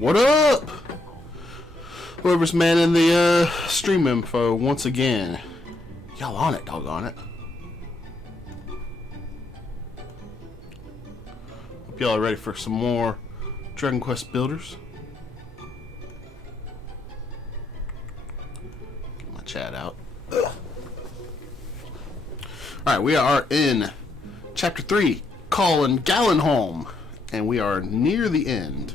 What up? Whoever's manning the stream info once again. Y'all on it, doggone it. Hope y'all are ready for some more Dragon Quest Builders. Get my chat out. Alright, we are in Chapter 3, Colin Gallenholm, and we are near the end.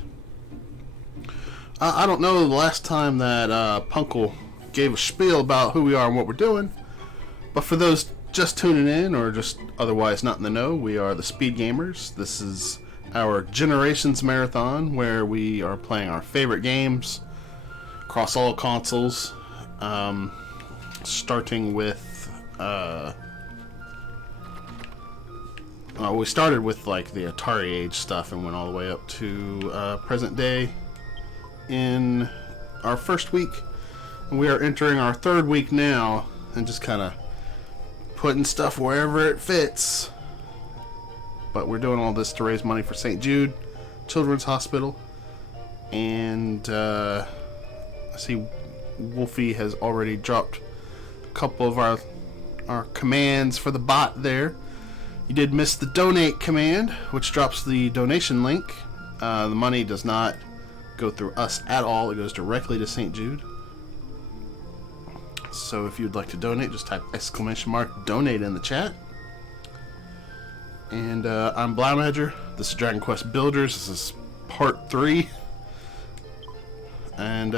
I don't know the last time that Punkle gave a spiel about who we are and what we're doing, but for those just tuning in or just otherwise not in the know, we are the Speed Gamers. This is our Generations Marathon where we are playing our favorite games across all consoles, starting with we started with like the Atari age stuff and went all the way up to present day in our first week, and we are entering our third week now and just kind of putting stuff wherever it fits. But we're doing all this to raise money for St. Jude Children's Hospital, and I see Wolfie has already dropped a couple of our commands for the bot there. You did miss the donate command, which drops the donation link. The money does not go through us at all. It goes directly to St. Jude. So if you'd like to donate, just type !donate in the chat. And I'm Blaumagier. This is Dragon Quest Builders. This is part 3. And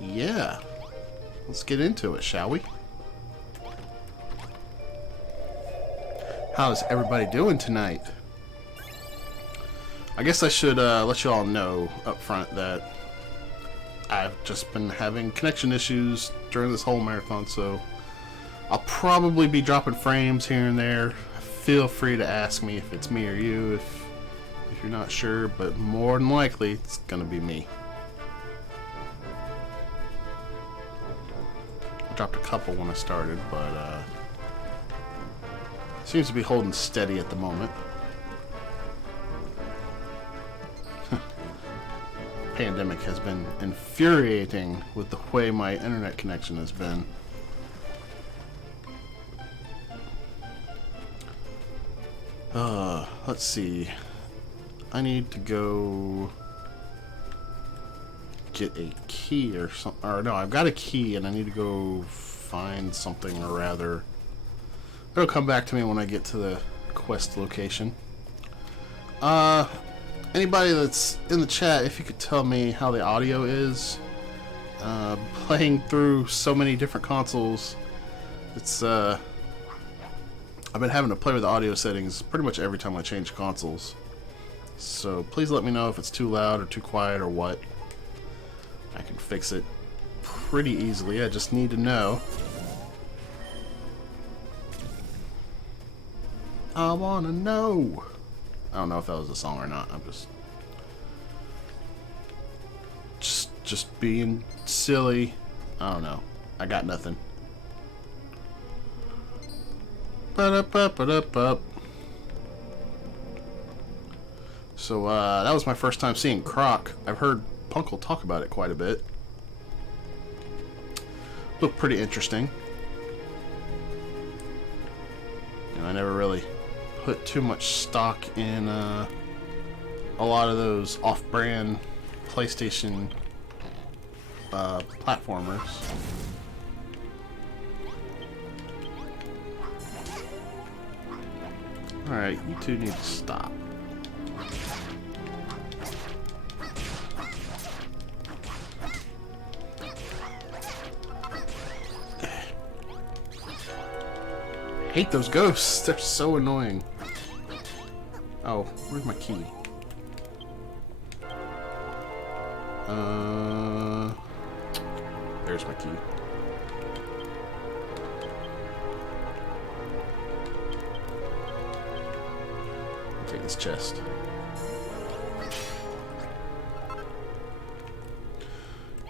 yeah, let's get into it, shall we? How's everybody doing tonight? I guess I should let you all know up front that I've just been having connection issues during this whole marathon, so I'll probably be dropping frames here and there. Feel free to ask me if it's me or you if you're not sure, but more than likely it's gonna be me. I dropped a couple when I started, but seems to be holding steady at the moment. Pandemic has been infuriating with the way my internet connection has been. Let's see. I need to go get a key or something. Or no, I've got a key and I need to go find something or rather. It'll come back to me when I get to the quest location. Anybody that's in the chat, if you could tell me how the audio is. Playing through so many different consoles, it's I've been having to play with the audio settings pretty much every time I change consoles. So please let me know if it's too loud or too quiet or what. I can fix it pretty easily. I just need to know. I wanna know. I don't know if that was a song or not. I'm just being silly. I don't know. I got nothing. Ba-da-ba-ba-da-ba. So that was my first time seeing Croc. I've heard Punkle talk about it quite a bit. Looked pretty interesting. You know, I never really put too much stock in a lot of those off-brand PlayStation platformers. Alright, you two need to stop. I hate those ghosts. They're so annoying. Oh, where's my key? There's my key. I'll take this chest.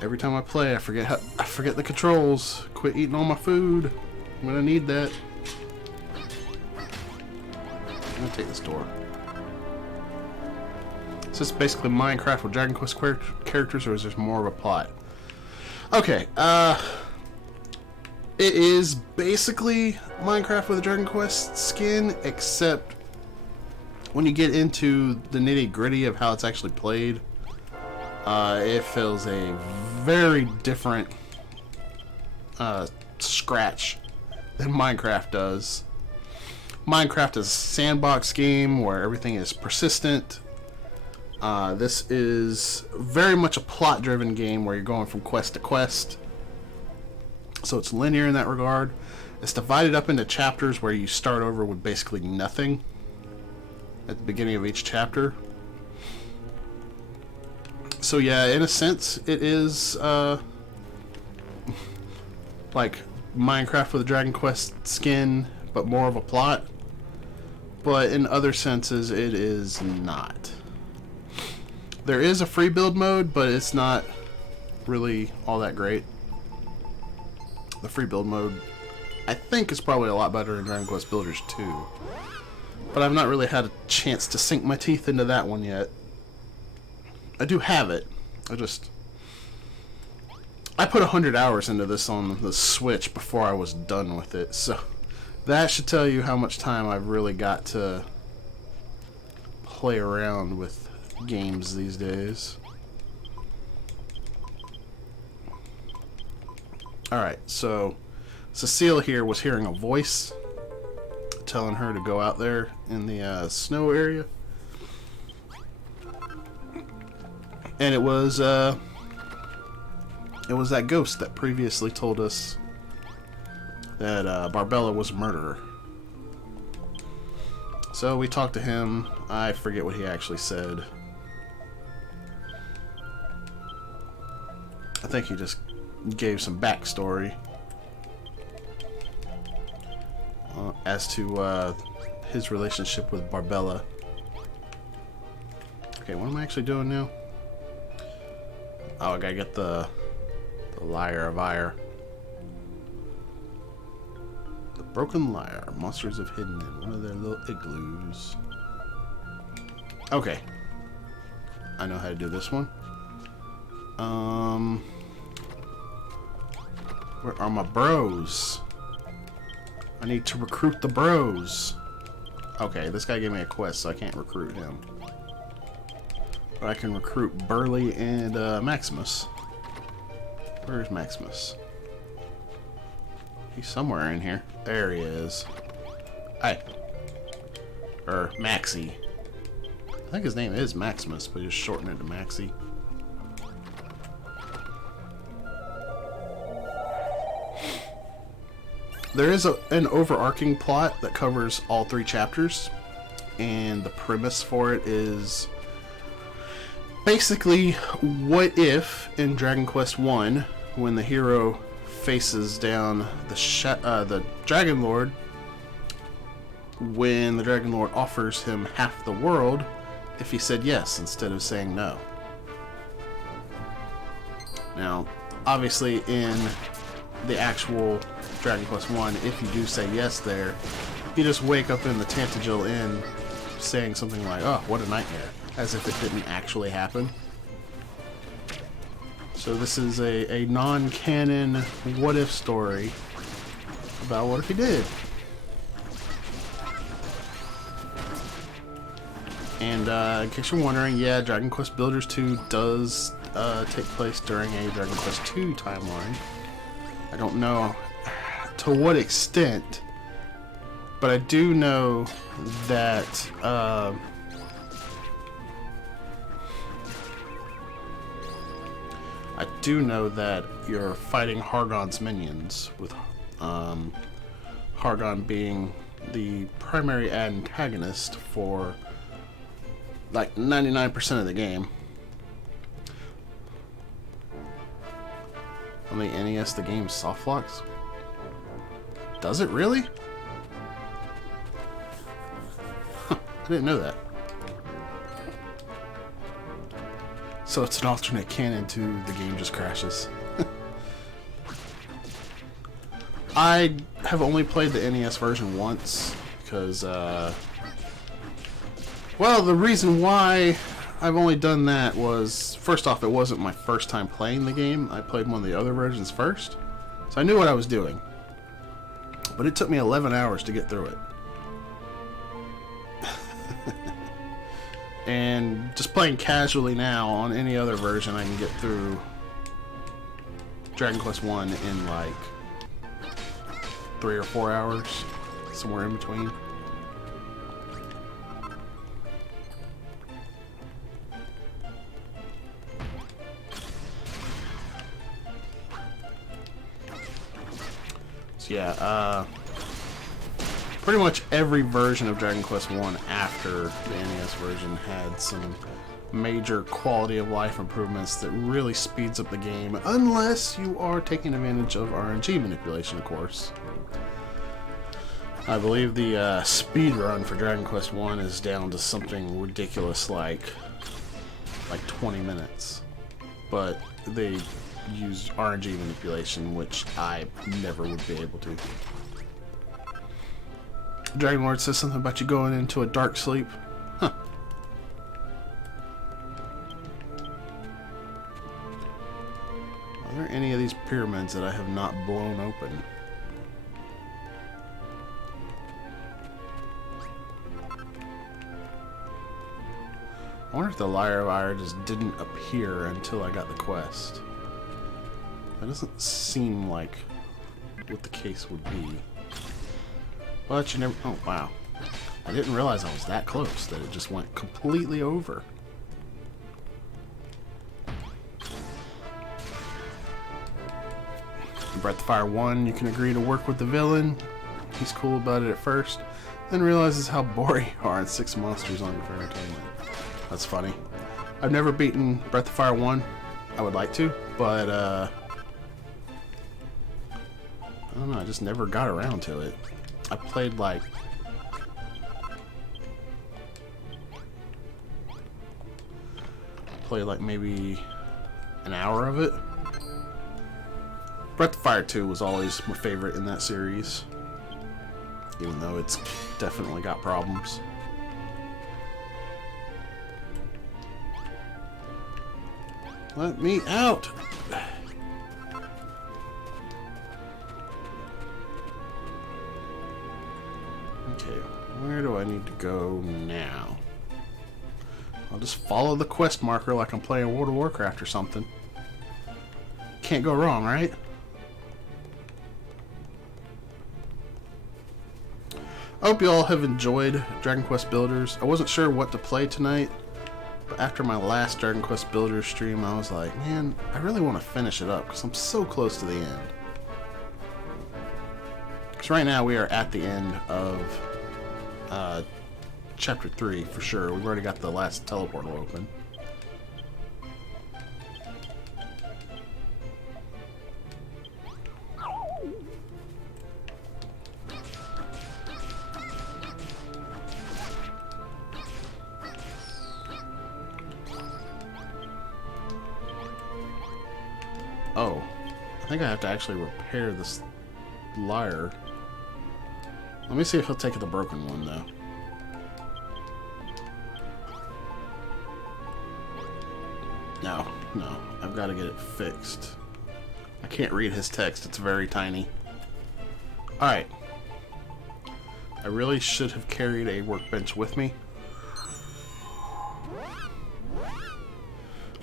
Every time I play, I forget the controls. Quit eating all my food. I'm gonna need that. I'm gonna take this door. Is this basically Minecraft with Dragon Quest characters, or is there more of a plot? Okay, it is basically Minecraft with a Dragon Quest skin, except when you get into the nitty-gritty of how it's actually played, it feels a very different scratch than Minecraft does. Minecraft is a sandbox game where everything is persistent. This is very much a plot-driven game where you're going from quest to quest. So it's linear in that regard. It's divided up into chapters where you start over with basically nothing at the beginning of each chapter. So yeah, in a sense, it is like Minecraft with a Dragon Quest skin, but more of a plot. But in other senses, it is not. There is a free build mode, but it's not really all that great. The free build mode, I think, is probably a lot better in Dragon Quest Builders 2. But I've not really had a chance to sink my teeth into that one yet. I do have it. I put 100 hours into this on the Switch before I was done with it, so that should tell you how much time I've really got to play around with games these days. Alright, so Cecile here was hearing a voice telling her to go out there in the snow area. And it was that ghost that previously told us that Barbella was a murderer. So we talked to him. I forget what he actually said. I think he just gave some backstory as to his relationship with Barbella. Okay, what am I actually doing now? Oh, I gotta get the Lyre of Ire. The Broken Lyre. Monsters have hidden in one of their little igloos. Okay. I know how to do this one. Where are my bros? I need to recruit the bros. Okay, this guy gave me a quest, so I can't recruit him. But I can recruit Burley and Maximus. Where's Maximus? He's somewhere in here. There he is. Hey. Or Maxie. I think his name is Maximus, but just shorten it to Maxie. There is an overarching plot that covers all 3 chapters, and the premise for it is basically, what if in Dragon Quest 1, when the hero faces down the Dragon Lord, when the Dragon Lord offers him half the world, if he said yes instead of saying no. Now, obviously in the actual Dragon Quest 1, if you do say yes there, you just wake up in the Tantagel Inn saying something like, oh, what a nightmare, as if it didn't actually happen. So this is a non-canon what-if story about what if he did. And in case you're wondering, yeah, Dragon Quest Builders 2 does take place during a Dragon Quest 2 timeline. I don't know to what extent, but I do know that you're fighting Hargon's minions, with Hargon being the primary antagonist for like 99% of the game. On the NES, the game soft locks? Does it really? Huh, I didn't know that. So it's an alternate canon to the game just crashes. I have only played the NES version once because, well, the reason why I've only done that was, first off, it wasn't my first time playing the game. I played one of the other versions first, so I knew what I was doing. But it took me 11 hours to get through it. And just playing casually now on any other version, I can get through Dragon Quest 1 in like 3 or 4 hours, somewhere in between. So yeah, pretty much every version of Dragon Quest 1 after the NES version had some major quality of life improvements that really speeds up the game, unless you are taking advantage of RNG manipulation, of course. I believe the speed run for Dragon Quest 1 is down to something ridiculous like 20 minutes. But they use RNG manipulation, which I never would be able to. Dragon Lord says something about you going into a dark sleep. Huh. Are there any of these pyramids that I have not blown open? I wonder if the Lyre of Ire just didn't appear until I got the quest. That doesn't seem like what the case would be. But you never... Oh, wow. I didn't realize I was that close, that it just went completely over. In Breath of Fire 1, you can agree to work with the villain. He's cool about it at first, then realizes how boring you are in 6 monsters only for entertainment. That's funny. I've never beaten Breath of Fire 1. I would like to, but I don't know, I just never got around to it. I played like maybe an hour of it. Breath of Fire 2 was always my favorite in that series, even though it's definitely got problems. Let me out! Okay, where do I need to go now? I'll just follow the quest marker like I'm playing World of Warcraft or something. Can't go wrong, right? I hope you all have enjoyed Dragon Quest Builders. I wasn't sure what to play tonight, but after my last Dragon Quest Builders stream, I was like, man, I really want to finish it up because I'm so close to the end. Because right now we are at the end of Chapter 3 for sure. We've already got the last teleportal open. Oh, I think I have to actually repair this lyre. Let me see if he'll take the broken one, though. No, I've got to get it fixed. I can't read his text, it's very tiny. Alright. I really should have carried a workbench with me.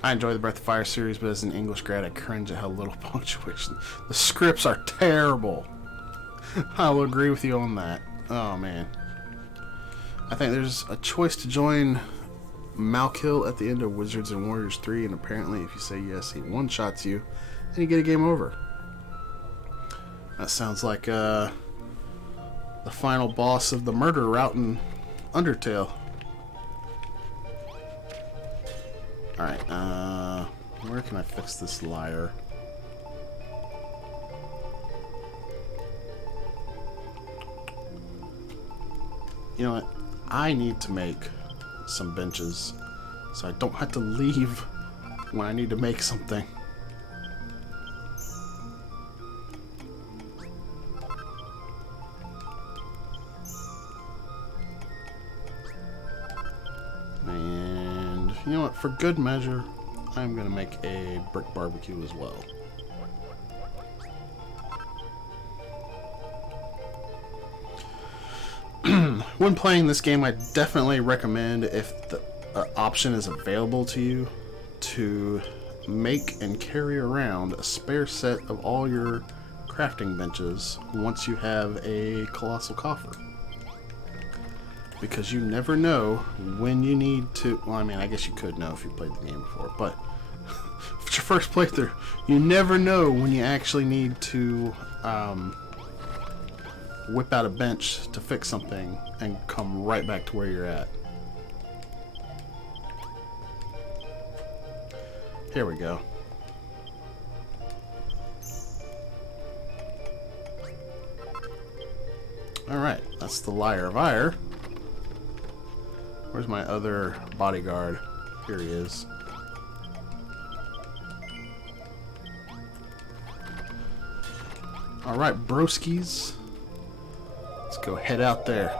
I enjoy the Breath of Fire series, but as an English grad, I cringe at how little punctuation. The scripts are terrible. I'll agree with you on that. Oh, man. I think there's a choice to join Malkill at the end of Wizards and Warriors 3, and apparently if you say yes, he one-shots you, and you get a game over. That sounds like the final boss of the murder route in Undertale. Alright, where can I fix this lyre? You know what? I need to make some benches so I don't have to leave when I need to make something. And you know what? For good measure, I'm gonna make a brick barbecue as well. When playing this game, I definitely recommend, if the option is available to you, to make and carry around a spare set of all your crafting benches once you have a colossal coffer. Because you never know when you need to... Well, I mean, I guess you could know if you played the game before, but if it's your first playthrough, you never know when you actually need to whip out a bench to fix something and come right back to where you're at. Here we go. Alright, that's the Liar of Ire. Where's my other bodyguard? Here he is. Alright, broskies. Let's go head out there.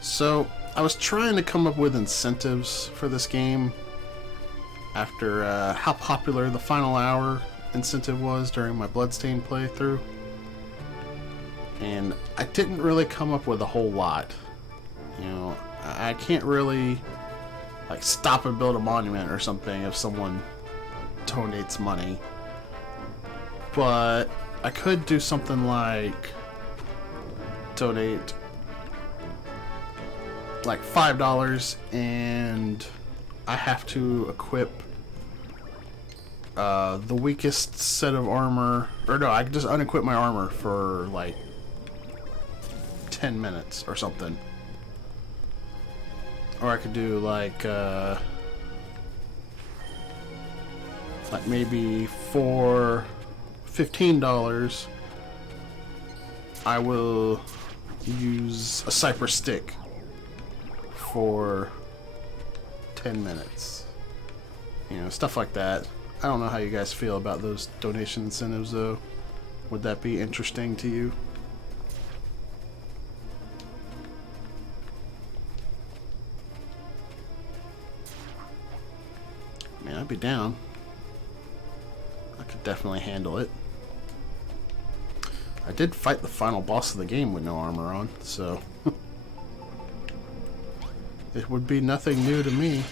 So, I was trying to come up with incentives for this game after how popular the final hour incentive was during my Bloodstained playthrough. And I didn't really come up with a whole lot. You know, I can't really like stop and build a monument or something if someone donates money. But I could do something like donate like $5 and I have to equip the weakest set of armor, or no, I can just unequip my armor for like 10 minutes or something. Or I could do like maybe for $15 I will use a cypress stick for 10 minutes. You know, stuff like that. I don't know how you guys feel about those donation incentives though. Would that be interesting to you? I mean, I'd be down. I could definitely handle it. I did fight the final boss of the game with no armor on, so it would be nothing new to me.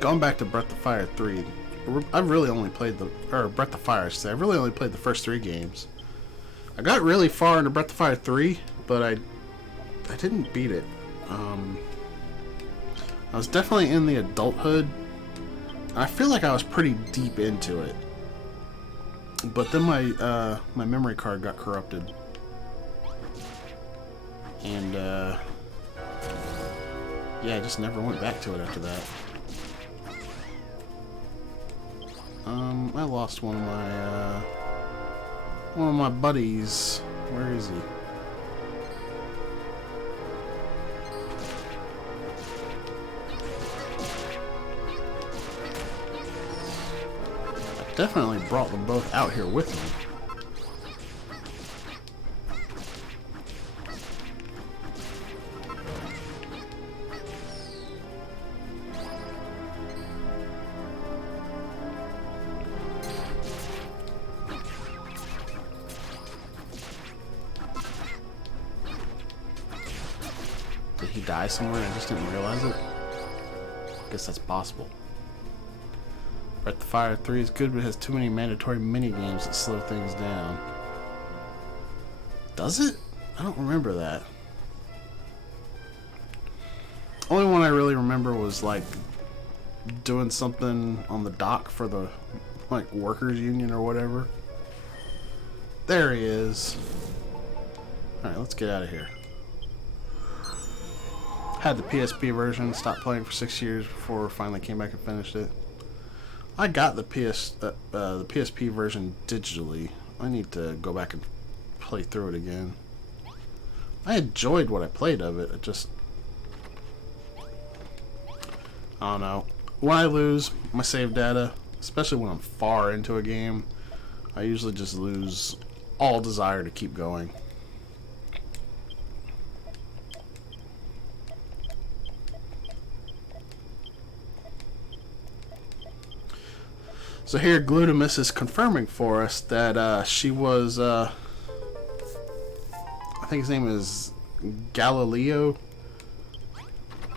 Going back to Breath of Fire 3, I've really only played Breath of Fire, I've really only played the first 3 games. I got really far into Breath of Fire 3, but I didn't beat it. I was definitely in the adulthood. I feel like I was pretty deep into it. But then my memory card got corrupted. And yeah, I just never went back to it after that. I lost one of my buddies. Where is he? I definitely brought them both out here with me. Did he die somewhere and I just didn't realize it? I guess that's possible. Breath of Fire 3 is good, but it has too many mandatory mini-games that slow things down. Does it? I don't remember that. Only one I really remember was like doing something on the dock for the like workers union or whatever. There he is. Alright, let's get out of here. Had the PSP version, stopped playing for 6 years before finally came back and finished it. I got the PSP version digitally. I need to go back and play through it again. I enjoyed what I played of it. I don't know. When I lose my save data, especially when I'm far into a game, I usually just lose all desire to keep going. So here, Glutamus is confirming for us that she was, I think his name is Galileo,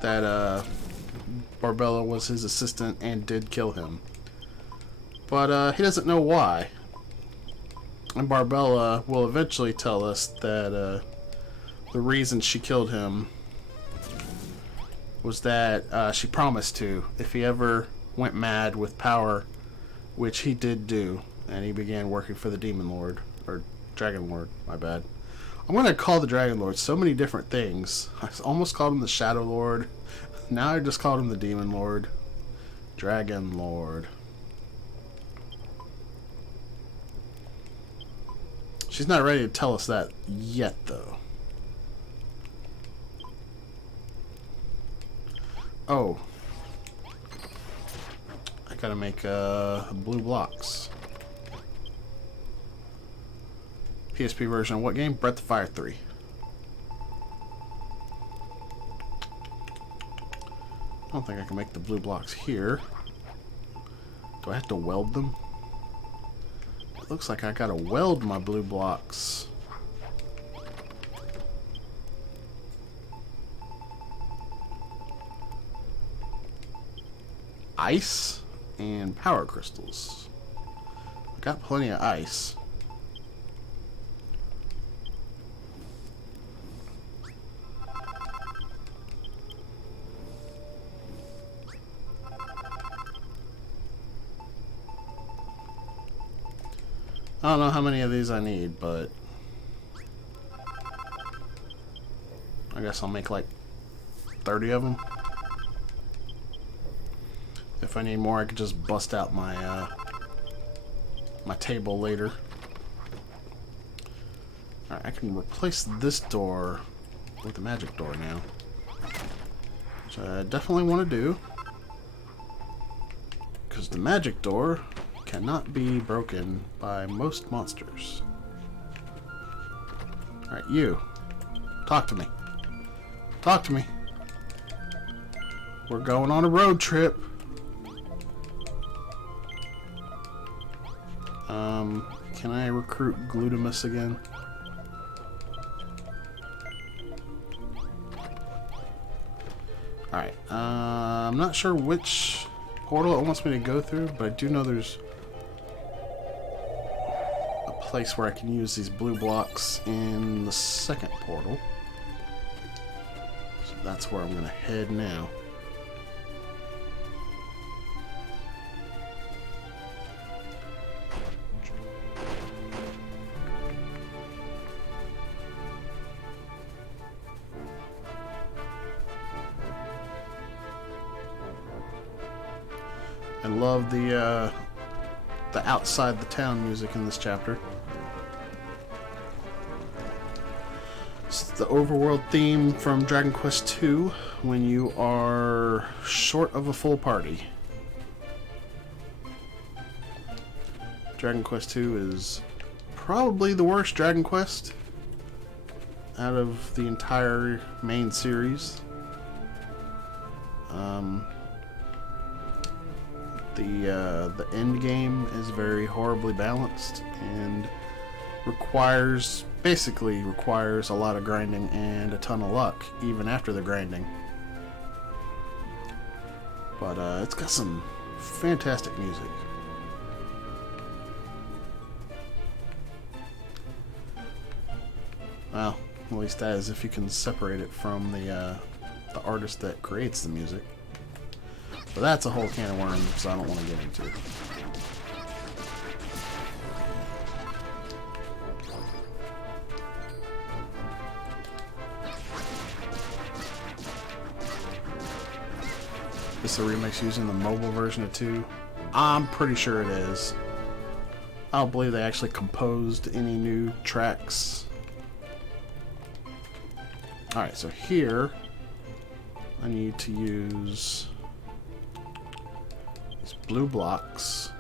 that Barbella was his assistant and did kill him. But he doesn't know why. And Barbella will eventually tell us that the reason she killed him was that she promised to, if he ever went mad with power, which he did do, and he began working for the Demon Lord, or Dragon Lord, my bad. I'm going to call the Dragon Lord so many different things. I almost called him the Shadow Lord. Now I just called him the Demon Lord. Dragon Lord. She's not ready to tell us that yet, though. Oh. I gotta make blue blocks. PSP version of what game? Breath of Fire 3. I don't think I can make the blue blocks here. Do I have to weld them? It looks like I gotta weld my blue blocks. Ice and power crystals. I got plenty of ice. I don't know how many of these I need, but I guess I'll make like 30 of them. If I need more, I could just bust out my my table later. Alright, I can replace this door with the magic door now, which I definitely want to do, because the magic door cannot be broken by most monsters. Alright, you. Talk to me. Talk to me. We're going on a road trip. Can I recruit Glutamus again? Alright, I'm not sure which portal it wants me to go through, but I do know there's a place where I can use these blue blocks in the second portal. So that's where I'm going to head now. I love the outside the town music in this chapter. It's the overworld theme from Dragon Quest II when you are short of a full party. Dragon Quest II is probably the worst Dragon Quest out of the entire main series. The end game is very horribly balanced and basically requires a lot of grinding and a ton of luck even after the grinding. But it's got some fantastic music. Well, at least that is if you can separate it from the artist that creates the music. But that's a whole can of worms I don't want to get into. Is the remix using the mobile version of 2? I'm pretty sure it is. I don't believe they actually composed any new tracks. Alright, so here I need to use these blue blocks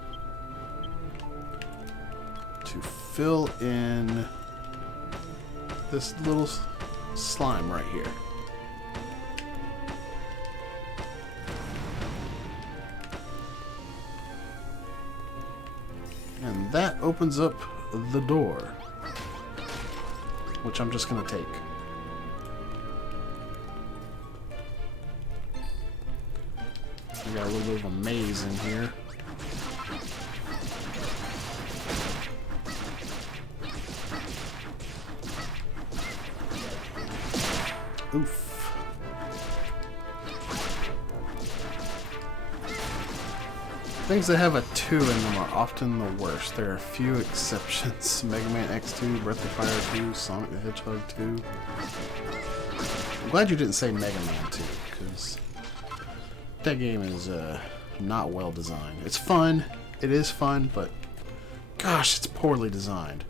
to fill in this little slime right here. And that opens up the door, which I'm just going to take. We got a little bit of a maze in here. Oof. Things that have a 2 in them are often the worst. There are a few exceptions. Mega Man X2, Breath of Fire 2, Sonic the Hedgehog 2. I'm glad you didn't say Mega Man 2, because that game is not well designed. It's fun. It is fun, but gosh, it's poorly designed.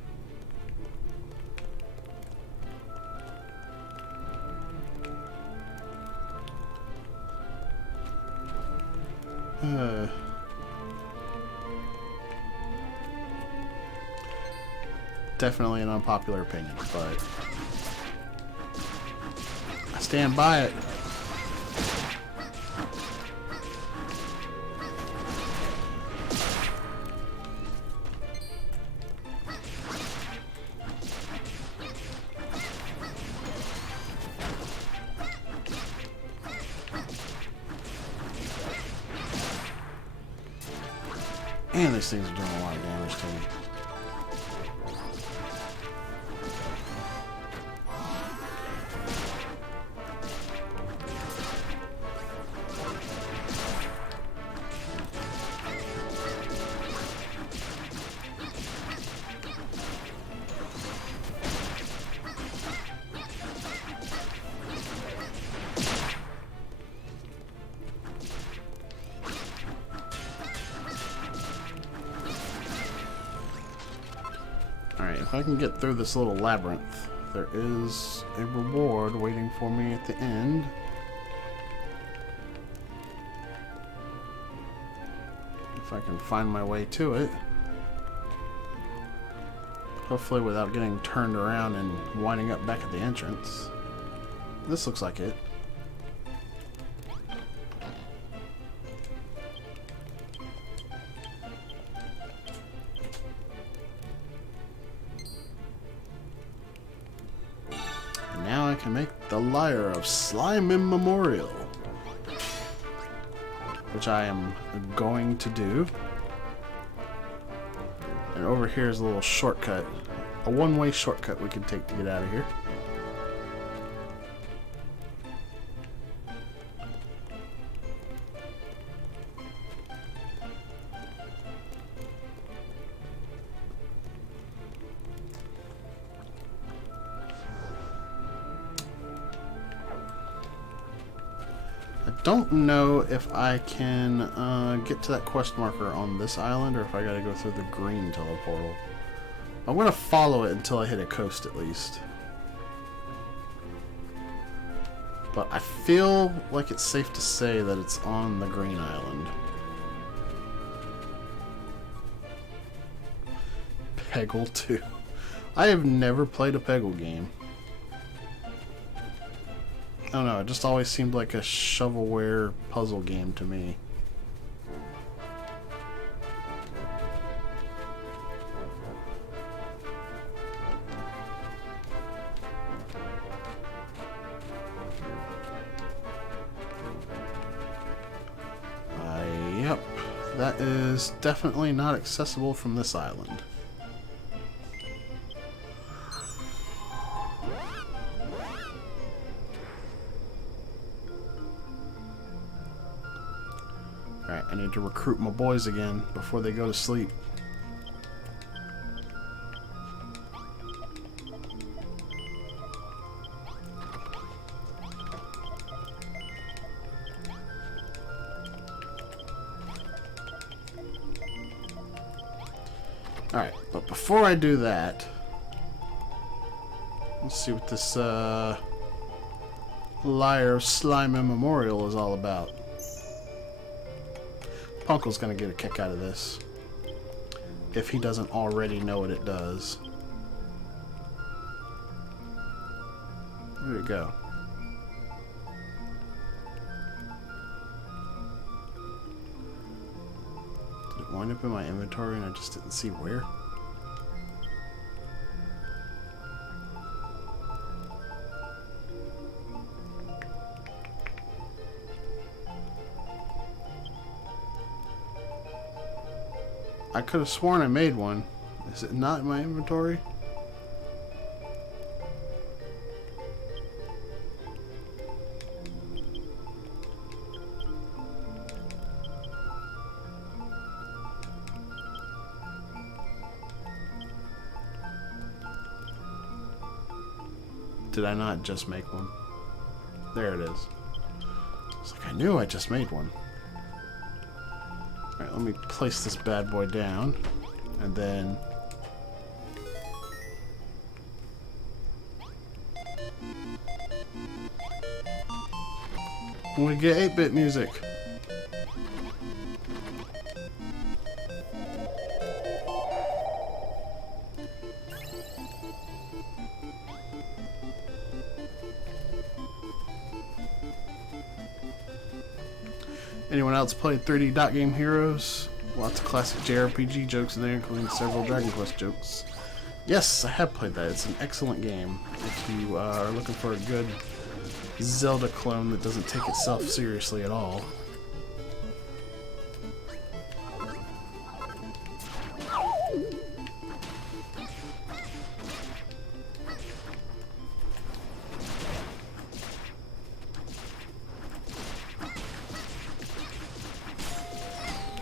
Definitely an unpopular opinion, but I stand by it. And these things are doing a lot of damage to me. Alright, if I can get through this little labyrinth, there is a reward waiting for me at the end. If I can find my way to it. Hopefully without getting turned around and winding up back at the entrance. This looks like it. Now I can make the Lyre of Slime Immemorial, which I am going to do. And over here is a little shortcut, a one-way shortcut we can take to get out of here. Don't know if I can get to that quest marker on this island or if I gotta go through the green teleportal. I'm gonna follow it until I hit a coast at least. But I feel like it's safe to say that it's on the green island. Peggle 2. I have never played a Peggle game. I don't know, it just always seemed like a shovelware puzzle game to me. Yep, that is definitely not accessible from this island. Alright, I need to recruit my boys again before they go to sleep. Alright, but before I do that, let's see what this Lyre of Slime Immemorial is all about. Punkle's gonna get a kick out of this. If he doesn't already know what it does. Where'd it go? Did it wind up in my inventory and I just didn't see where? I could have sworn I made one. Is it not in my inventory? Did I not just make one? There it is. It's like I knew I just made one. Alright, let me place this bad boy down. And then... we get 8-bit music. Anyone else played 3D Dot Game Heroes? Lots of classic JRPG jokes in there, including several Dragon Quest jokes. Yes, I have played that. It's an excellent game. If you are looking for a good Zelda clone that doesn't take itself seriously at all.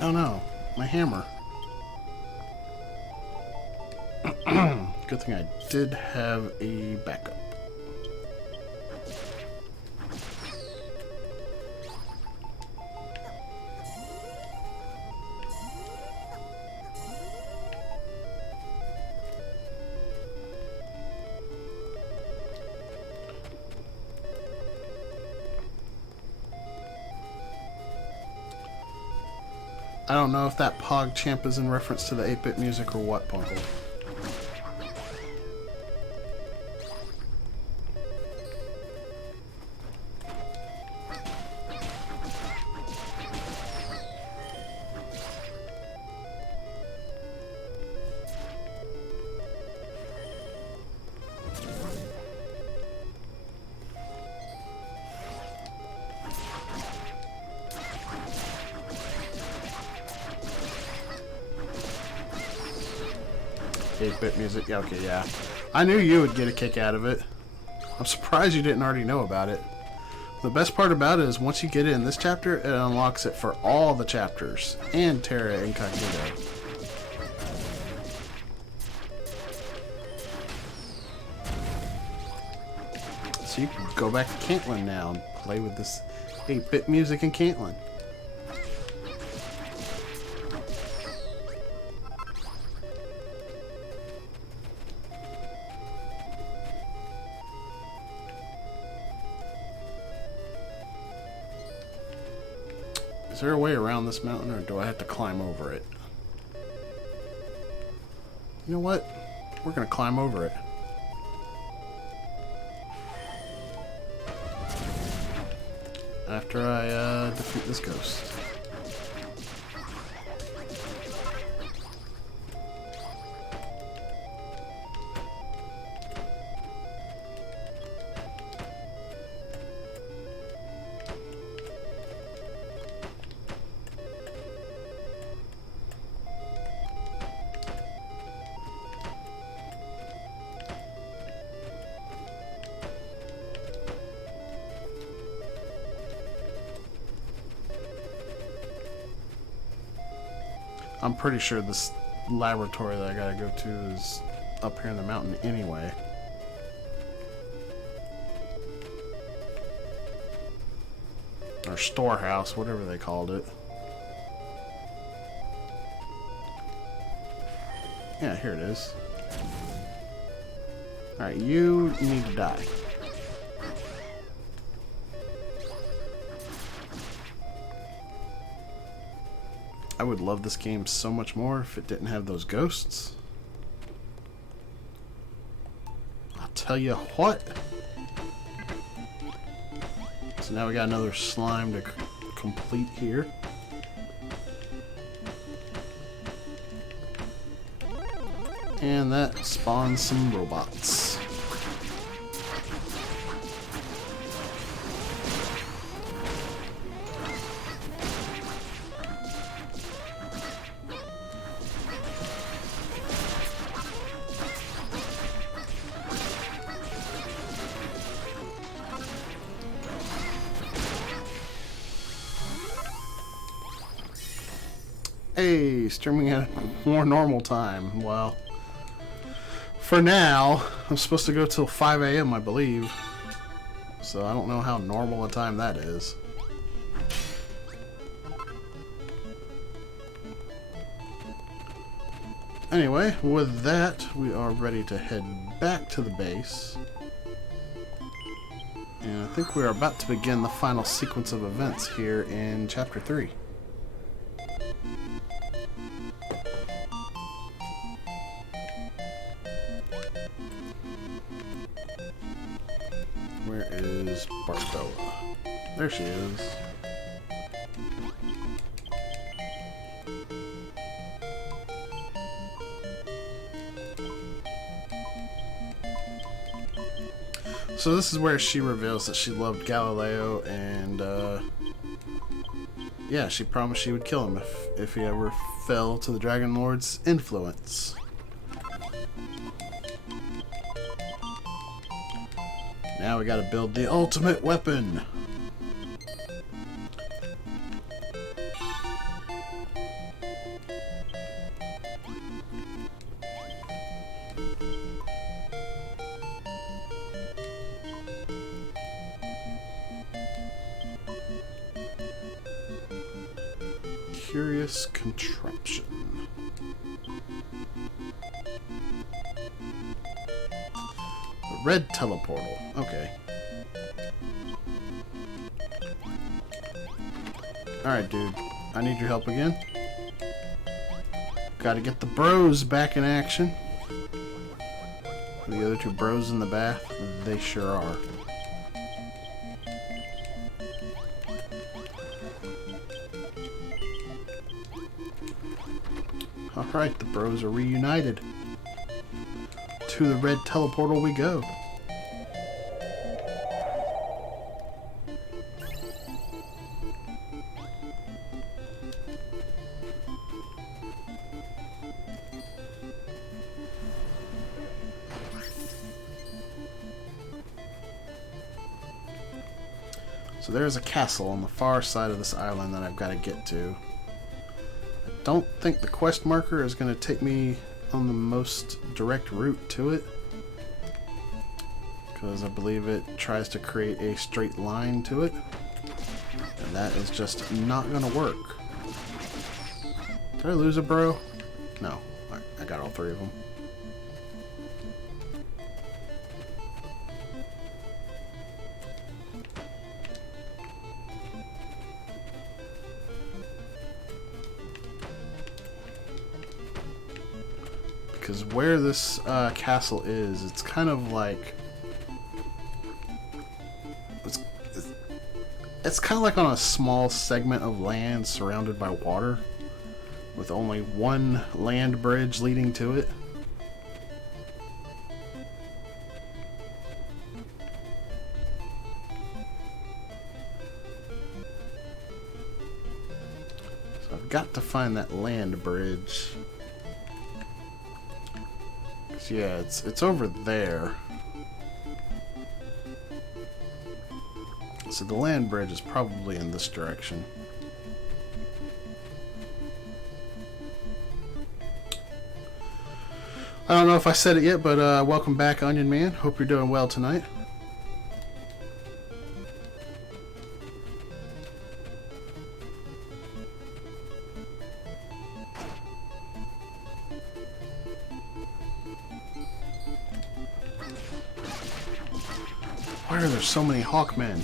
Oh no, my hammer. Good thing I did have a backup. I don't know if that Pog Champ is in reference to the 8-bit music or what, Punkle. Bit music. Yeah, okay, yeah. I knew you would get a kick out of it. I'm surprised you didn't already know about it. The best part about it is once you get it in this chapter, it unlocks it for all the chapters and Terra Incognito. So you can go back to Cantlin now and play with this 8-bit music in Cantlin. Is there a way around this mountain, or do I have to climb over it? You know what? We're gonna climb over it. After I defeat this ghost. I'm pretty sure this laboratory that I gotta go to is up here in the mountain anyway. Or storehouse, whatever they called it. Yeah, here it is. Alright, you need to die. I would love this game so much more if it didn't have those ghosts. I'll tell you what. So now we got another slime to complete here. And that spawns some robots. Hey, streaming at a more normal time. Well, for now, I'm supposed to go till 5 a.m. I believe. So I don't know how normal a time that is. Anyway, with that, we are ready to head back to the base. And I think we are about to begin the final sequence of events here in Chapter 3. Where is Barbella? There she is. So this is where she reveals that she loved Galileo, and yeah, she promised she would kill him if he ever fell to the Dragon Lord's influence. Now we gotta build the ultimate weapon. Curious contraption. The red teleportal. Okay. Alright, dude. I need your help again. Gotta get the bros back in action. The other two bros in the bath? They sure are. Alright, the bros are reunited. To the red teleportal we go. So there's a castle on the far side of this island that I've got to get to. I don't think the quest marker is going to take me on the most direct route to it, because I believe it tries to create a straight line to it, and that is just not going to work. Did I lose a bro? No, I got all three of them. Because where this castle is, it's kind of like it's kind of like on a small segment of land surrounded by water, with only one land bridge leading to it. So I've got to find that land bridge. Yeah, it's over there. So the land bridge is probably in this direction. I don't know if I said it yet, but welcome back, Onion Man. Hope you're doing well tonight. Why are there so many Hawkmen?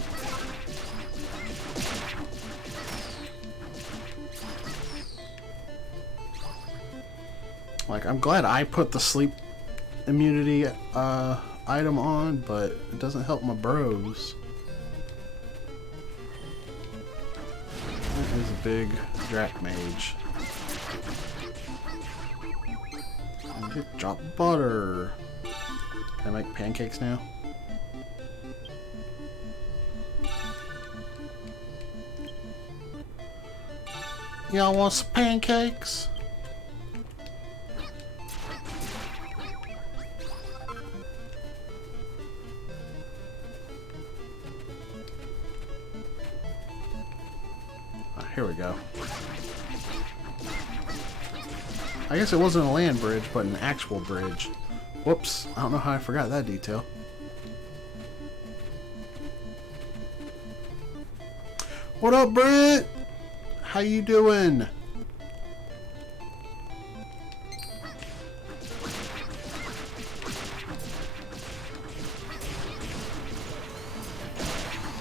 Like, I'm glad I put the sleep immunity item on, but it doesn't help my bros. That is a big Drac Mage. And get drop butter. Can I make pancakes now? Y'all want some pancakes? Here we go. I guess it wasn't a land bridge, but an actual bridge. Whoops, I don't know how I forgot that detail. What up, Britt? How you doing?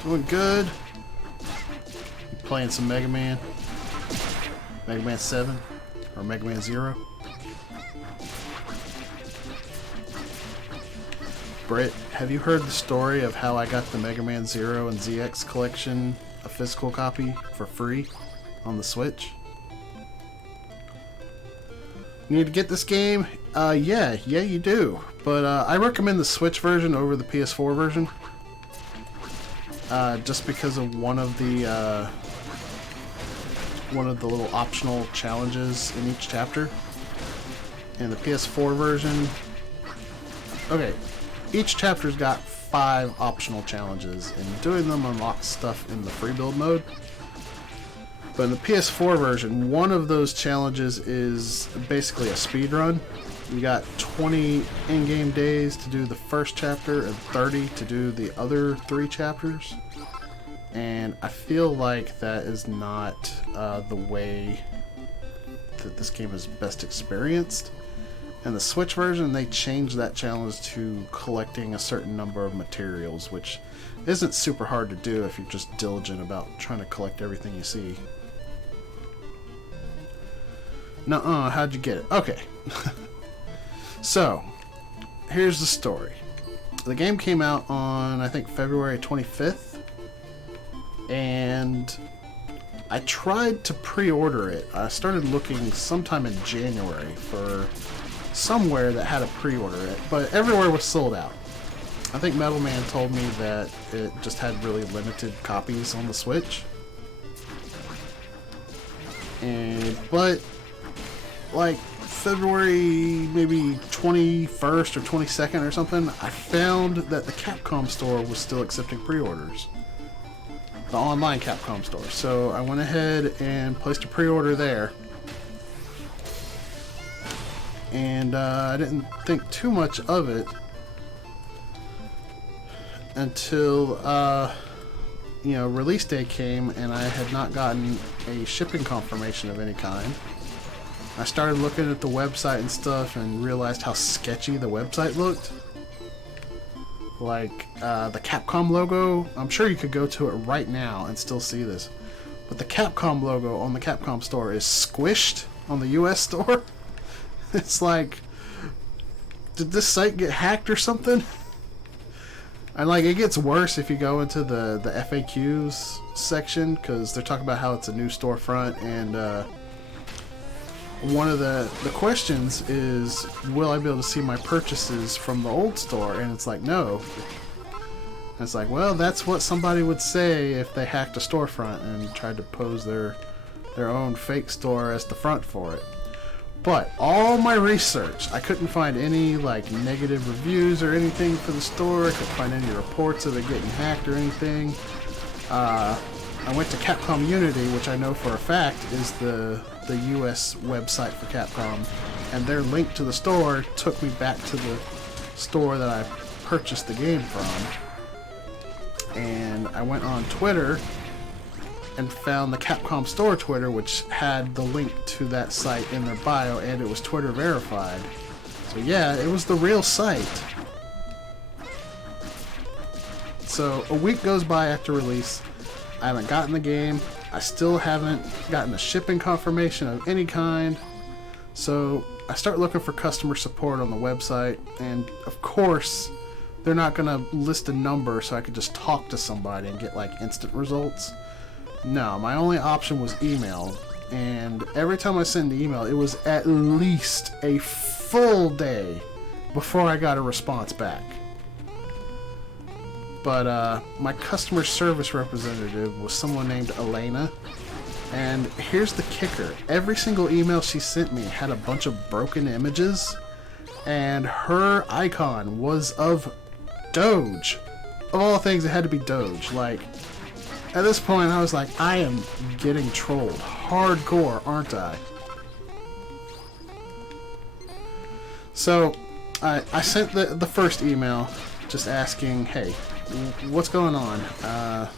Doing good. Playing some Mega Man. Mega Man 7 or Mega Man 0. Britt, have you heard the story of how I got the Mega Man 0 and ZX collection, a physical copy, for free on the Switch? You need to get this game? Yeah, you do. But I recommend the Switch version over the PS4 version. Just because of one of the little optional challenges in each chapter. In the PS4 version, okay, each chapter's got 5 optional challenges, and doing them unlocks stuff in the free build mode. But in the PS4 version, one of those challenges is basically a speed run. You got 20 in-game days to do the first chapter and 30 to do the other 3 chapters. And I feel like that is not the way that this game is best experienced. In the Switch version, they changed that challenge to collecting a certain number of materials, which isn't super hard to do if you're just diligent about trying to collect everything you see. Nuh-uh, how'd you get it? Okay. So, here's the story. The game came out on, I think, February 25th. And I tried to pre-order it. I started looking sometime in January for somewhere that had a pre-order it, but everywhere was sold out. I think Metal Man told me that it just had really limited copies on the Switch. But like February maybe 21st or 22nd or something, I found that the Capcom store was still accepting pre-orders. The online Capcom store. So I went ahead and placed a pre-order there. And I didn't think too much of it until release day came and I had not gotten a shipping confirmation of any kind. I started looking at the website and stuff and realized how sketchy the website looked. Like the Capcom logo, I'm sure you could go to it right now and still see this, but the Capcom logo on the Capcom store is squished on the US store. It's like, did this site get hacked or something? And like, it gets worse if you go into the FAQs section, because they're talking about how it's a new storefront, and one of the questions is, will I be able to see my purchases from the old store? And it's like, no. And it's like, well, that's what somebody would say if they hacked a storefront and tried to pose their own fake store as the front for it. But all my research, I couldn't find any like negative reviews or anything for the store. I couldn't find any reports of it getting hacked or anything. I went to Capcom Unity, which I know for a fact is the US website for Capcom, and their link to the store took me back to the store that I purchased the game from. And I went on Twitter and found the Capcom store Twitter, which had the link to that site in their bio, and it was Twitter verified. So yeah, it was the real site. So a week goes by after release. I haven't gotten the game. I still haven't gotten a shipping confirmation of any kind. So I start looking for customer support on the website, and of course, they're not gonna list a number so I could just talk to somebody and get like instant results. No, my only option was email, and every time I sent an email, it was at least a full day before I got a response back. But my customer service representative was someone named Elena. And here's the kicker. Every single email she sent me had a bunch of broken images. And her icon was of Doge. Of all things, it had to be Doge. Like, at this point, I was like, I am getting trolled. Hardcore, aren't I? So, I sent the first email just asking, hey, what's going on?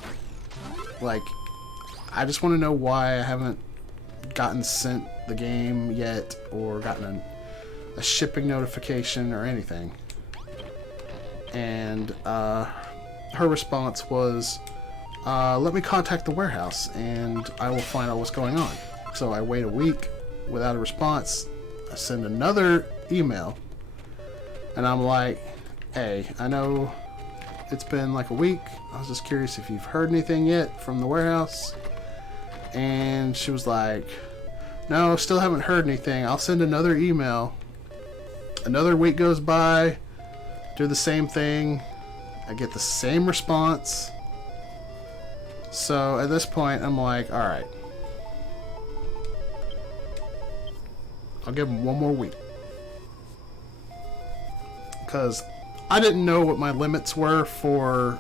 Like, I just want to know why I haven't gotten sent the game yet or gotten a shipping notification or anything. And her response was, let me contact the warehouse and I will find out what's going on. So I wait a week without a response. I send another email and I'm like, hey, I know it's been like a week. I was just curious if you've heard anything yet from the warehouse. And she was like, no, still haven't heard anything. I'll send another email. Another week goes by. Do the same thing. I get the same response. So at this point, I'm like, alright. I'll give them one more week. Because I didn't know what my limits were for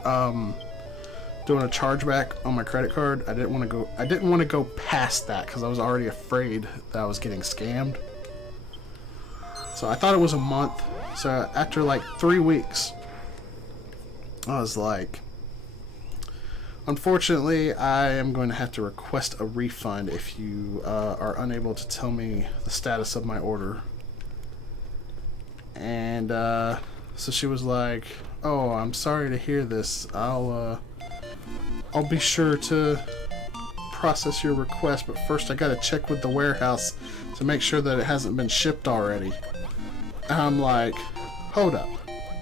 doing a chargeback on my credit card. I didn't want to go past that because I was already afraid that I was getting scammed. So I thought it was a month. So after like 3 weeks, I was like, unfortunately, I am going to have to request a refund if you are unable to tell me the status of my order. And so she was like, oh, I'm sorry to hear this. I'll be sure to process your request, but first I gotta check with the warehouse to make sure that it hasn't been shipped already. And I'm like, hold up.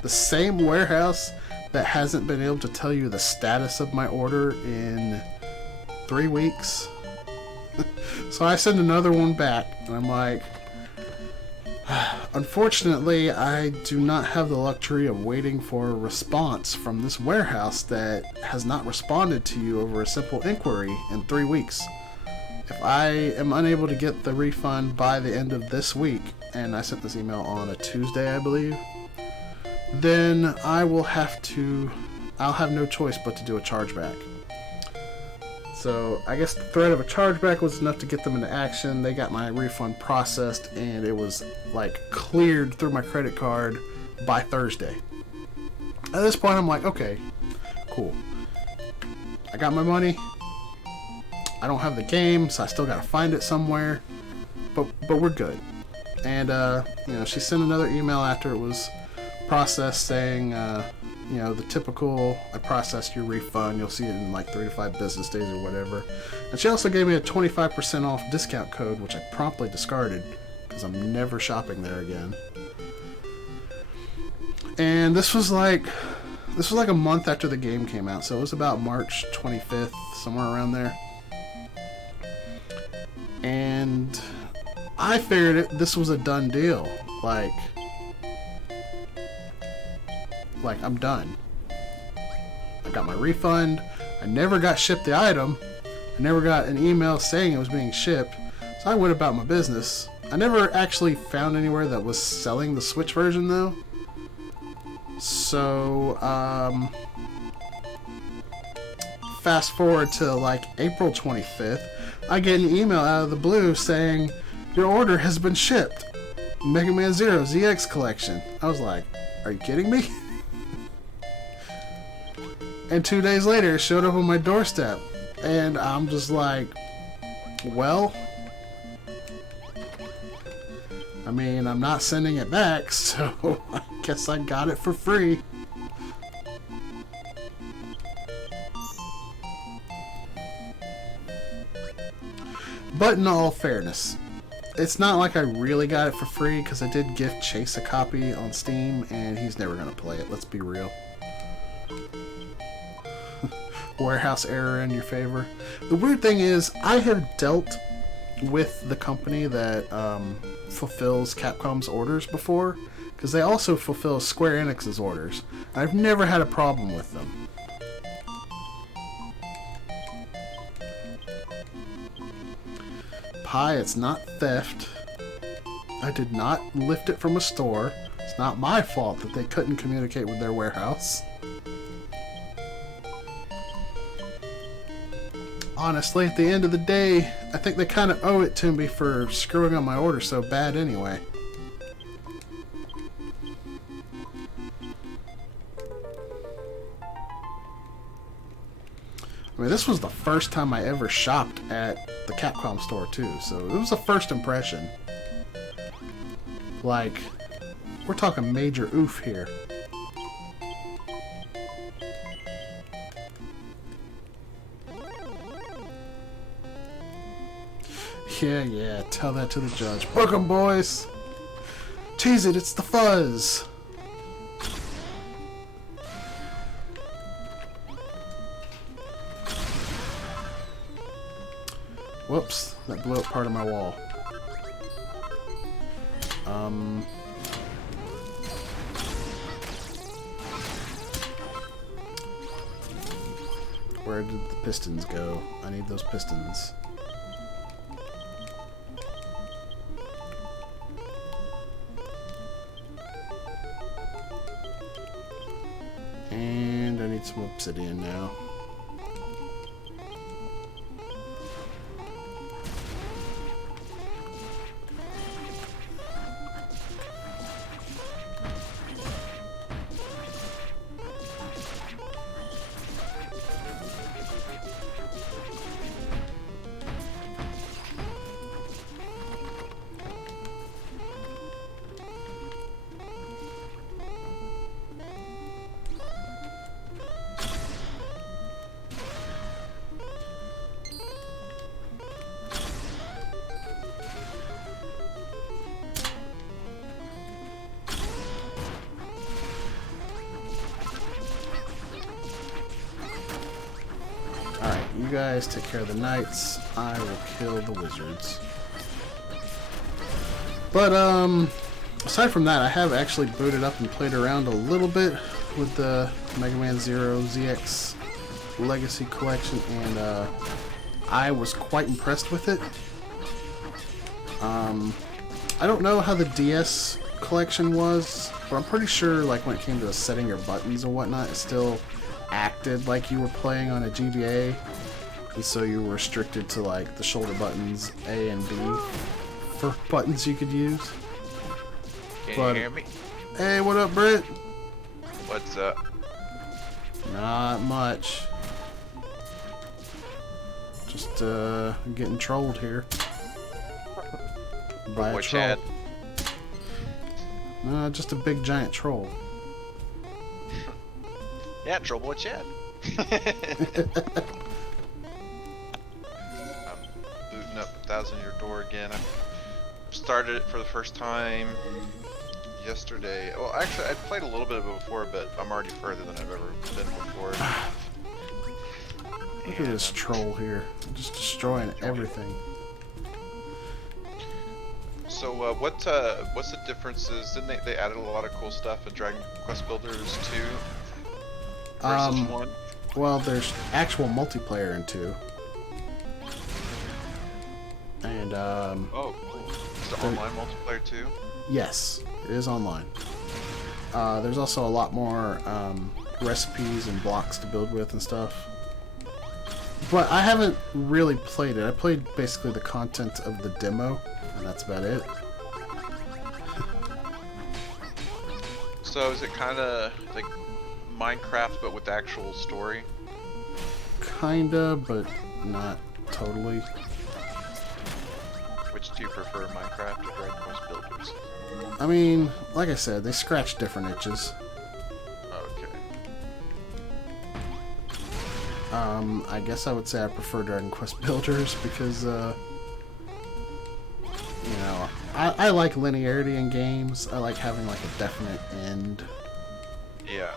The same warehouse that hasn't been able to tell you the status of my order in 3 weeks? So I send another one back, and I'm like, unfortunately, I do not have the luxury of waiting for a response from this warehouse that has not responded to you over a simple inquiry in 3 weeks. If I am unable to get the refund by the end of this week, and I sent this email on a Tuesday, I believe, then I'll have no choice but to do a chargeback. So I guess the threat of a chargeback was enough to get them into action. They got my refund processed, and it was like cleared through my credit card by Thursday. At this point, I'm like, okay, cool. I got my money. I don't have the game, so I still gotta find it somewhere. But we're good. And she sent another email after it was processed saying, the typical, I processed your refund, you'll see it in like 3 to 5 business days or whatever. And she also gave me a 25% off discount code, which I promptly discarded because I'm never shopping there again. And this was like a month after the game came out, so it was about March 25th, somewhere around there. And I figured this was a done deal. Like I'm done. I got my refund. I never got shipped the item. I never got an email saying it was being shipped. So I went about my business. I never actually found anywhere that was selling the Switch version though. So fast forward to like April 25th, I get an email out of the blue saying your order has been shipped. Mega Man Zero ZX collection. I was like, are you kidding me? And 2 days later, it showed up on my doorstep. And I'm just like, well, I mean, I'm not sending it back, so I guess I got it for free. But in all fairness, it's not like I really got it for free, because I did gift Chase a copy on Steam, and he's never going to play it, let's be real. Warehouse error in your favor. The weird thing is, I have dealt with the company that fulfills Capcom's orders before, because they also fulfill Square Enix's orders. I've never had a problem with them. Pie, it's not theft. I did not lift it from a store. It's not my fault that they couldn't communicate with their warehouse. Honestly, at the end of the day, I think they kind of owe it to me for screwing up my order so bad anyway. I mean, this was the first time I ever shopped at the Capcom store, too, so it was a first impression. Like, we're talking major oof here. Yeah, tell that to the judge. Book 'em, boys! Tease it, it's the fuzz! Whoops, that blew up part of my wall. Where did the pistons go? I need those pistons. And I need some obsidian now. You guys take care of the knights. I will kill the wizards. But, aside from that, I have actually booted up and played around a little bit with the Mega Man Zero ZX Legacy Collection, and, I was quite impressed with it. I don't know how the DS collection was, but I'm pretty sure, like, when it came to setting your buttons and whatnot, it still acted like you were playing on a GBA. And so you were restricted to, like, the shoulder buttons A and B for buttons you could use. Can you hear me? Hey, what up, Britt? What's up? Not much. Just, getting trolled here. By a troll. Just a big giant troll. Yeah, Trollboy Chad. I'm booting up 1,000 Year Door again. I started it for the first time yesterday. Well, actually, I'd played a little bit of it before, but I'm already further than I've ever been before. Look at this troll here. Just destroying everything. So, what's the differences? Didn't they added a lot of cool stuff in Dragon Quest Builders 2? Versus 1? Well, there's actual multiplayer in 2. And, oh, cool. Is the online multiplayer too? Yes, it is online. There's also a lot more, recipes and blocks to build with and stuff. But I haven't really played it. I played basically the content of the demo, and that's about it. So is it kind of like Minecraft but with the actual story? Kinda, but not totally. Which do you prefer, Minecraft or Dragon Quest Builders? I mean, like I said, they scratch different itches. Okay. I guess I would say I prefer Dragon Quest Builders because, you know, I like linearity in games. I like having like a definite end. Yeah.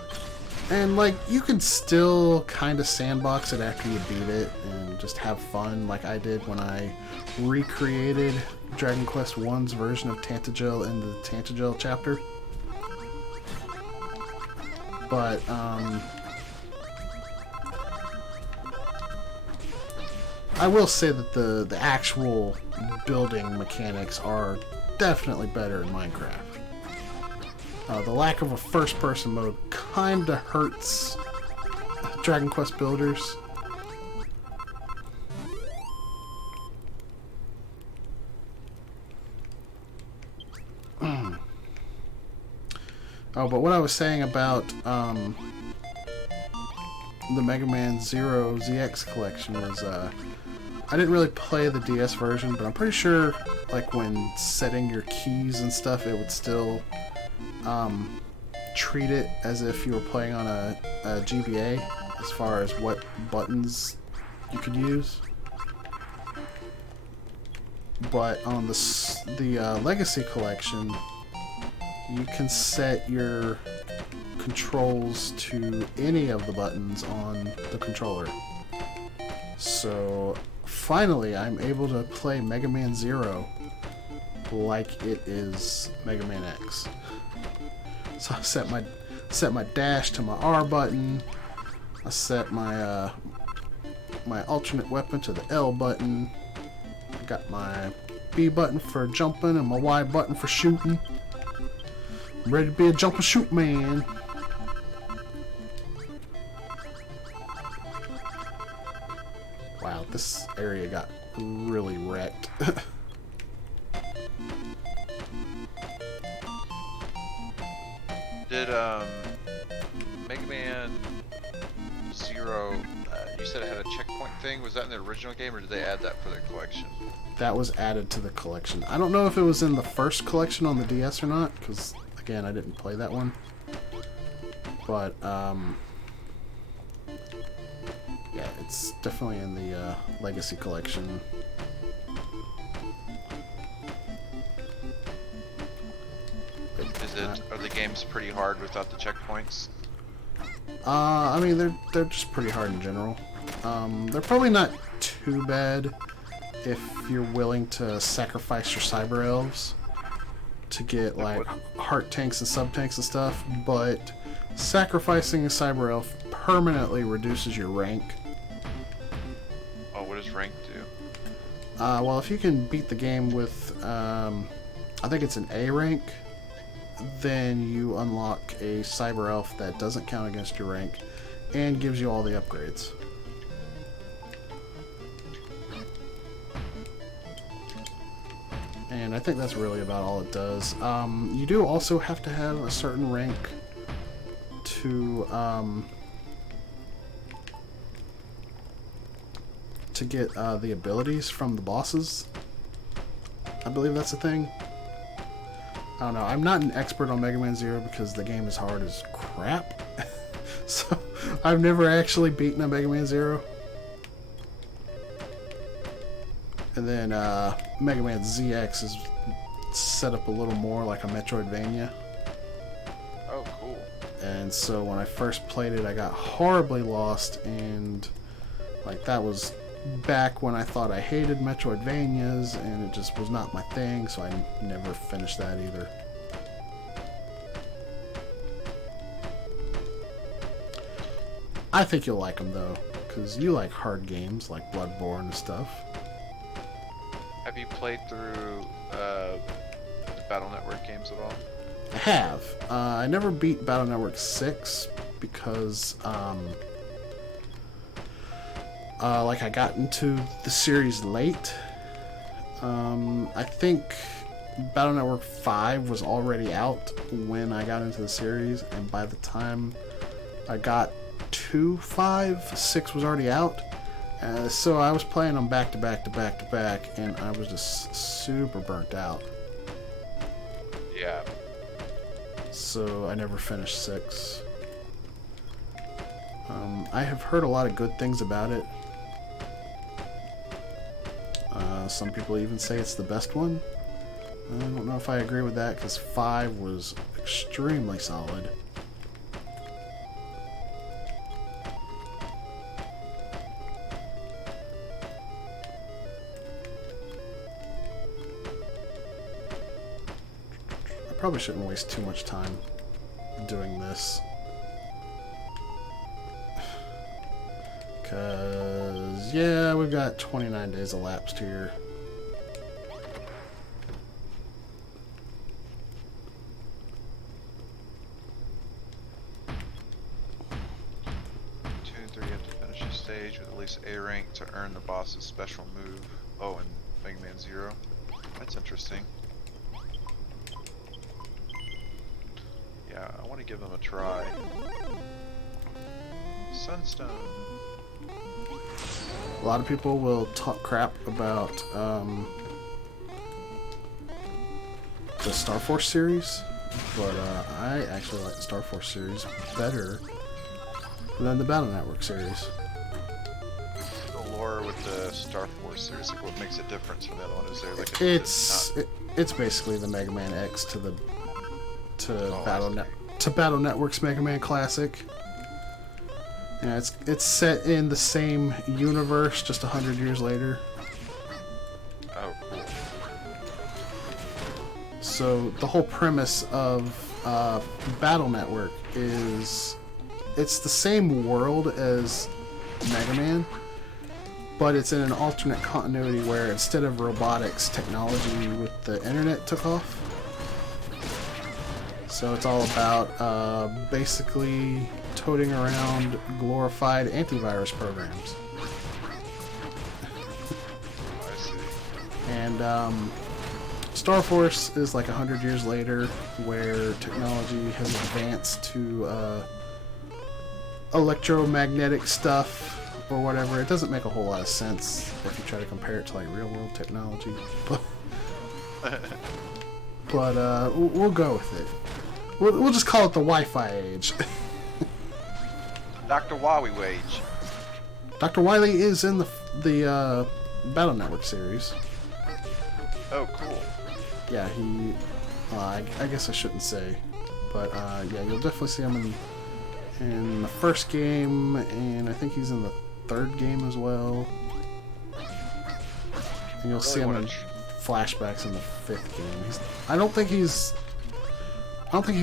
And like you can still kind of sandbox it after you beat it and just have fun, like I did when I recreated Dragon Quest I's version of Tantagel in the Tantagel chapter. But I will say that the actual building mechanics are definitely better in Minecraft. The lack of a first-person mode kinda hurts Dragon Quest builders. Oh, but what I was saying about the Mega Man Zero ZX collection was I didn't really play the DS version, but I'm pretty sure like when setting your keys and stuff, it would still treat it as if you were playing on a GBA as far as what buttons you could use. But on the Legacy collection, you can set your controls to any of the buttons on the controller. So finally, I'm able to play Mega Man Zero like it is Mega Man X. So I set my dash to my R button. I set my my alternate weapon to the L button. I got my B button for jumping and my Y button for shooting. I'm ready to be a jump and shoot man. Wow, this area got really wrecked. Did Mega Man Zero, you said it had a checkpoint thing? Was that in the original game, or did they add that for the collection? That was added to the collection. I don't know if it was in the first collection on the DS or not, because again, I didn't play that one. But yeah, it's definitely in the Legacy collection. Are the games pretty hard without the checkpoints? I mean, they're just pretty hard in general. They're probably not too bad if you're willing to sacrifice your cyber elves to get like heart tanks and sub tanks and stuff, but sacrificing a cyber elf permanently reduces your rank. Oh, what does rank do? Well, if you can beat the game with, I think it's an A rank, then you unlock a cyber elf that doesn't count against your rank and gives you all the upgrades. And I think that's really about all it does. You do also have to have a certain rank to get the abilities from the bosses. I believe that's a thing. I don't know. I'm not an expert on Mega Man Zero because the game is hard as crap. So I've never actually beaten a Mega Man Zero. And then Mega Man ZX is set up a little more like a Metroidvania. Oh, cool. And so when I first played it, I got horribly lost, and like that was back when I thought I hated Metroidvanias, and it just was not my thing, so I never finished that either. I think you'll like them though, because you like hard games like Bloodborne and stuff. Have you played through the Battle Network games at all? I have. I never beat Battle Network 6 because like I got into the series late. I think Battle Network 5 was already out when I got into the series, and by the time I got to 5, 6 was already out. So I was playing them back to back to back to back, and I was just super burnt out. Yeah. So I never finished 6. I have heard a lot of good things about it. Some people even say it's the best one. I don't know if I agree with that, because 5 was extremely solid. I probably shouldn't waste too much time doing this. Because, yeah, we've got 29 days elapsed here. A rank to earn the boss's special move. Oh, and Mega Man 0. That's interesting. Yeah, I want to give them a try. Sunstone. A lot of people will talk crap about the Star Force series, but I actually like the Star Force series better than the Battle Network series. With the Star Force series, like what makes it different from the other one? Is there like it's basically the Mega Man X to Battle Network's Mega Man Classic. Yeah, it's set in the same universe, just 100 years later. Oh, cool. So the whole premise of Battle Network is it's the same world as Mega Man, but it's in an alternate continuity where instead of robotics, technology with the internet took off. So it's all about basically toting around glorified antivirus programs. I see. And Star Force is like 100 years later, where technology has advanced to electromagnetic stuff or whatever. It doesn't make a whole lot of sense if you try to compare it to like real world technology, but we'll go with it. We'll just call it the Wi-Fi age. Dr. Wowie Wage. Dr. Wily is in the Battle Network series. Oh, cool. Yeah, he. I guess I shouldn't say, but yeah, you'll definitely see him in the first game, and I think he's in the third game as well. And you'll see him in flashbacks in the fifth game. I don't think he's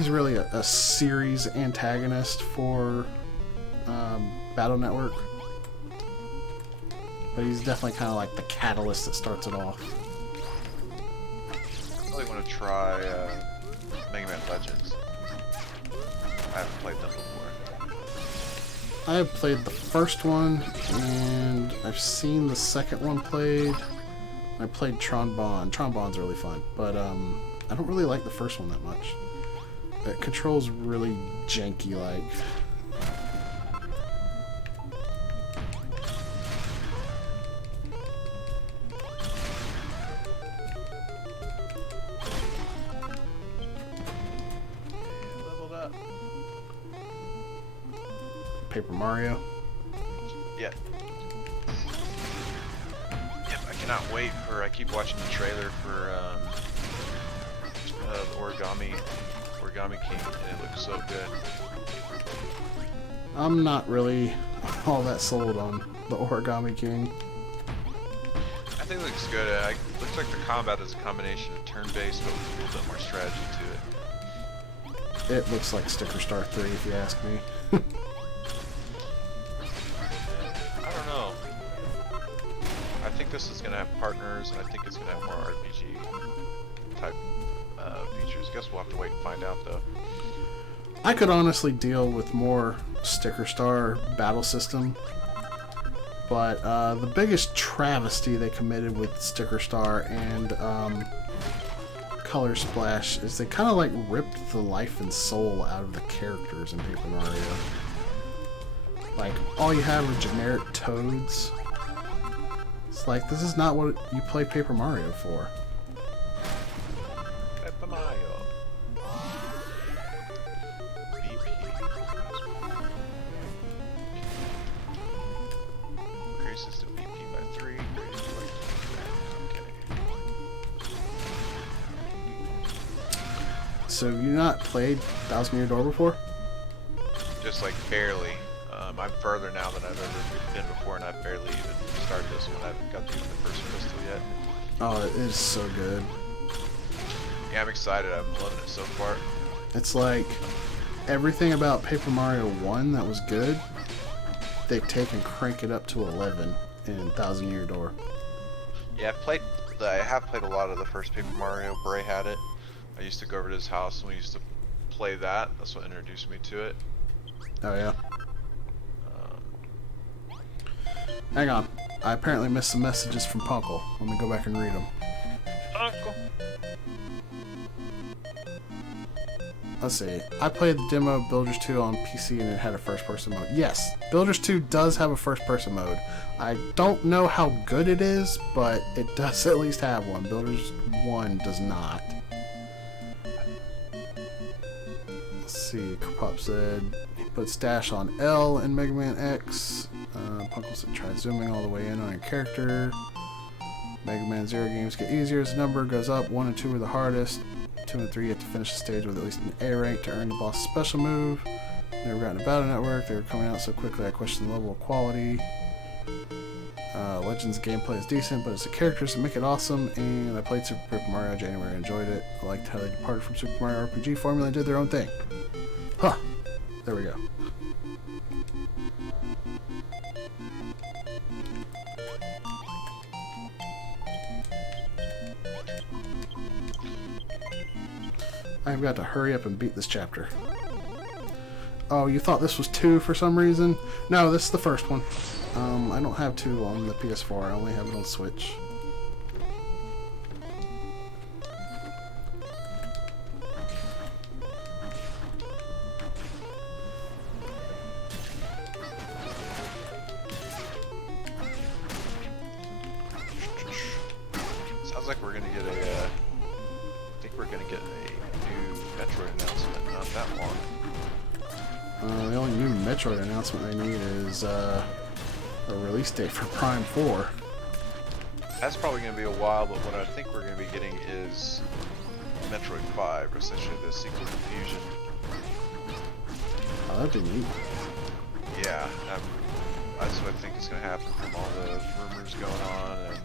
really a series antagonist for Battle Network, but he's definitely kind of like the catalyst that starts it off. I really want to try Mega Man Legends. I haven't played them before. I have played the first one, and I've seen the second one played. I played Tron Bond. Tron Bond's really fun, but I don't really like the first one that much. It controls really janky-like. Leveled up. Paper Mario. Yeah. Yep, I cannot wait for. I keep watching the trailer for the Origami King, and it looks so good. I'm not really all that sold on the Origami King. I think it looks good. It looks like the combat is a combination of turn-based, but with a little bit more strategy to it. It looks like Sticker Star 3, if you ask me. I don't know. I think this is going to have partners, and I think it's going to have more RPG type features. Guess we'll have to wait and find out, though. I could honestly deal with more Sticker Star battle system, but the biggest travesty they committed with Sticker Star and Color Splash is they kind of like ripped the life and soul out of the characters in Paper Mario. Like, all you have are generic toads. It's like, this is not what you play Paper Mario for. Paper Mario. Increases the BP by 3. Okay. So you not played Thousand Year Door before? Just like barely. I'm further now than I've ever been before, and I've barely even started this one. I haven't got to the first crystal yet. Oh, it is so good. Yeah, I'm excited. I'm loving it so far. It's like everything about Paper Mario 1 that was good, they take and crank it up to 11 in Thousand Year Door. Yeah, I have played a lot of the first Paper Mario. Bray had it. I used to go over to his house and we used to play that. That's what introduced me to it. Oh yeah. Hang on. I apparently missed some messages from Punkle. Let me go back and read them. Uncle. Let's see. I played the demo of Builders 2 on PC and it had a first-person mode. Yes, Builders 2 does have a first-person mode. I don't know how good it is, but it does at least have one. Builders 1 does not. Let's see. Kerpop said he put stash on L in Mega Man X. Punkle said try zooming all the way in on your character. Mega Man 0 games get easier as the number goes up. 1 and 2 are the hardest. 2 and 3 you have to finish the stage with at least an A rank to earn the boss special move. Never gotten a Battle Network. They were coming out so quickly I questioned the level of quality. Legends gameplay is decent, but it's the characters that make it awesome. And I played Super Paper Mario January, enjoyed it. I liked how they departed from Super Mario RPG formula and did their own thing. Huh. There we go. I've got to hurry up and beat this chapter. Oh, you thought this was 2 for some reason? No, this is the first one. I don't have 2 on the PS4. I only have it on Switch. Sounds like we're gonna get a. I think we're gonna get a new Metroid announcement. Not that long. The only new Metroid announcement they need is a release date for Prime 4. That's probably gonna be a while, but what I think we're gonna be getting is Metroid 5, or essentially the sequel to Fusion. Oh, that'd be neat. Yeah, that's what I think is gonna happen from all the rumors going on and.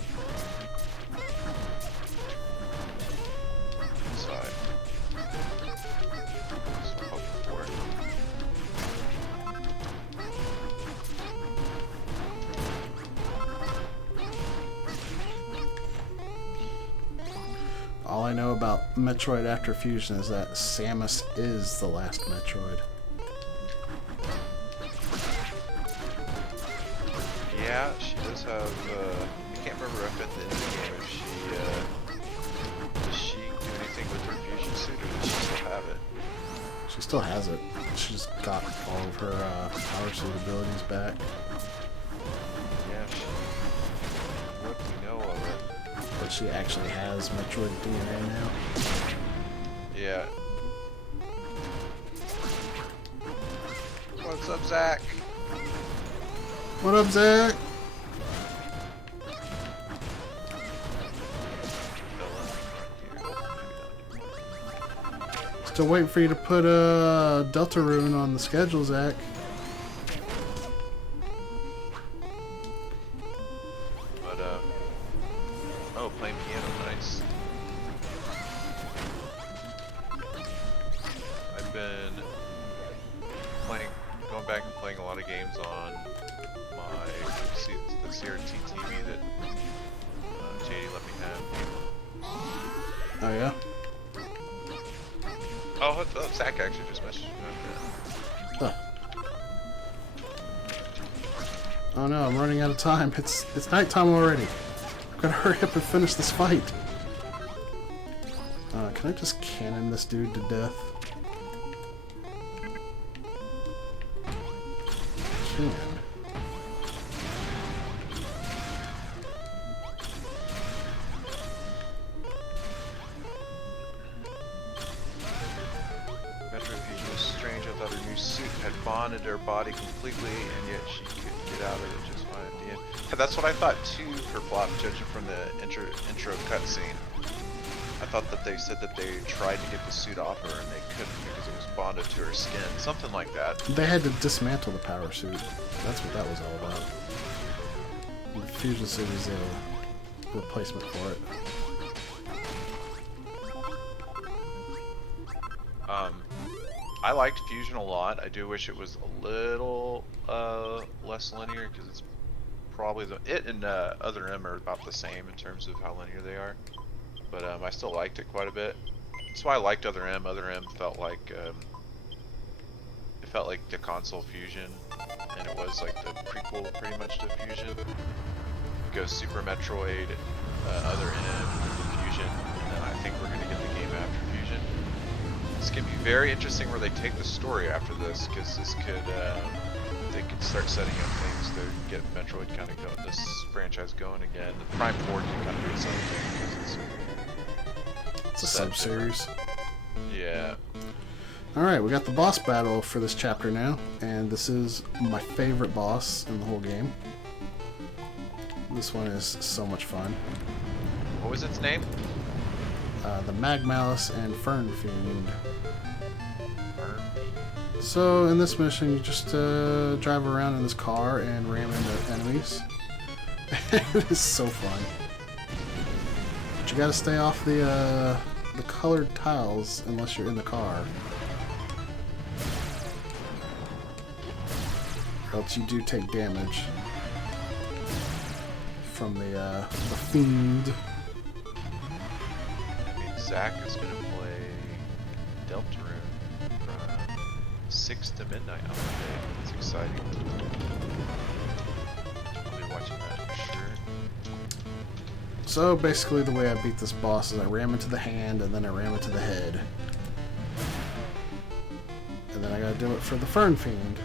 Inside. That's what I'm hoping for. All I know about Metroid After Fusion is that Samus is the last Metroid. Yeah, she does have, I can't remember if at the end of the game if does she do anything with her fusion suit, or does she still have it? She still has it. She just got all of her power suit abilities back. Yeah, what we know of it. But she actually has Metroid DNA now. Yeah. What's up, Zach? What up, Zach? Still waiting for you to put a Deltarune on the schedule, Zach. But, oh, playing piano, nice. I've been going back and playing a lot of games on the CRT TV that JD let me have. Oh, yeah? Oh, Zach actually just messaged me. Huh. Oh no, I'm running out of time. It's nighttime already. I've got to hurry up and finish this fight. Can I just cannon this dude to death? I can. Bonded her body completely, and yet she could get out of it just fine at the end. That's what I thought too for plot, judging from the intro cutscene. I thought that they said that they tried to get the suit off her and they couldn't because it was bonded to her skin. Something like that. They had to dismantle the power suit. That's what that was all about. And the fusion suit is a replacement for it. I liked Fusion a lot. I do wish it was a little less linear because it's probably it and Other M are about the same in terms of how linear they are. But I still liked it quite a bit. That's why I liked Other M. Other M felt like it felt like the console Fusion, and it was like the prequel pretty much to Fusion. It goes Super Metroid, Other M, Fusion, and then I think we're gonna get the game after Fusion. It's gonna be very interesting where they take the story after this, because this could they could start setting up things to get Metroid kind of going, this franchise going again. The Prime 4 can kind of do its own thing because it's a sub-series. Yeah. Alright, we got the boss battle for this chapter now, and this is my favorite boss in the whole game. This one is so much fun. What was its name? The Magmalice and Fern Fiend. So in this mission, you just drive around in this car and ram into enemies. It is so fun. But you gotta stay off the colored tiles unless you're in the car. Or else you do take damage from the fiend. I mean, Zach is gonna play Deltarune from 6 to midnight on Monday. That's exciting. I'll be watching that for sure. So basically the way I beat this boss is I ram into the hand and then I ram into the head. And then I gotta do it for the Fern Fiend.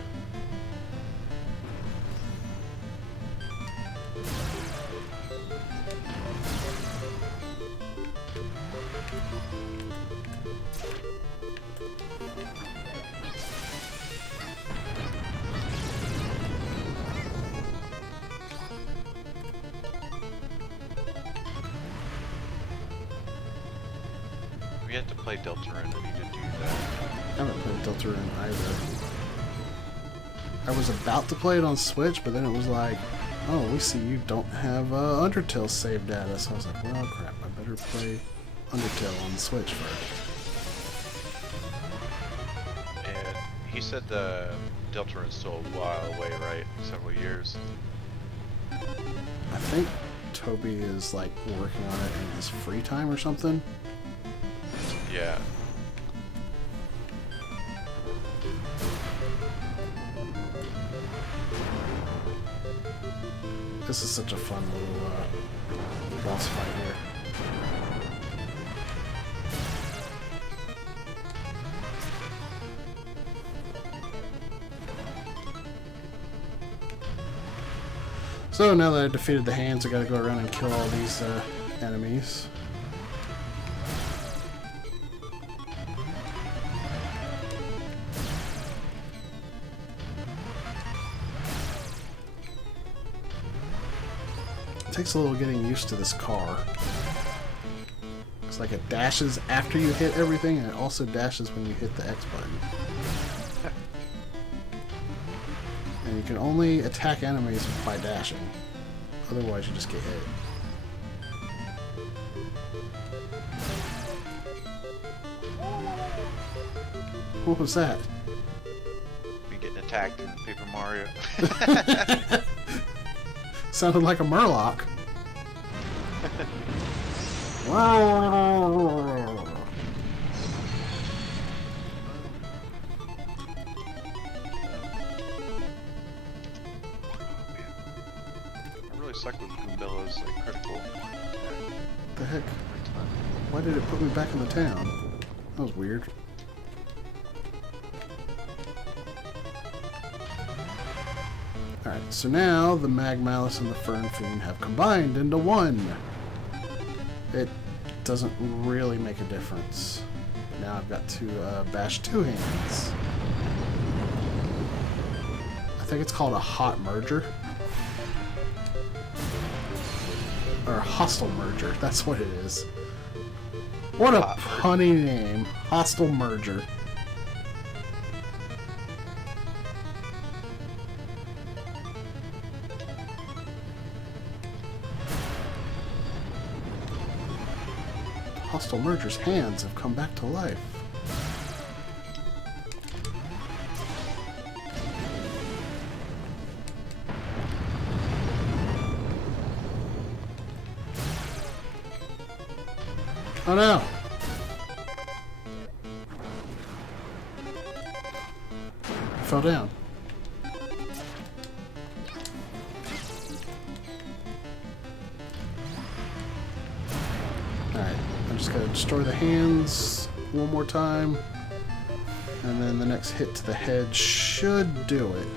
We have to play Deltarune. I need to do that. I haven't played Deltarune either. I was about to play it on Switch, but then it was like, oh, we see you don't have Undertale saved data. So I was like, well, crap, I better play Undertale on the Switch first. And he said the Deltarune's still a while away, right? Several years. I think Toby is like working on it in his free time or something. Yeah. This is such a fun little boss fight here. So now that I've defeated the hands, I gotta go around and kill all these enemies. It takes a little getting used to this car. It's like it dashes after you hit everything, and it also dashes when you hit the X button. And you can only attack enemies by dashing. Otherwise, you just get hit. What was that? Me getting attacked in Paper Mario. Sounded like a Murloc. I really suck with Goombella's like critical attack The heck? every time. Why did it put me back in the town? That was weird. Alright, so now the Magmalice and the Fern Fiend have combined into one. It doesn't really make a difference. Now I've got to bash two hands. I think it's called a hot merger. Or a hostile merger, that's what it is. What a punny name. Hostile Merger. Hostile Merger's hands have come back to life. Oh no! I fell down. Alright, I'm just gonna destroy the hands one more time. And then the next hit to the head should do it.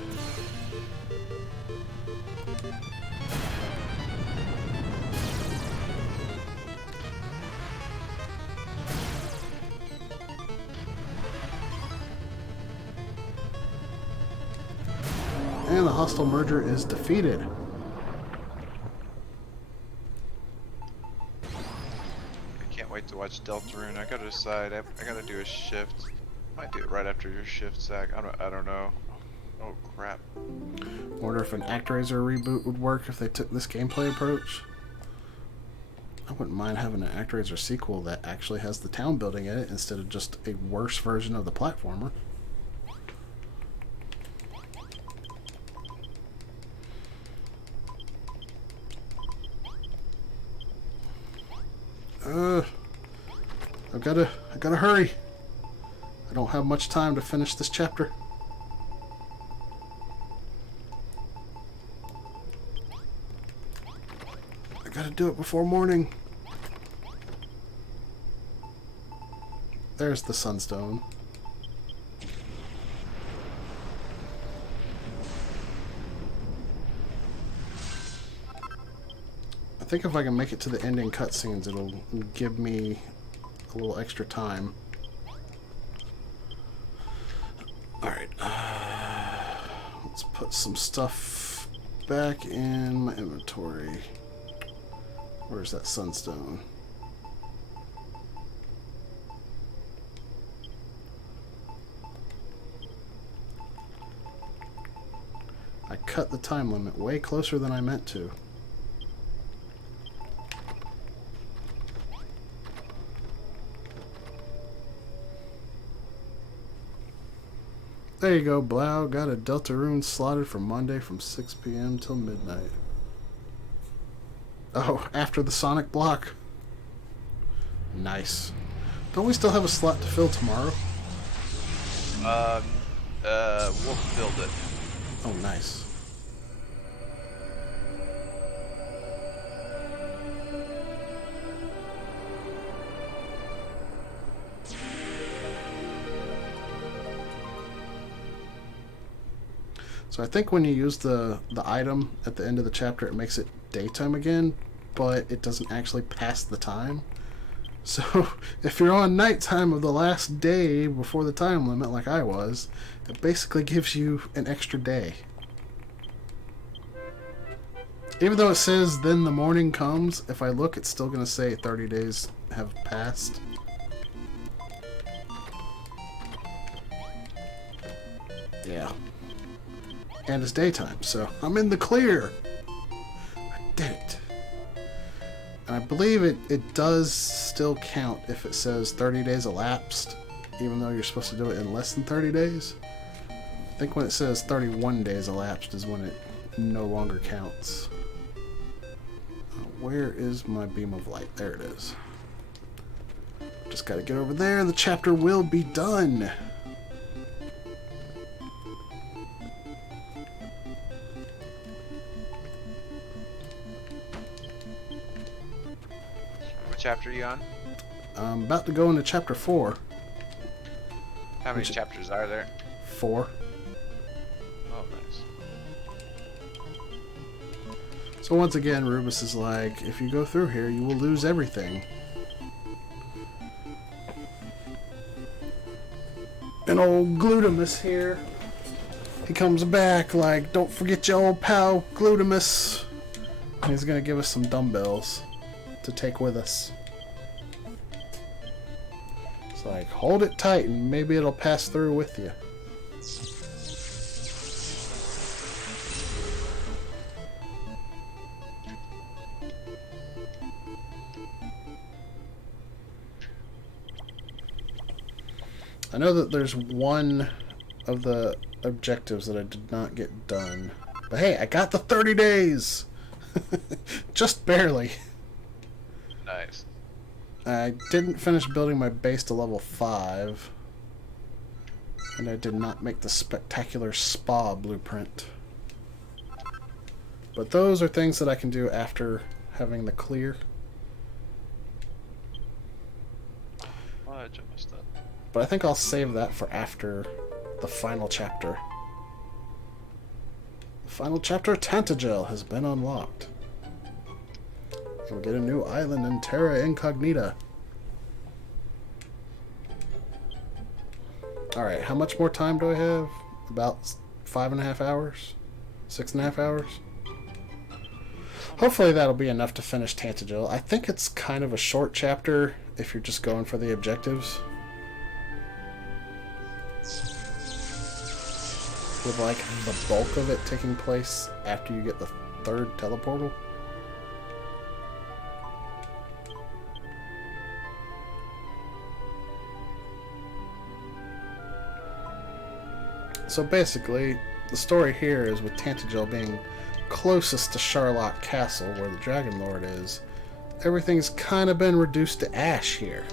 And the hostile merger is defeated. I can't wait to watch Deltarune. I gotta decide. I gotta do a shift. Might do it right after your shift, Zach. I don't know. Oh crap. Wonder if an ActRaiser reboot would work if they took this gameplay approach. I wouldn't mind having an ActRaiser sequel that actually has the town building in it instead of just a worse version of the platformer. I gotta hurry. I don't have much time to finish this chapter. I gotta do it before morning. There's the sunstone. I think if I can make it to the ending cutscenes, it'll give me a little extra time. Alright. Let's put some stuff back in my inventory. Where's that sunstone? I cut the time limit way closer than I meant to. There you go, Blau. Got a Deltarune slotted for Monday from 6 p.m. till midnight. Oh, after the Sonic block. Nice. Don't we still have a slot to fill tomorrow? We'll build it. Oh, nice. So I think when you use the item at the end of the chapter, it makes it daytime again, but it doesn't actually pass the time. So if you're on nighttime of the last day before the time limit, like I was, it basically gives you an extra day. Even though it says then the morning comes, if I look, it's still going to say 30 days have passed. Yeah. And it's daytime, so I'm in the clear. I did it. And I believe it does still count if it says 30 days elapsed, even though you're supposed to do it in less than 30 days. I think when it says 31 days elapsed is when it no longer counts. Where is my beam of light? There it is. Just gotta get over there and the chapter will be done. Chapter are you on? I'm about to go into chapter 4. How many chapters are there? 4. Oh, nice. So once again, Rubus is like, if you go through here, you will lose everything. And old Glutamus here, he comes back like, don't forget your old pal Glutamus. And he's gonna give us some dumbbells to take with us. It's like, hold it tight and maybe it'll pass through with you. I know that there's one of the objectives that I did not get done. But hey, I got the 30 days! Just barely. Nice. I didn't finish building my base to level 5. And I did not make the spectacular spa blueprint. But those are things that I can do after having the clear. Oh, I just missed that. But I think I'll save that for after the final chapter. The final chapter of Tantagel has been unlocked. And we get a new island in Terra Incognita. Alright, how much more time do I have? About 5.5 hours? 6.5 hours? Hopefully that'll be enough to finish Tantagel. I think it's kind of a short chapter if you're just going for the objectives. With like the bulk of it taking place after you get the 3rd teleportal. So basically, the story here is with Tantagel being closest to Charlotte Castle, where the Dragon Lord is, everything's kind of been reduced to ash here.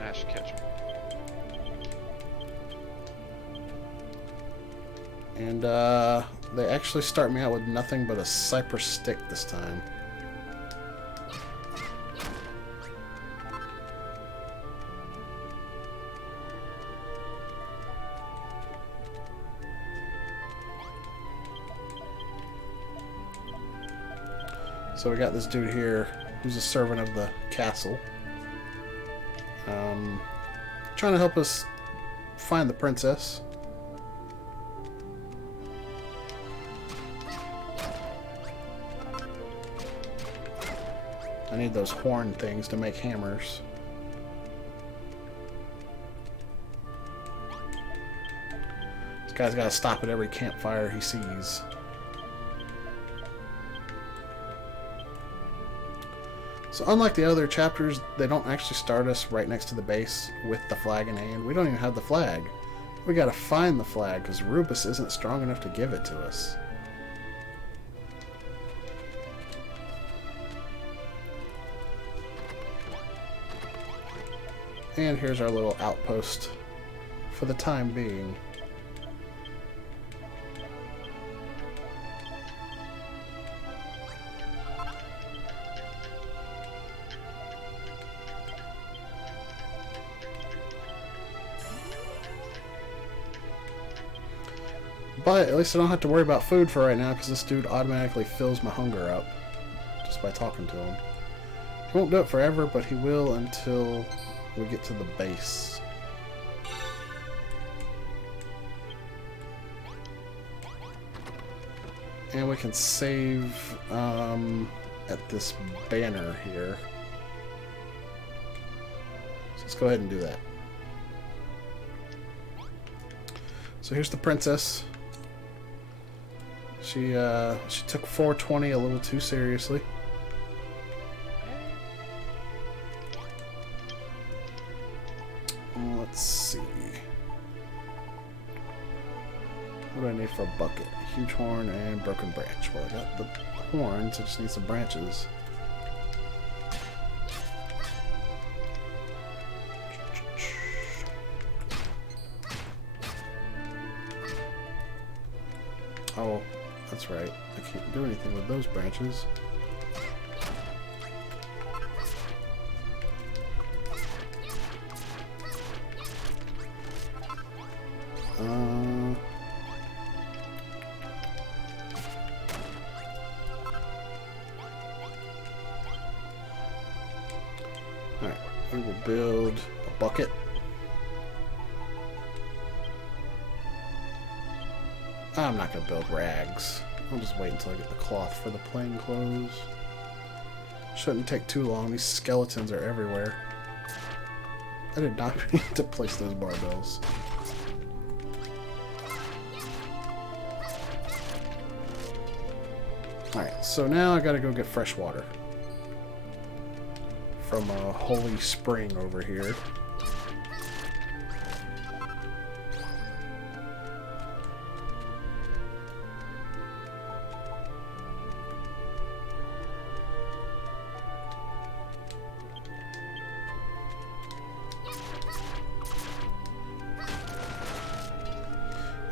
Ash Ketchum. And they actually start me out with nothing but a cypress stick this time. So we got this dude here who's a servant of the castle. Trying to help us find the princess. I need those horn things to make hammers. This guy's got to stop at every campfire he sees. So unlike the other chapters, they don't actually start us right next to the base with the flag in hand. We don't even have the flag. We gotta find the flag because Rubus isn't strong enough to give it to us. And here's our little outpost for the time being. But at least I don't have to worry about food for right now because this dude automatically fills my hunger up just by talking to him. He won't do it forever, but he will until we get to the base. And we can save at this banner here. So let's go ahead and do that. So here's the princess. She took 420 a little too seriously. Let's see. What do I need for a bucket? Huge horn and broken branch. Well, I got the horns. I just need some branches. Oh, that's right. I can't do anything with those branches. Alright, we will build a bucket. I'm not going to build rags. I'll just wait until I get the cloth for the plain clothes. Shouldn't take too long. These skeletons are everywhere. I did not mean to place those barbells. Alright, so now I gotta go get fresh water. From a holy spring over here.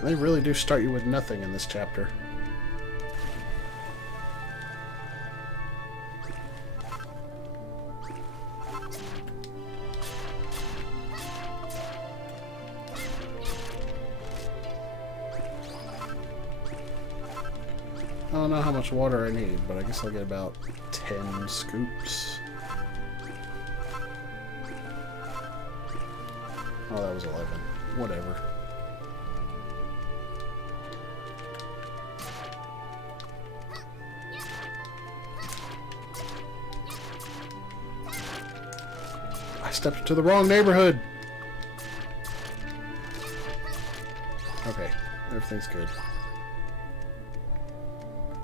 They really do start you with nothing in this chapter. I don't know how much water I need, but I guess I'll get about 10 scoops. Oh, that was 11. Whatever. I stepped into the wrong neighborhood! Okay, everything's good.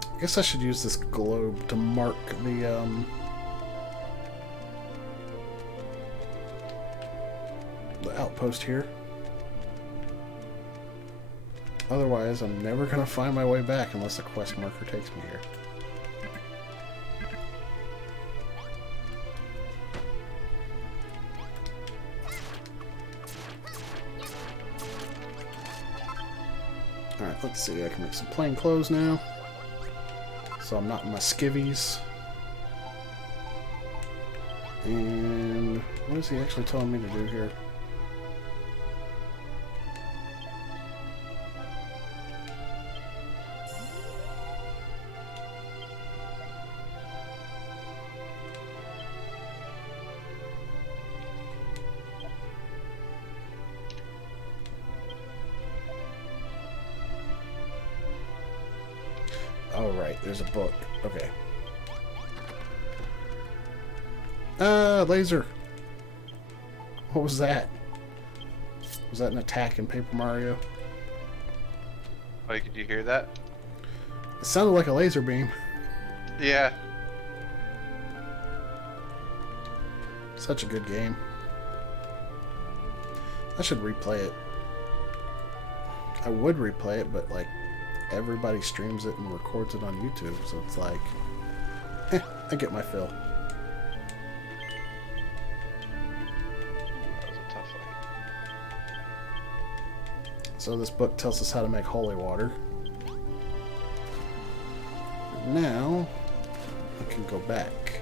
I guess I should use this globe to mark the outpost here. Otherwise, I'm never going to find my way back unless a quest marker takes me here. Alright, let's see. I can make some plain clothes now. So I'm not in my skivvies. And what is he actually telling me to do here? Oh, right, there's a book. Okay. Laser. What was that? Was that an attack in Paper Mario? Oh, could you hear that? It sounded like a laser beam. Yeah. Such a good game. I should replay it. I would replay it, but like everybody streams it and records it on YouTube, so it's like, I get my fill. That was a tough fight. So this book tells us how to make holy water. Now, I can go back.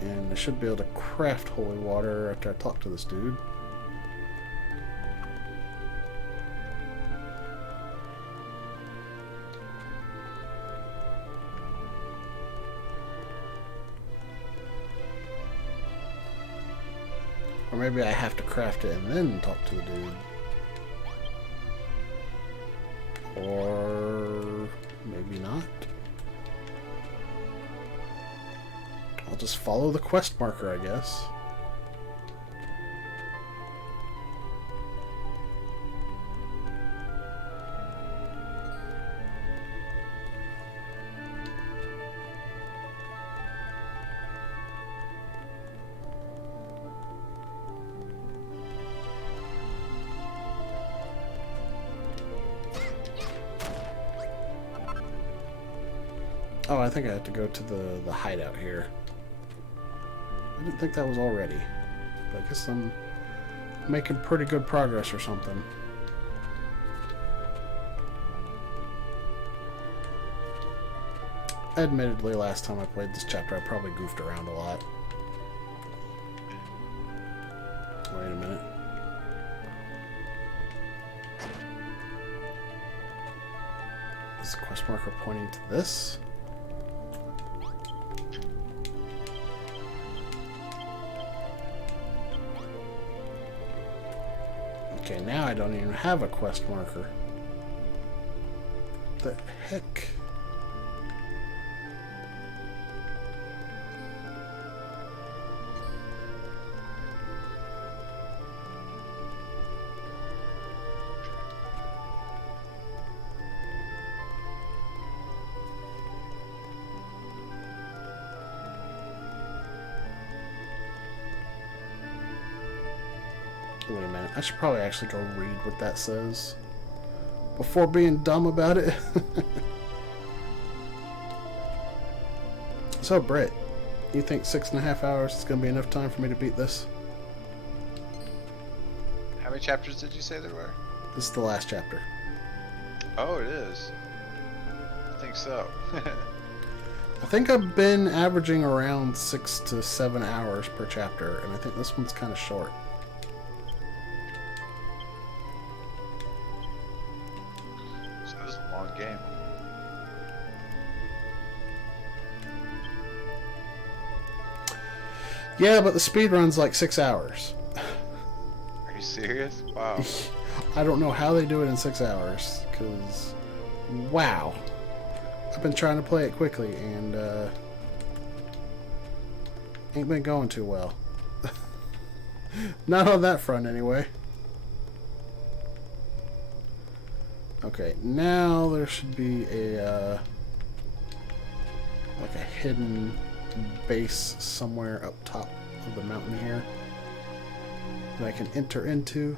And I should be able to craft holy water after I talk to this dude. Or maybe I have to craft it and then talk to the dude. Or maybe not. I'll just follow the quest marker, I guess. Oh, I think I have to go to the hideout here. I didn't think that was already. But I guess I'm making pretty good progress or something. Admittedly, last time I played this chapter, I probably goofed around a lot. Wait a minute. Is the quest marker pointing to this? Okay, now I don't even have a quest marker. The heck? Wait a minute. I should probably actually go read what that says before being dumb about it. So, Britt, you think 6.5 hours is going to be enough time for me to beat this? How many chapters did you say there were? This is the last chapter. Oh, it is. I think so. I think I've been averaging around 6 to 7 hours per chapter, and I think this one's kind of short. So this is a long game. Yeah, but the speed run's like 6 hours. Are you serious? Wow. I don't know how they do it in 6 hours, because, wow. I've been trying to play it quickly, and, ain't been going too well. Not on that front, anyway. Okay, now there should be a, like a hidden base somewhere up top of the mountain here that I can enter into.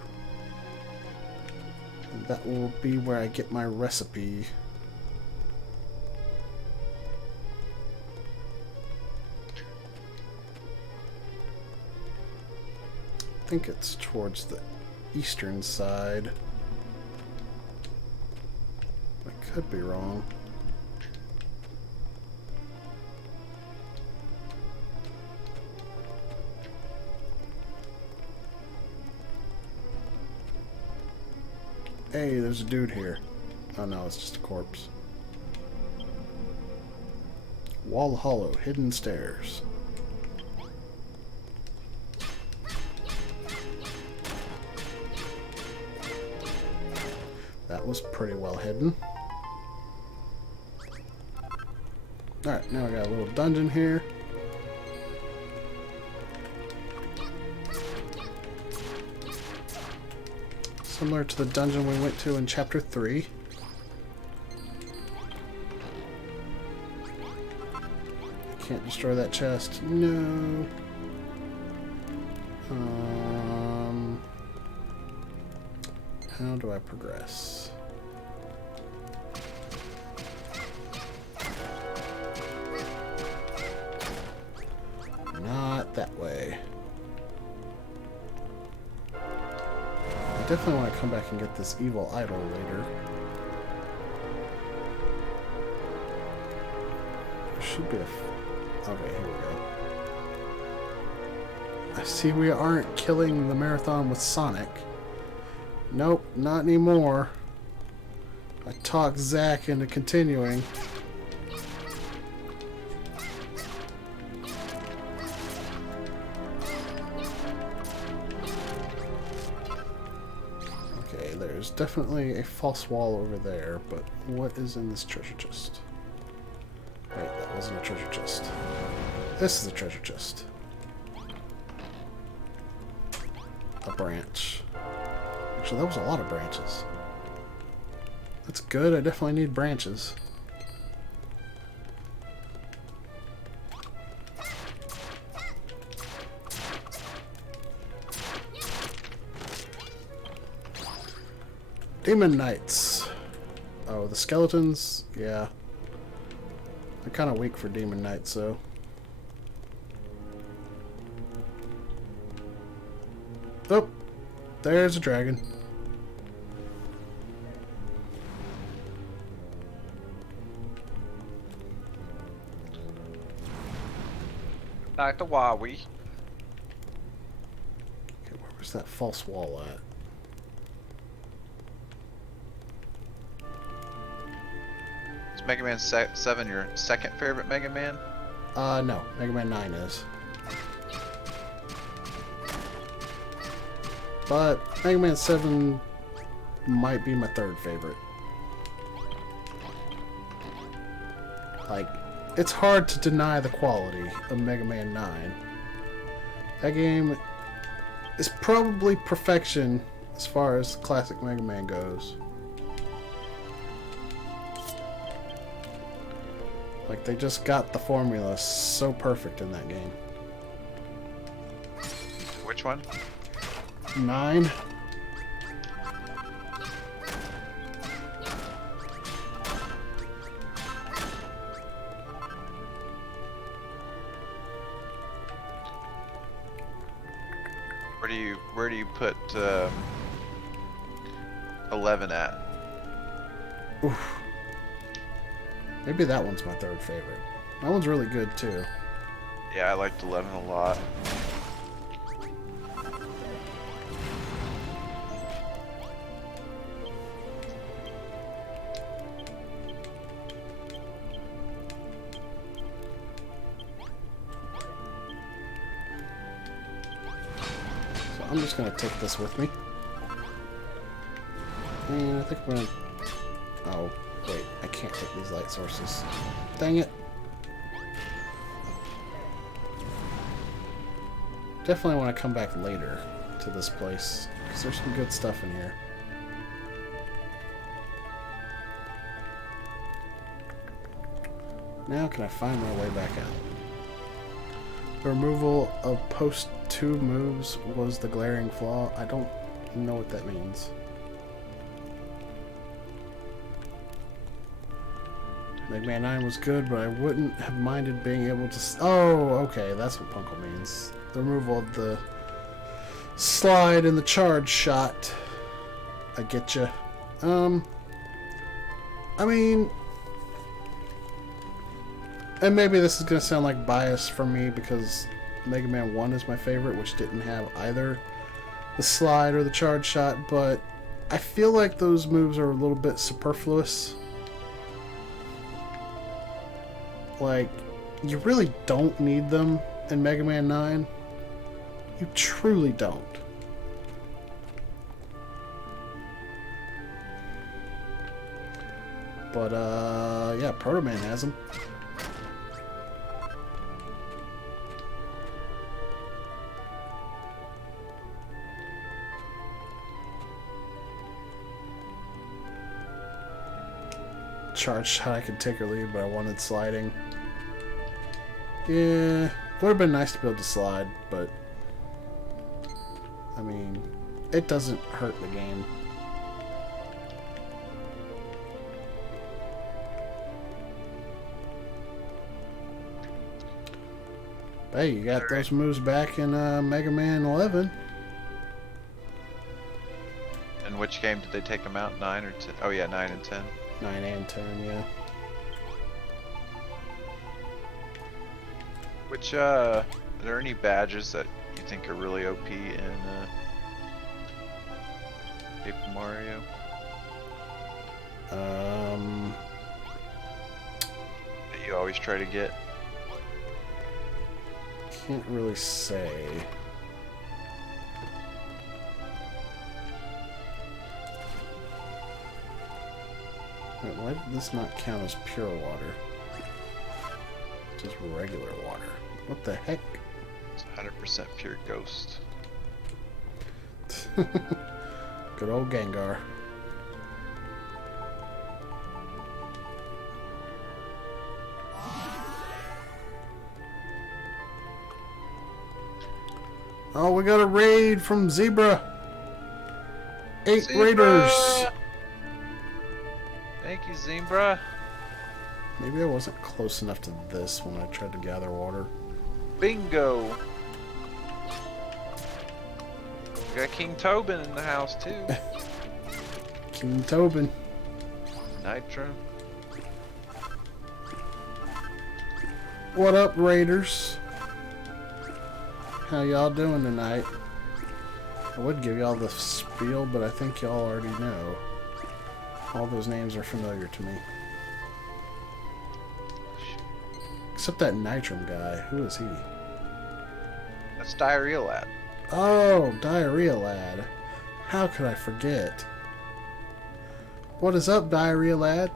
And that will be where I get my recipe. I think it's towards the eastern side. I could be wrong. Hey, there's a dude here. Oh no, it's just a corpse. Wall hollow, hidden stairs. That was pretty well hidden. Alright, now we got a little dungeon here. Similar to the dungeon we went to in Chapter 3. Can't destroy that chest. No. How do I progress? Not that way. I definitely want to come back and get this evil idol later. There should be a... Okay, here we go. I see we aren't killing the marathon with Sonic. Nope, not anymore. I talked Zach into continuing. Okay, there's definitely a false wall over there, but what is in this treasure chest? Wait, that wasn't a treasure chest. This is a treasure chest. A branch. Actually, that was a lot of branches. That's good. I definitely need branches. Demon Knights. Oh, the skeletons? Yeah. They're kind of weak for Demon Knights, though. Oh, there's a dragon. Like the Wowie. Okay, where was that false wall at? Is Mega Man 7 your second favorite Mega Man? No. Mega Man 9 is. But Mega Man 7 might be my third favorite. Like, it's hard to deny the quality of Mega Man 9. That game is probably perfection as far as classic Mega Man goes. Like, they just got the formula so perfect in that game. Which one? 9. Where do you put 11 at? Oof. Maybe that one's my third favorite. That one's really good too. Yeah, I liked 11 a lot. So I'm just gonna take this with me. And I think we're gonna... Oh, wait. I can't take these light sources. Dang it. Definitely want to come back later to this place, because there's some good stuff in here. Now can I find my way back out? The removal of post 2 moves was the glaring flaw. I don't know what that means. Mega Man 9 was good, but I wouldn't have minded being able to... Oh, okay, that's what Punkle means. The removal of the slide and the charge shot. I get you. I mean... And maybe this is going to sound like bias for me because Mega Man 1 is my favorite, which didn't have either the slide or the charge shot, but I feel like those moves are a little bit superfluous. Like, you really don't need them in Mega Man 9. You truly don't. But, yeah, Proto Man has them. Charge shot I could take or leave, but I wanted sliding. Yeah, would have been nice to be able to slide, but I mean, it doesn't hurt the game. Hey, you got those moves back in Mega Man 11. In which game did they take them out? 9 or 10? Oh yeah, 9 and 10. 9 and 10, yeah. Which, are there any badges that you think are really OP in, Paper Mario? That you always try to get? Can't really say. Wait, why did this not count as pure water? Just regular water. What the heck? It's 100% pure ghost. Good old Gengar. Oh, we got a raid from Zebra. 8 raiders. Thank you, Zebra. Maybe I wasn't close enough to this when I tried to gather water. Bingo. We got King Tobin in the house too. King Tobin. Nitro. What up, raiders? How y'all doing tonight? I would give y'all the spiel, but I think y'all already know. All those names are familiar to me. Except that Nitrum guy. Who is he? That's Diarrhea Lad. Oh, Diarrhea Lad. How could I forget? What is up, Diarrhea Lad?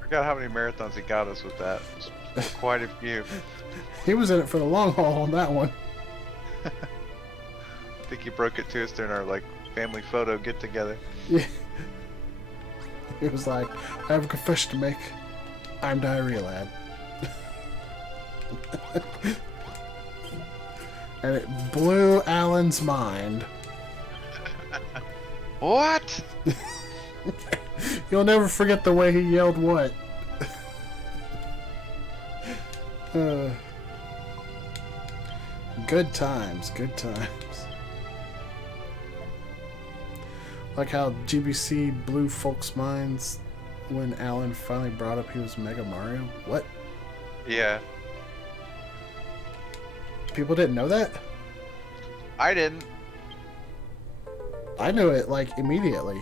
Forgot how many marathons he got us with that. Quite a few. He was in it for the long haul on that one. I think he broke it to us during our like family photo get together. Yeah. He was like, I have a confession to make. I'm Diarrhea Lad. And it blew Alan's mind. What? You'll never forget the way he yelled what. Good times, good times. Like how GBC blew folks' minds when Alan finally brought up he was Mega Mario. What? Yeah. People didn't know that? I didn't. I knew it, like, immediately.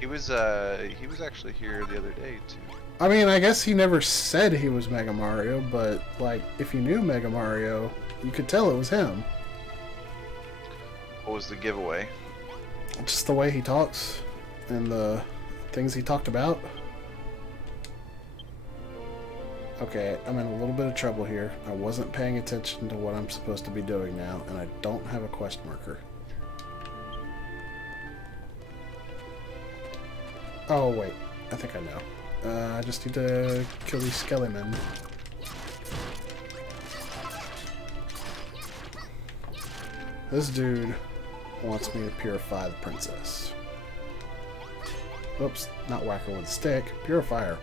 He was actually here the other day too. I mean, I guess he never said he was Mega Mario, but, like, if you knew Mega Mario, you could tell it was him. What was the giveaway? Just the way he talks and the things he talked about. Okay, I'm in a little bit of trouble here. I wasn't paying attention to what I'm supposed to be doing now, and I don't have a quest marker. Oh, wait. I think I know. I just need to kill these skellymen. This dude wants me to purify the princess. Oops, not whack her with a stick. Purify her.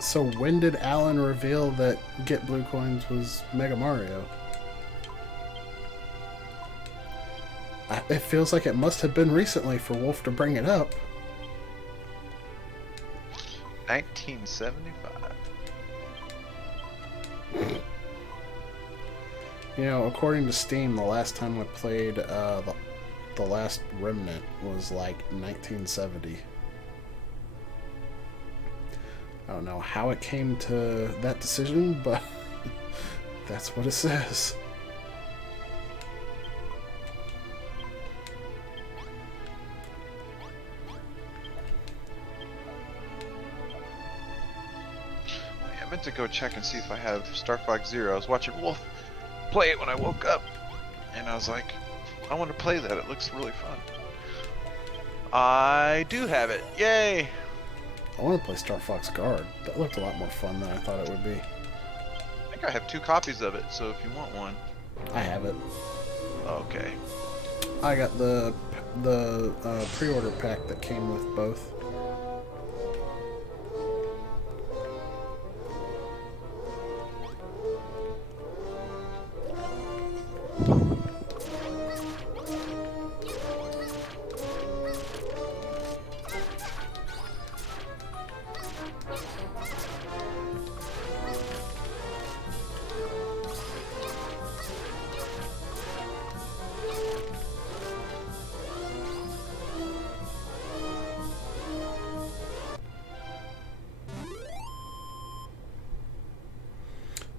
So when did Alan reveal that Get Blue Coins was Mega Mario? It feels like it must have been recently for Wolf to bring it up. 1975. You know, according to Steam, the last time I played the last Remnant was like 1970. I don't know how it came to that decision, but that's what it says. I meant to go check and see if I have Star Fox Zero. I was watching Wolf play it when I woke up, and I was like, I want to play that. It looks really fun. I do have it. Yay! I want to play Star Fox Guard. That looked a lot more fun than I thought it would be. I think I have 2 copies of it, so if you want one. I have it. Okay. I got the pre-order pack that came with both.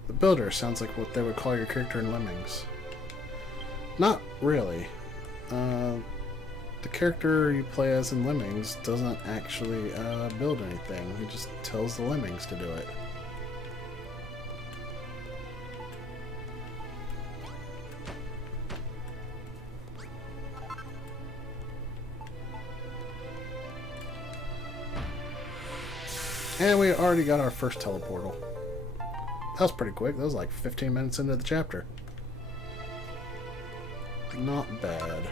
The Builder sounds like what they would call your character in Lemmings. Not really. The character you play as in Lemmings doesn't actually build anything. He just tells the Lemmings to do it. And we already got our first teleportal. That was pretty quick. That was like 15 minutes into the chapter. Not bad.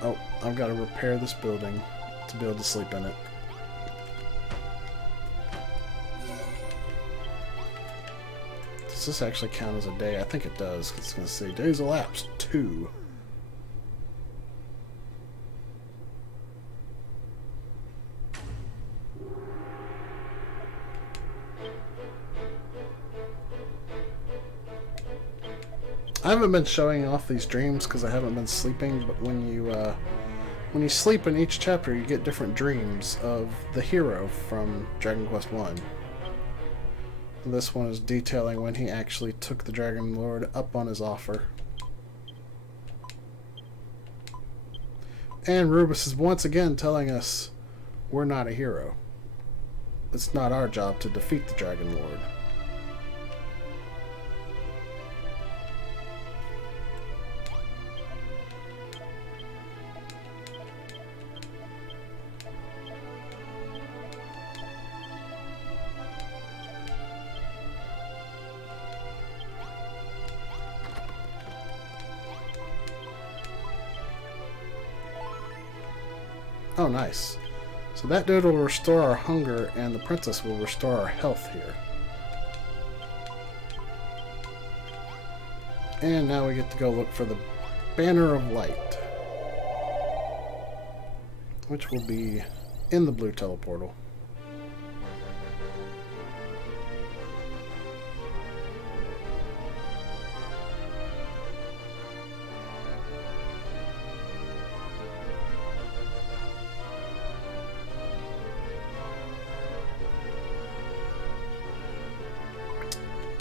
Oh, I've got to repair this building to be able to sleep in it. Does this actually count as a day? I think it does, 'cause it's going to say days elapsed 2. I haven't been showing off these dreams because I haven't been sleeping, but when you sleep in each chapter, you get different dreams of the hero from Dragon Quest 1. This one is detailing when he actually took the Dragon Lord up on his offer. And Rubus is once again telling us we're not a hero. It's not our job to defeat the Dragon Lord. Oh, nice. So that dude will restore our hunger, and the princess will restore our health here. And now we get to go look for the Banner of Light, which will be in the blue teleportal.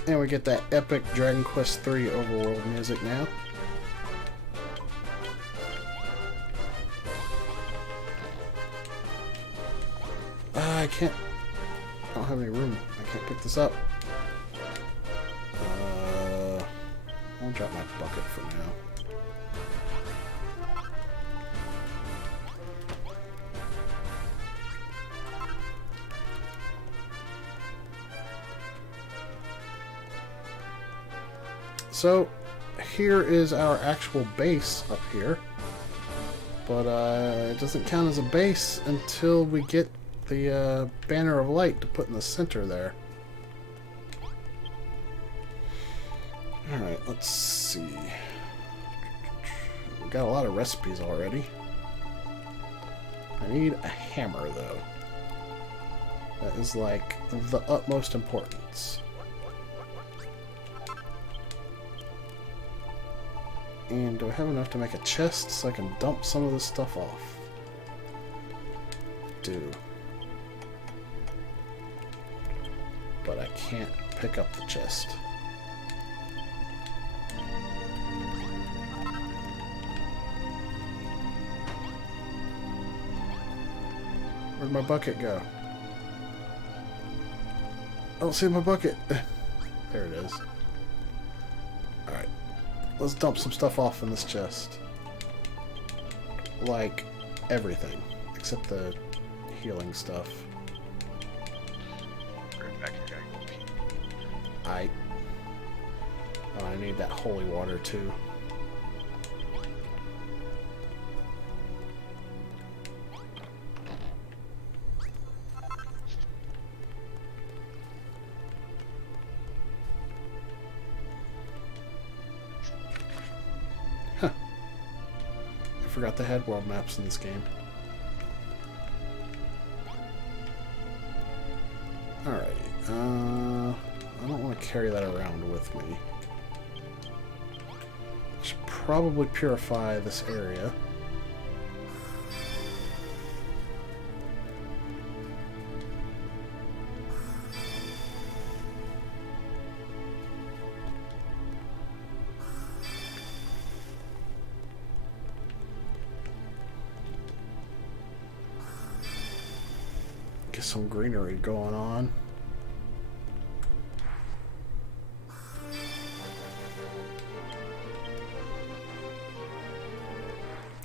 And we get that epic Dragon Quest III overworld music now. I can't. I don't have any room. I can't pick this up. I'll drop my bucket for now. So, here is our actual base up here, but it doesn't count as a base until we get the Banner of Light to put in the center there. Alright, let's see. We got a lot of recipes already. I need a hammer, though. That is like the utmost importance. And do I have enough to make a chest so I can dump some of this stuff off? Do. But I can't pick up the chest. Where'd my bucket go? I don't see my bucket. There it is. Alright. Let's dump some stuff off in this chest. Like everything. Except the healing stuff. Right back here, I need that holy water too. Huh. I forgot they had world maps in this game. Alrighty. I don't want to carry that around with me. I should probably purify this area. Get some greenery going on.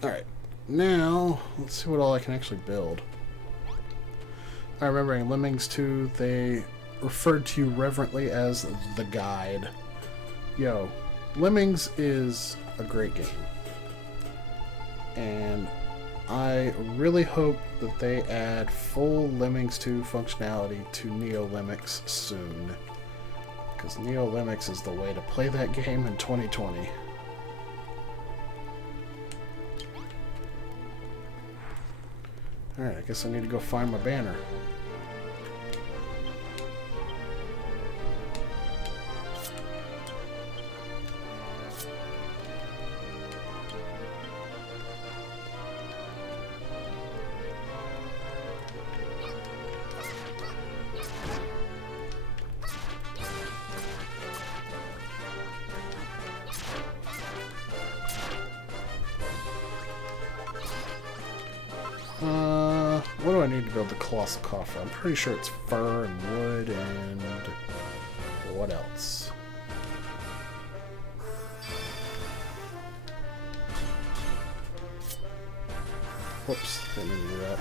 Alright, now let's see what all I can actually build. I remember in Lemmings 2, they referred to you reverently as the guide. Yo, Lemmings is a great game. And I really hope that they add full Lemmings 2 functionality to Neo Lemmix soon. Because Neo Lemmix is the way to play that game in 2020. Alright, I guess I need to go find my banner. What do I need to build the colossal coffer? I'm pretty sure it's fur and wood and what else? Whoops, didn't mean to do that.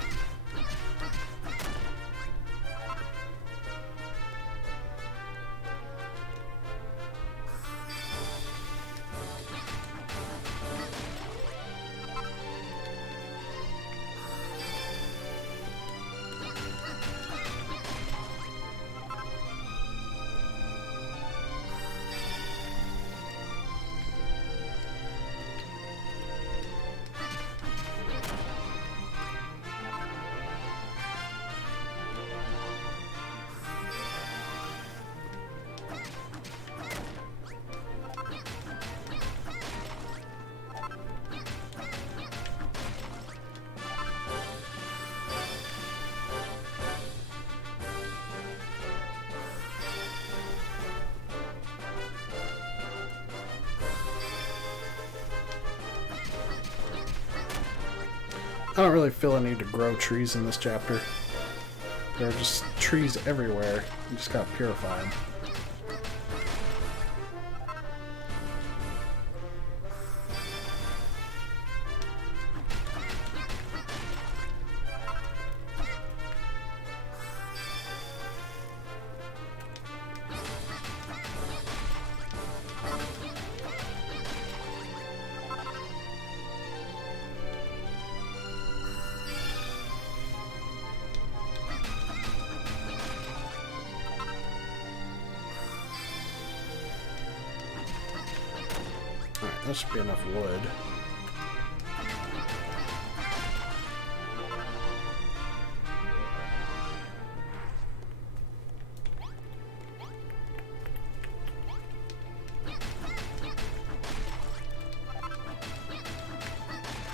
I don't really feel a need to grow trees in this chapter. There are just trees everywhere. You just gotta purify them. Alright, that should be enough wood.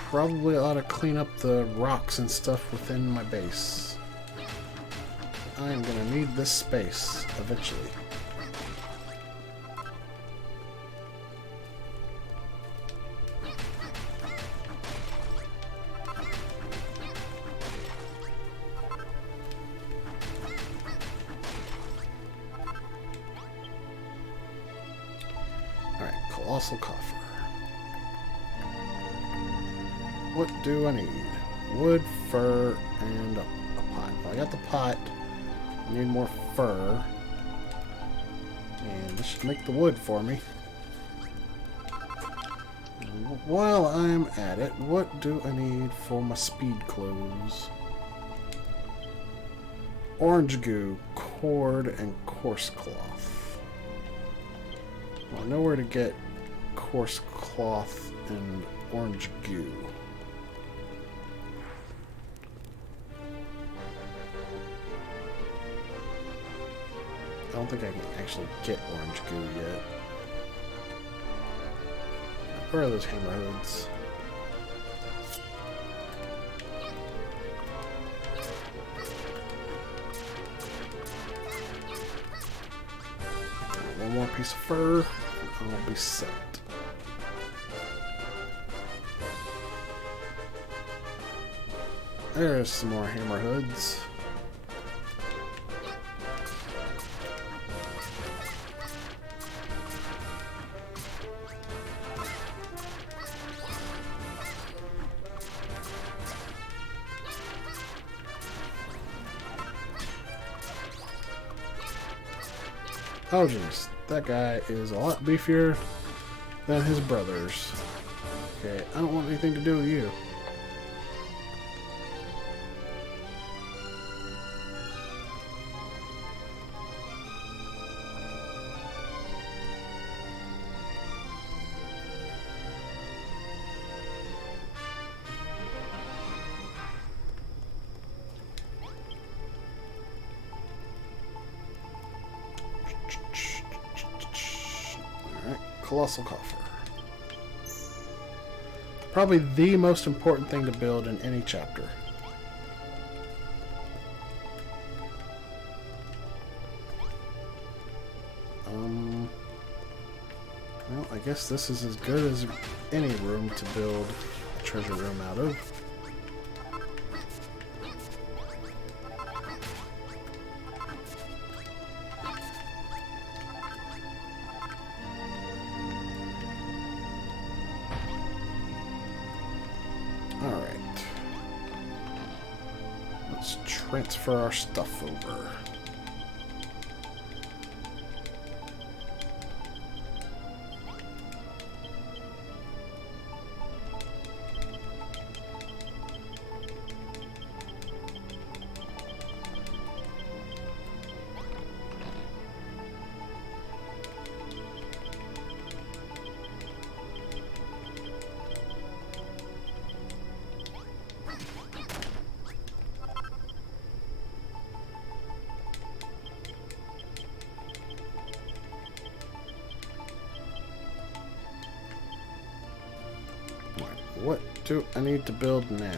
Probably ought to clean up the rocks and stuff within my base. I am gonna need this space eventually. Alright, colossal coffer. What do I need? Wood, fur, and a pot. Well, I got the pot. I need more fur. And this should make the wood for me. While I'm at it, what do I need for my speed clothes? Orange goo, cord, and coarse cloth. Well, I know where to get coarse cloth and orange goo. I don't think I can actually get orange goo yet. Where are those hammerheads? One more piece of fur, and I'll be set. There's some more hammerheads. Oh jeez, that guy is a lot beefier than his brothers. Okay, I don't want anything to do with you. Alright, colossal coffer. Probably the most important thing to build in any chapter. Well, I guess this is as good as any room to build a treasure room out of. transfer our stuff over. What do I need to build now?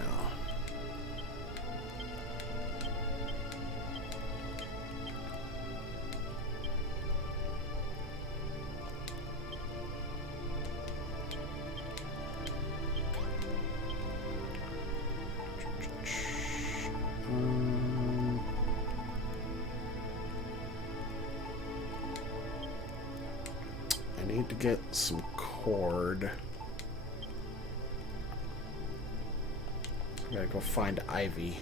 I need to get some cord. I gotta go find ivy.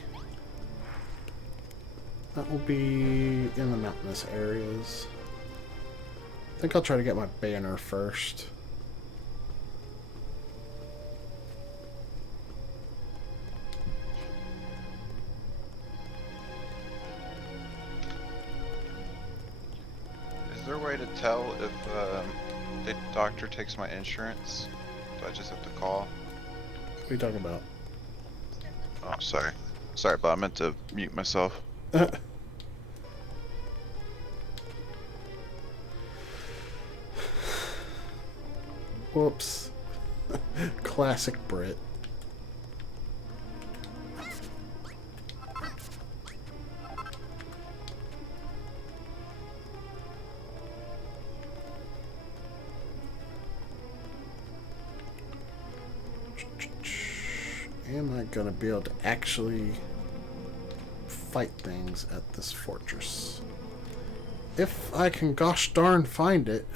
That will be in the mountainous areas. I think I'll try to get my banner first. Is there a way to tell if the doctor takes my insurance? Do I just have to call? What are you talking about? Oh, sorry. Sorry, but I meant to mute myself. Whoops. Classic Brit. Am I gonna be able to actually fight things at this fortress? If I can gosh darn find it.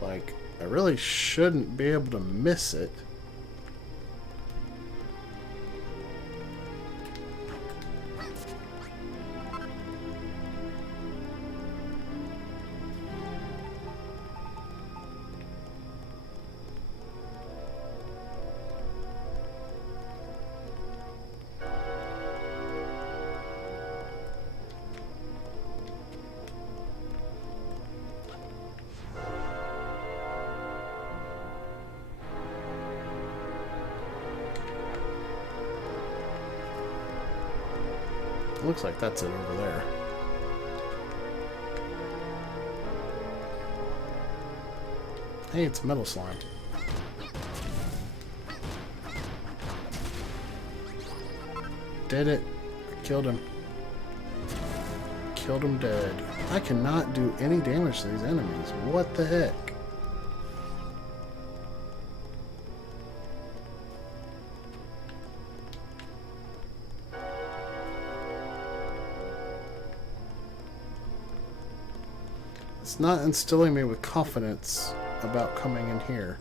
Like, I really shouldn't be able to miss it. Looks like that's it over there. Hey, it's metal slime. Did it. I killed him. Killed him dead. I cannot do any damage to these enemies. What the heck? It's not instilling me with confidence about coming in here.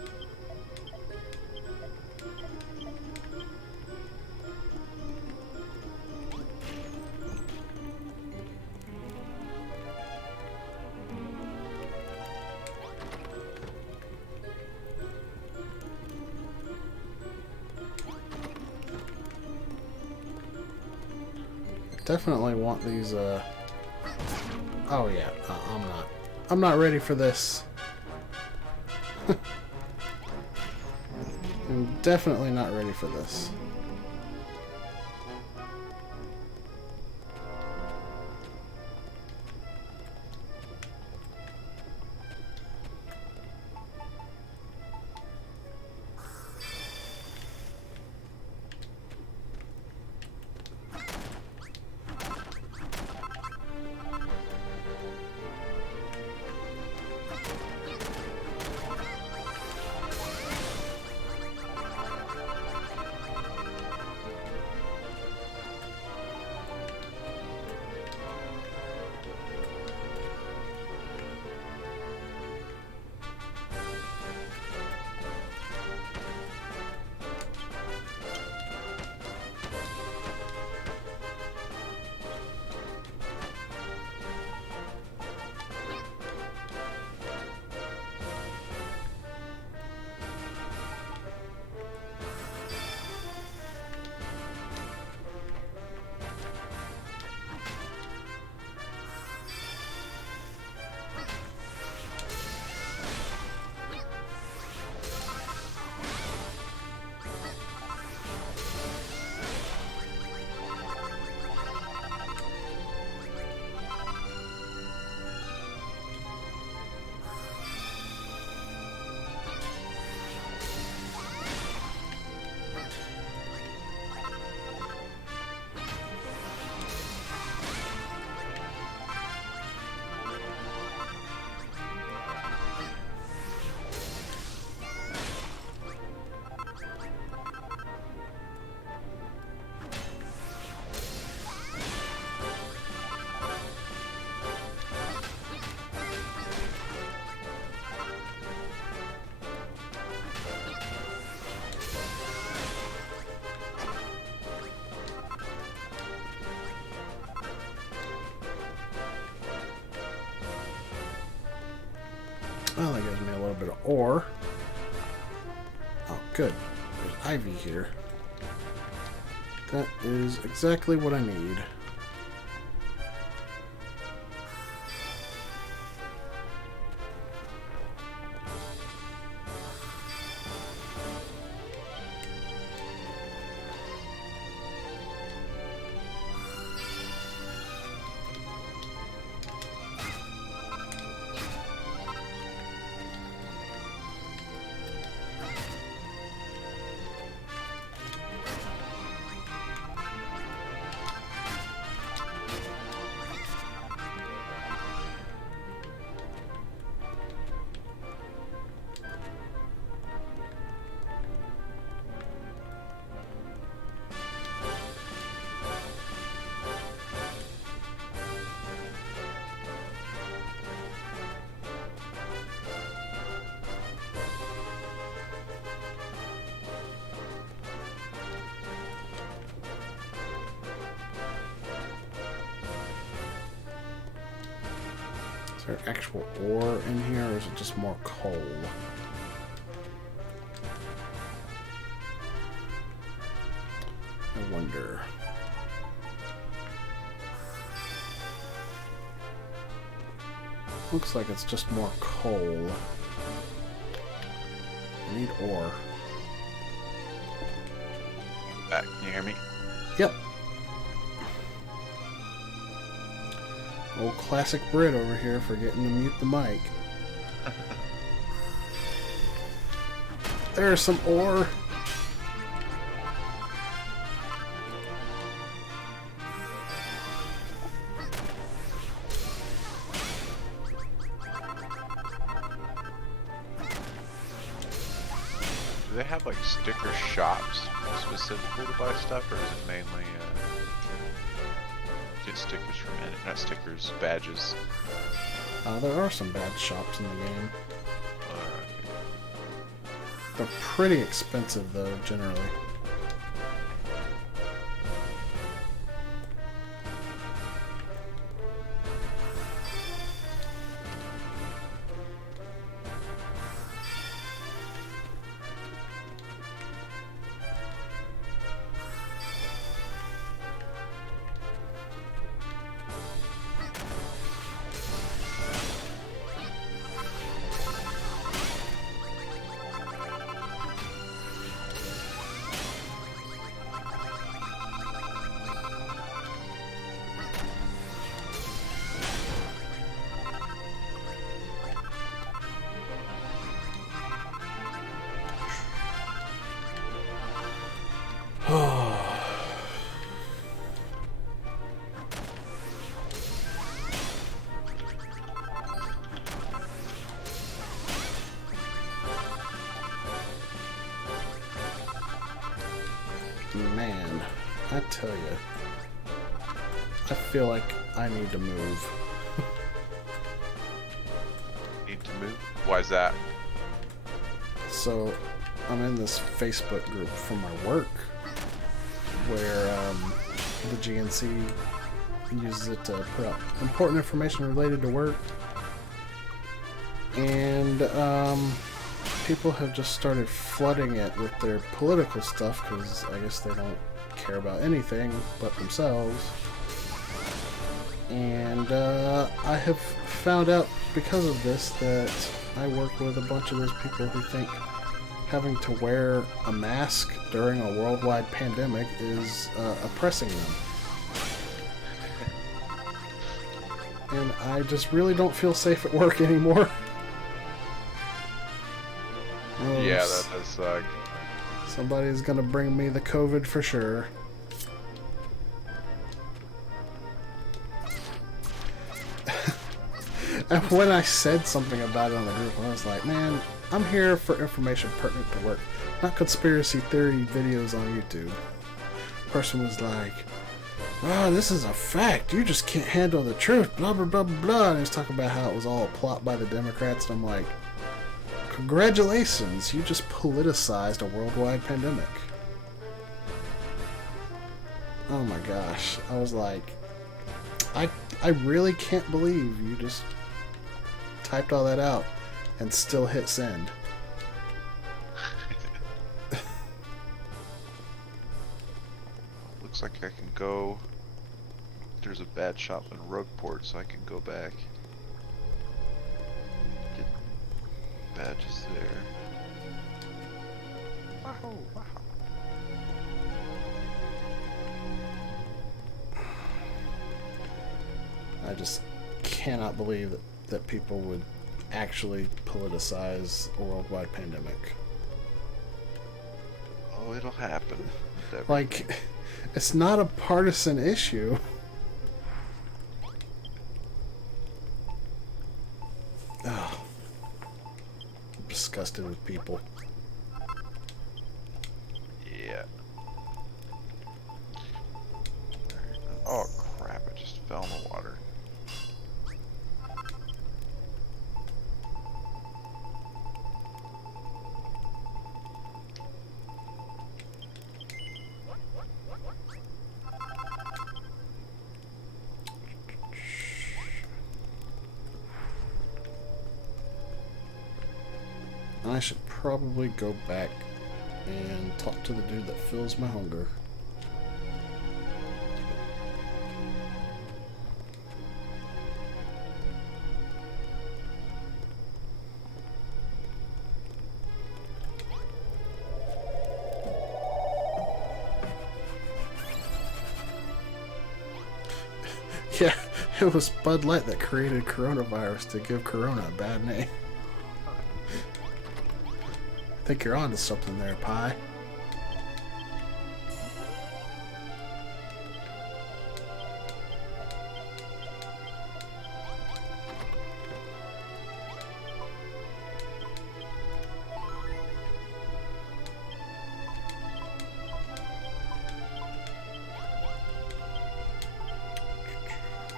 Definitely want these, oh yeah, I'm not ready for this. I'm definitely not ready for this. Well, that gives me a little bit of ore. Oh, good. There's ivy here. That is exactly what I need. Is there actual ore in here, or is it just more coal? I wonder. Looks like it's just more coal. I need ore. Back, can you hear me? Yep. Old classic Brit over here forgetting to mute the mic. There's some ore. Do they have like sticker shops specifically to buy stuff, or is it mainly get stickers from it? Not stickers, badges. There are some badge shops in the game. Alright. They're pretty expensive though, generally. Man, I tell you, I feel like I need to move. Need to move? Why is that? So, I'm in this Facebook group for my work, where the GNC uses it to put out important information related to work. And people have just started flooding it with their political stuff because I guess they don't care about anything but themselves. And I have found out because of this that I work with a bunch of those people who think having to wear a mask during a worldwide pandemic is oppressing them. And I just really don't feel safe at work anymore. Yeah, that does suck. Somebody's gonna bring me the COVID for sure. And when I said something about it on the group, I was like, man, I'm here for information pertinent to work, not conspiracy theory videos on YouTube. The person was like, oh, this is a fact. You just can't handle the truth, blah, blah, blah, blah. And he was talking about how it was all a plot by the Democrats, and I'm like, congratulations, you just politicized a worldwide pandemic. Oh my gosh. I was like, I really can't believe you just typed all that out. and still hit send. Looks like I can go. There's a bad shop in Rogueport, so I can go back. Get badges there. Wow, wow. I just cannot believe that people would actually politicize a worldwide pandemic. Oh, it'll happen. Like, it's not a partisan issue. Oh, I'm disgusted with people. Yeah. Oh crap, I just fell in the water. I should probably go back and talk to the dude that fills my hunger. Yeah, it was Bud Light that created coronavirus to give Corona a bad name. I think you're onto something there, Pie.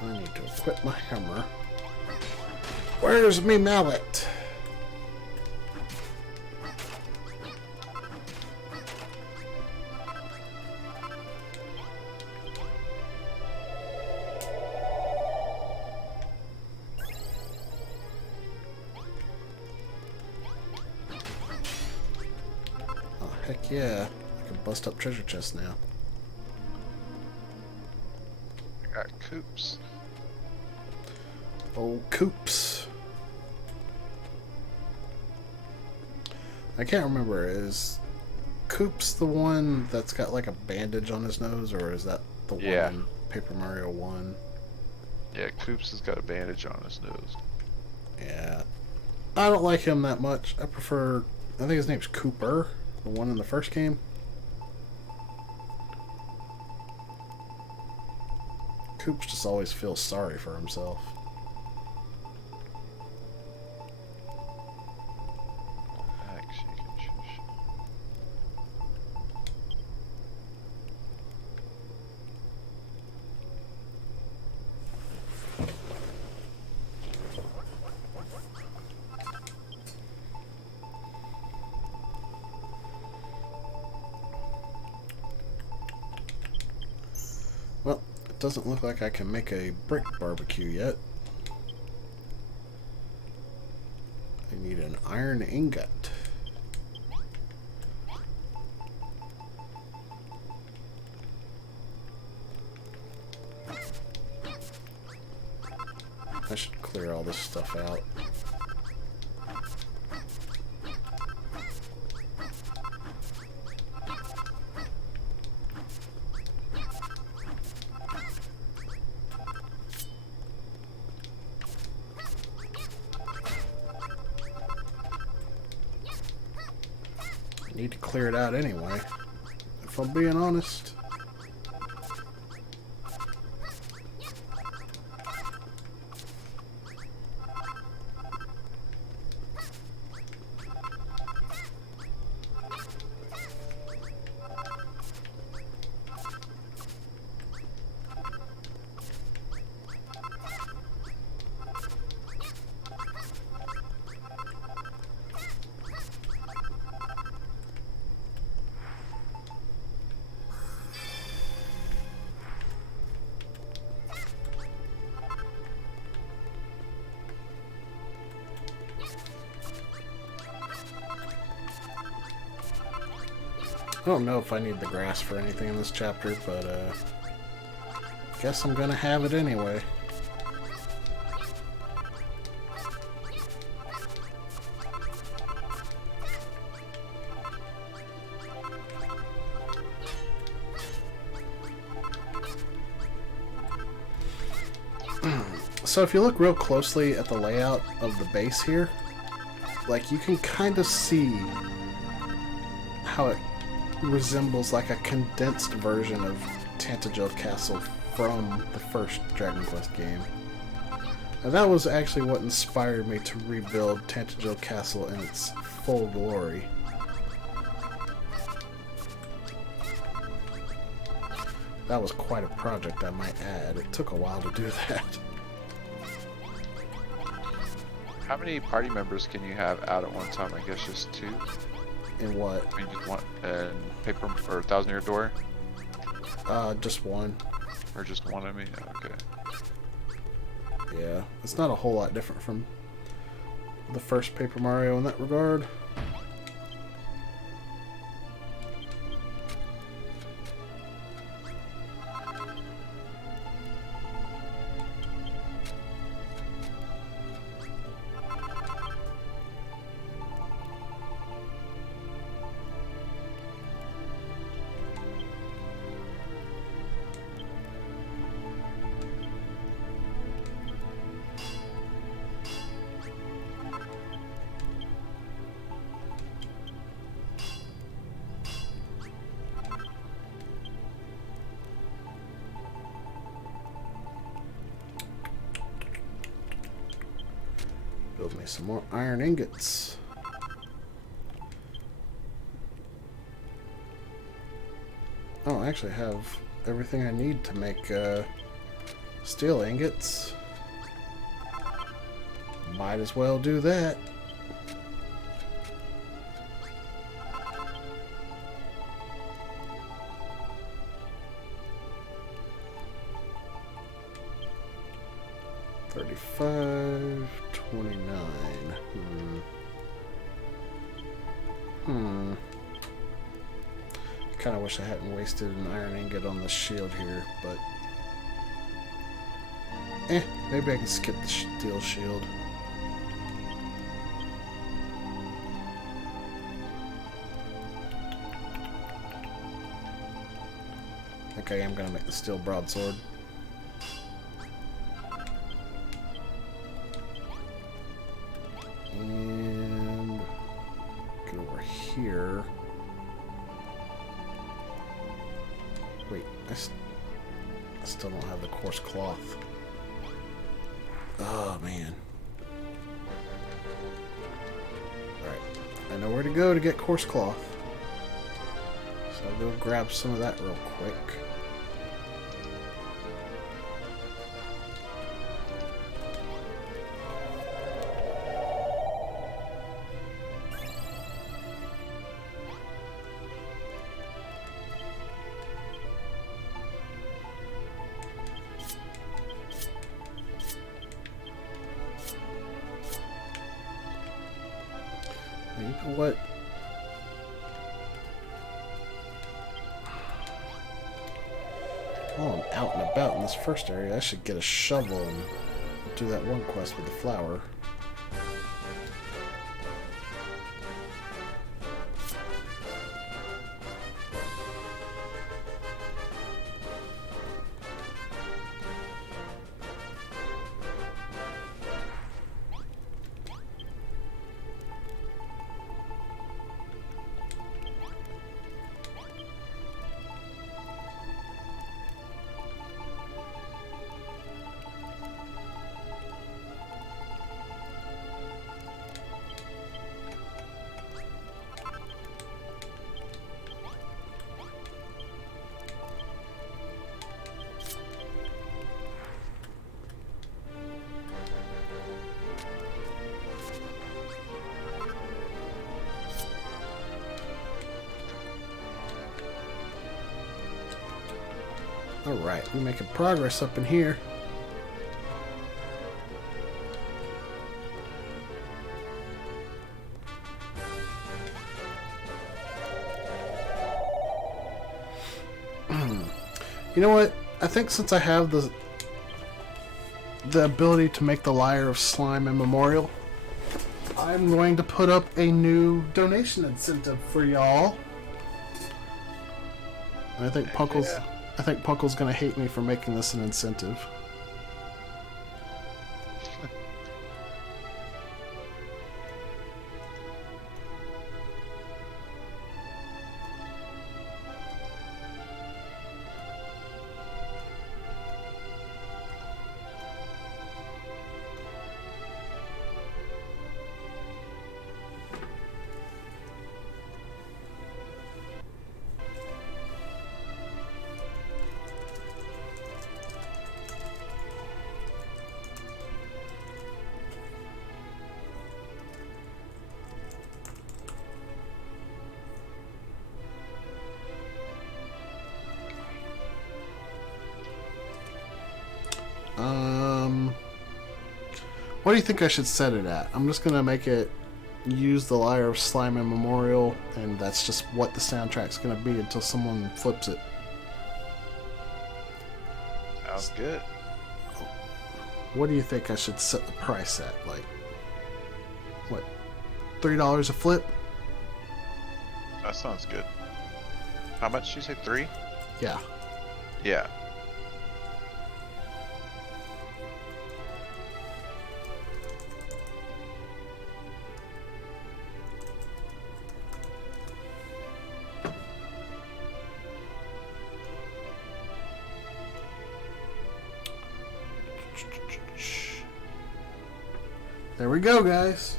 I need to equip my hammer. Where's me mallet? Oh, heck yeah. I can bust up treasure chests now. I got coops. Oh, Coops. I can't remember. Is Coops the one that's got like a bandage on his nose, or is that the one in Paper Mario 1? Yeah, Coops has got a bandage on his nose. Yeah. I don't like him that much. I prefer... I think his name's Cooper, the one in the first game. Coops just always feels sorry for himself. Well, it doesn't look like I can make a brick barbecue yet. I need an iron ingot. I should clear all this stuff out. I need to clear it out anyway, if I'm being honest. I don't know if I need the grass for anything in this chapter, but guess I'm gonna have it anyway. So if you look real closely at the layout of the base here, like you can kind of see how it resembles like a condensed version of Tantagel Castle from the first Dragon Quest game. Now that was actually what inspired me to rebuild Tantagel Castle in its full glory. That was quite a project, I might add. It took a while to do that. How many party members can you have out at one time? I guess just 2. In what? I mean, just one. And paper or Thousand Year Door? Just one. Or just one? I mean, okay. Yeah, it's not a whole lot different from the first Paper Mario in that regard. Build me some more iron ingots. Oh, I actually have everything I need to make steel ingots. Might as well do that. $35, $29. Kind of wish I hadn't wasted an iron ingot on the shield here, but maybe I can skip the steel shield. I think I am going to make the steel broadsword. And get over here. Wait, I still don't have the coarse cloth. Oh, man. Alright, I know where to go to get coarse cloth. So I'll go grab some of that real quick. You know what? While I'm out and about in this first area, I should get a shovel and do that one quest with the flower. Alright, we're making progress up in here. You know what? I think since I have the ability to make the Liar of Slime a memorial, I'm going to put up a new donation incentive for y'all. And I think Punkle's gonna hate me for making this an incentive. What do you think I should set it at? I'm just gonna make it use the Liar of Slime and Memorial, and that's just what the soundtrack's gonna be until someone flips it. Sounds good. What do you think I should set the price at? Like, what, $3 a flip? That sounds good. How much did you say? 3? Yeah. Yeah. There we go, guys.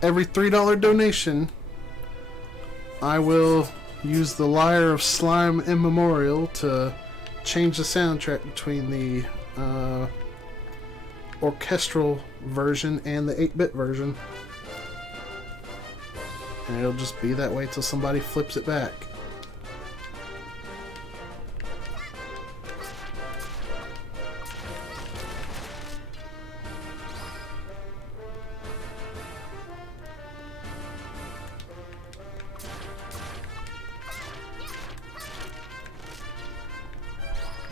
Every $3 donation, I will use the Liar of Slime in Memorial to change the soundtrack between the orchestral version and the 8-bit version. And it'll just be that way till somebody flips it back.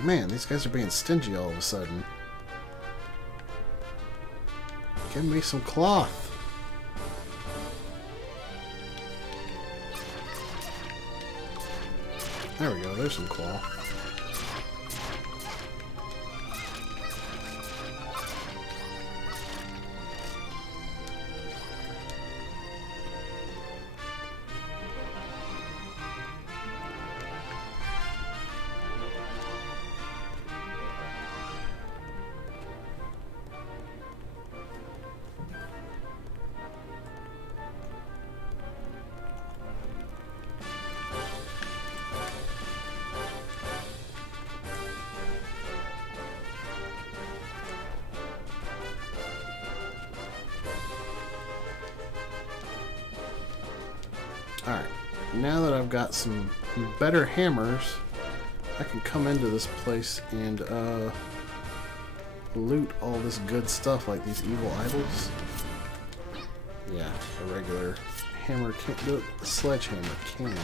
Man, these guys are being stingy all of a sudden. Give me some cloth. There we go, there's some cloth. Alright, now that I've got some better hammers, I can come into this place and loot all this good stuff like these evil idols. Yeah, a regular hammer can't do it, a sledgehammer can.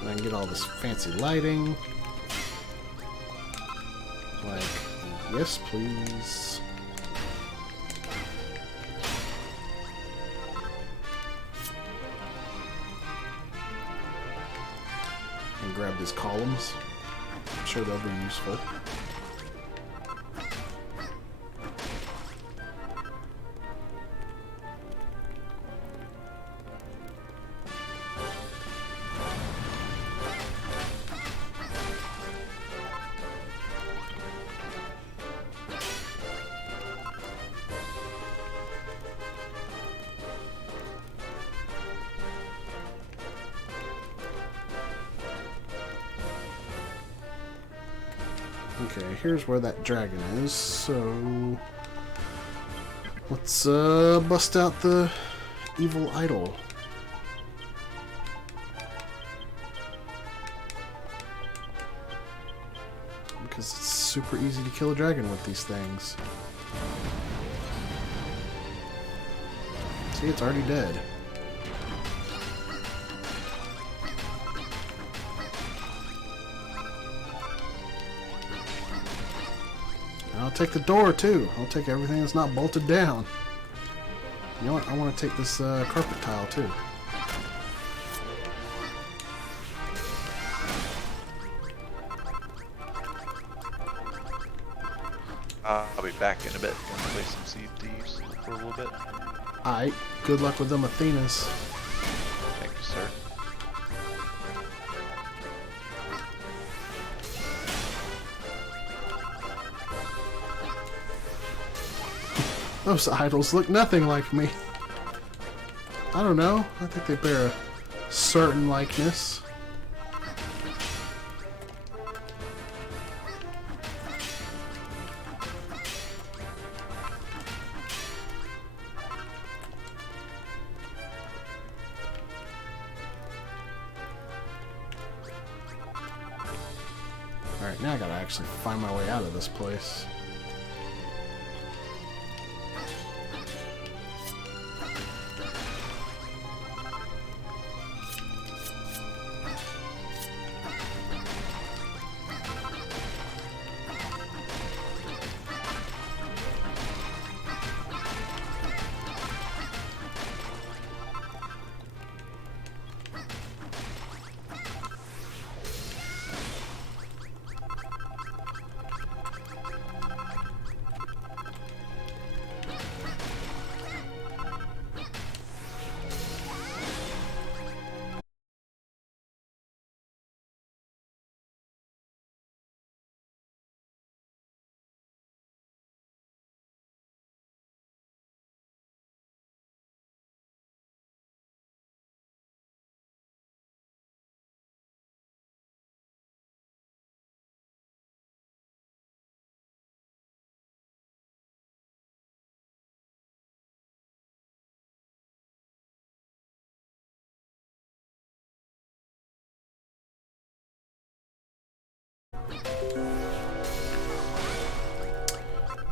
I can get all this fancy lighting. Like, yes, please. And grab these columns. I'm sure they'll be useful. Okay, here's where that dragon is, so let's bust out the evil idol. because it's super easy to kill a dragon with these things. See, it's already dead. I'll take the door too. I'll take everything that's not bolted down. You know what? I want to take this carpet tile too. I'll be back in a bit. I'm gonna play some Sea of Thieves for a little bit. Alright, good luck with them Athenas. Thank you, sir. Those idols look nothing like me. I don't know. I think they bear a certain likeness. Alright, now I gotta actually find my way out of this place.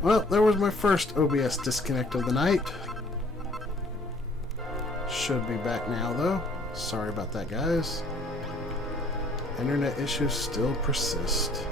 Well, there was my first OBS disconnect of the night. Should be back now, though. Sorry about that, guys. Internet issues still persist.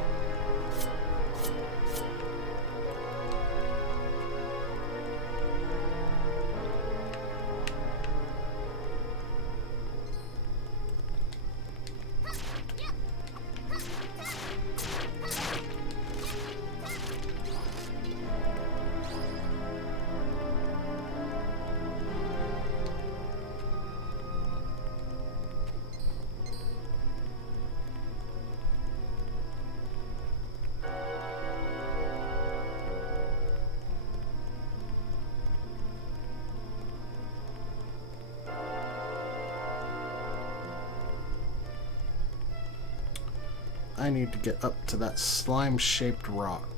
I need to get up to that slime-shaped rock.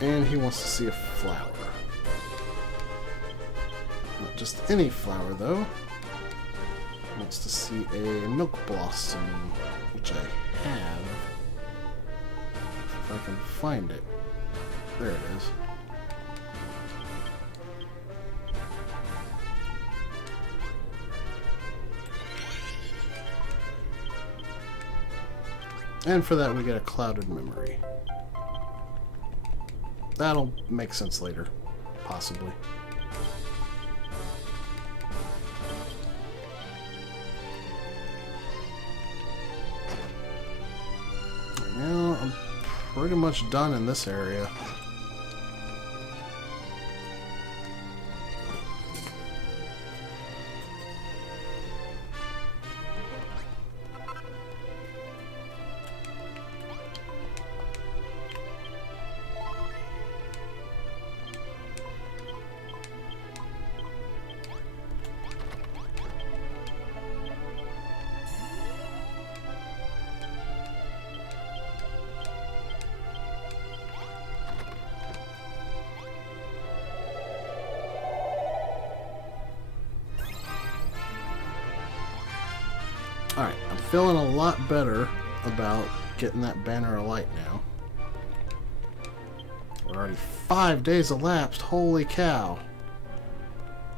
And he wants to see a flower. Not just any flower, though. He wants to see a milk blossom, which I have. If I can find it. There it is. And for that, we get a clouded memory. That'll make sense later, possibly. right now, I'm pretty much done in this area. Alright, I'm feeling a lot better about getting that banner alight now. We're already 5 days elapsed. Holy cow.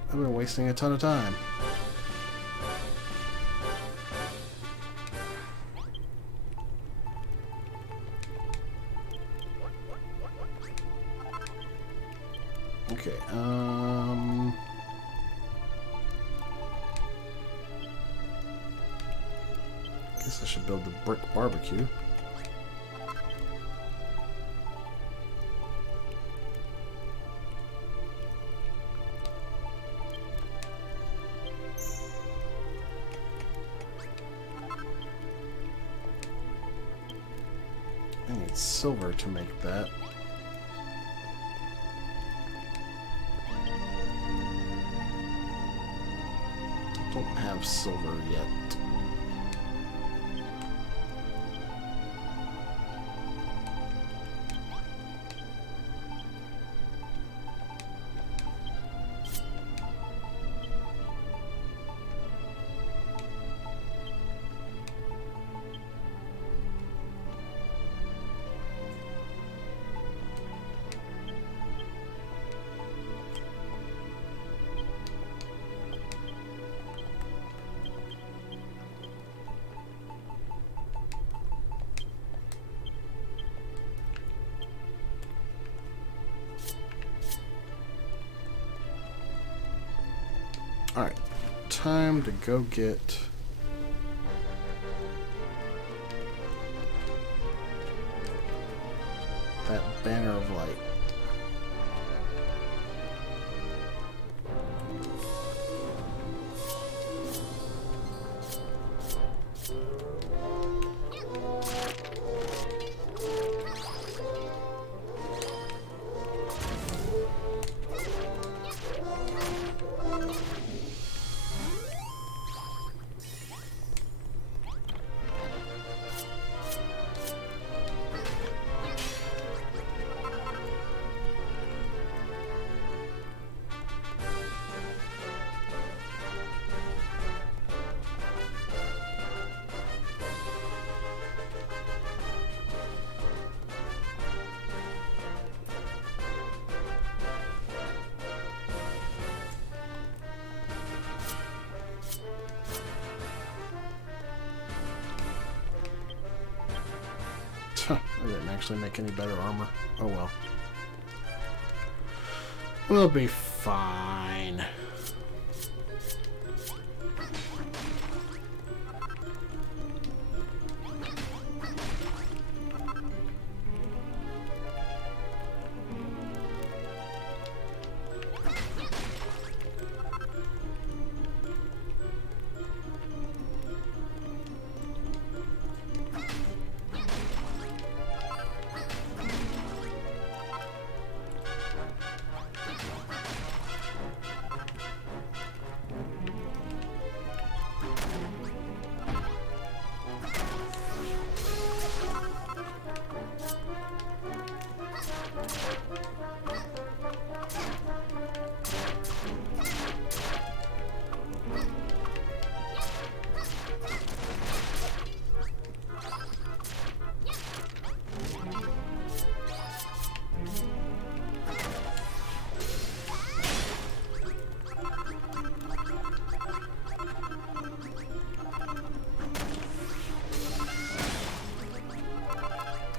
I've been wasting a ton of time. Okay, guess I should build the brick barbecue. I need silver to make that. I don't have silver yet. Alright, time to go get that banner of light. I didn't actually make any better armor. Oh well. We'll be fine.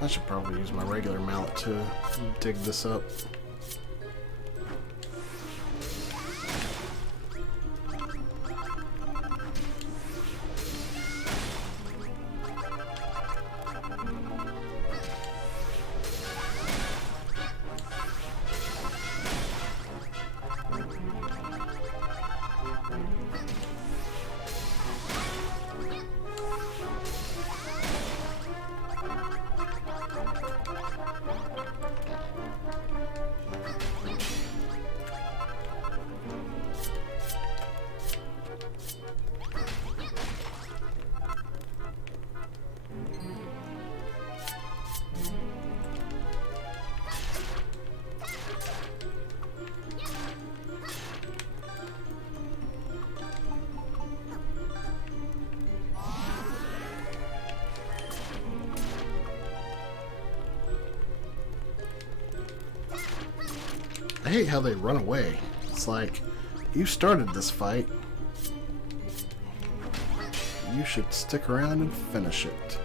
I should probably use my regular mallet to dig this up. I hate how they run away. It's like, you started this fight. You should stick around and finish it.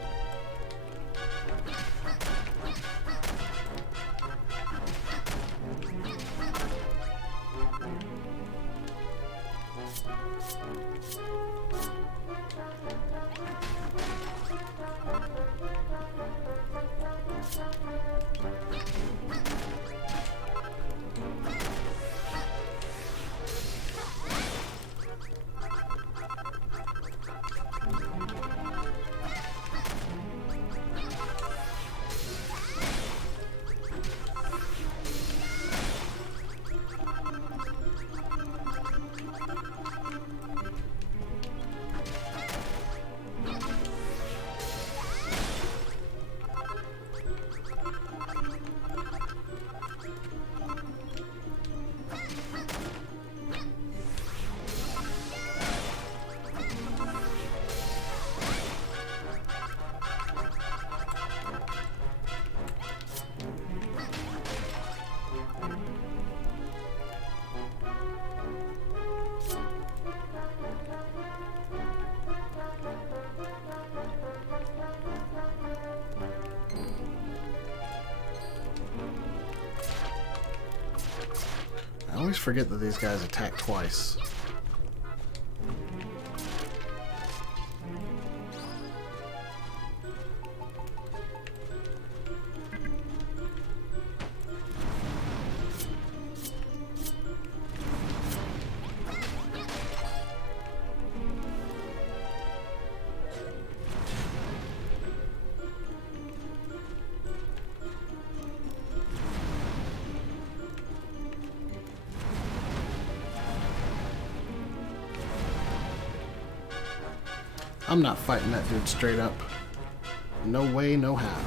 I always forget that these guys attack twice. I'm not fighting that dude straight up. No way, no how.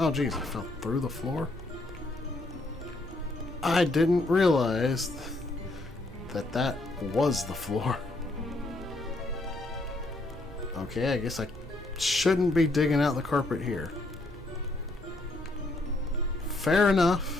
Oh geez, I fell through the floor. I didn't realize that that was the floor. Okay, I guess I shouldn't be digging out the carpet here. Fair enough.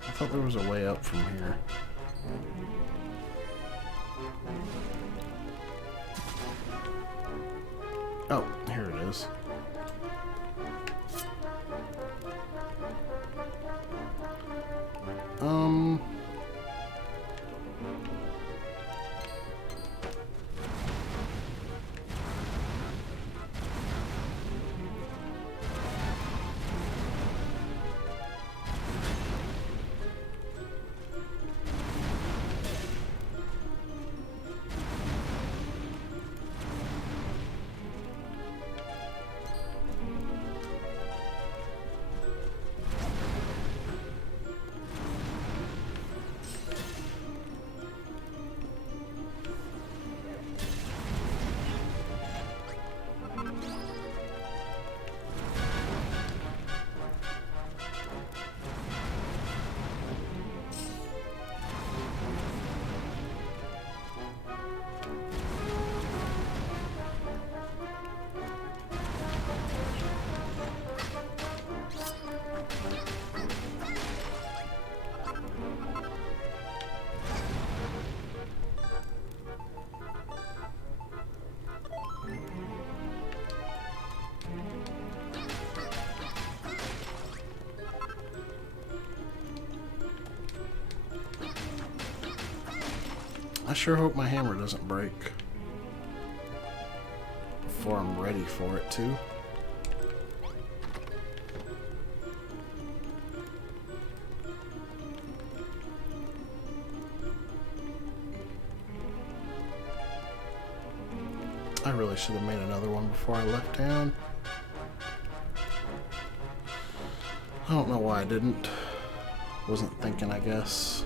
I thought there was a way up from here. Oh, here it is. I sure hope my hammer doesn't break before I'm ready for it to. I really should have made another one before I left town. I don't know why I didn't. Wasn't thinking, I guess.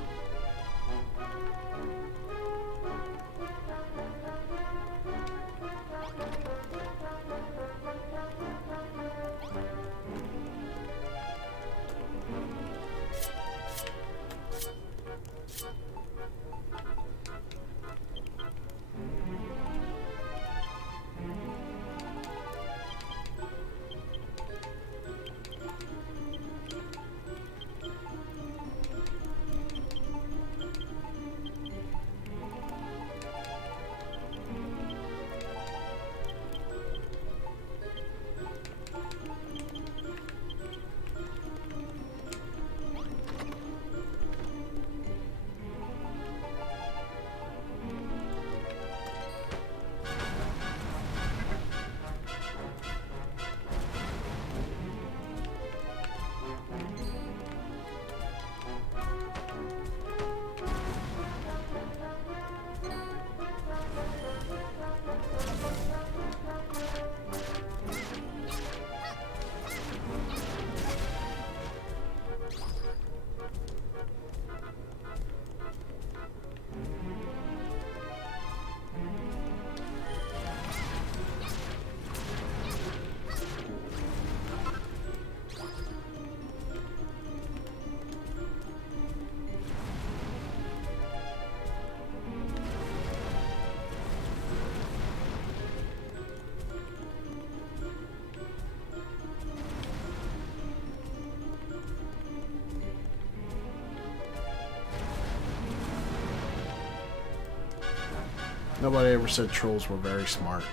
Nobody ever said trolls were very smart.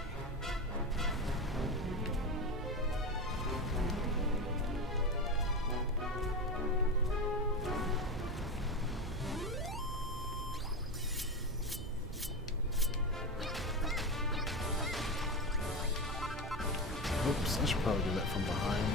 Oops, I should probably do that from behind.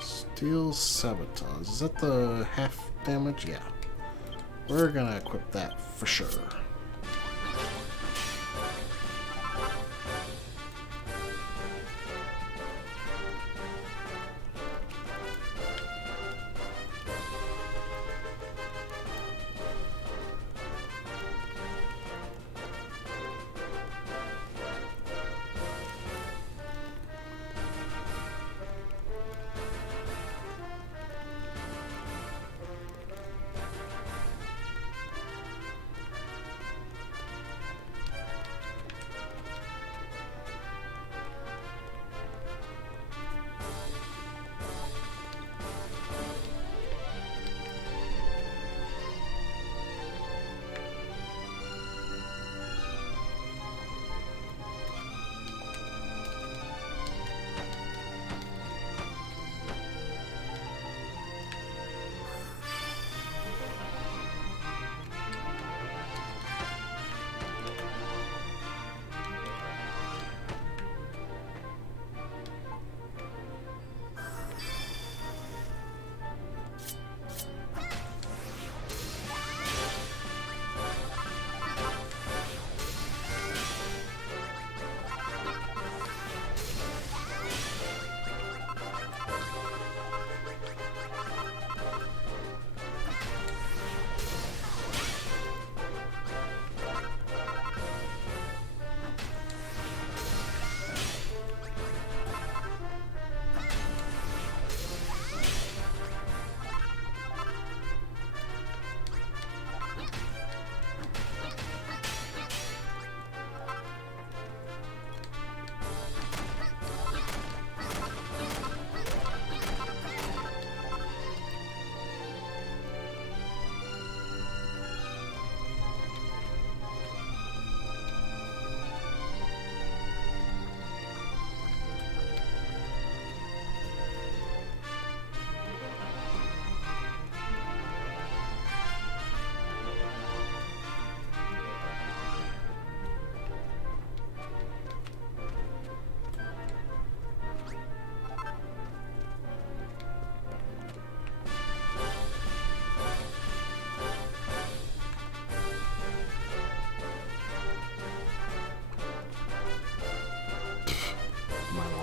Steel sabotage. Is that the half damage? Yeah. We're gonna equip that for sure.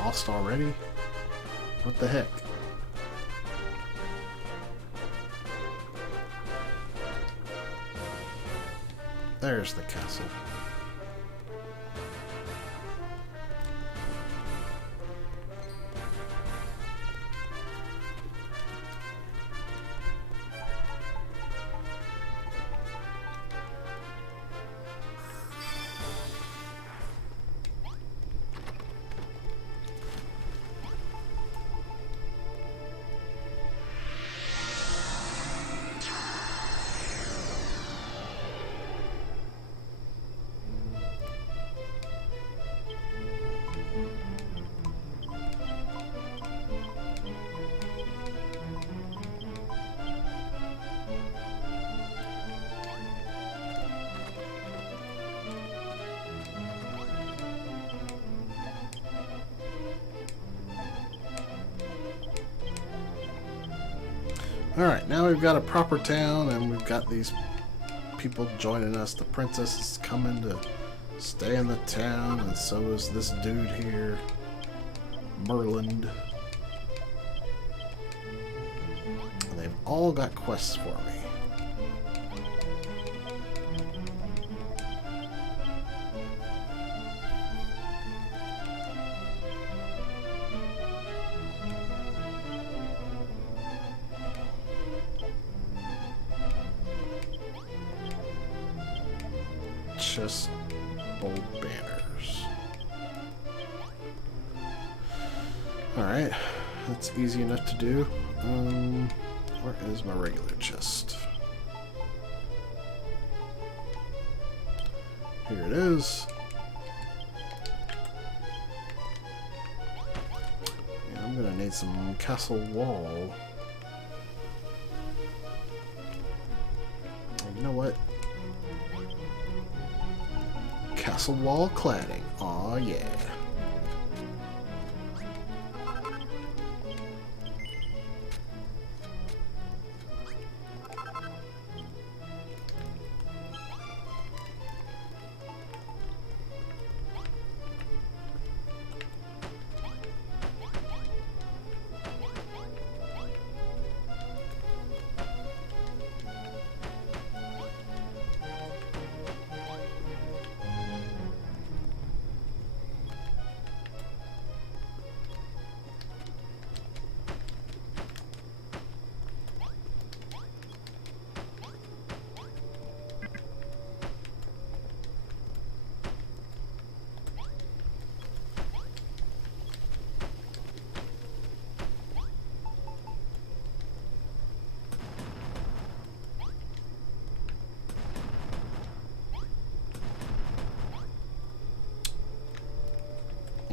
lost already? What the heck? There's the castle. Alright, now we've got a proper town and we've got these people joining us. The princess is coming to stay in the town, and so is this dude here, Merlin. And they've all got quests for me. Just bold banners. Alright, that's easy enough to do. Where is my regular chest? Here it is. Yeah, I'm gonna need some castle wall. And you know what? Castle wall cladding. Aw, yeah.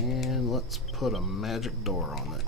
And let's put a magic door on it.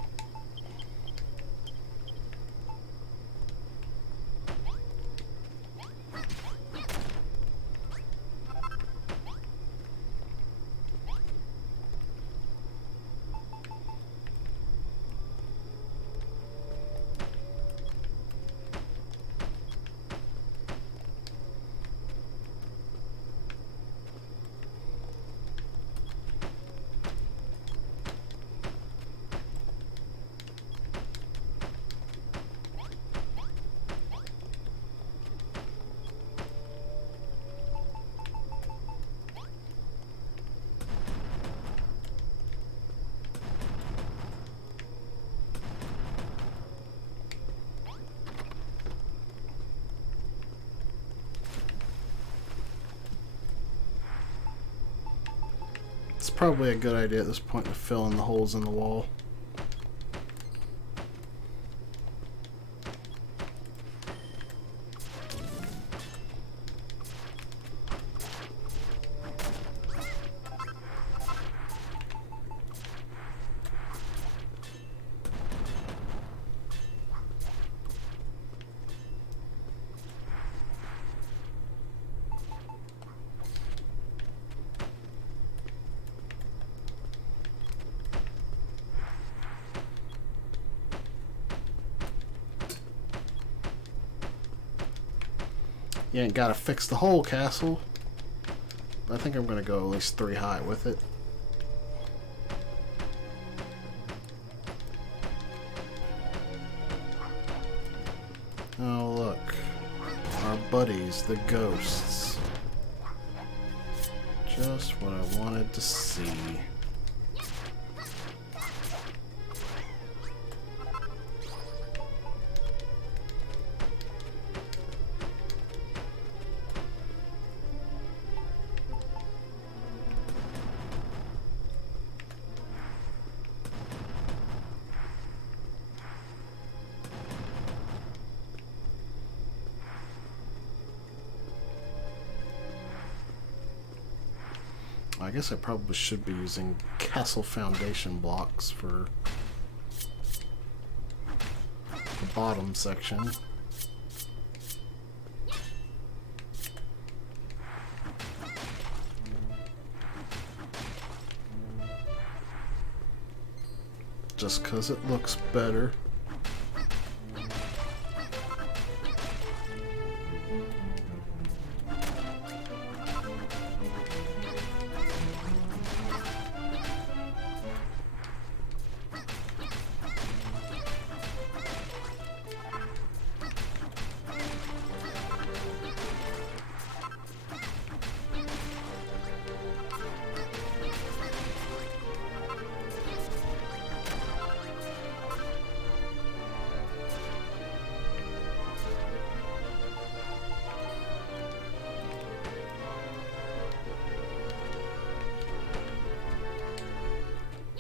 It's probably a good idea at this point to fill in the holes in the wall. You ain't gotta fix the whole castle. I think I'm gonna go at least 3 high with it. buddies, the ghosts. Just what I wanted to see. I guess I probably should be using castle foundation blocks for the bottom section. Just 'cause it looks better.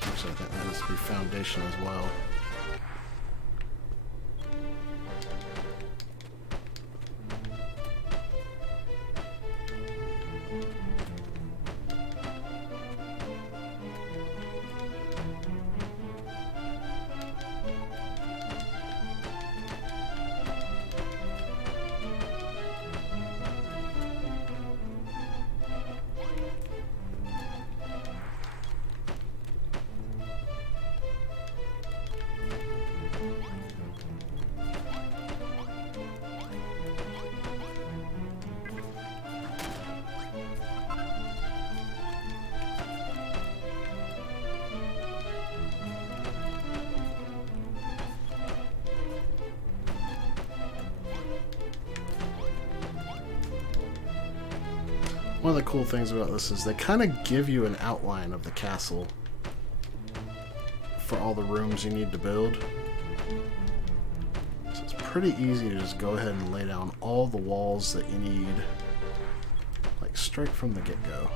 Actually, I think that has to be foundation as well. One of the cool things about this is they kind of give you an outline of the castle for all the rooms you need to build. So it's pretty easy to just go ahead and lay down all the walls that you need, like straight from the get-go.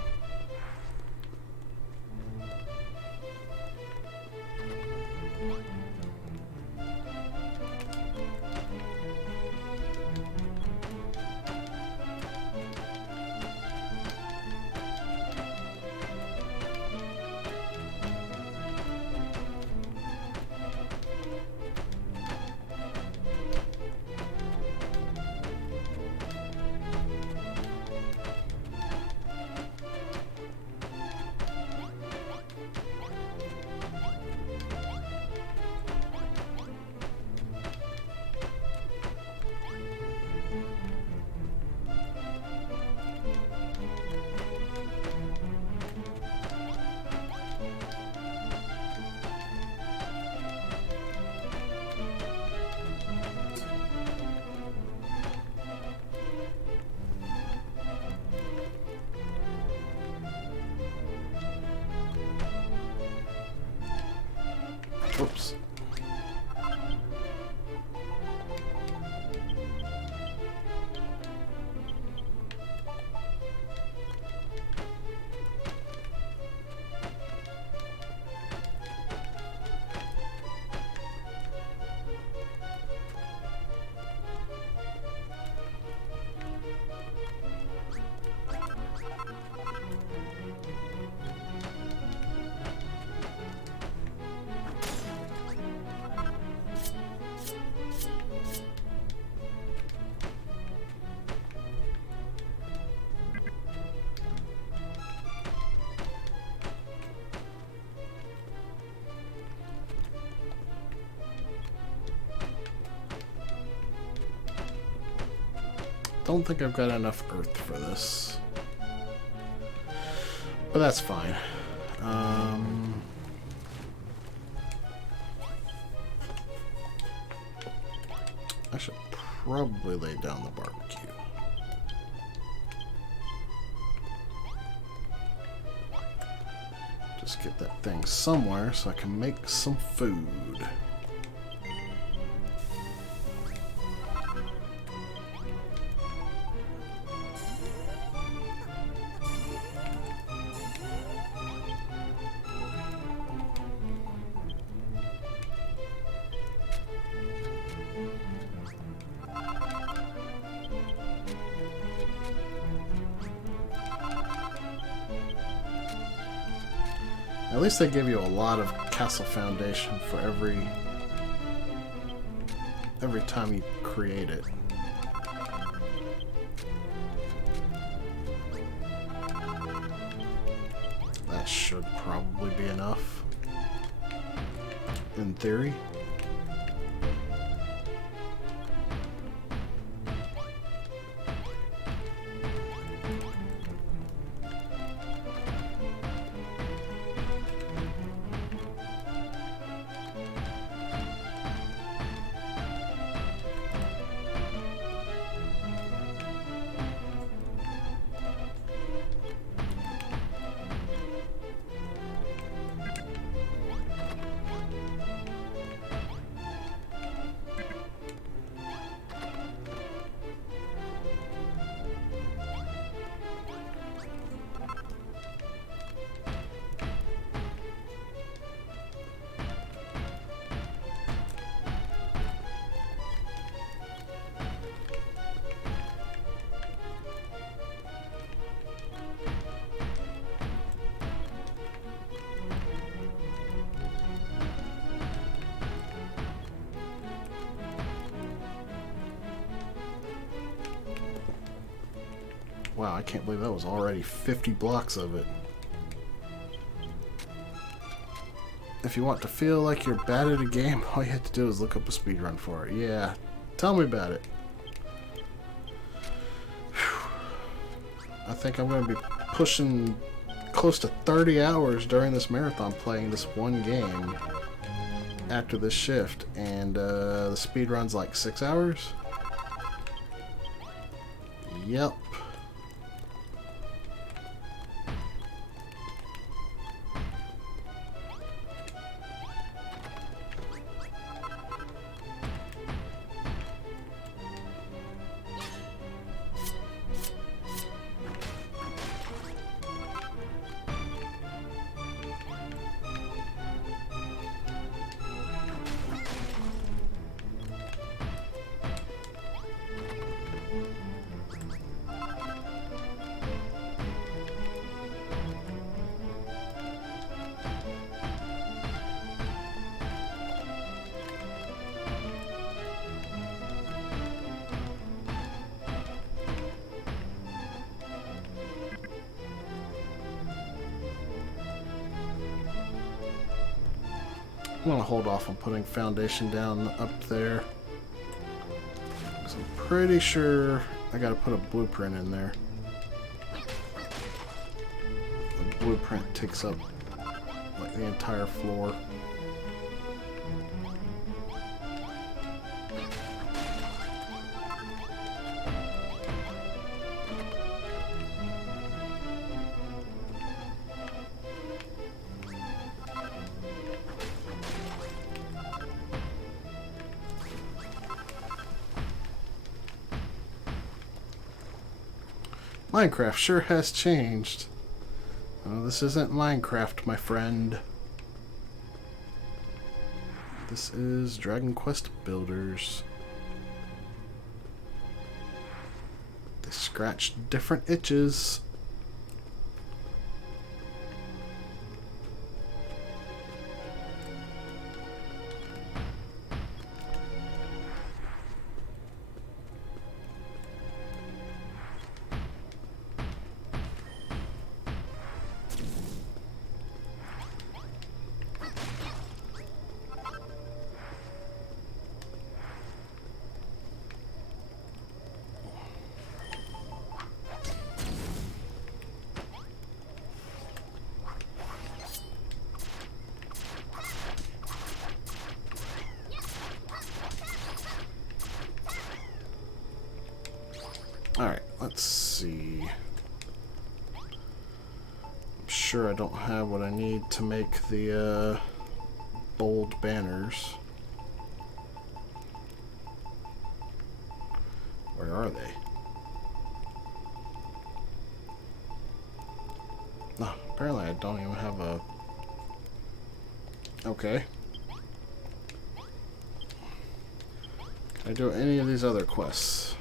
Oops. Don't think I've got enough earth for this, but that's fine. I should probably lay down the barbecue. Just get that thing somewhere so I can make some food. At least they give you a lot of castle foundation for every time you create it. That should probably be enough, in theory. Wow, I can't believe that was already 50 blocks of it. If you want to feel like you're bad at a game, all you have to do is look up a speedrun for it. Yeah, tell me about it. Whew. I think I'm going to be pushing close to 30 hours during this marathon playing this one game after this shift, and the speedrun's like 6 hours? Yep. I'm going to hold off on putting foundation down up there, because I'm pretty sure I got to put a blueprint in there. The blueprint takes up like the entire floor. Minecraft sure has changed. This isn't Minecraft, my friend. This is Dragon Quest Builders. They scratch different itches. Alright, let's see. I'm sure I don't have what I need to make the bold banners. Where are they? No, apparently I don't even have a... Okay. Can I do any of these other quests?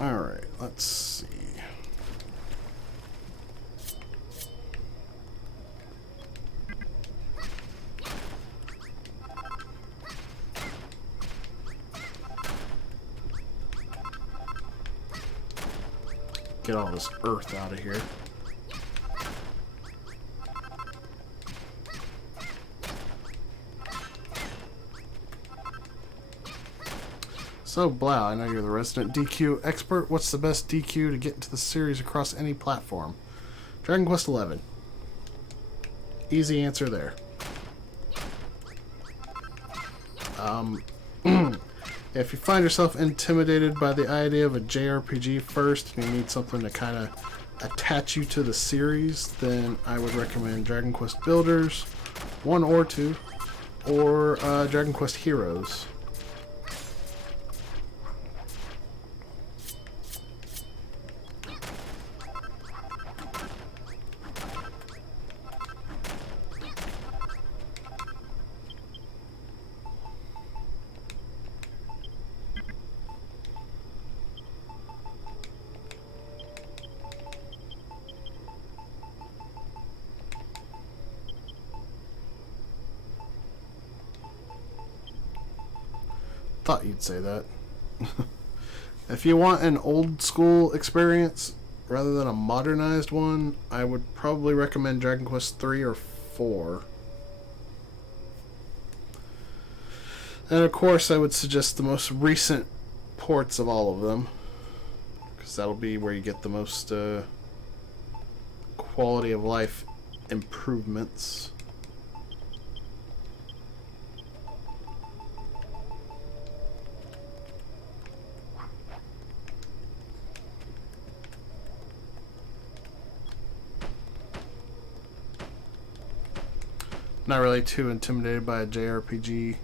Alright, let's see. Get all this earth out of here. So, Blau, I know you're the resident DQ expert. What's the best DQ to get into the series across any platform? Dragon Quest XI. Easy answer there. If you find yourself intimidated by the idea of a JRPG first, and you need something to kind of attach you to the series, then I would recommend Dragon Quest Builders 1 or 2, or Dragon Quest Heroes. Thought you'd say that. If you want an old school experience rather than a modernized one, I would probably recommend Dragon Quest 3 or 4. And of course, I would suggest the most recent ports of all of them, because that'll be where you get the most quality of life improvements. Not really too intimidated by a JRPG.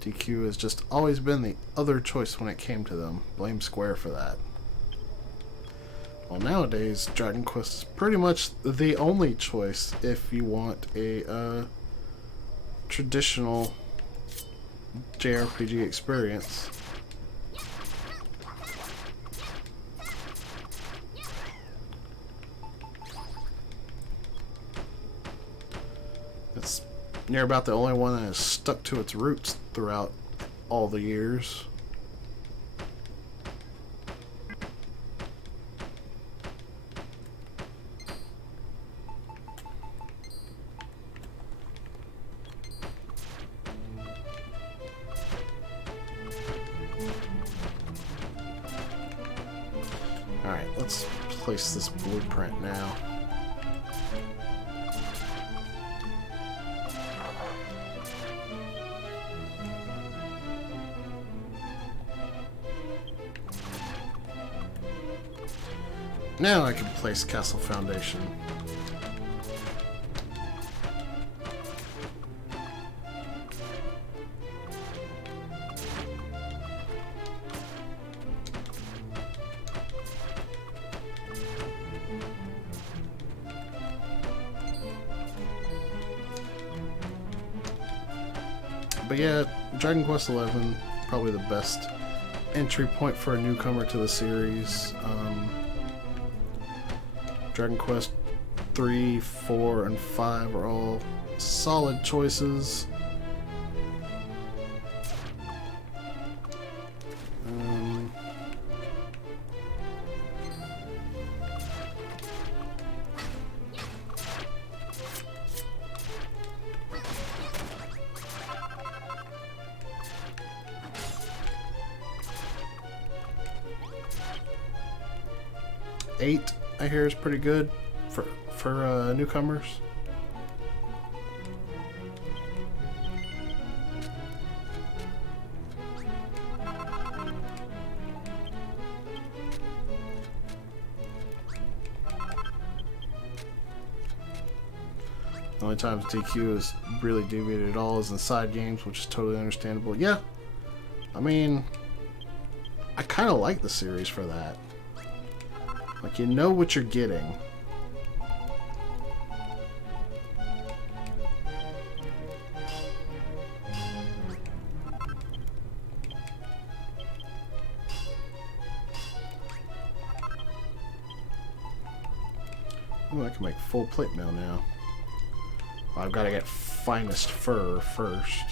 DQ has just always been the other choice when it came to them. Blame Square for that. Well, nowadays, Dragon Quest is pretty much the only choice if you want a traditional JRPG experience. It's near about the only one that has stuck to its roots throughout all the years. Alright, let's place this blueprint now. Now I can place Castle Foundation. But yeah, Dragon Quest XI probably the best entry point for a newcomer to the series. Dragon Quest 3, 4, and 5 are all solid choices. Eight, I hear, is pretty good for newcomers. The only times DQ is really deviated at all is in side games, which is totally understandable. Yeah, I mean, I kind of like the series for that. Like, you know what you're getting. Ooh, I can make full plate mail now. Well, I've got to get finest fur first.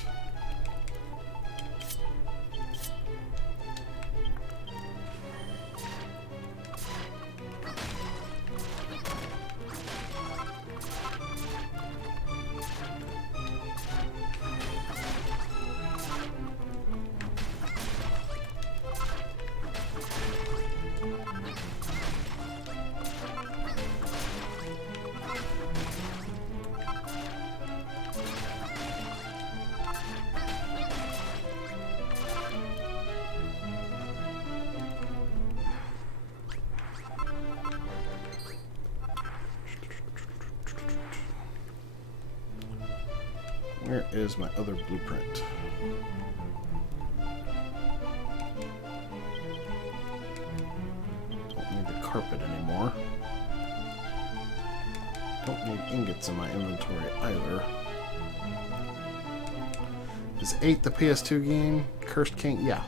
Where is my other blueprint? Don't need the carpet anymore. Don't need ingots in my inventory either. Is 8 the PS2 game? Cursed King? Yeah,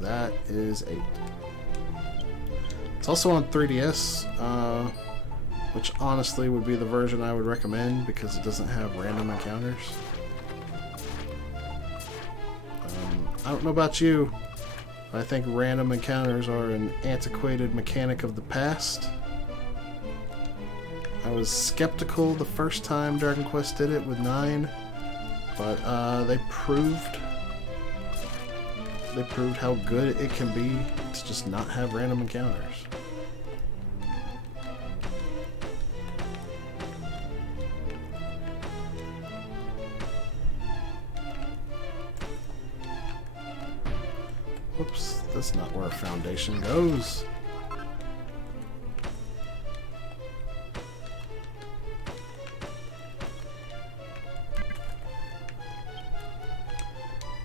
that is 8. It's also on 3DS, which honestly would be the version I would recommend because it doesn't have random encounters. I don't know about you, but I think random encounters are an antiquated mechanic of the past. I was skeptical the first time Dragon Quest did it with 9, but they proved how good it can be to just not have random encounters. Whoops, that's not where foundation goes.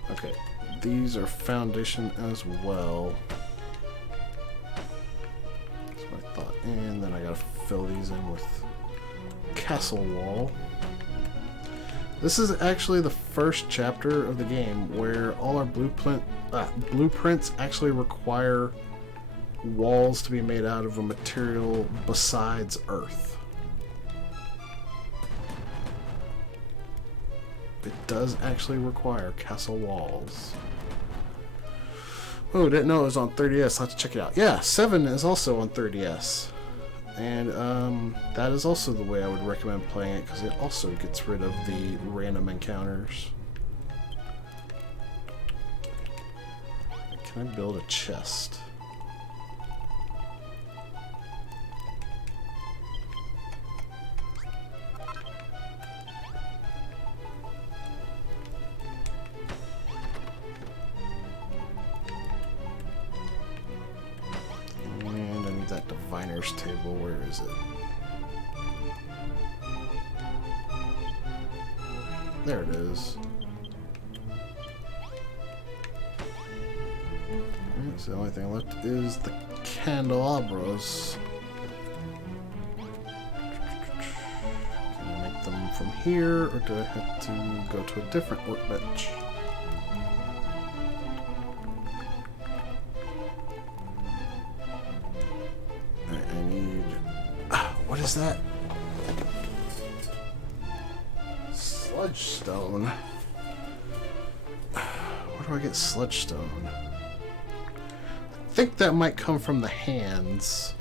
Okay, these are foundation as well. That's what I thought. And then I gotta fill these in with castle wall. This is actually the first chapter of the game where all our blueprints actually require walls to be made out of a material besides earth. It does actually require castle walls. Oh, didn't know it was on 3DS. I'll have to check it out. Yeah, 7 is also on 3DS. And that is also the way I would recommend playing it because it also gets rid of the random encounters. Can I build a chest? And I need that diviner's table. Where is it? There it is. So the only thing left is the candelabras. Can I make them from here, or do I have to go to a different workbench? is that? Sludge stone. Where do I get sludge stone? I think that might come from the hands.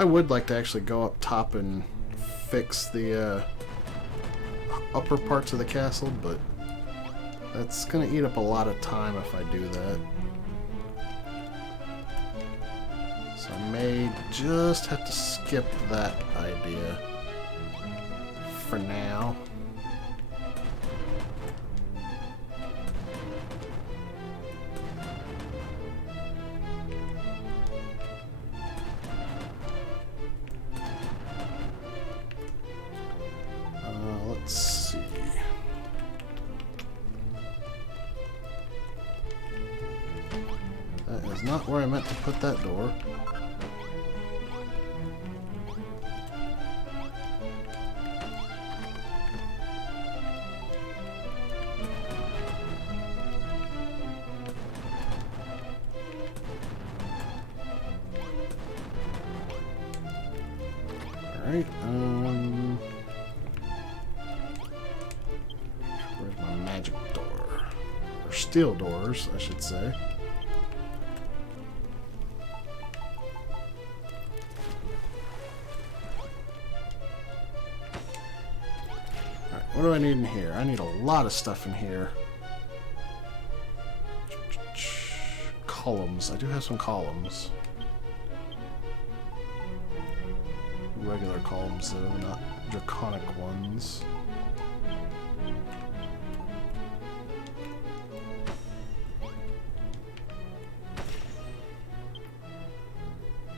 I would like to actually go up top and fix the upper parts of the castle, but that's going to eat up a lot of time if I do that. So I may just have to skip that idea for now. Let's see. That is not where I meant to put that door. Alright, where's my magic door? Or steel doors, I should say. Alright, what do I need in here? I need a lot of stuff in here. Columns. I do have some columns. Regular columns though, not draconic ones.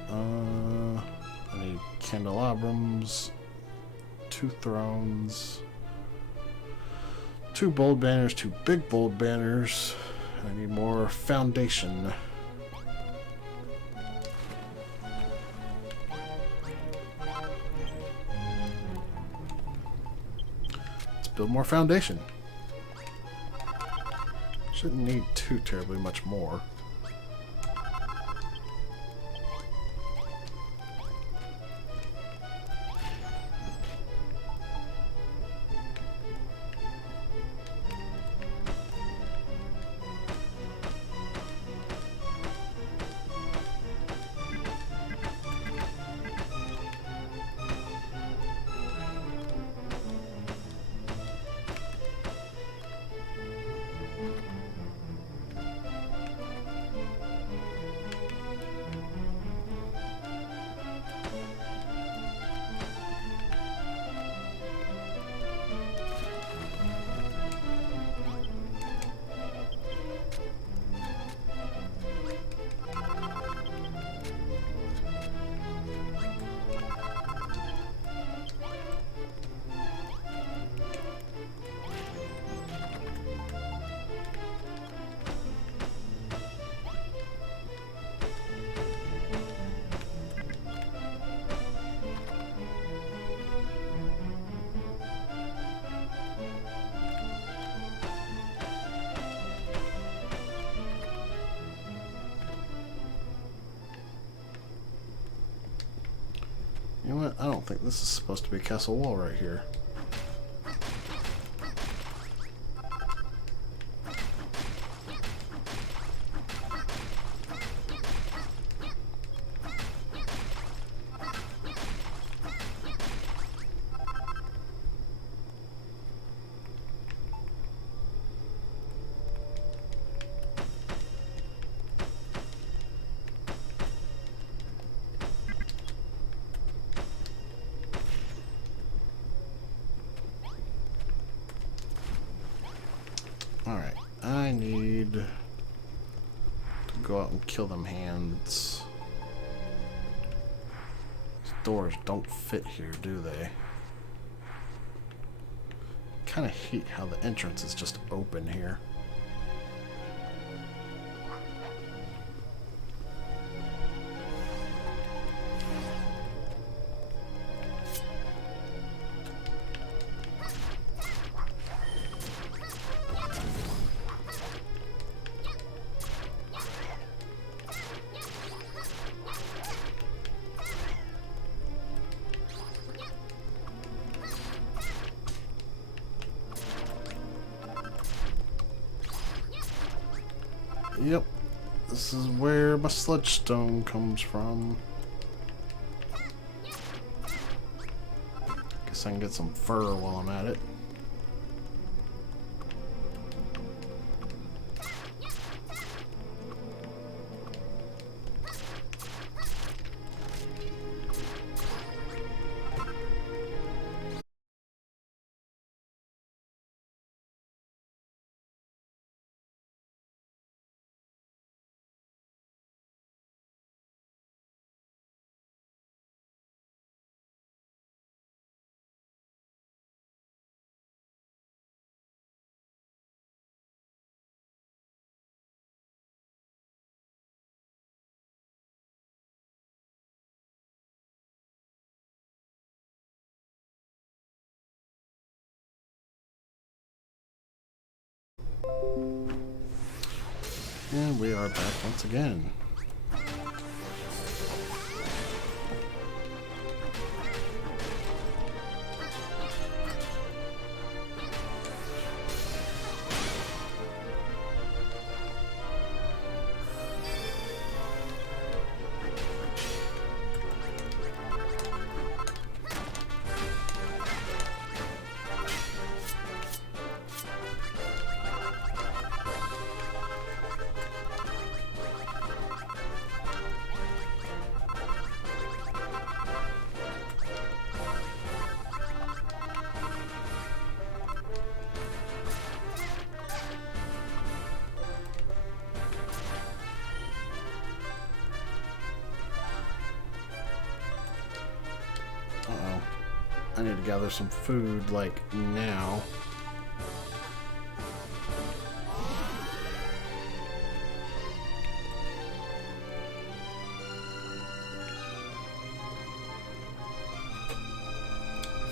I need candelabrums, 2 thrones, 2 bold banners, 2 big bold banners. I need more foundation. Build more foundation. Shouldn't need too terribly much more. You know what? I don't think this is supposed to be a castle wall right here. Alright, I need to go out and kill them hands. These doors don't fit here, do they? Kind of hate how the entrance is just open here. Yep, this is where my sludge stone comes from. Guess I can get some fur while I'm at it. And we are back once again. Uh-oh. I need to gather some food, like, now.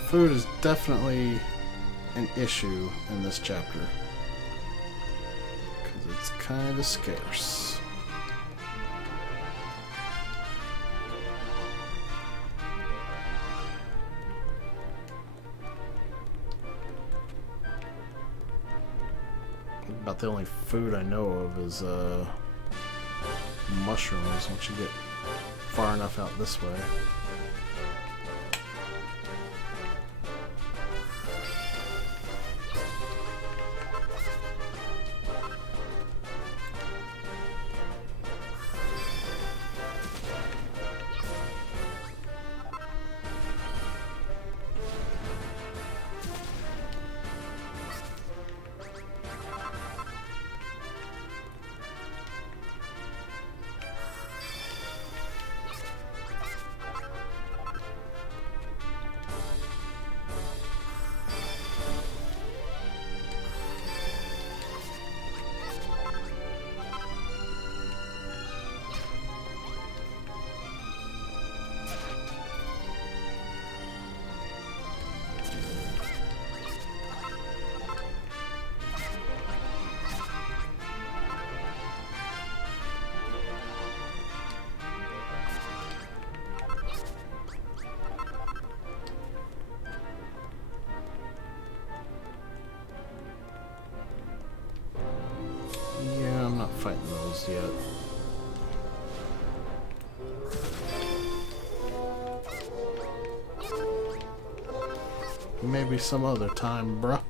Food is definitely an issue in this chapter, because it's kind of scarce. About the only food I know of is mushrooms once you get far enough out this way. Yeah, I'm not fighting those yet. Maybe some other time, bruh.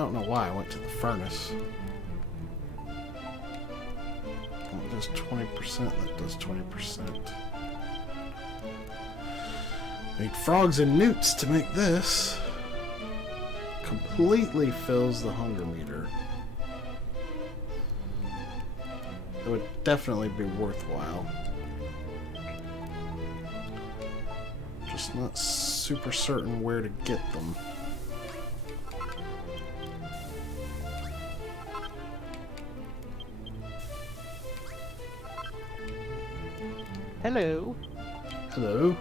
don't know why I went to the furnace. It does 20%, that does 20%. Need frogs and newts to make this. Completely fills the hunger meter. It would definitely be worthwhile. Just not super certain where to get them. Hello. Hello.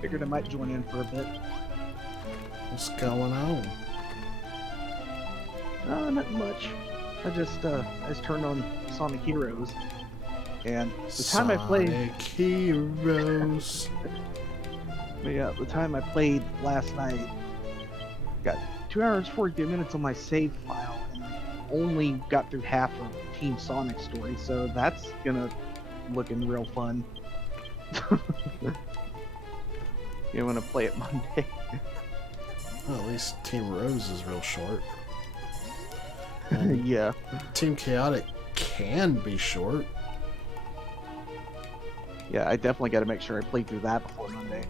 Figured I might join in for a bit. What's going on? Not much. I just turned on Sonic Heroes, and the time I played. Sonic Heroes. Yeah, the time I played last night, got 2 hours 42 minutes on my save file, and I only got through half of Team Sonic story, so that's looking real fun. You want to play it Monday? Well, at least Team Rose is real short. Yeah. Team Chaotic can be short. Yeah, I definitely got to make sure I play through that before Monday.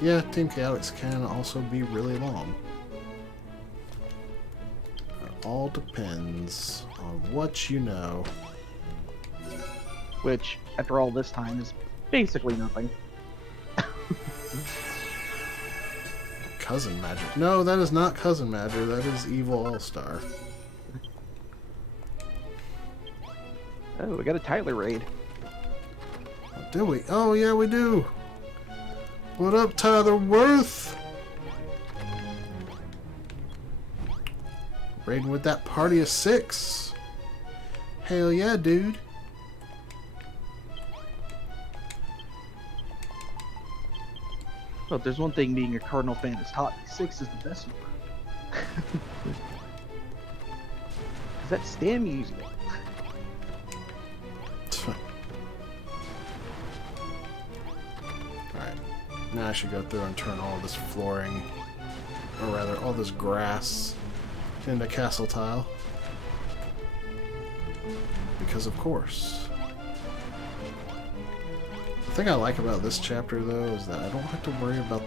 Yeah, Team Chaotix can also be really long. It all depends on what you know. Which, after all this time, is basically nothing. Cousin Magic. No, that is not Cousin Magic. That is Evil All-Star. Oh, we got a Tyler raid. Do we? Oh, yeah, we do. What up, Tyler Worth? Raiding with that party of 6. Hell yeah, dude. Well, if there's one thing being a Cardinal fan has taught me, 6 is the best number. Because that's Stan music. Alright. Now I should go through and turn all this flooring, or rather all this grass, into castle tile. Because of course. The thing I like about this chapter, though, is that I don't have to worry about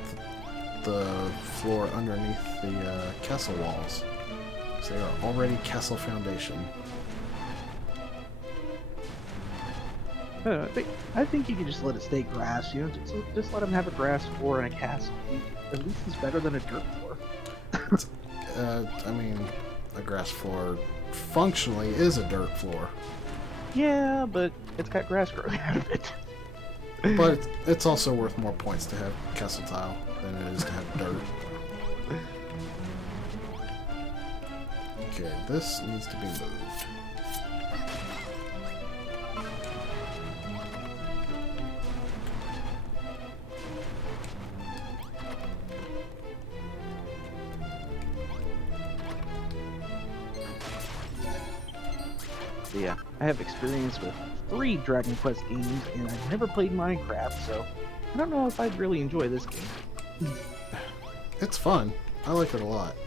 the floor underneath the castle walls. Because they are already castle foundation. I think you can just let it stay grass, you know, just let them have a grass floor and a castle. At least it's better than a dirt floor. I mean, a grass floor functionally is a dirt floor. Yeah, but it's got grass growing out of it. But it's also worth more points to have castle tile than it is to have dirt. Okay, this needs to be moved. Yeah, I have experience with 3 Dragon Quest games, and I've never played Minecraft, so I don't know if I'd really enjoy this game. It's fun. I like it a lot.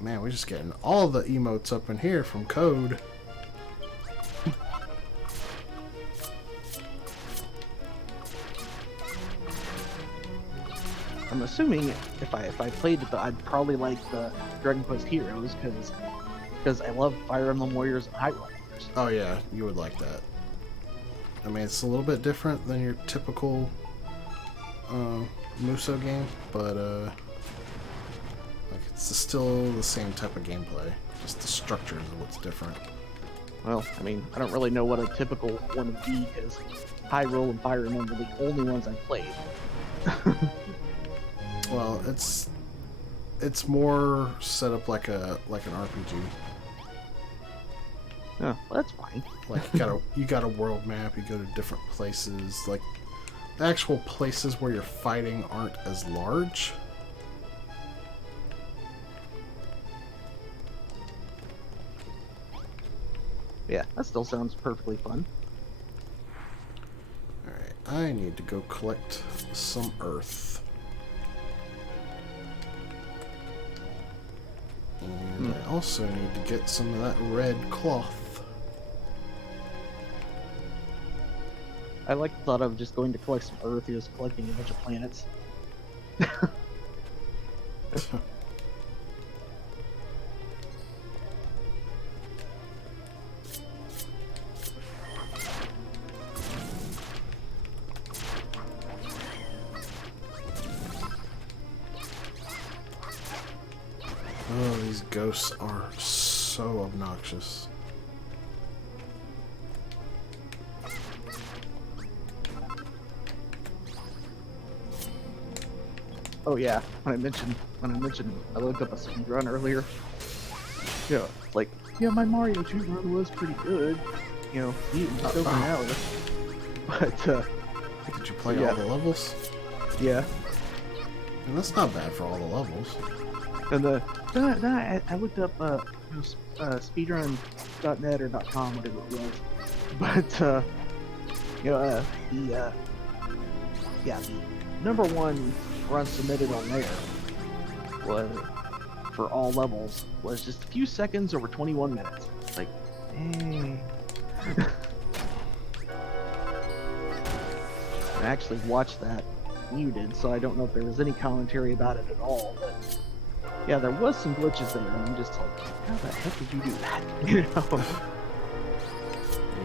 Man, we're just getting all the emotes up in here from Code. I'm assuming if I played it, I'd probably like the Dragon Quest Heroes because I love Fire Emblem Warriors and Hyrule Warriors. Oh yeah, you would like that. I mean, it's a little bit different than your typical Muso game, but like it's still the same type of gameplay. Just the structure is what's different. Well, I mean, I don't really know what a typical one would be because Hyrule and Fire Emblem were the only ones I played. Well, it's more set up like an RPG. Oh, well, that's fine. Like you got a world map. You go to different places. Like the actual places where you're fighting aren't as large. Yeah, that still sounds perfectly fun. Alright, I need to go collect some earth. And I also need to get some of that red cloth. I like the thought of just going to collect some earth and just collecting a bunch of planets. Oh, these ghosts are so obnoxious. Oh yeah, when I mentioned I looked up a speed run earlier. You know, like, yeah, my Mario 2 run was pretty good. You know, beaten just over an hour. But Did you play yeah. all the levels? Yeah. And that's not bad for all the levels. And then I looked up speedrun.net or .com, whatever it was. But the number one run submitted on there was for all levels was just a few seconds over 21 minutes. Like, dang. I actually watched that muted, so I don't know if there was any commentary about it at all. But yeah, there was some glitches there, and I'm just like, how the heck did you do that? You know?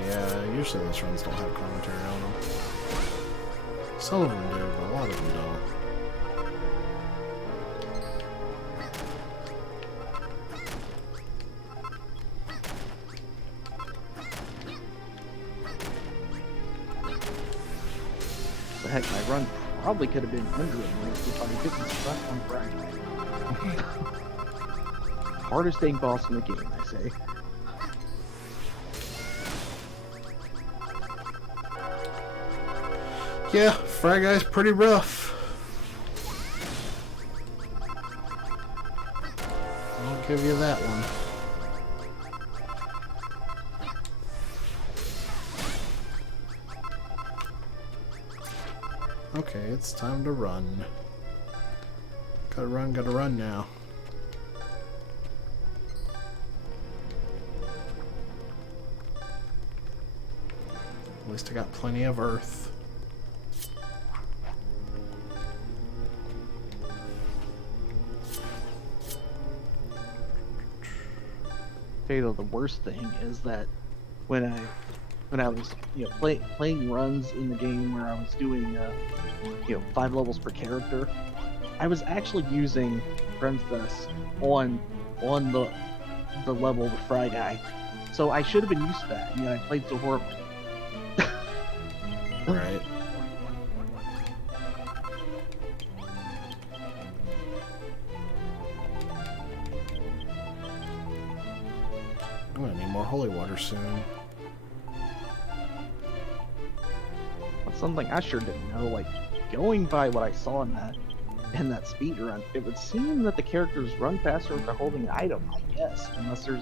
Yeah, usually those runs don't have commentary on them. Some of them do, but a lot of them don't. The heck, my run probably could have been under a minute if I didn't suck on Friday. Hardest dang boss in the game, I say. Yeah, Fry Guy's pretty rough. I'll give you that one. Okay, it's time to run. Gotta run now. At least I got plenty of earth. You know, the worst thing is that when I was playing runs in the game where I was doing 5 levels per character, I was actually using Friends Dust on the level of the Fry Guy, so I should have been used to that. You know, I played so horribly. Right. I'm gonna need more holy water soon. That's something I sure didn't know. Like, going by what I saw in that speed run, it would seem that the characters run faster if they're holding an item, I guess, unless there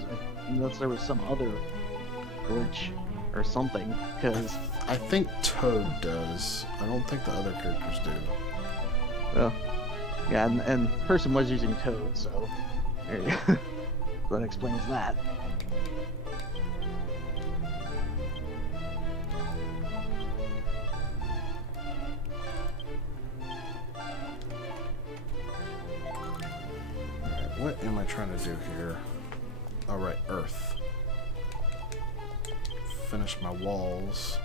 was some other glitch or something. Because I think Toad does. I don't think the other characters do. well, yeah, and the person was using Toad, so there you go. That explains that. What am I trying to do here? All right, earth. Finish my walls.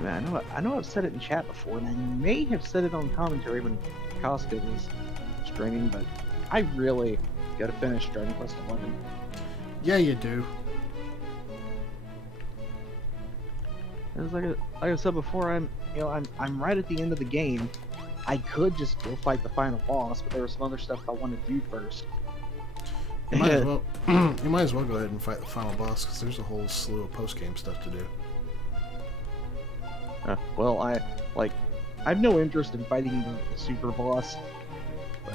Man, I know I've said it in chat before, and I may have said it on commentary when Costco was streaming, but I really gotta finish Dragon Quest 11. Yeah, you do. It's like I said before, I'm right at the end of the game. I could just go fight the final boss, but there was some other stuff I wanted to do first. You might as well. You might as well go ahead and fight the final boss because there's a whole slew of post-game stuff to do. Well, I like I have no interest in fighting the super boss. But,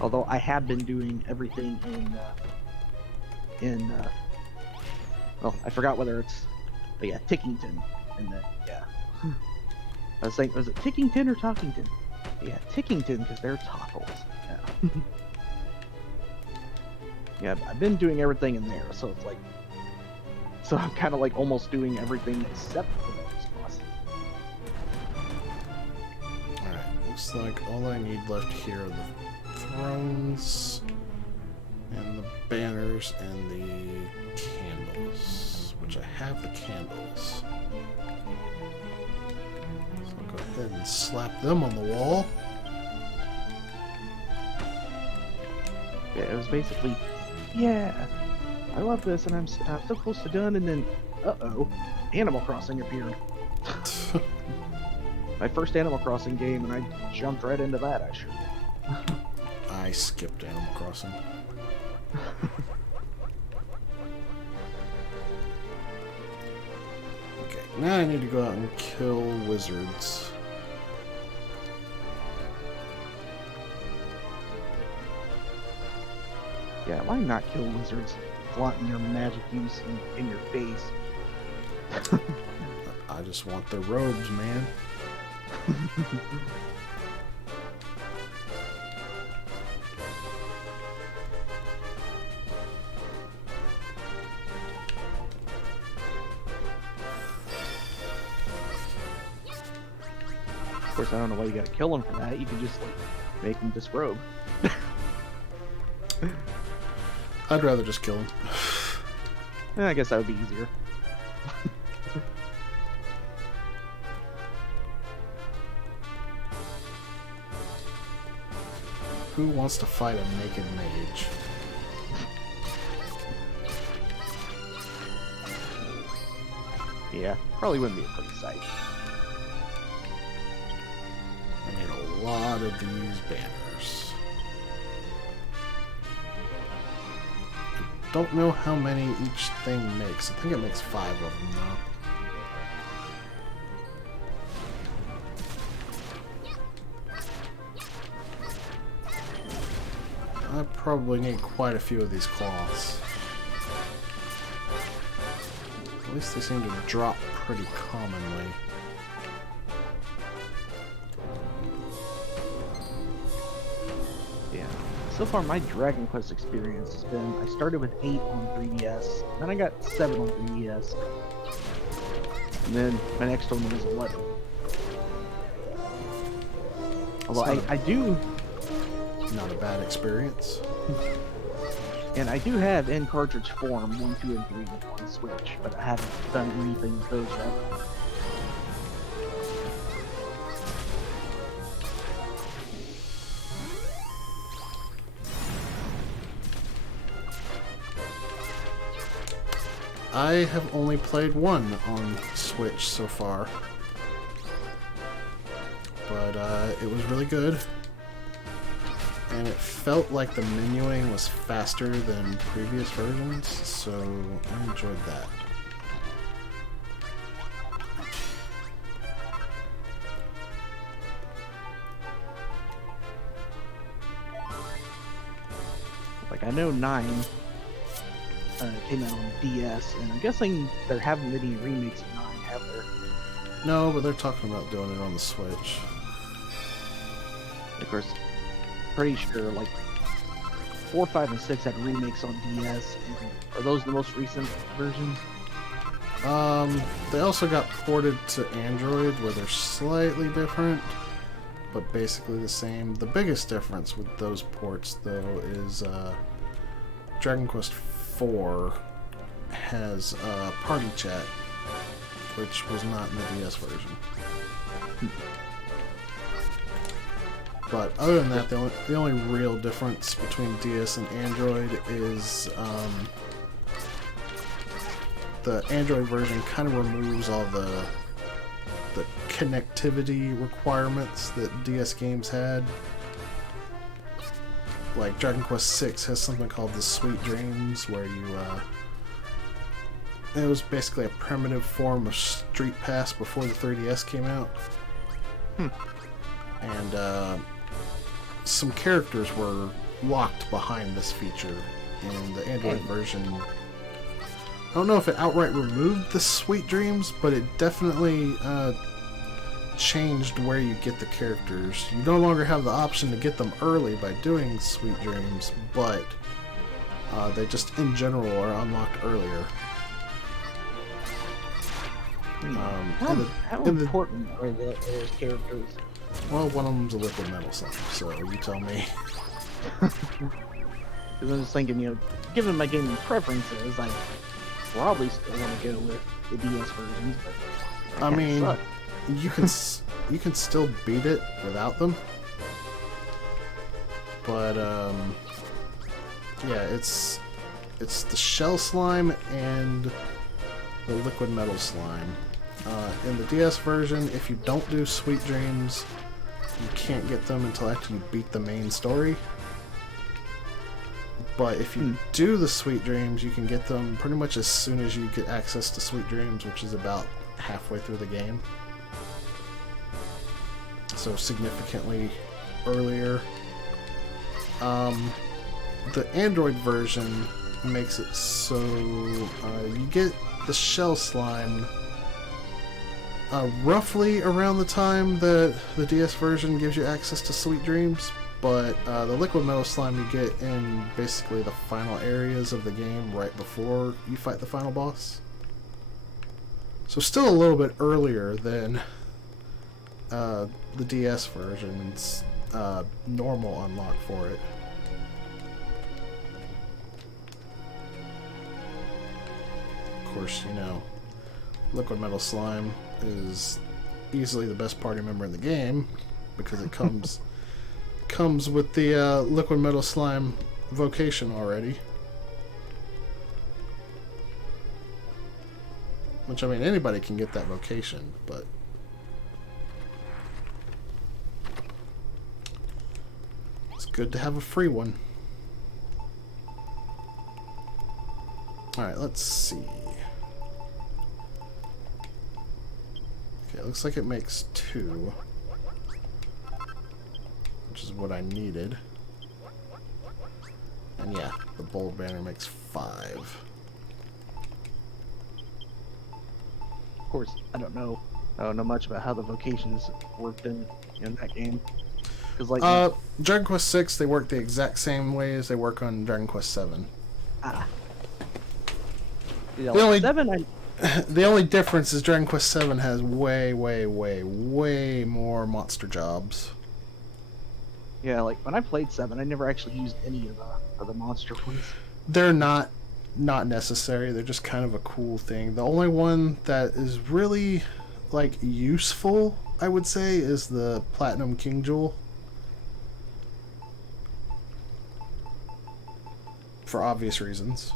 although I have been doing everything well, I forgot whether it's, but yeah, Tickington, and then yeah. I was saying, was it Tickington or Talkington? Yeah, Tickington, because they're topples. Yeah. Yeah, I've been doing everything in there, so it's like, so I'm kind of like almost doing everything except for those bosses. Alright, looks like all I need left here are the thrones, and the banners, and the candles, which I have the candles. So I'll go ahead and slap them on the wall. Yeah, it was basically, yeah, I love this, and I'm so close to done, and then, uh-oh, Animal Crossing appeared. My first Animal Crossing game, and I jumped right into that, actually. I skipped Animal Crossing. Okay, now I need to go out and kill wizards. Yeah, why not kill wizards? Flaunting your magic use in your face. I just want their robes, man. Of course, I don't know why you gotta kill him for that. You could just, like, make him disrobe. I'd rather just kill him. I guess that would be easier. Who wants to fight a naked mage? Yeah, probably wouldn't be a pretty sight. I need a lot of these banners. I don't know how many each thing makes. I think it makes 5 of them, though. I probably need quite a few of these cloths. At least they seem to drop pretty commonly. Yeah. So far, my Dragon Quest experience has been, I started with 8 on 3DS, then I got 7 on 3DS, and then my next one was 11. Although I do... Not a bad experience. And I do have in cartridge form 1, 2, and 3 on Switch, but I haven't done anything with those yet. I have only played one on Switch so far, but it was really good. And it felt like the menuing was faster than previous versions, so I enjoyed that. Like, I know 9 came out on DS, and I'm guessing there haven't been any remakes of 9, have there? No, but they're talking about doing it on the Switch. Of course, pretty sure like 4, 5, and 6 had remakes on DS. And are those the most recent versions? They also got ported to Android, where they're slightly different, but basically the same. The biggest difference with those ports, though, is Dragon Quest IV has party chat, which was not in the DS version. But other than that, the only real difference between DS and Android is the Android version kind of removes all the connectivity requirements that DS games had. Like Dragon Quest VI has something called the Sweet Dreams, where you it was basically a primitive form of Street Pass before the 3DS came out. And some characters were locked behind this feature in the Android version. I don't know if it outright removed the Sweet Dreams, but it definitely changed where you get the characters. You no longer have the option to get them early by doing Sweet Dreams, but they just in general are unlocked earlier. How important are those characters? Well, one of them's a liquid metal slime, so you tell me. Because I'm just thinking, given my gaming preferences, I probably still want to go with the DS versions. But I mean, suck. you can still beat it without them, but yeah, it's the shell slime and the liquid metal slime. In the DS version, if you don't do Sweet Dreams, you can't get them until after you beat the main story. But if you do the Sweet Dreams, you can get them pretty much as soon as you get access to Sweet Dreams, which is about halfway through the game. So significantly earlier. The Android version makes it so you get the shell slime roughly around the time that the DS version gives you access to Sweet Dreams, but the liquid metal slime you get in basically the final areas of the game right before you fight the final boss. So still a little bit earlier than the DS version's normal unlock for it. Of course, liquid metal slime is easily the best party member in the game because it comes with the liquid metal slime vocation already. Which, I mean, anybody can get that vocation, but it's good to have a free one. Alright, let's see. Okay, it looks like it makes 2, which is what I needed. And yeah, the bold banner makes 5. Of course, I don't know much about how the vocations worked in that game. Because Dragon Quest 6, they work the exact same way as they work on Dragon Quest 7. The only 7, the only difference is Dragon Quest 7 has way more monster jobs. Yeah, like when I played 7, I never actually used any of the monster ones. They're not necessary. They're just kind of a cool thing. The only one that is really useful, I would say, is the Platinum King Jewel. For obvious reasons.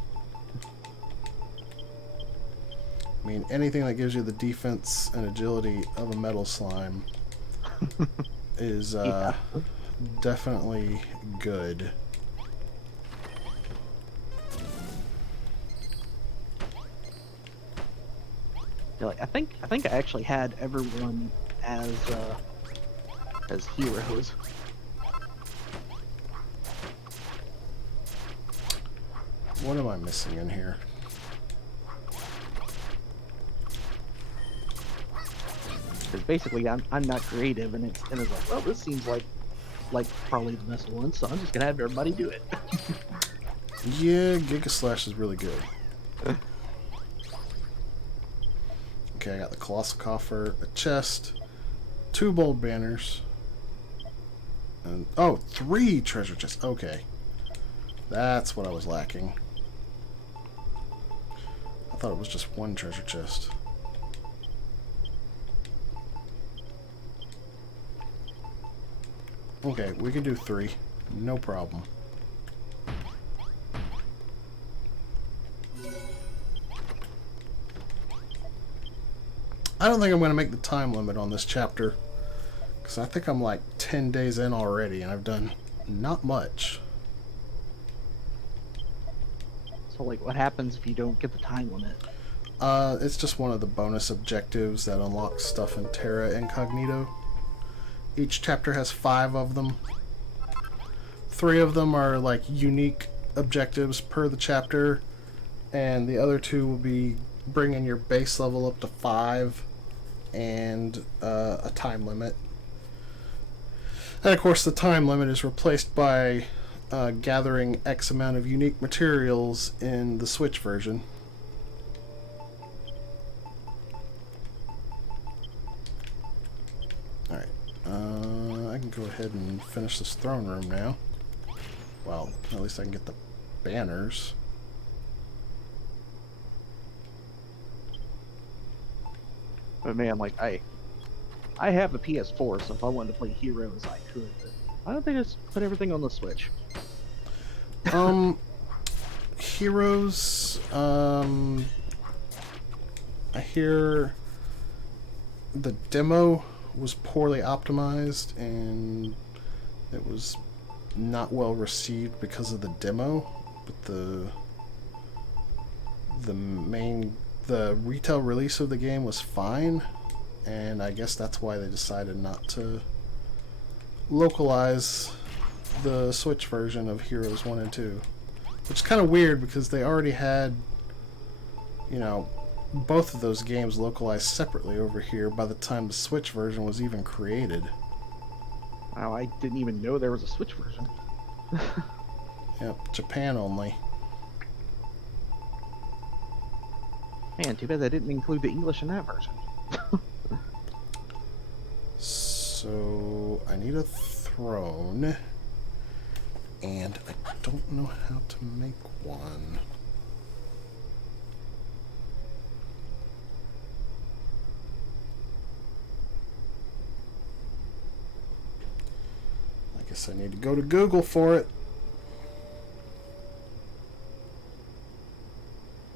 I mean, anything that gives you the defense and agility of a metal slime is definitely good. Yeah, I think I actually had everyone as heroes. What am I missing in here? Because basically, I'm not creative, and it's like, well, this seems like probably the best one, so I'm just gonna have everybody do it. Yeah, Giga Slash is really good. Okay, I got the Colossal Coffer, a chest, 2 bold banners, and 3 treasure chests. Okay, that's what I was lacking. I thought it was just 1 treasure chest. Okay, we can do 3. No problem. I don't think I'm going to make the time limit on this chapter, because I think I'm like 10 days in already, and I've done not much. So, what happens if you don't get the time limit? It's just one of the bonus objectives that unlocks stuff in Terra Incognito. Each chapter has 5 of them. 3 of them are like unique objectives per the chapter, and the other 2 will be bringing your base level up to 5 and a time limit. And of course, the time limit is replaced by gathering X amount of unique materials in the Switch version. Alright, I can go ahead and finish this throne room now. Well, at least I can get the banners. But man, like I have a PS4, so if I wanted to play Heroes, I could. But I don't think I just put everything on the Switch. Heroes, I hear the demo was poorly optimized and it was not well received because of the demo, but the retail release of the game was fine, and I guess that's why they decided not to localize the Switch version of Heroes 1 and 2. Which is kind of weird because they already had, you know, both of those games localized separately over here by the time the Switch version was even created. Wow, I didn't even know there was a Switch version. Yep, Japan only. Man, too bad they didn't include the English in that version. So, I need a throne. And I don't know how to make one. I guess I need to go to Google for it.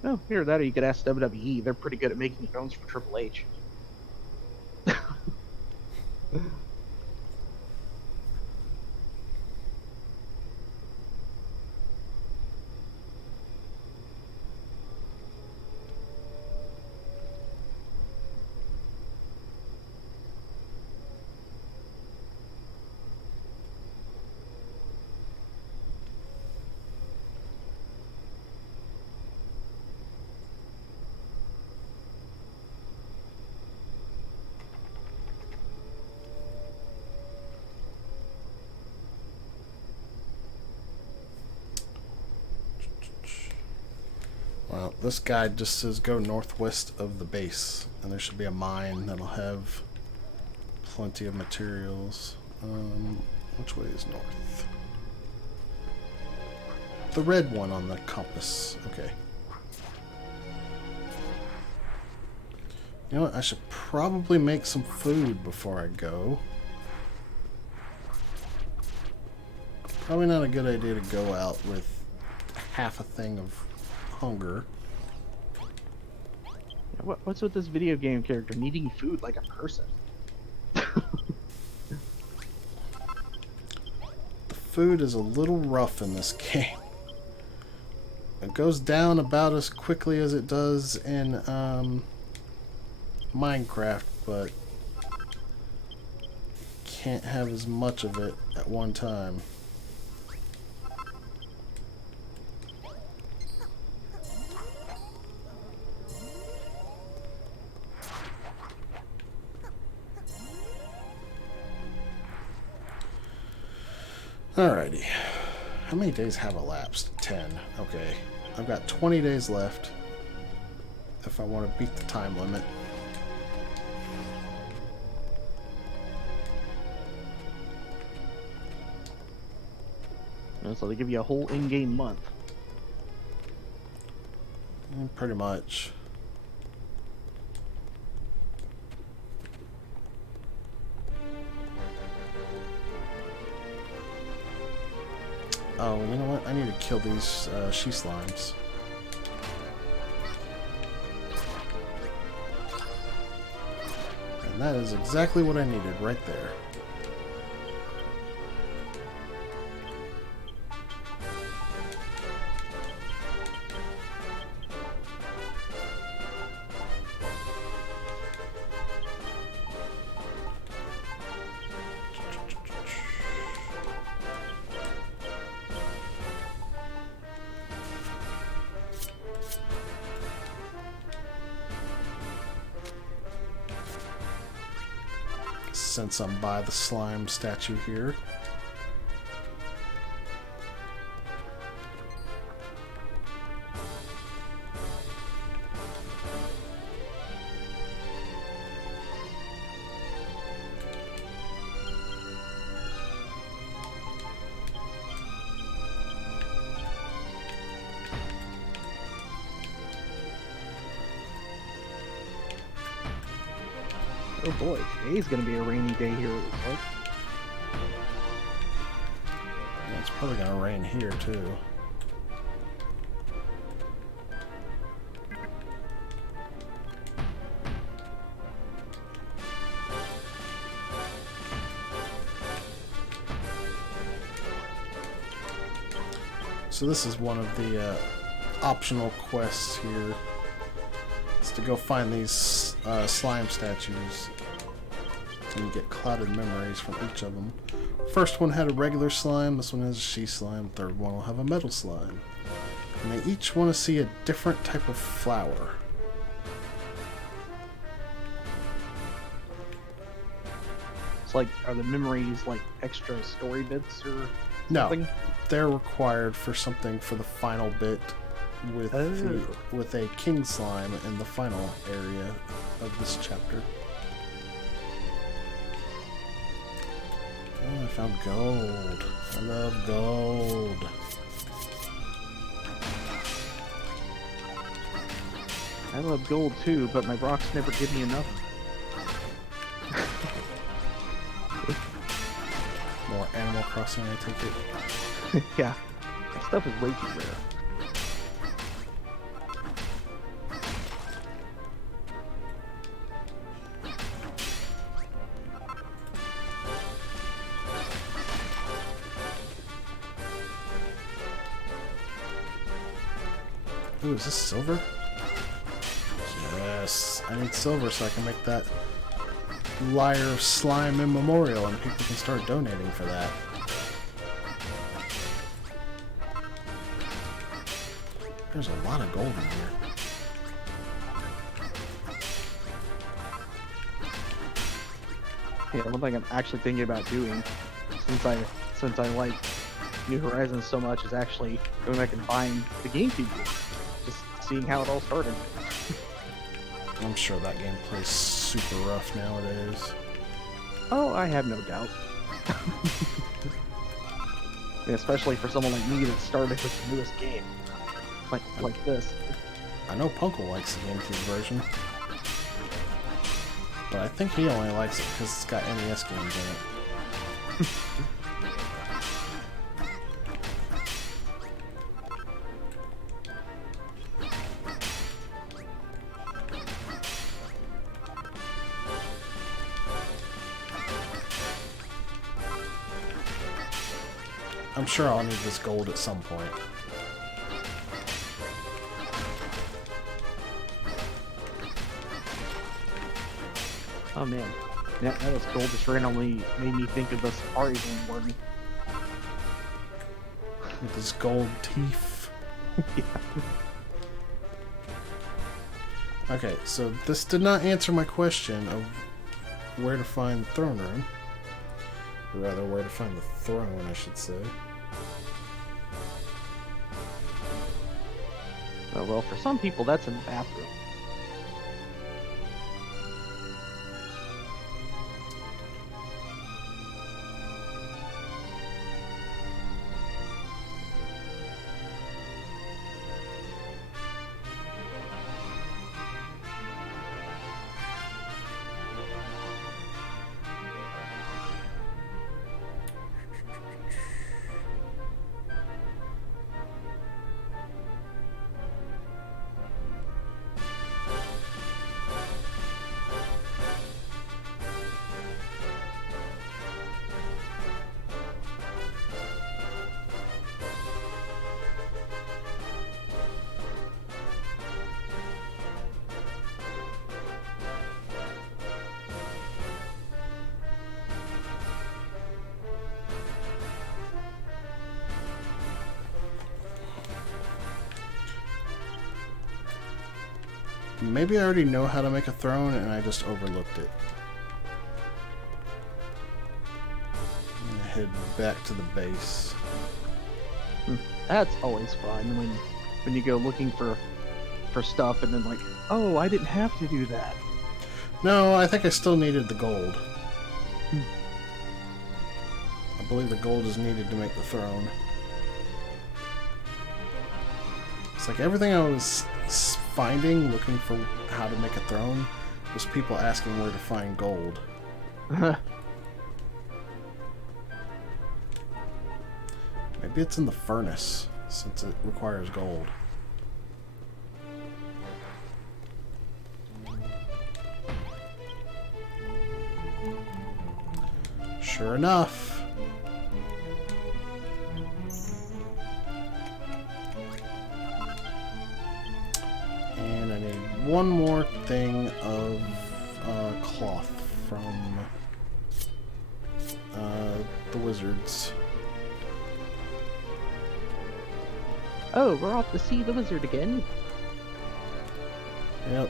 Oh, either that or you could ask WWE. They're pretty good at making thrones for Triple H. Well, this guide just says go northwest of the base, and there should be a mine that'll have plenty of materials. Which way is north? The red one on the compass. Okay. You know what? I should probably make some food before I go. Probably not a good idea to go out with half a thing of hunger. What's with this video game character needing food like a person? The food is a little rough in this game. It goes down about as quickly as it does in Minecraft, but can't have as much of it at one time. Alrighty. How many days have elapsed? 10. Okay. I've got 20 days left if I want to beat the time limit. So they give you a whole in-game month. Pretty much. Oh, you know what? I need to kill these she slimes. And that is exactly what I needed right there. since I'm by the slime statue here. Oh boy, today's gonna be a rainy day here, it looks like. Yeah, it's probably gonna rain here too. So this is one of the optional quests here. It's to go find these slime statues. And you get clouded memories from each of them. First one had a regular slime, this one has a she slime, third one will have a metal slime. And they each want to see a different type of flower. It's like, are the memories like extra story bits or No, something? they're required for something for the final bit with with a king slime in the final area of this chapter. Oh, I found gold. I love gold. I love gold too, but my rocks never give me enough. More Animal Crossing, I take it. Yeah, that stuff is way too rare. Ooh, is this silver? Yes, I need silver so I can make that Lyre of Slime in memorial and people can start donating for that. There's a lot of gold in here. Yeah, one thing I'm actually thinking about doing, since I like New Horizons so much, is actually going back and buying the GameCube, just seeing how it all started. I'm sure that game plays super rough nowadays. Oh, I have no doubt. Yeah, especially for someone like me that started with the newest game, like this. I know Punkle likes the GameCube version, but I think he only likes it because it's got NES games in it. I'm sure I'll need this gold at some point. Oh man, that was cool. Just randomly made me think of the Safari game wording. With his gold teeth. Yeah. Okay, so this did not answer my question of where to find the throne room. Or rather, where to find the throne, I should say. Oh, well, for some people, that's in the bathroom. Maybe I already know how to make a throne and I just overlooked it. head back to the base. That's always fun when you go looking for stuff and then like, oh, I didn't have to do that. No, I think I still needed the gold. I believe the gold is needed to make the throne. It's like everything I was finding, looking for how to make a throne, was people asking where to find gold. Maybe it's in the furnace, since it requires gold. Sure enough. And I need one more thing of cloth from the wizards. Oh, we're off to see the wizard again. Yep.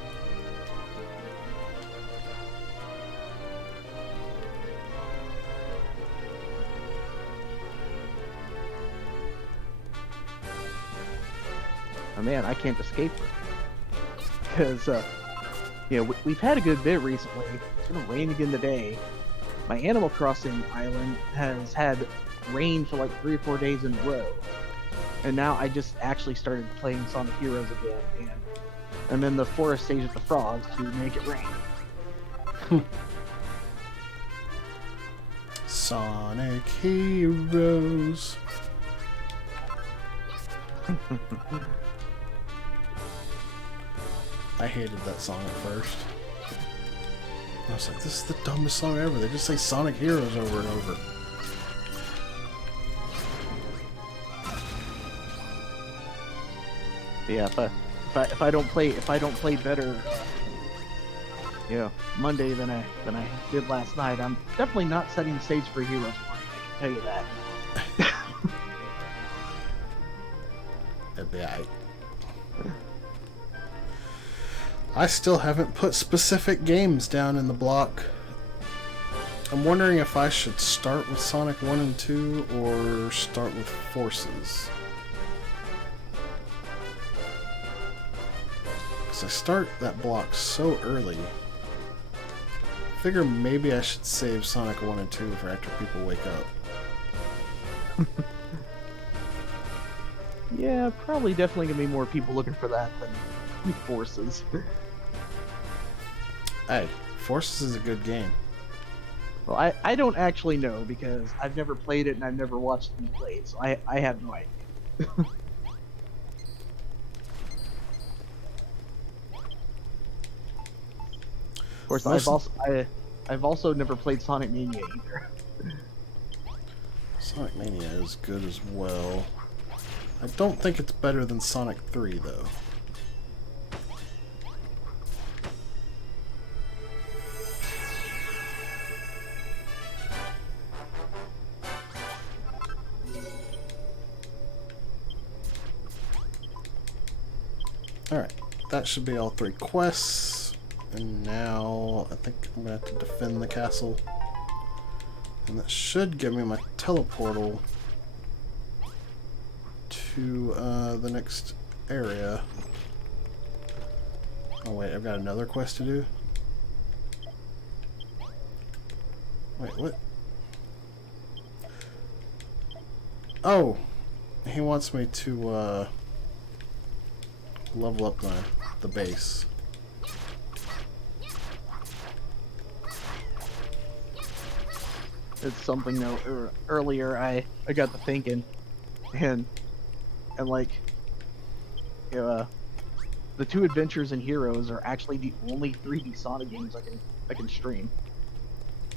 Oh man, I can't escape her. Because, we've had a good bit recently. It's gonna rain again today. My Animal Crossing island has had rain for like 3 or 4 days in a row. And now I just actually started playing Sonic Heroes again, and I'm in the forest stage with the frogs to make it rain. Sonic Heroes. I hated that song at first. I was like, this is the dumbest song ever. They just say Sonic Heroes over and over. Yeah, if I don't play better, Monday than I did last night, I'm definitely not setting the stage for Heroes Party. I can tell you that. It'd be aight. I still haven't put specific games down in the block. I'm wondering if I should start with Sonic 1 and 2 or start with Forces. Because I start that block so early. I figure maybe I should save Sonic 1 and 2 for after people wake up. Yeah, probably definitely gonna be more people looking for that than Forces. Hey, Forces is a good game. Well, I don't actually know because I've never played it and I've never watched it be played, so I have no idea. Of course, I've also never played Sonic Mania either. Sonic Mania is good as well. I don't think it's better than Sonic 3 though. Alright, that should be all 3 quests. And now I think I'm going to have to defend the castle. And that should give me my teleportal to the next area. Oh wait, I've got another quest to do? Wait, what? Oh! He wants me to level up the base. It's something though. Earlier, I got to thinking, and like, the 2 Adventures and Heroes are actually the only 3D Sonic games I can stream.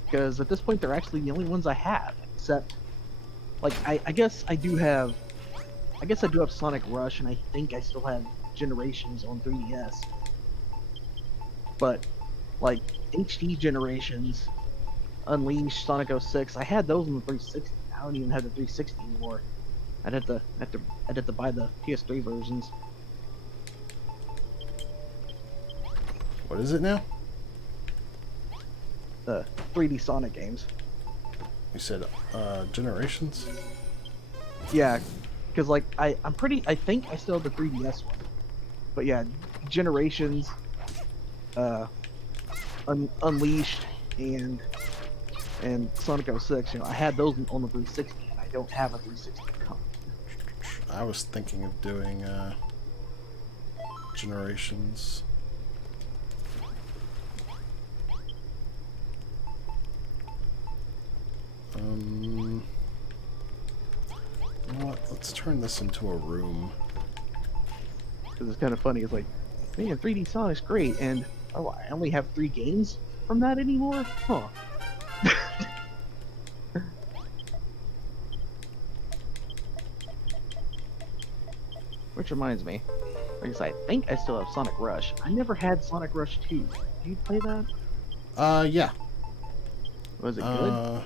Because at this point, they're actually the only ones I have. Except, like, I guess I do have Sonic Rush, and I think I still have Generations on 3DS. But like HD Generations, Unleashed, Sonic 06, I had those on the 360. I don't even have the 360 anymore. I'd have to buy the PS3 versions. What is it now? The 3D Sonic games. You said Generations? Yeah, because like I think I still have the 3DS one, but yeah, Generations, Unleashed, and Sonic 06. You know, I had those on the 360, and I don't have a 360 now. I was thinking of doing Generations. You know what? Let's turn this into a room. Because it's kind of funny. It's like, man, 3D Sonic's great, and oh, I only have 3 games from that anymore? Huh. Which reminds me, because I think I still have Sonic Rush. I never had Sonic Rush 2. Did you play that? Yeah. Was it good?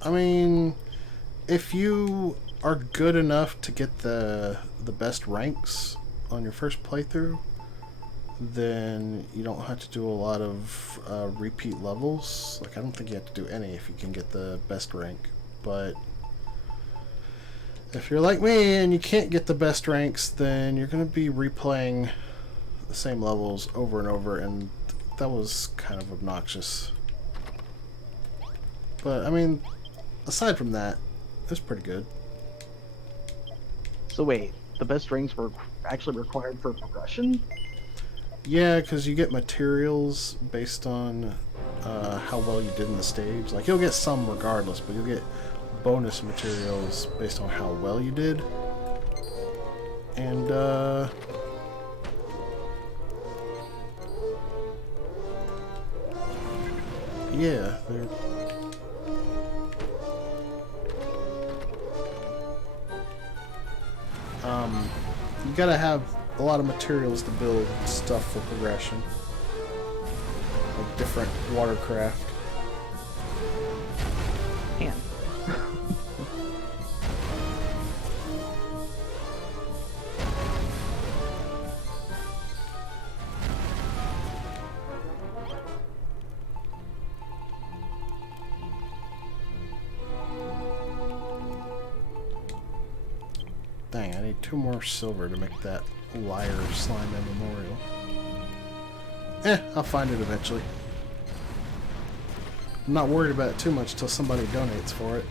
I mean, if you are good enough to get the best ranks on your first playthrough, then you don't have to do a lot of repeat levels. Like, I don't think you have to do any if you can get the best rank. But if you're like me and you can't get the best ranks, then you're going to be replaying the same levels over and over, and that was kind of obnoxious. But, I mean, aside from that, it was pretty good. So wait, the best rings were actually required for progression? Yeah, because you get materials based on how well you did in the stage. Like, you'll get some regardless, but you'll get bonus materials based on how well you did. And, yeah, they're... You gotta have a lot of materials to build stuff for progression. Like different watercraft. Man. Dang, I need 2 more silver to make that liar slime memorial. I'll find it eventually. I'm not worried about it too much till somebody donates for it.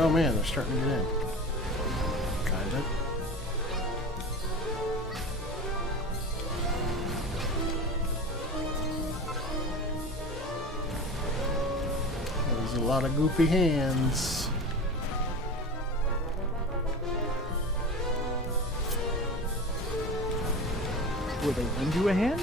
Oh man, they're starting to get in. Kinda. There's a lot of goopy hands. Will they lend you a hand?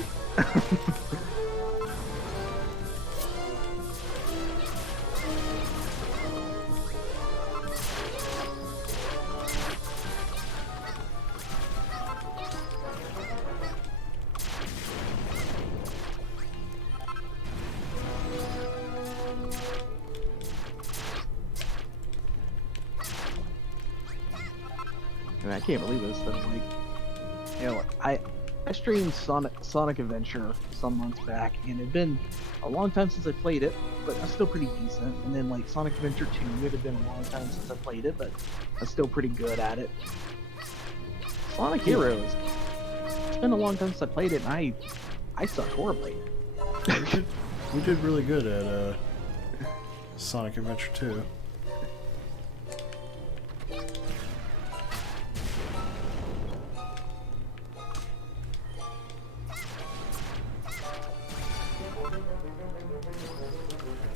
And I can't believe this. That like, you know, I streamed Sonic Adventure some months back, and it'd been a long time since I played it, but it's still pretty decent. And then like Sonic Adventure 2, it had been a long time since I played it, but I'm still pretty good at it. Sonic Heroes, it's been a long time since I played it, and I suck horribly. We did really good at Sonic Adventure 2.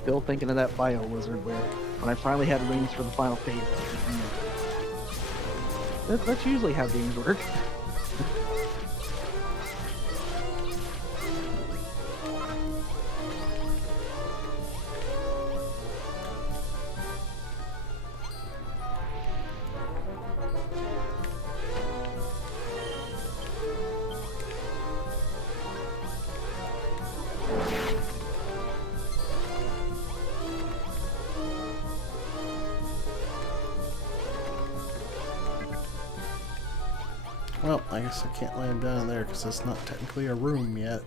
Still thinking of that Bio Wizard where when I finally had rings for the final phase. That's usually how games work. Well, I guess I can't lay him down there because that's not technically a room yet.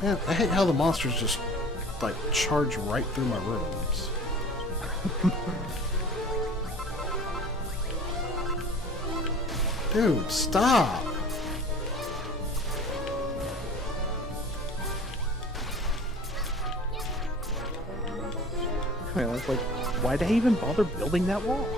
Man, I hate how the monsters just, like, charge right through my rooms. Dude, stop! I was like, why'd they even bother building that wall?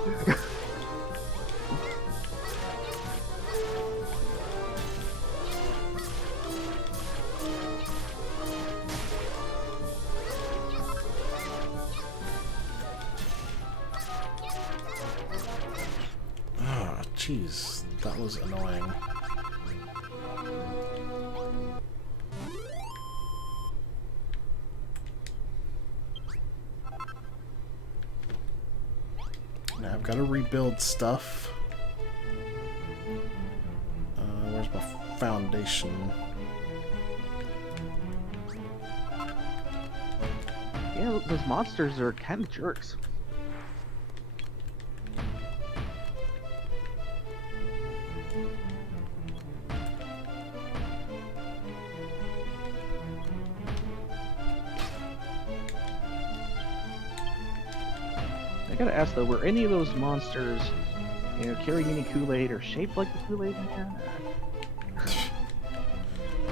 Ah, jeez, that was annoying. Now I've got to rebuild stuff. Where's my foundation? Yeah, those monsters are kind of jerks. I gotta ask though, were any of those monsters, you know, carrying any Kool-Aid or shaped like the Kool-Aid man?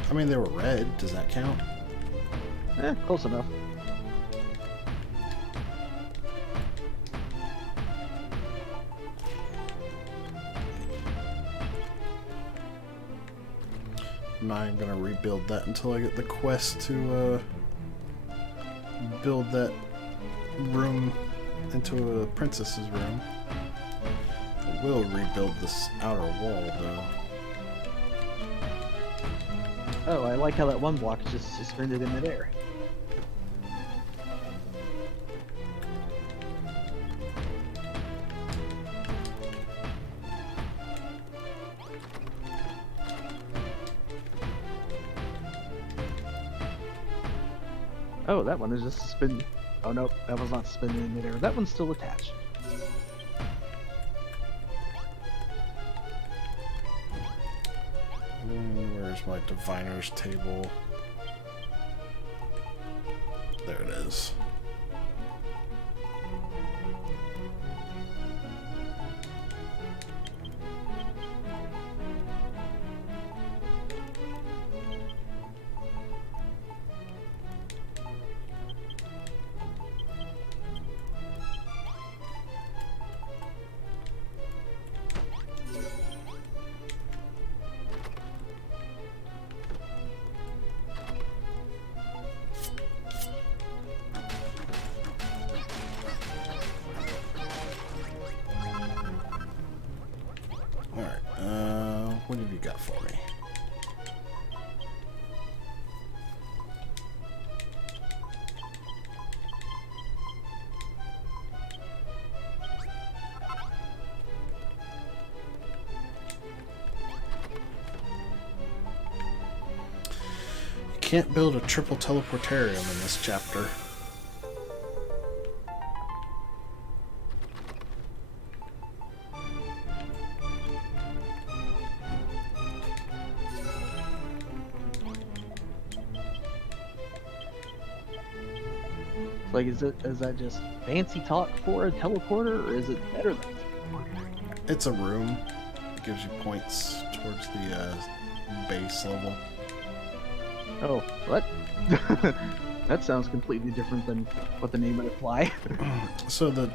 I mean, they were red. Does that count? Close enough. I'm not even gonna rebuild that until I get the quest to build that room into a princess's room. I will rebuild this outer wall though. Oh, I like how that one block is just suspended in midair. Oh, that one is just suspended. Oh no, that one's not suspended in midair. That one's still attached. Where's my diviner's table? There it is. What have you got for me? You can't build a triple teleportarium in this chapter. Like, is that just fancy talk for a teleporter, or is it better than a teleporter? It's a room. It gives you points towards the base level. Oh, what? That sounds completely different than what the name would imply. So the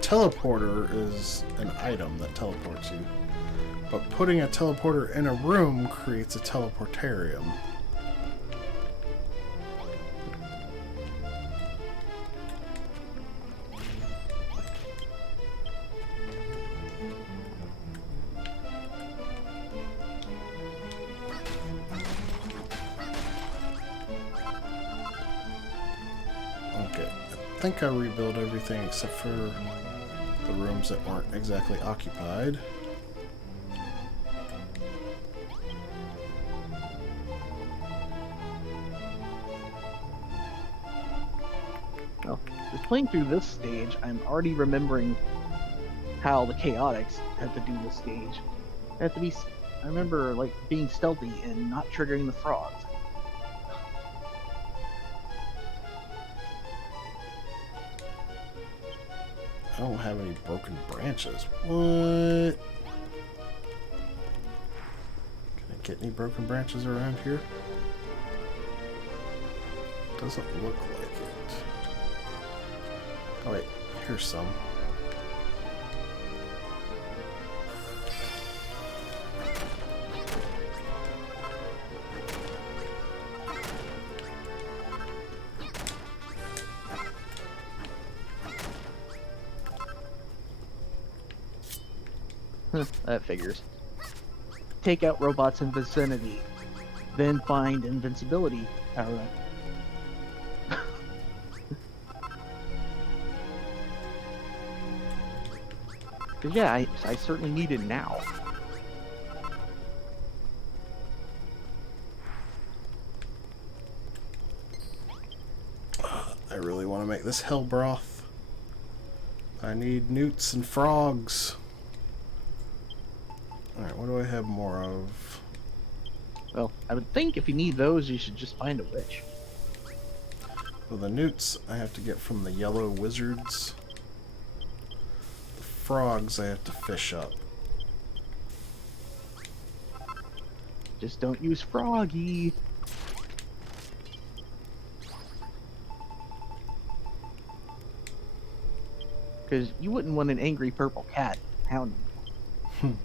teleporter is an item that teleports you, but putting a teleporter in a room creates a teleportarium. Okay, I think I rebuilt everything except for the rooms that weren't exactly occupied. Well, just playing through this stage, I'm already remembering how the chaotics have to do this stage. They have to be. I remember like being stealthy and not triggering the frogs. I don't have any broken branches. What? Can I get any broken branches around here? Doesn't look like it. Oh wait, here's some. That figures. Take out robots in vicinity, then find invincibility power up. Yeah, I certainly need it now. I really want to make this hell broth. I need newts and frogs. Alright, what do I have more of? Well, I would think if you need those, you should just find a witch. Well, the newts I have to get from the yellow wizards. The frogs I have to fish up. Just don't use Froggy. Because you wouldn't want an angry purple cat hounding you.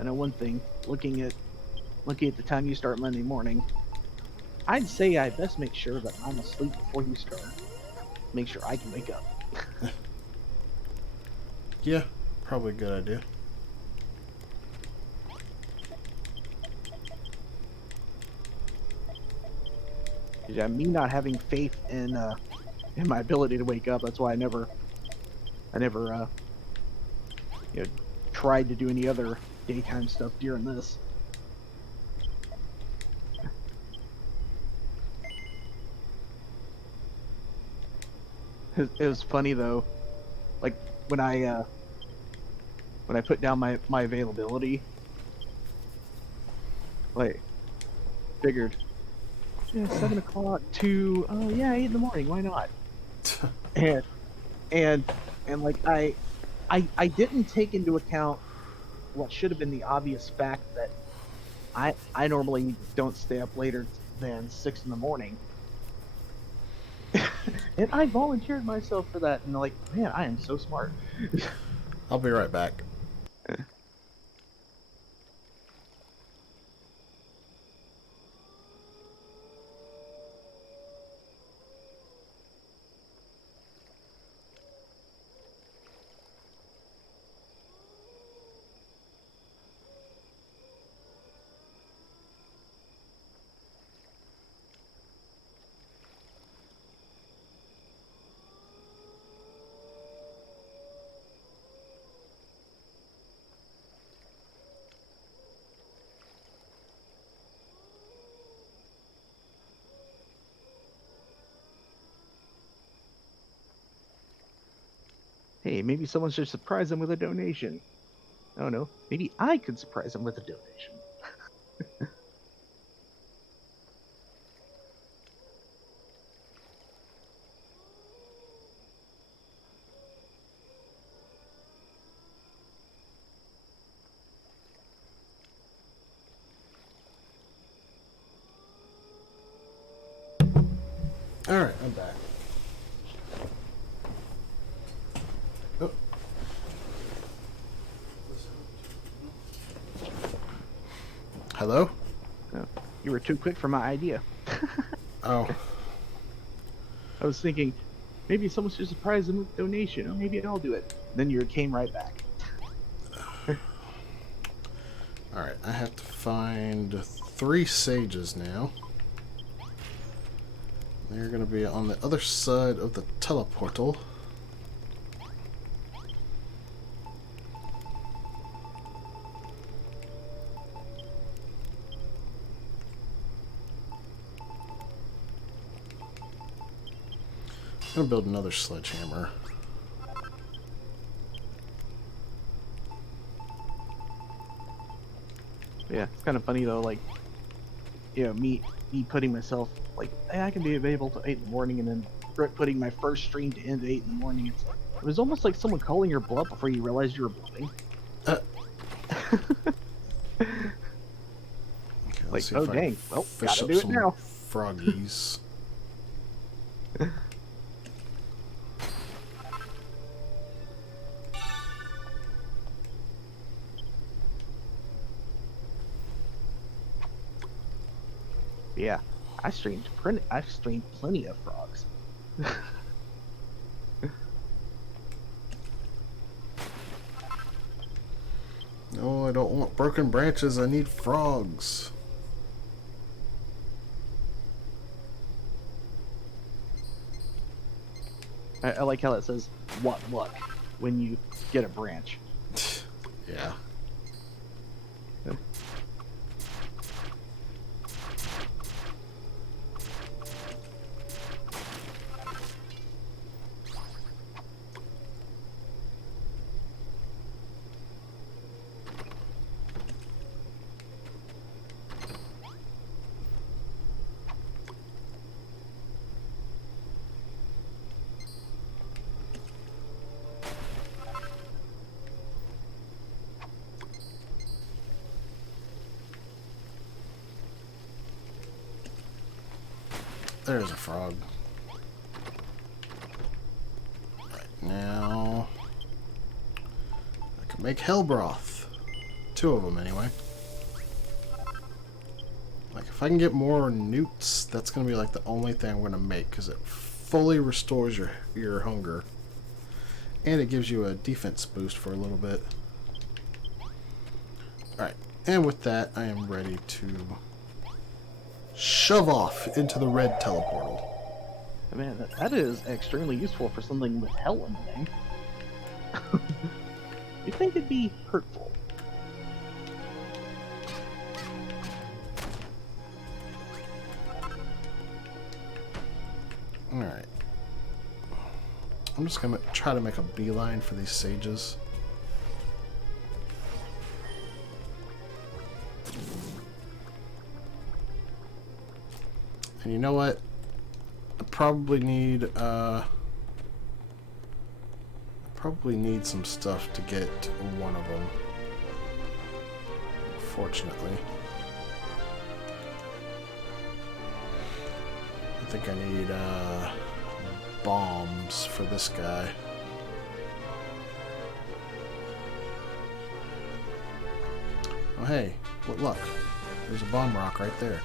I know one thing, looking at the time you start Monday morning, I'd say I best make sure that I'm asleep before you start. Make sure I can wake up. Yeah, probably a good idea. Yeah, me not having faith in my ability to wake up. That's why I never you know, tried to do any other daytime stuff during this. It was funny though, like when I put down my availability, like figured, yeah, 7 o'clock to yeah 8 in the morning, why not? and and and like I didn't take into account what should have been the obvious fact that I normally don't stay up later than 6 in the morning. And I volunteered myself for that, and like, man, I am so smart. I'll be right back. Hey, maybe someone should surprise them with a donation. Oh no, maybe I could surprise them with a donation. Alright, I'm back. Oh. Hello? Oh, you were too quick for my idea. Oh. I was thinking, maybe someone should surprise them with a donation. Or maybe I'll do it. Then you came right back. Alright, I have to find 3 sages now. They're going to be on the other side of the teleportal. I'm going to build another sledgehammer. Yeah, it's kind of funny though, like, you know, me putting myself, like, hey, I can be available till 8 in the morning, and then putting my first stream to end at 8 in the morning. It was almost like someone calling your bluff before you realized you were bluffing. Okay, Like, see oh if I can dang, well, fish gotta up do it some now. froggies. Yeah, I've streamed plenty of frogs. No, I don't want broken branches. I need frogs. I like how it says, what luck, when you get a branch. Yeah. There's a frog. Right now, I can make hell broth. 2 of them anyway. Like, if I can get more newts, that's gonna be like the only thing I'm gonna make, because it fully restores your hunger, and it gives you a defense boost for a little bit. All right, and with that, I am ready to shove off into the red teleportal. Man, that is extremely useful for something with hell in the name. You'd think it'd be hurtful. Alright. I'm just gonna try to make a beeline for these sages. And you know what? I probably need some stuff to get one of them. Fortunately. I think I need bombs for this guy. Oh hey, what luck. There's a bomb rock right there.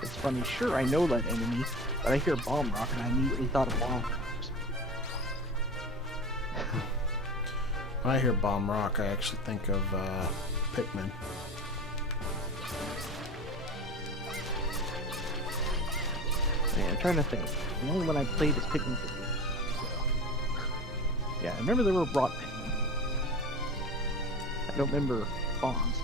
It's funny, sure, I know that enemy, but I hear bomb rock and I immediately thought of bomb. When I hear bomb rock, I actually think of Pikmin. Man, I'm trying to think. The only one I played is Pikmin 3. So. Yeah, I remember there were rock Pikmin. I don't remember bombs.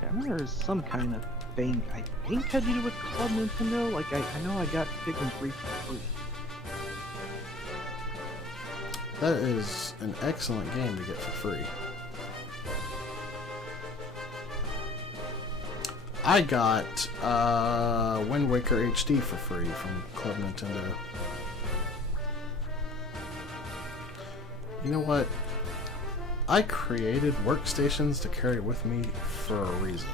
Yeah, I remember there was some kind of thing I think had to do with Club Nintendo. Like, I know I got Pikmin 3 for free. That is an excellent game to get for free. I got Wind Waker HD for free from Club Nintendo. You know what? I created workstations to carry with me for a reason.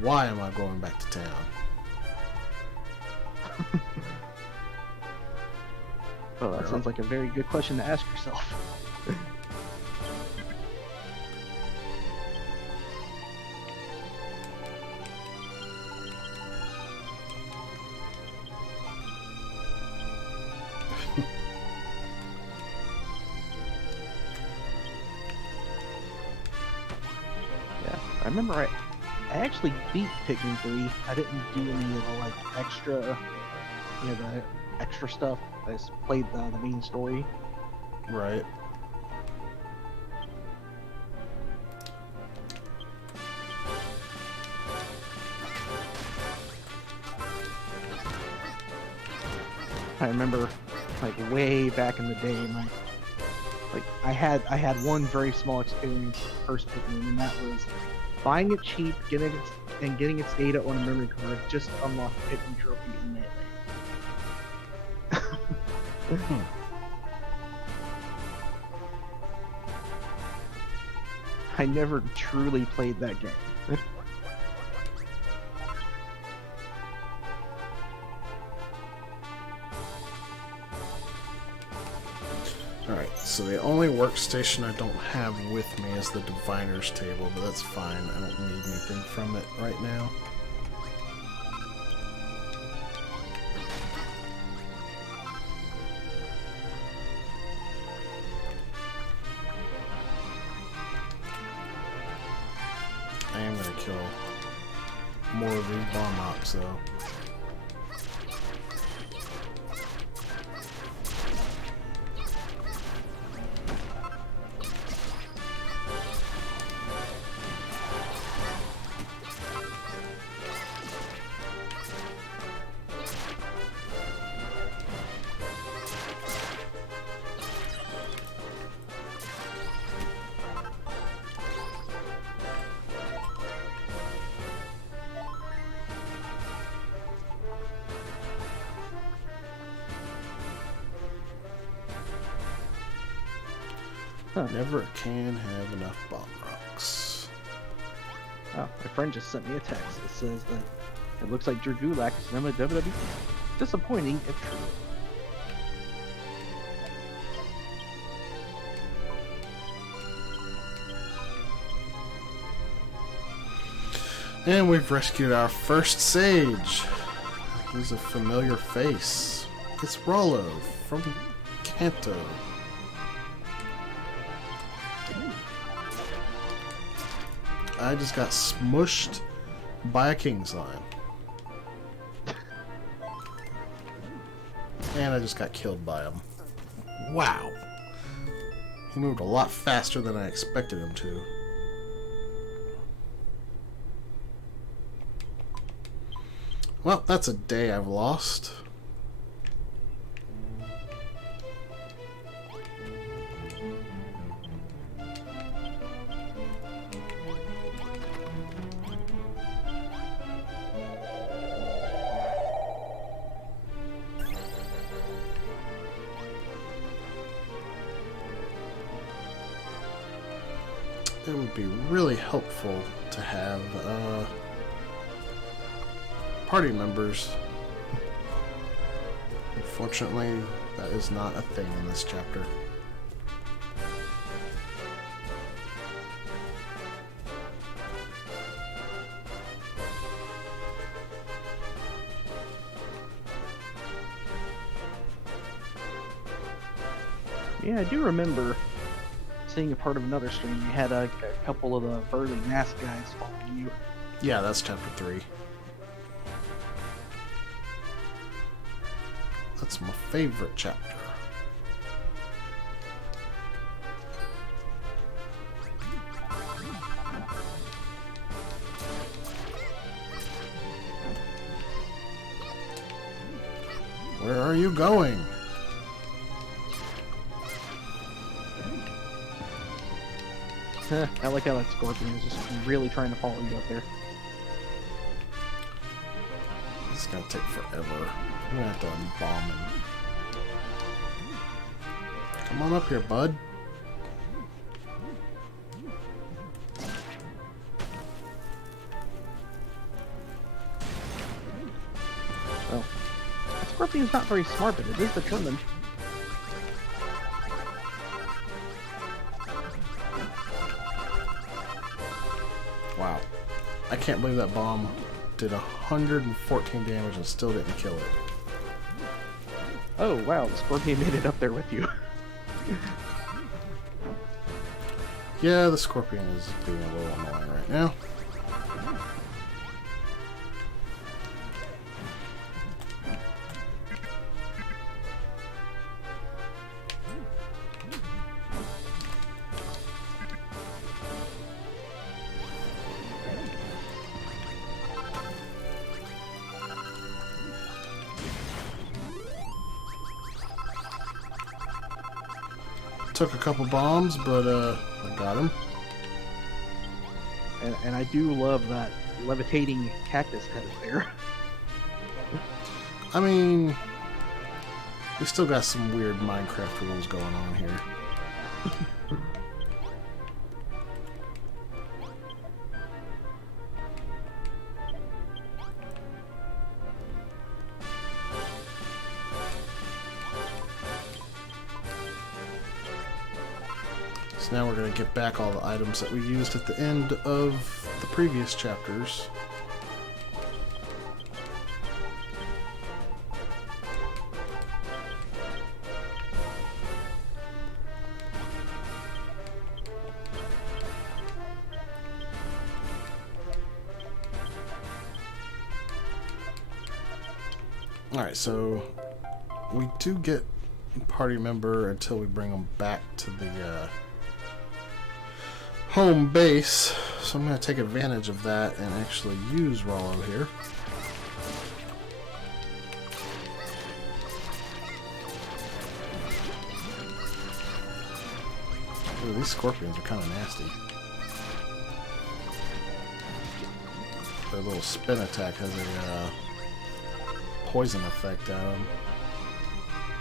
Why am I going back to town? Well, that sounds like a very good question to ask yourself. Yeah, I remember I actually beat Pikmin 3. I didn't do any of the like extra, the extra stuff. I just played the main story. Right. I remember, like way back in the day, I had one very small experience with the first Pikmin, and that was buying it cheap, getting its data on a memory card, just to unlock the Pikmin trophy in Melee. I never truly played that game. Alright, so the only workstation I don't have with me is the Diviner's table, but that's fine. I don't need anything from it right now. I am gonna kill more of these bomb rocks though. Huh. Never can have enough bomb rocks. Oh, my friend just sent me a text. It says that it looks like Drew Gulak is now a WWE. Disappointing if true. And we've rescued our first sage. He's a familiar face. It's Rollo from Kanto. I just got smushed by a Kingslion. And I just got killed by him. Wow. He moved a lot faster than I expected him to. Well, that's a day I've lost. It would be really helpful to have party members. Unfortunately, that is not a thing in this chapter. Yeah, I do remember seeing a part of another stream. You had a couple of the burly mask guys following you. Yeah, that's chapter 3. That's my favorite chapter. Where are you going? I like how that scorpion is just really trying to follow you up there. This is gonna take forever. I'm gonna have to unbomb him. Come on up here, bud. Well, that scorpion's not very smart, but it is determined. Wow. I can't believe that bomb did 114 damage and still didn't kill it. Oh, wow, the scorpion made it up there with you. Yeah, the scorpion is being a little annoying right now. Took a couple bombs, but I got him. And I do love that levitating cactus head there. I mean, we still got some weird Minecraft rules going on here. So now we're going to get back all the items that we used at the end of the previous chapters. Alright, so we do get a party member until we bring them back to the home base, so I'm going to take advantage of that and actually use Rollo here. Ooh, these scorpions are kind of nasty. Their little spin attack has a poison effect on them.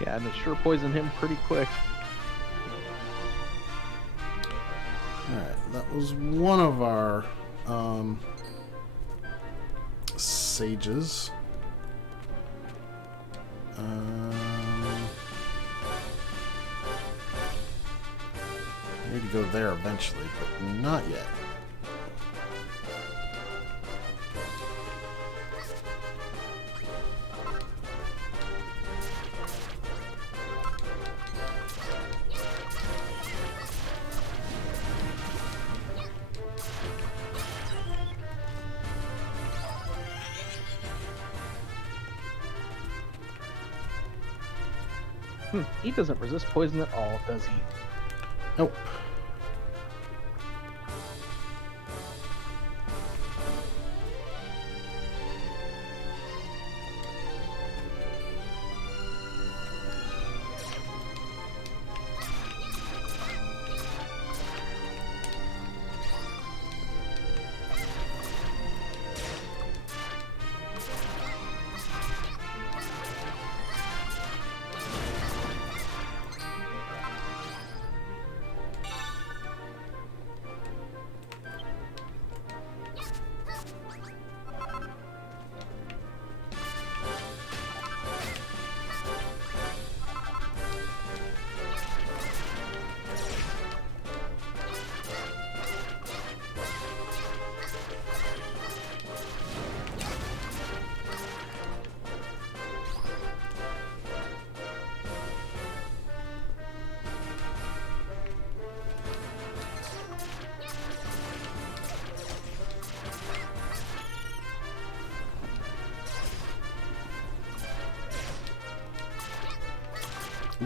Yeah, and it sure poisoned him pretty quick. Alright, that was one of our sages. I need to go there eventually, but not yet. He doesn't resist poison at all, does he? Nope.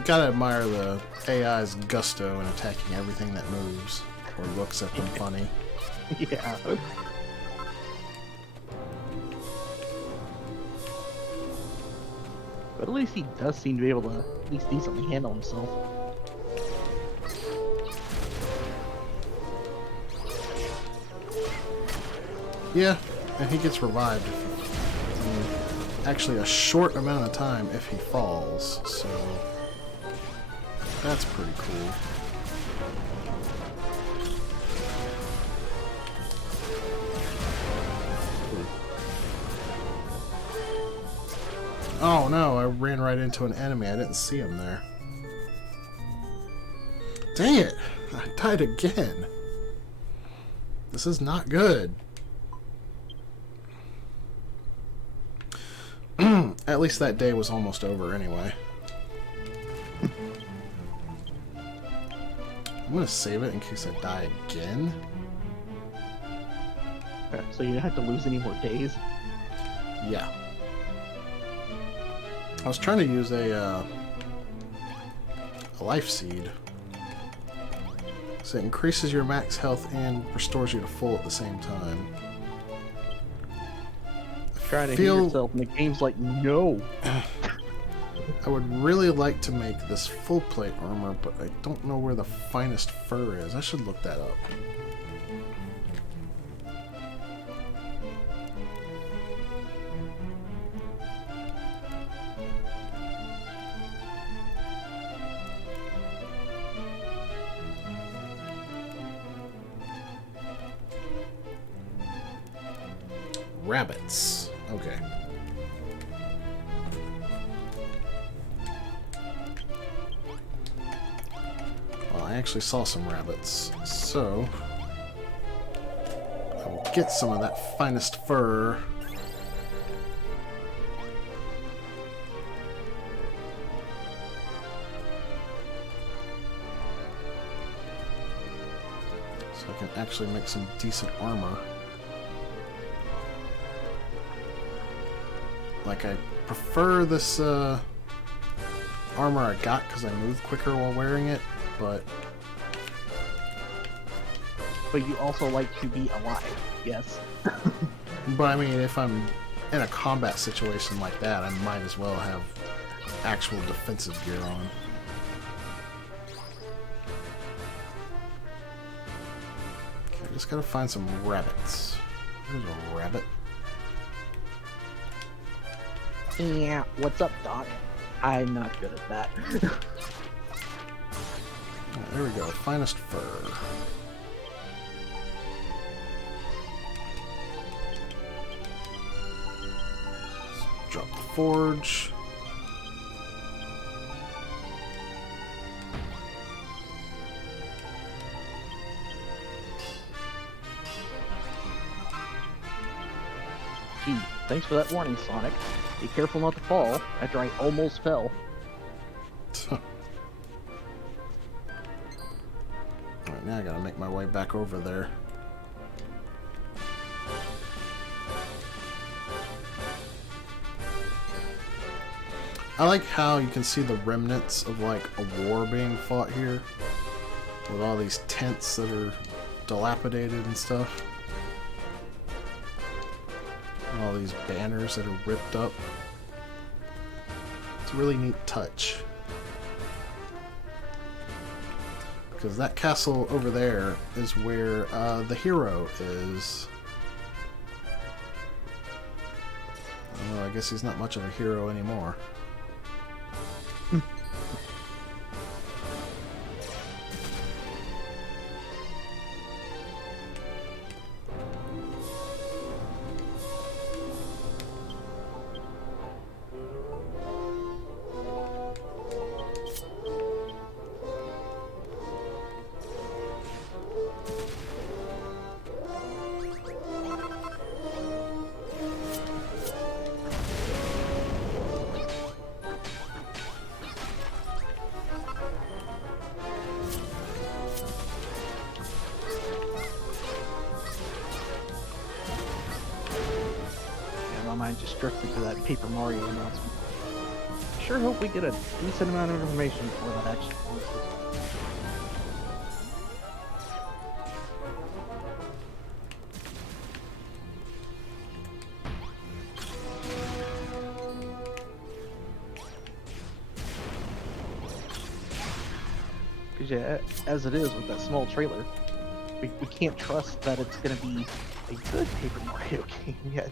gotta admire the AI's gusto in attacking everything that moves or looks at them funny. Yeah. But at least he does seem to be able to at least decently handle himself. Yeah, and he gets revived. Actually, a short amount of time if he falls, so that's pretty cool. Oh no, I ran right into an enemy. I didn't see him there. Dang it! I died again. This is not good. At least that day was almost over anyway. I'm gonna save it in case I die again. So you don't have to lose any more days? Yeah. I was trying to use a life seed. So it increases your max health and restores you to full at the same time. Trying to heal yourself and the game's like, no. I would really like to make this full plate armor, but I don't know where the finest fur is. I should look that up. Rabbits. Okay. Well, I actually saw some rabbits, so I will get some of that finest fur. So I can actually make some decent armor. Like, I prefer this armor I got because I move quicker while wearing it, but you also like to be alive, yes. But I mean, if I'm in a combat situation like that, I might as well have actual defensive gear on. Okay, I just gotta find some rabbits. There's a rabbit. Yeah, what's up, Doc? I'm not good at that. Oh, there we go, finest fur. Let's drop the forge. Gee, thanks for that warning, Sonic. Be careful not to fall after I almost fell. Alright, now I gotta make my way back over there. I like how you can see the remnants of like a war being fought here. With all these tents that are dilapidated and stuff. And all these banners that are ripped up. It's a really neat touch. Because that castle over there is where the hero is. Oh, I guess he's not much of a hero anymore. My mind just drifted to that Paper Mario announcement. sure hope we get a decent amount of information before that actually closes. Because yeah, as it is with that small trailer, we can't trust that it's going to be a good Paper Mario game yet.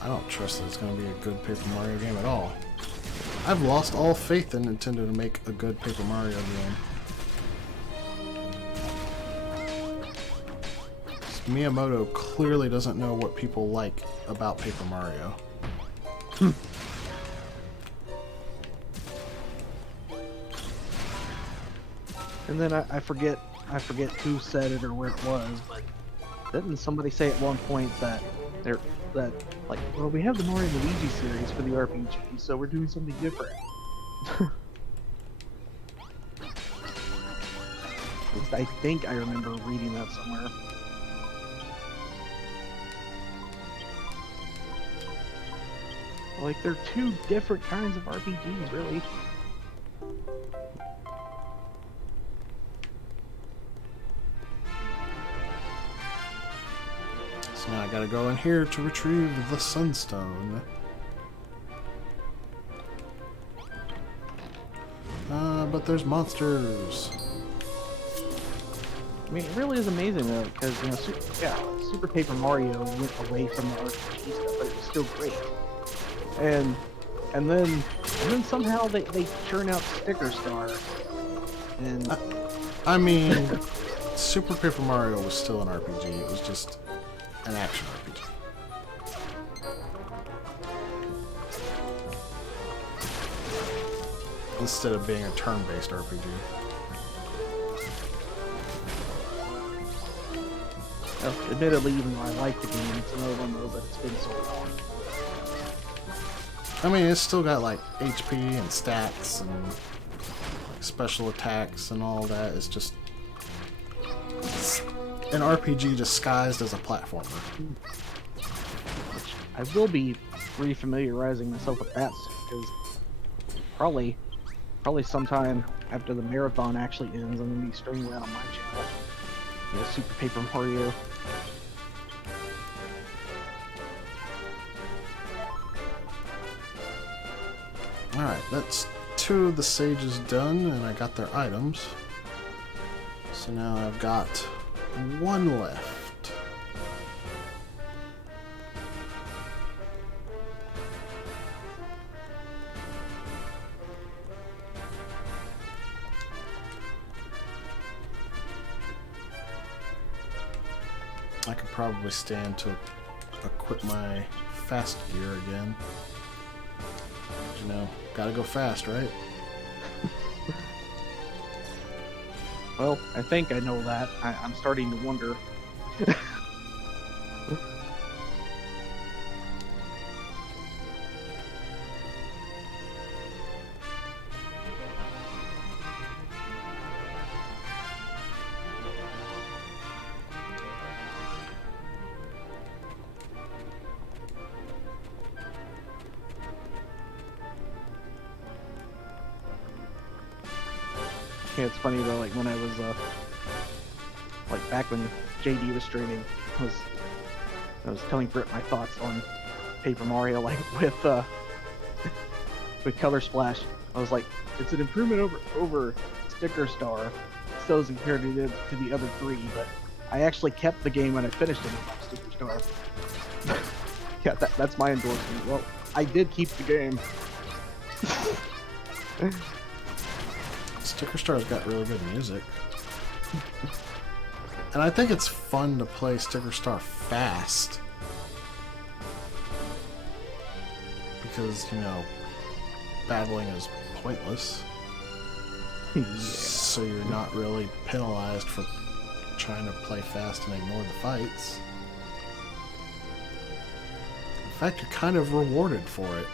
I don't trust that it's going to be a good Paper Mario game at all. I've lost all faith in Nintendo to make a good Paper Mario game. Miyamoto clearly doesn't know what people like about Paper Mario. And then I forget who said it or where it was, but didn't somebody say at one point that well, we have the Mario and Luigi series for the RPG, so we're doing something different. At least I think I remember reading that somewhere. Like, they're two different kinds of RPGs, really. So now I gotta go in here to retrieve the Sunstone. But there's monsters. I mean, it really is amazing though, because you know, Super Paper Mario went away from the RPG stuff, but it was still great. And then somehow they churn out Sticker Star. And I mean, Super Paper Mario was still an RPG. It was just an action RPG. Instead of being a turn-based RPG. Well, admittedly, even though I like the game, it's another one though that it's been so long. I mean, it's still got like HP and stats and like special attacks and all that. It's just an RPG disguised as a platformer. Which I will be refamiliarizing myself with that because probably sometime after the marathon actually ends, I'm gonna be streaming that on my channel. Yeah, Super Paper Mario. Alright, that's 2 of the sages done, and I got their items. So now I've got 1 left. I could probably stand to equip my fast gear again. You know, gotta go fast, right? Well, I think I know that. I'm starting to wonder. Yeah, it's funny though, like when I was, like back when JD was streaming, I was telling Britt my thoughts on Paper Mario, like with Color Splash. I was like, it's an improvement over Sticker Star, still as compared to the other 3, but I actually kept the game when I finished it with Sticker Star. Yeah, that's my endorsement. Well, I did keep the game. Sticker Star's got really good music. And I think it's fun to play Sticker Star fast. Because, you know, battling is pointless. Yeah. So you're not really penalized for trying to play fast and ignore the fights. In fact, you're kind of rewarded for it.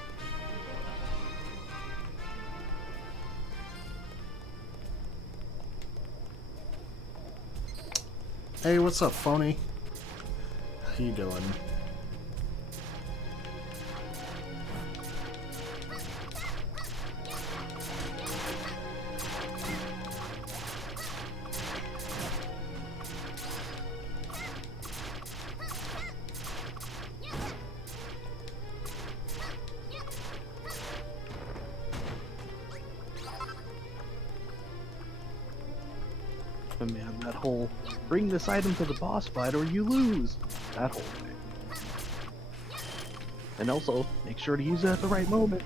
Hey, what's up, phony? How you doing? But man, that whole bring this item to the boss fight or you lose. That whole thing. And also, make sure to use it at the right moment.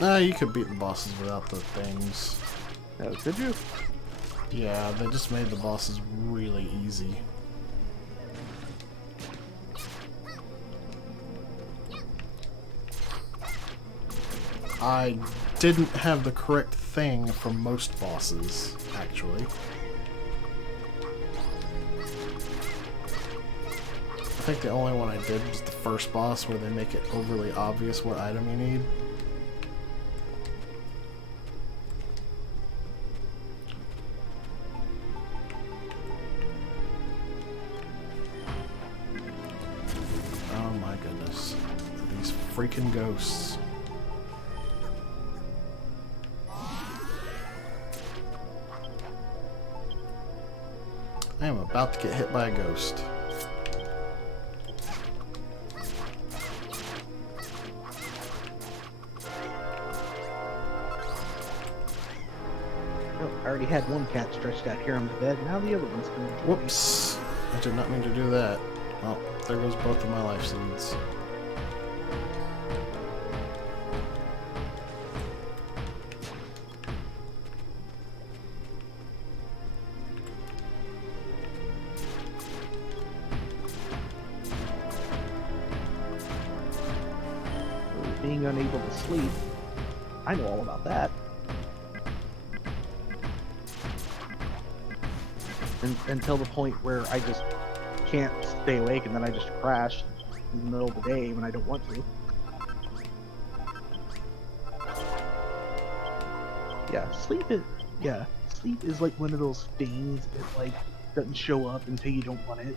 You could beat the bosses without the things. Oh, could you? Yeah, they just made the bosses really easy. I didn't have the correct thing for most bosses, actually. I think the only one I did was the first boss, where they make it overly obvious what item you need. Oh my goodness. These freaking ghosts. I am about to get hit by a ghost. Oh, I already had one cat stretched out here on the bed, now the other one's coming. Whoops! I did not mean to do that. Well, there goes both of my life seeds. Being unable to sleep. I know all about that. Until the point where I just can't stay awake and then I just crash in the middle of the day when I don't want to. Sleep is like one of those things that like doesn't show up until you don't want it.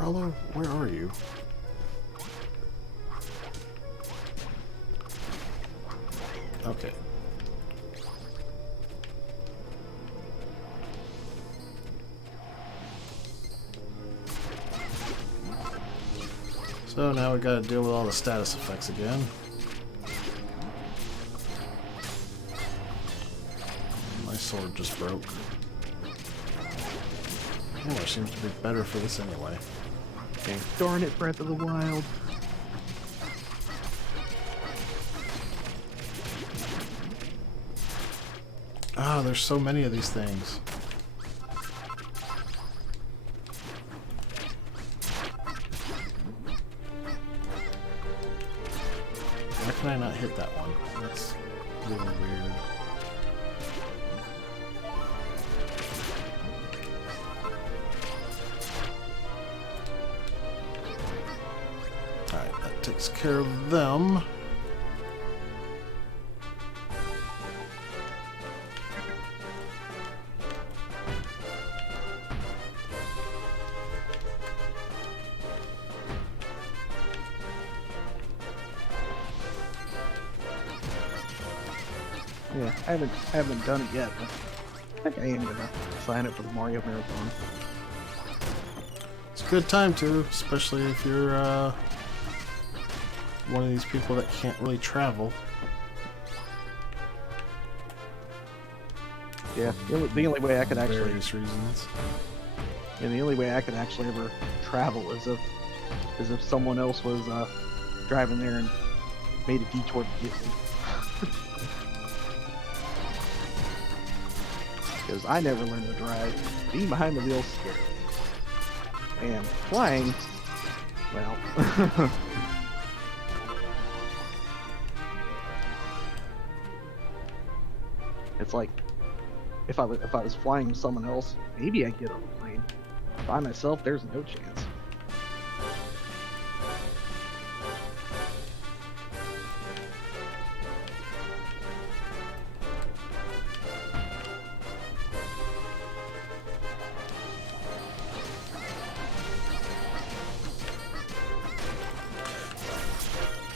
Rollo, where are you? Okay. So now we gotta deal with all the status effects again. My sword just broke. Oh, it seems to be better for this anyway. Okay. Darn it, Breath of the Wild. Ah, there's so many of these things. Why can I not hit that one? That's really weird. Alright, that takes care of them. Yeah, I haven't done it yet, but I think I am gonna sign up for the Mario Marathon. It's a good time to, especially if you're one of these people that can't really travel. Yeah, the only way I could actually, various reasons. yeah, the only way I could actually ever travel is if someone else was driving there and made a detour to get me. Because I never learned to drive. Being behind the wheel is scary. And flying, well. It's like, if I was flying with someone else, maybe I'd get on the plane. By myself, there's no chance.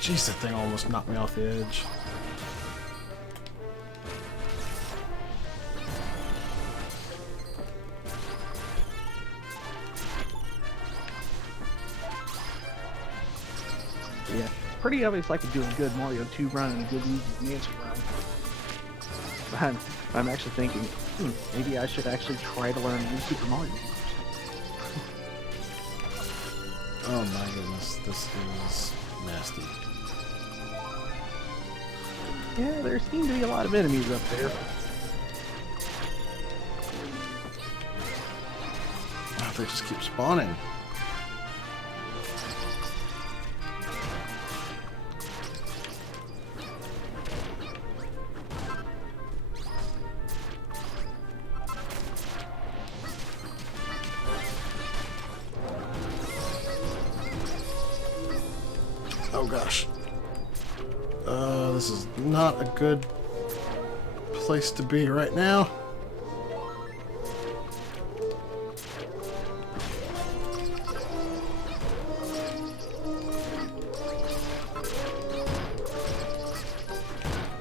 Jeez, that thing almost knocked me off the edge. Yeah, it's pretty obvious I could do a good Mario 2 run and a good Luigi Mansion run. I'm actually thinking, maybe I should actually try to learn new Super Mario. Oh my goodness, this is nasty. Yeah, there seem to be a lot of enemies up there. Oh, they just keep spawning. Oh gosh. This is not a good place to be right now.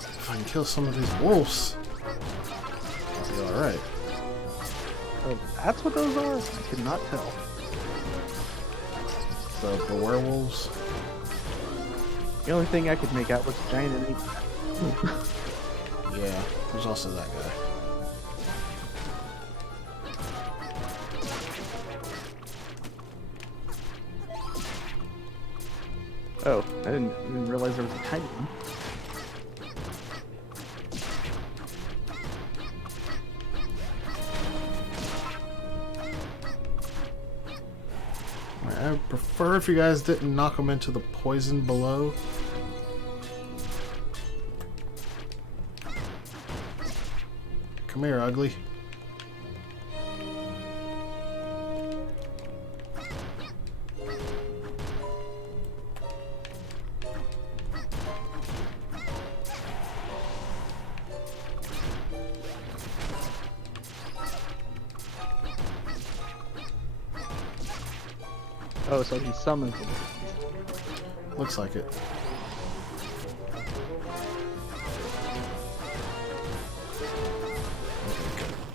If I can kill some of these wolves, I'll be alright. Oh, that's what those are? I could not tell. The werewolves. The only thing I could make out was a giant enemy. Yeah, there's also that guy. Oh, I didn't realize there was a tiny one. I would prefer if you guys didn't knock them into the poison below. Come here, ugly. Oh, so he summons them. Looks like it.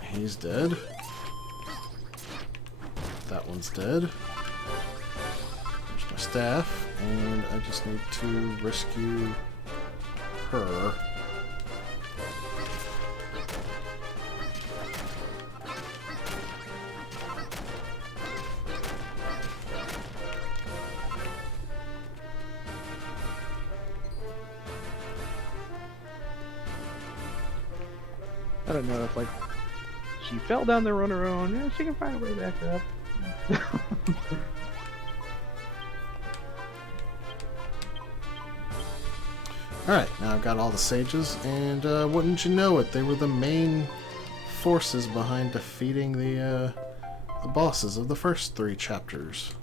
He's dead. That one's dead. There's my staff, and I just need to rescue her. I don't know if, like, she fell down there on her own. Yeah, she can find her way back up. Alright, now I've got all the sages, and wouldn't you know it, they were the main forces behind defeating the bosses of the first 3 chapters.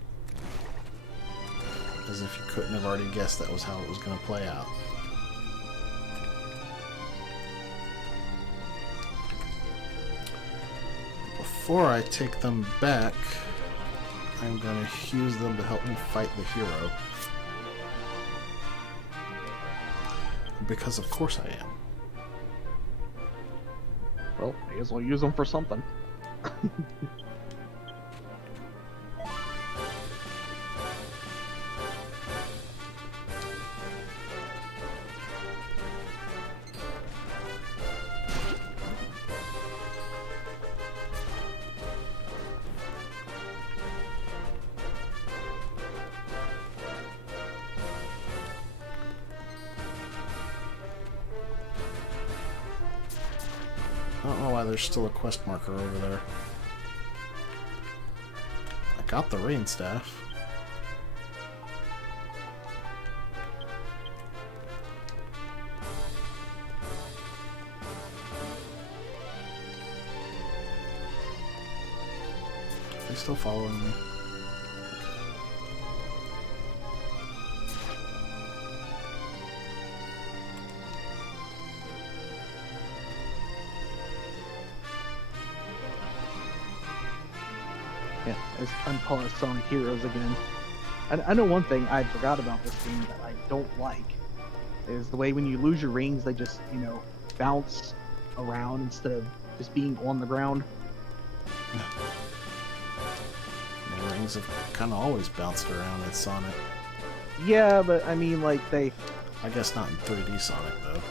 As if you couldn't have already guessed that was how it was going to play out. Before I take them back, I'm going to use them to help me fight the hero. Because of course I am. Well, I guess I'll use them for something. I don't know why there's still a quest marker over there. I got the rain staff. Are they still following me? Yeah, it's unpause Sonic Heroes again. I know one thing I forgot about this game that I don't like is the way when you lose your rings, they just, you know, bounce around instead of just being on the ground. My rings have kind of always bounced around in Sonic. Yeah, but I mean, like, they... I guess not in 3D Sonic, though.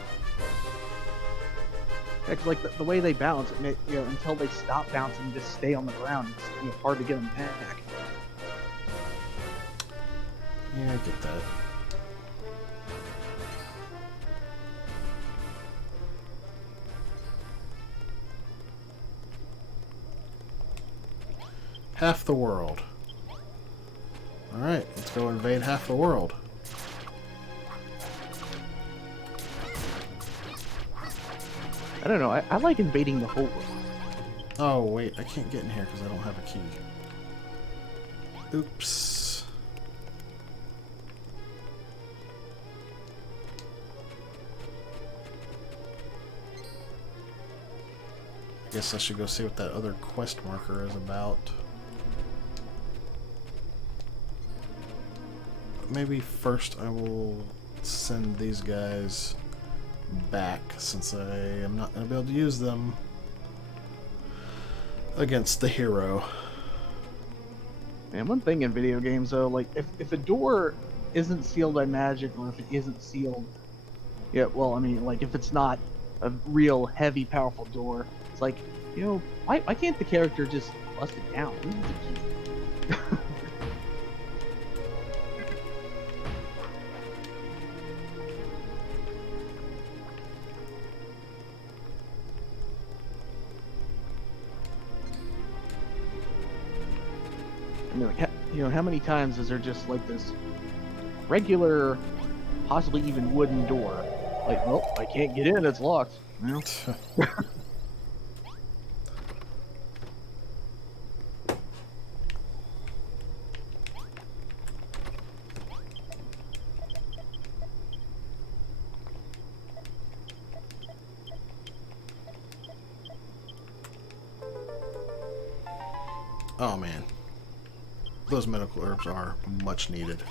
It's like the way they bounce, until they stop bouncing and just stay on the ground, it's hard to get them back. Yeah, I get that. Half the world. Alright, let's go invade half the world. I don't know, I like invading the whole world. Oh, wait, I can't get in here because I don't have a key. Oops. I guess I should go see what that other quest marker is about. Maybe first I will send these guys back, since I am not going to be able to use them against the hero. And one thing in video games, though, like, if a door isn't sealed by magic, or if it isn't sealed, yeah, well, I mean, like, if it's not a real heavy, powerful door, it's like, why can't the character just bust it down? I mean, like, how many times is there just like this regular, possibly even wooden door? Like, well, I can't get in; it's locked. Well. Oh man, those medical herbs are much needed.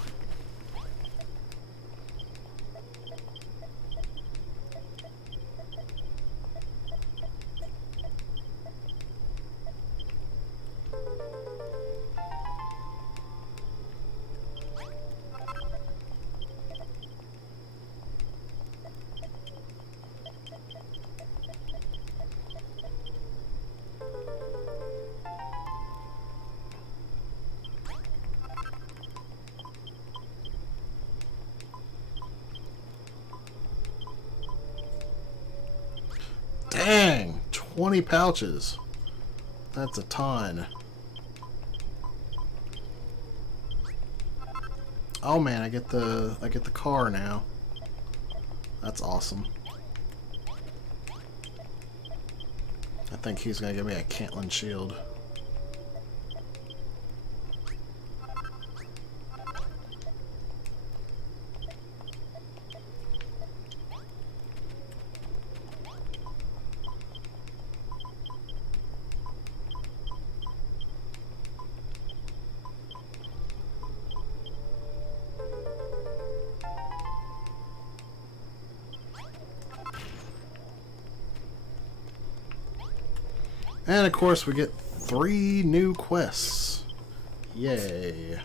Dang, 20 pouches. That's a ton. Oh man, I get the car now. That's awesome. I think he's gonna give me a Cantlin shield. And of course we get 3 new quests. Yay.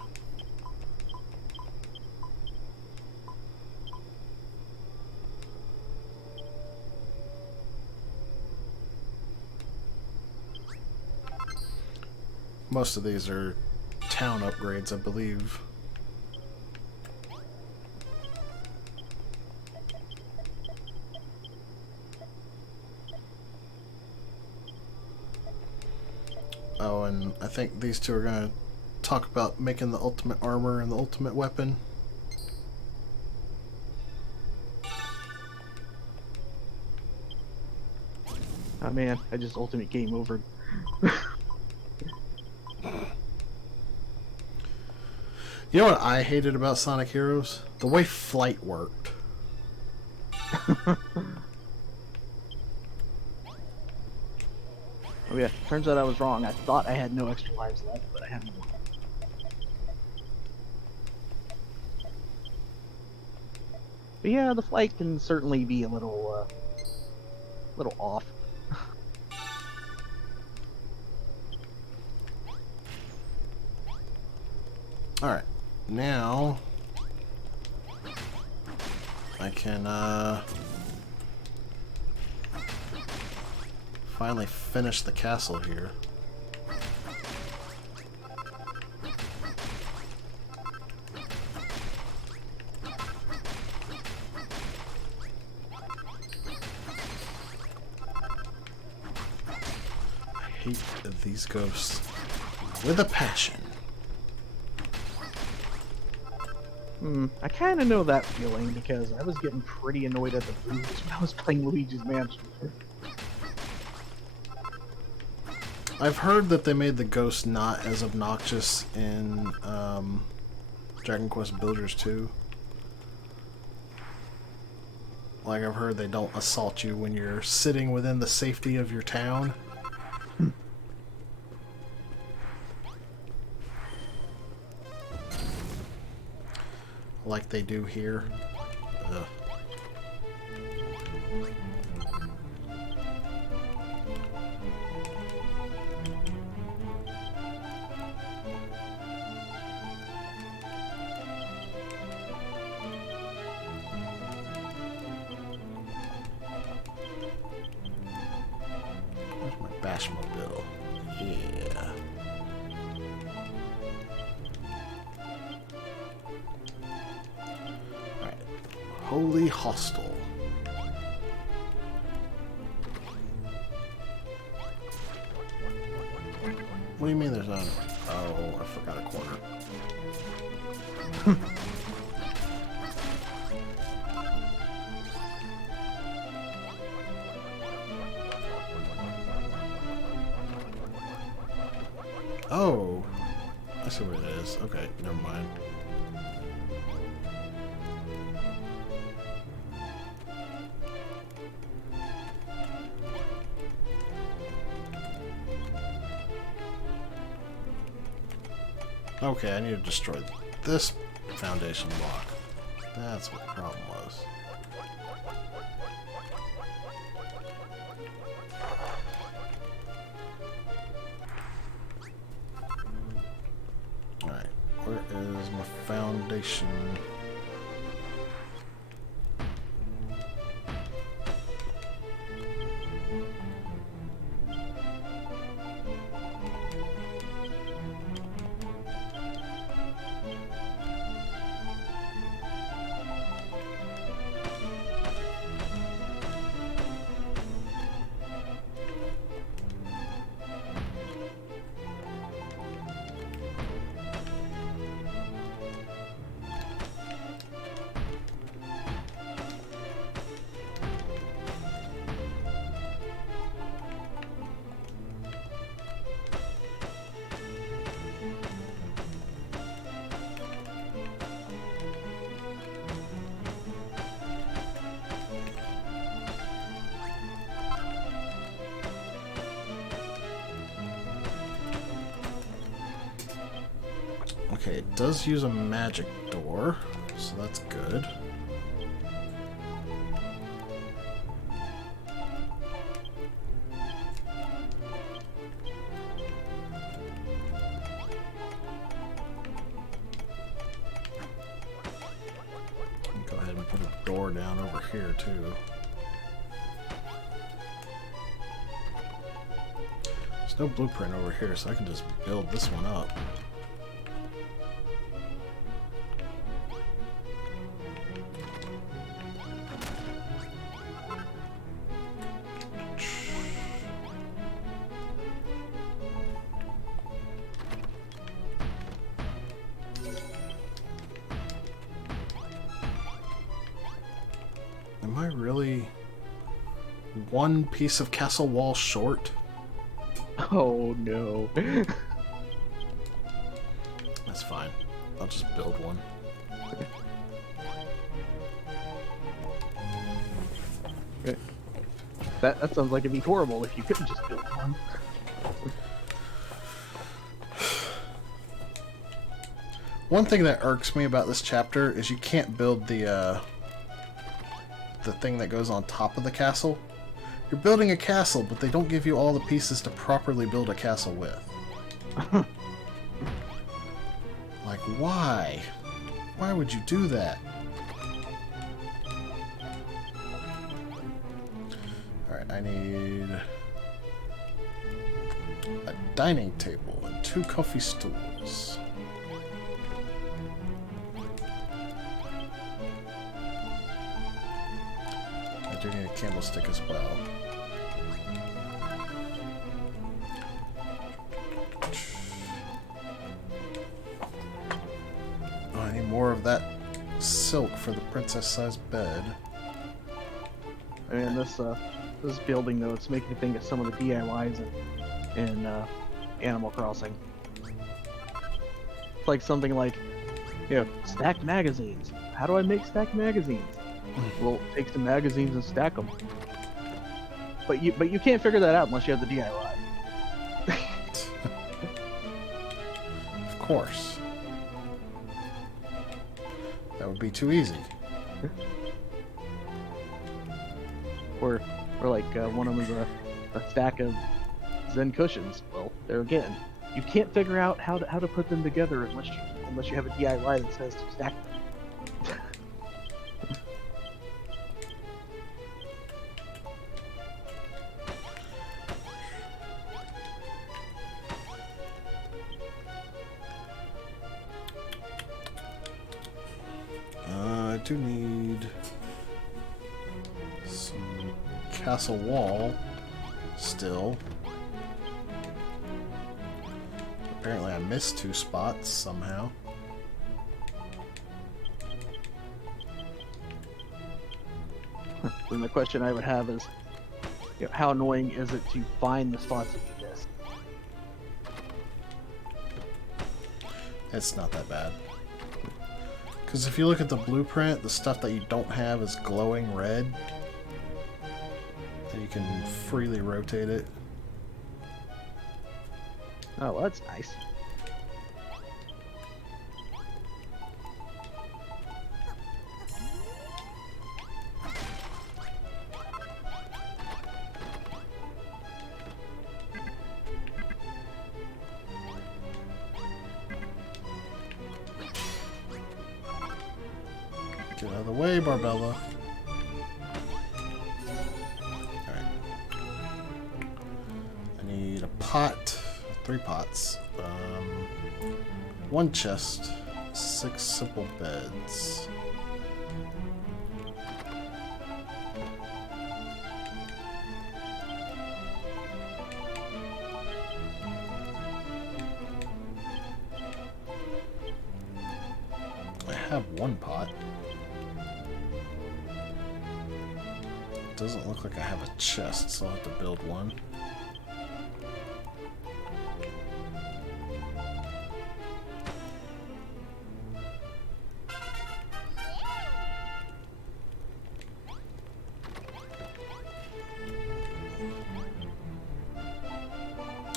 Most of these are town upgrades, I believe. Oh, and I think these two are going to talk about making the ultimate armor and the ultimate weapon. Oh man, I just ultimate game over. You know what I hated about Sonic Heroes? The way flight worked. Oh yeah, turns out I was wrong. I thought I had no extra lives left, but I have more. But yeah, the flight can certainly be a little off. Alright, now I can Finally finish the castle here. I hate these ghosts with a passion. I kind of know that feeling because I was getting pretty annoyed at the booze when I was playing Luigi's Mansion. I've heard that they made the ghosts not as obnoxious in Dragon Quest Builders 2. Like, I've heard they don't assault you when you're sitting within the safety of your town. Like they do here. Ugh. Where's my Bashmobile? Yeah. Alright. Holy Hostel. What do you mean there's not? Oh, I forgot a corner. Oh, I see what it is. Okay, never mind. Okay, I need to destroy this foundation block. That's what the problem was. Alright, where is my foundation? Okay, it does use a magic door, so that's good. Go ahead and put a door down over here too. There's no blueprint over here, so I can just build this one up. Am I really one piece of castle wall short? Oh no. That's fine. I'll just build one. That sounds like it'd be horrible if you couldn't just build one. One thing that irks me about this chapter is you can't build the thing that goes on top of the castle. You're building a castle, but they don't give you all the pieces to properly build a castle with. Like, why? Why would you do that? Alright, I need a dining table, and 2 coffee stools. I do need a candlestick as well. Oh, I need more of that silk for the princess-sized bed. And this building, though, it's making me think of some of the DIYs in Animal Crossing. It's like something like, stacked magazines. How do I make stacked magazines? Well, take some magazines and stack them. But you can't figure that out unless you have the DIY. Of course. That would be too easy. Or like one of them is a stack of Zen cushions. Well, there again, you can't figure out how to put them together unless you have a DIY that says to stack them. I do need some castle wall still. Apparently I missed 2 spots somehow. Then the question I would have is, how annoying is it to find the spots that you missed? It's not that bad. Because if you look at the blueprint, the stuff that you don't have is glowing red. And you can freely rotate it. Oh, well, that's nice. Get out of the way, Barbella. Alright. I need a pot. 3 pots. 1 chest. 6 simple beds. I have 1 pot. Doesn't look like I have a chest, so I'll have to build one.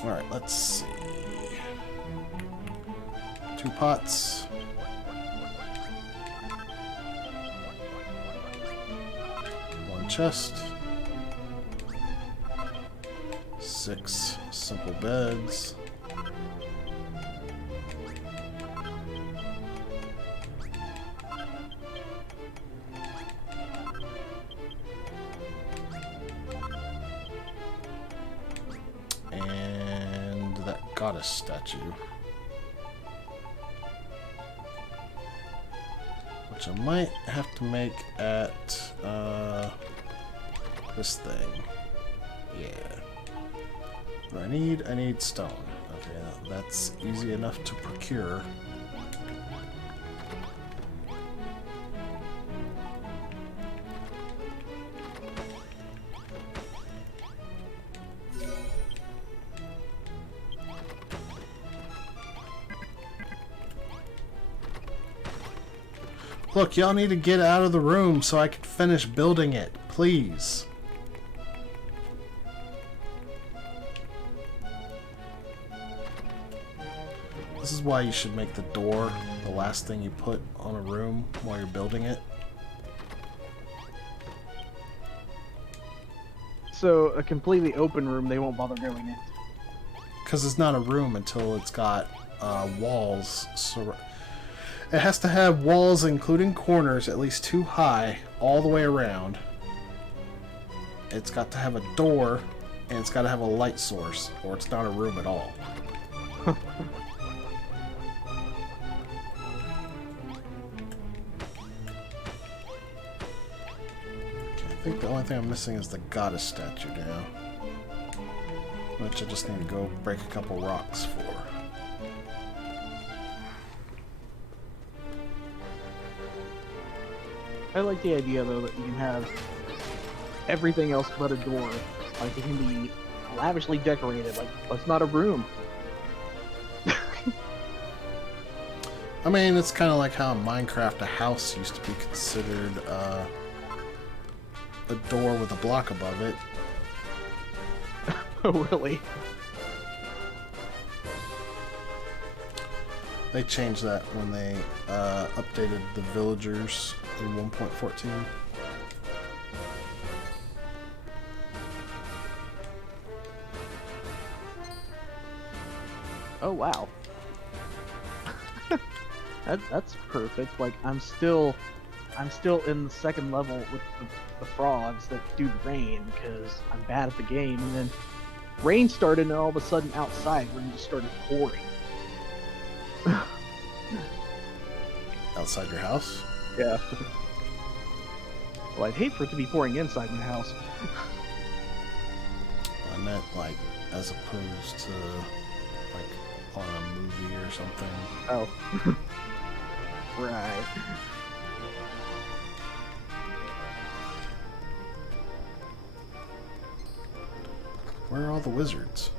Alright, let's see. 2 pots. 1 chest. 6 simple beds. And that goddess statue. Which I might have to make at this thing. Yeah. What do I need? I need stone. Okay, that's easy enough to procure. Look, y'all need to get out of the room so I can finish building it, please. This is why you should make the door the last thing you put on a room while you're building it. So a completely open room, they won't bother going in. Because it's not a room until it's got walls. It has to have walls, including corners, at least 2 high, all the way around. It's got to have a door And it's got to have a light source, or it's not a room at all. I think the only thing I'm missing is the goddess statue now. Which I just need to go break a couple rocks for. I like the idea, though, that you can have everything else but a door. Like, it can be lavishly decorated. Like, it's not a room. I mean, it's kind of like how in Minecraft a house used to be considered a door with a block above it. Oh, really? They changed that when they updated the villagers in 1.14. Oh, wow. That's perfect. Like, I'm still in the second level with the frogs that do the rain because I'm bad at the game, and then rain started, and all of a sudden outside rain just started pouring. Outside your house? Yeah. Well, I'd hate for it to be pouring inside my house. I meant like as opposed to like on a movie or something. Oh. Right. Where are all the wizards?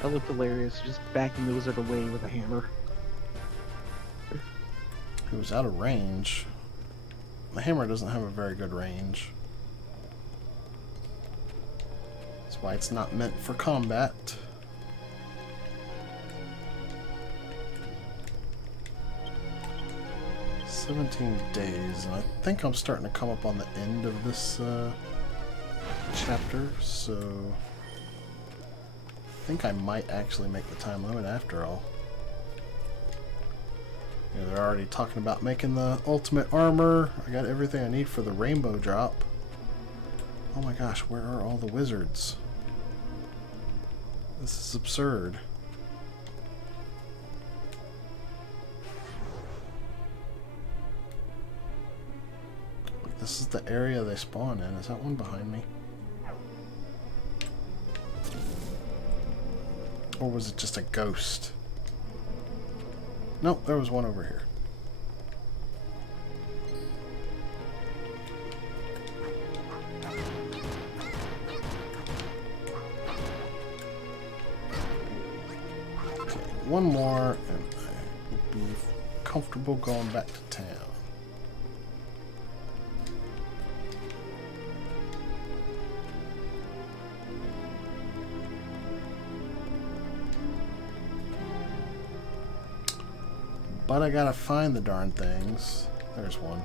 That looked hilarious, just backing the wizard away with a hammer. It was out of range. The hammer doesn't have a very good range. That's why it's not meant for combat. days, and I think I'm starting to come up on the end of this chapter, so I think I might actually make the time limit after all. You know, they're already talking about making the ultimate armor. I got everything I need for the rainbow drop. Oh my gosh, where are all the wizards? This is absurd. This is the area they spawn in. Is that one behind me? Or was it just a ghost? Nope, there was one over here. Okay, one more and I will be comfortable going back to town. But I gotta find the darn things. There's one.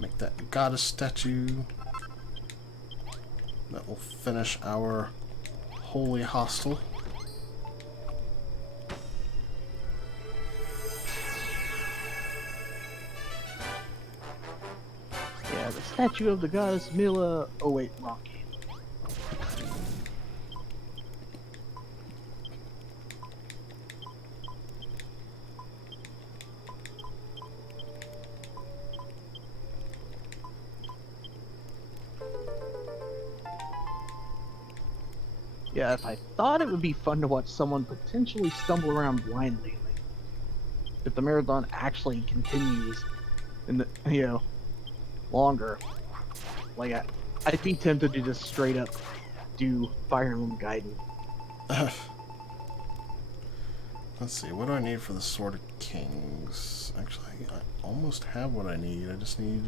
Make that goddess statue. That will finish our holy hostel. statue of the goddess Mila. Oh wait, wrong game. Yeah, if I thought it would be fun to watch someone potentially stumble around blindly, like, if the marathon actually continues in the, longer, like I'd be tempted to just straight up do Fire Emblem Gaiden. Let's see, what do I need for the Sword of Kings? Actually, I almost have what I need. I just need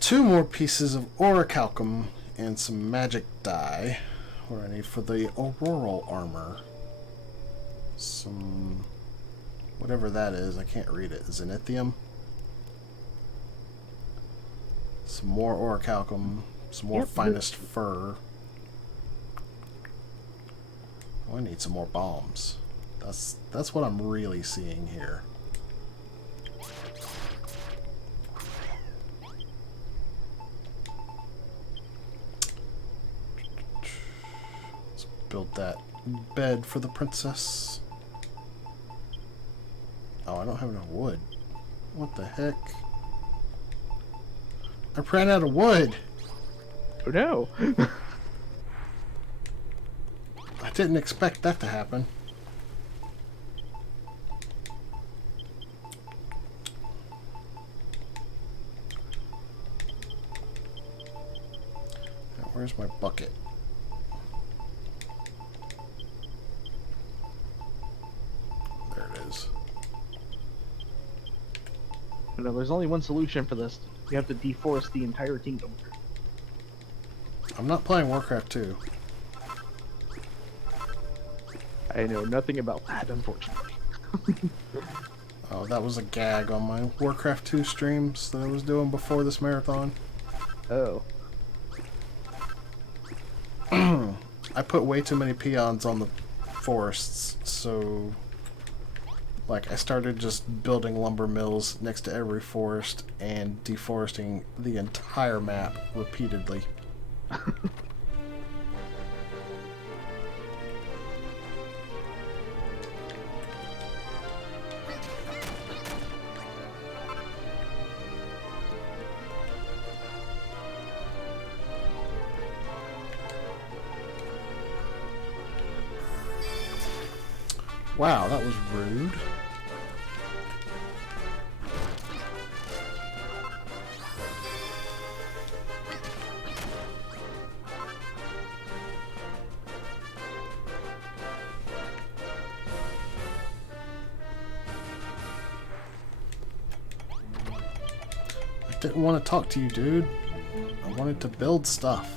2 more pieces of orichalcum and some magic dye. What do I need for the auroral armor? Some... whatever that is, I can't read it. Zenithium? Some more orichalcum, some more finest fur. Oh, I need some more bombs. That's what I'm really seeing here. Let's build that bed for the princess. Oh, I don't have enough wood. What the heck? I ran out of wood! Oh no! I didn't expect that to happen. Now, where's my bucket? There it is. No, there's only one solution for this. You have to deforest the entire kingdom. I'm not playing Warcraft 2. I know nothing about that, unfortunately. Oh, that was a gag on my Warcraft 2 streams that I was doing before this marathon. Oh. I put way too many peons on the forests, so... like, I started just building lumber mills next to every forest and deforesting the entire map repeatedly. Wow, that was rude. I didn't want to talk to you, dude. I wanted to build stuff.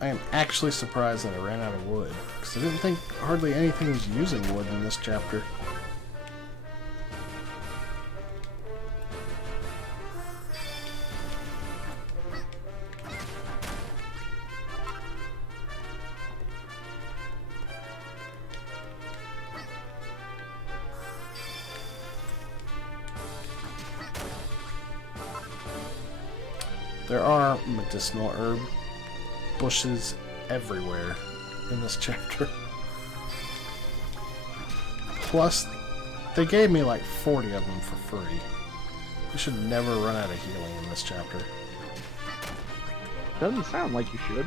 I am actually surprised that I ran out of wood, because I didn't think hardly anything was using wood in this chapter. There are medicinal herb bushes everywhere in this chapter. Plus, they gave me like 40 of them for free. You should never run out of healing in this chapter. Doesn't sound like you should.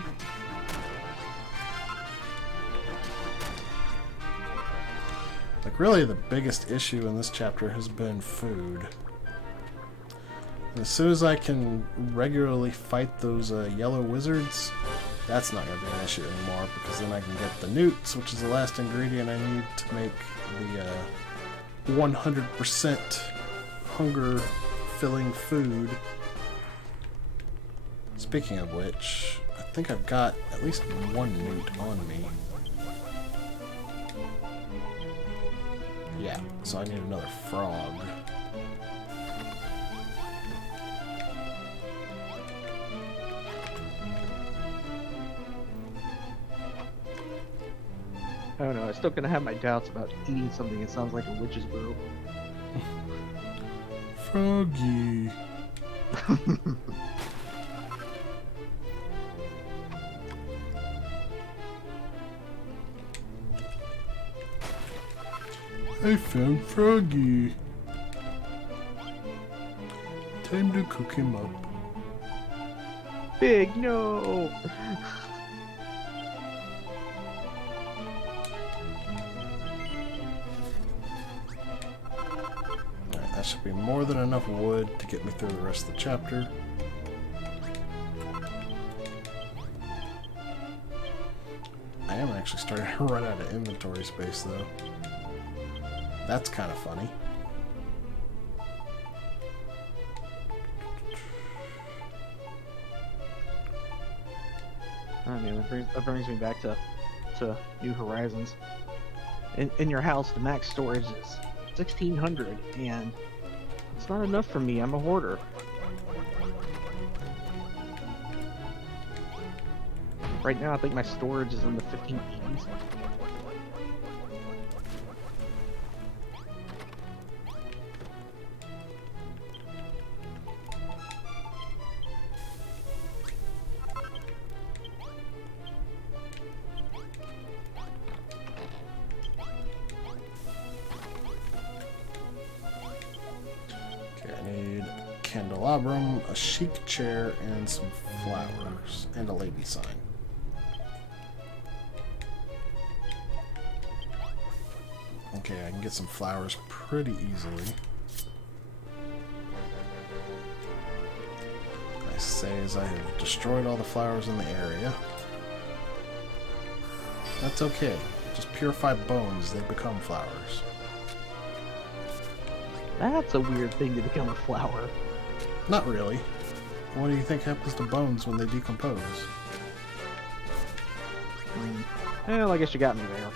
Like, really, the biggest issue in this chapter has been food. And as soon as I can regularly fight those yellow wizards, that's not going to be an issue anymore, because then I can get the newts, which is the last ingredient I need to make the 100% hunger-filling food. Speaking of which, I think I've got at least one newt on me. Yeah, so I need another frog. I don't know, I'm still gonna have my doubts about eating something that sounds like a witch's brew. Froggy. I found Froggy. Time to cook him up. Big no! Alright, that should be more than enough wood to get me through the rest of the chapter. I am actually starting to run out of inventory space though. That's kind of funny. I mean, that brings me back to New Horizons. In your house, the max storage is 1,600, and it's not enough for me. I'm a hoarder. Right now, I think my storage is in the 1580s. Candelabrum, a chic chair, and some flowers, and a lady sign. Okay, I can get some flowers pretty easily. I say as I have destroyed all the flowers in the area. That's okay. Just purify bones, they become flowers. That's a weird thing to become a flower. Not really. What do you think happens to bones when they decompose? Well, I guess you got me there.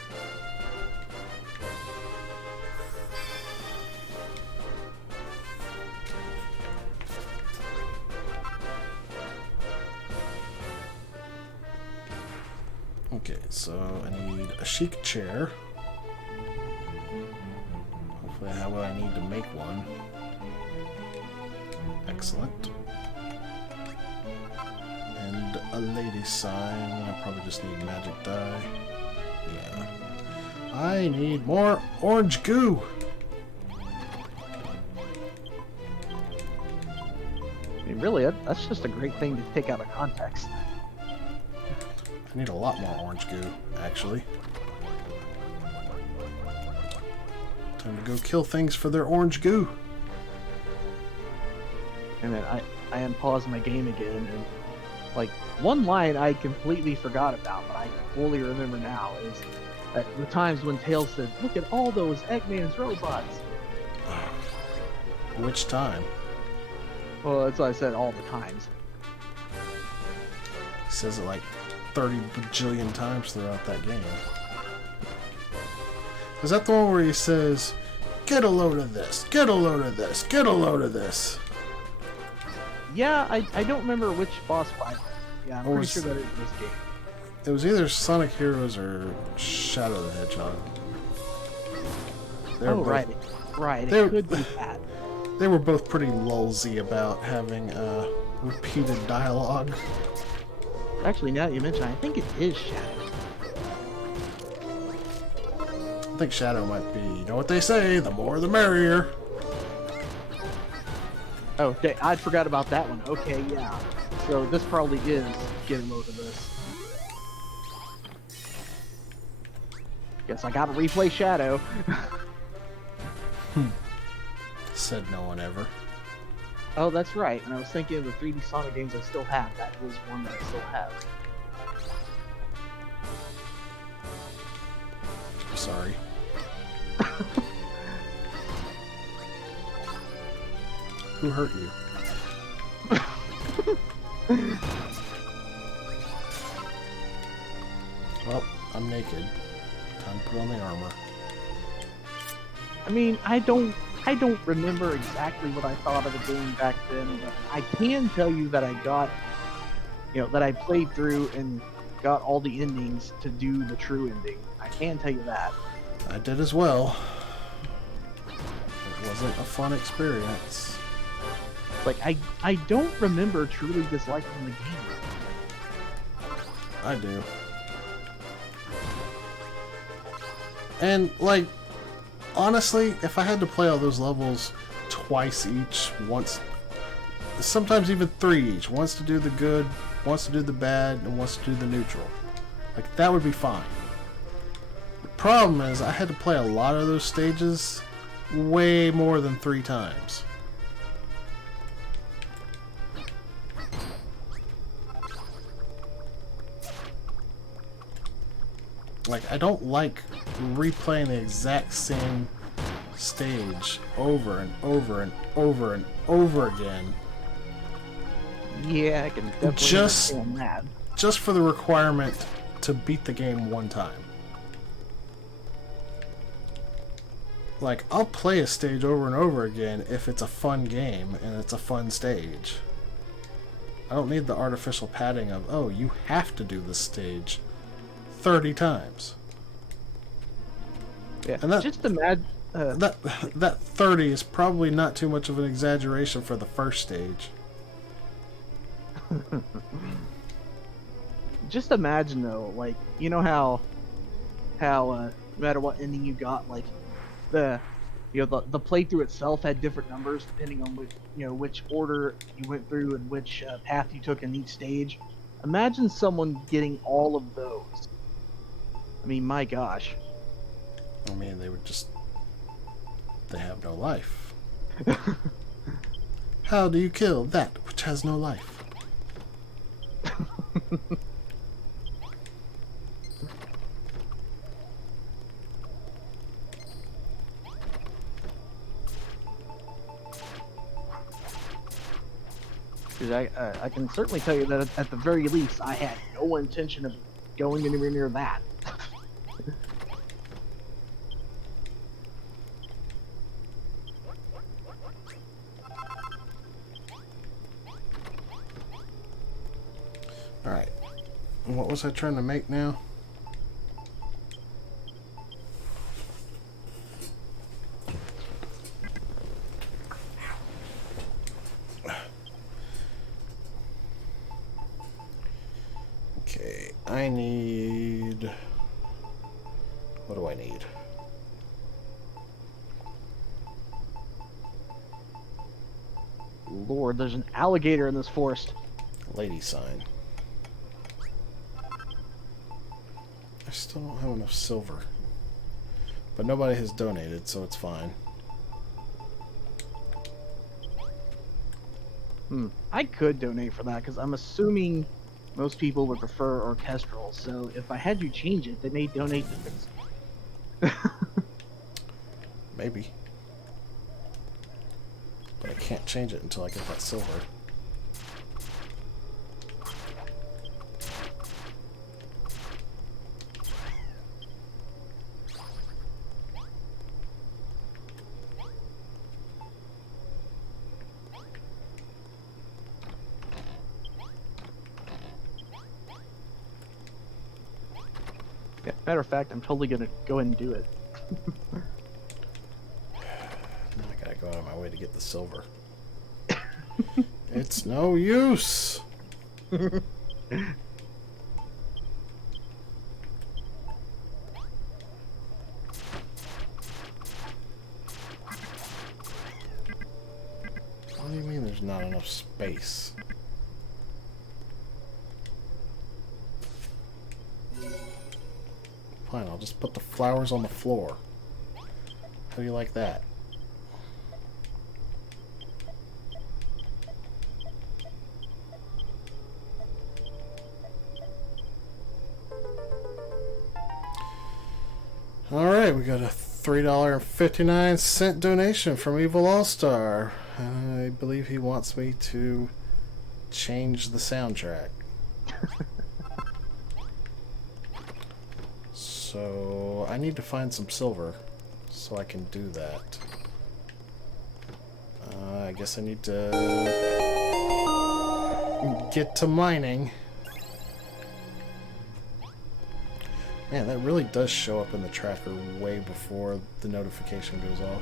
Okay, so I need a chic chair. Hopefully I have what I need to make one. Excellent. And a lady sign. I probably just need magic dye. Yeah. I need more orange goo! I mean, really, that's just a great thing to take out of context. I need a lot more orange goo, actually. Time to go kill things for their orange goo. And then I unpaused my game again, and like one line I completely forgot about, but I fully remember now, is that the times when Tails said, "Look at all those Eggman's robots." Which time? Well, that's what I said all the times. He says it like 30 bajillion times throughout that game. Is that the one where he says, "Get a load of this, get a load of this, get a load of this"? Yeah, I don't remember which boss fight. Yeah, I'm Or pretty sure that it was this game. It was either Sonic Heroes or Shadow the Hedgehog. They were both, right. they- It could be that. They were both pretty lulzy about having repeated dialogue. Actually, now that you mention it, I think it is Shadow. I think Shadow might be, you know what they say, the more the merrier. Oh, okay, I forgot about that one. Okay, yeah. So this probably is get a load of this. Guess I gotta replay Shadow. Said no one ever. Oh, that's right. And I was thinking of the 3D Sonic games I still have. That was one that I still have. I'm sorry. Who hurt you? Well, I'm naked. Time to put on the armor. I mean, I don't remember exactly what I thought of the game back then, but I can tell you that I got, that I played through and got all the endings to do the true ending. I can tell you that. I did as well. It wasn't a fun experience. Like, I don't remember truly disliking the game. I do. And, like, honestly, if I had to play all those levels twice each, once, sometimes even 3 each, once to do the good, once to do the bad, and once to do the neutral, like, that would be fine. The problem is, I had to play a lot of those stages way more than 3 times. Like, I don't like replaying the exact same stage over and over and over and over again. Yeah, I can definitely understand that. Just for the requirement to beat the game one time. Like, I'll play a stage over and over again if it's a fun game and it's a fun stage. I don't need the artificial padding of, oh, you have to do this stage 30 times. Yeah, and that, just imagine that 30 is probably not too much of an exaggeration for the first stage. Just imagine though, like, you know how no matter what ending you got, like the playthrough itself had different numbers depending on which order you went through and which path you took in each stage. Imagine someone getting all of those. I mean, my gosh. I mean, they have no life. How do you kill that which has no life? Because I can certainly tell you that at the very least, I had no intention of going anywhere near that. Alright. What was I trying to make now? Okay, I need... What do I need? Lord, there's an alligator in this forest. Lady sign. I still don't have enough silver. But nobody has donated, so it's fine. I could donate for that, because I'm assuming most people would prefer orchestral, so if I had you change it, they may donate to this. Maybe. But I can't change it until I get that silver. Yeah, matter of fact, I'm totally gonna go ahead and do it. Now I gotta go out of my way to get the silver. It's no use! What do you mean there's not enough space? Fine, I'll just put the flowers on the floor. How do you like that? Alright, we got a $3.59 donation from Evil All-Star. I believe he wants me to change the soundtrack. So I need to find some silver so I can do that. I guess I need to get to mining. Man, that really does show up in the tracker way before the notification goes off.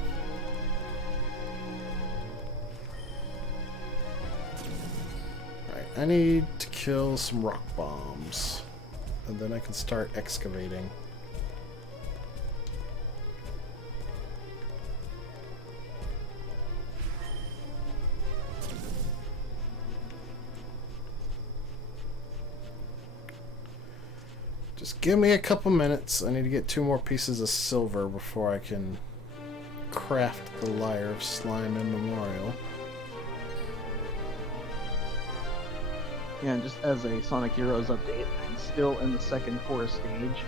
Alright, I need to kill some rock bombs. And then I can start excavating. Just give me a couple minutes. I need to get 2 more pieces of silver before I can craft the Lyre of Slime in Memorial. Yeah, and just as a Sonic Heroes update, I'm still in the second forest stage,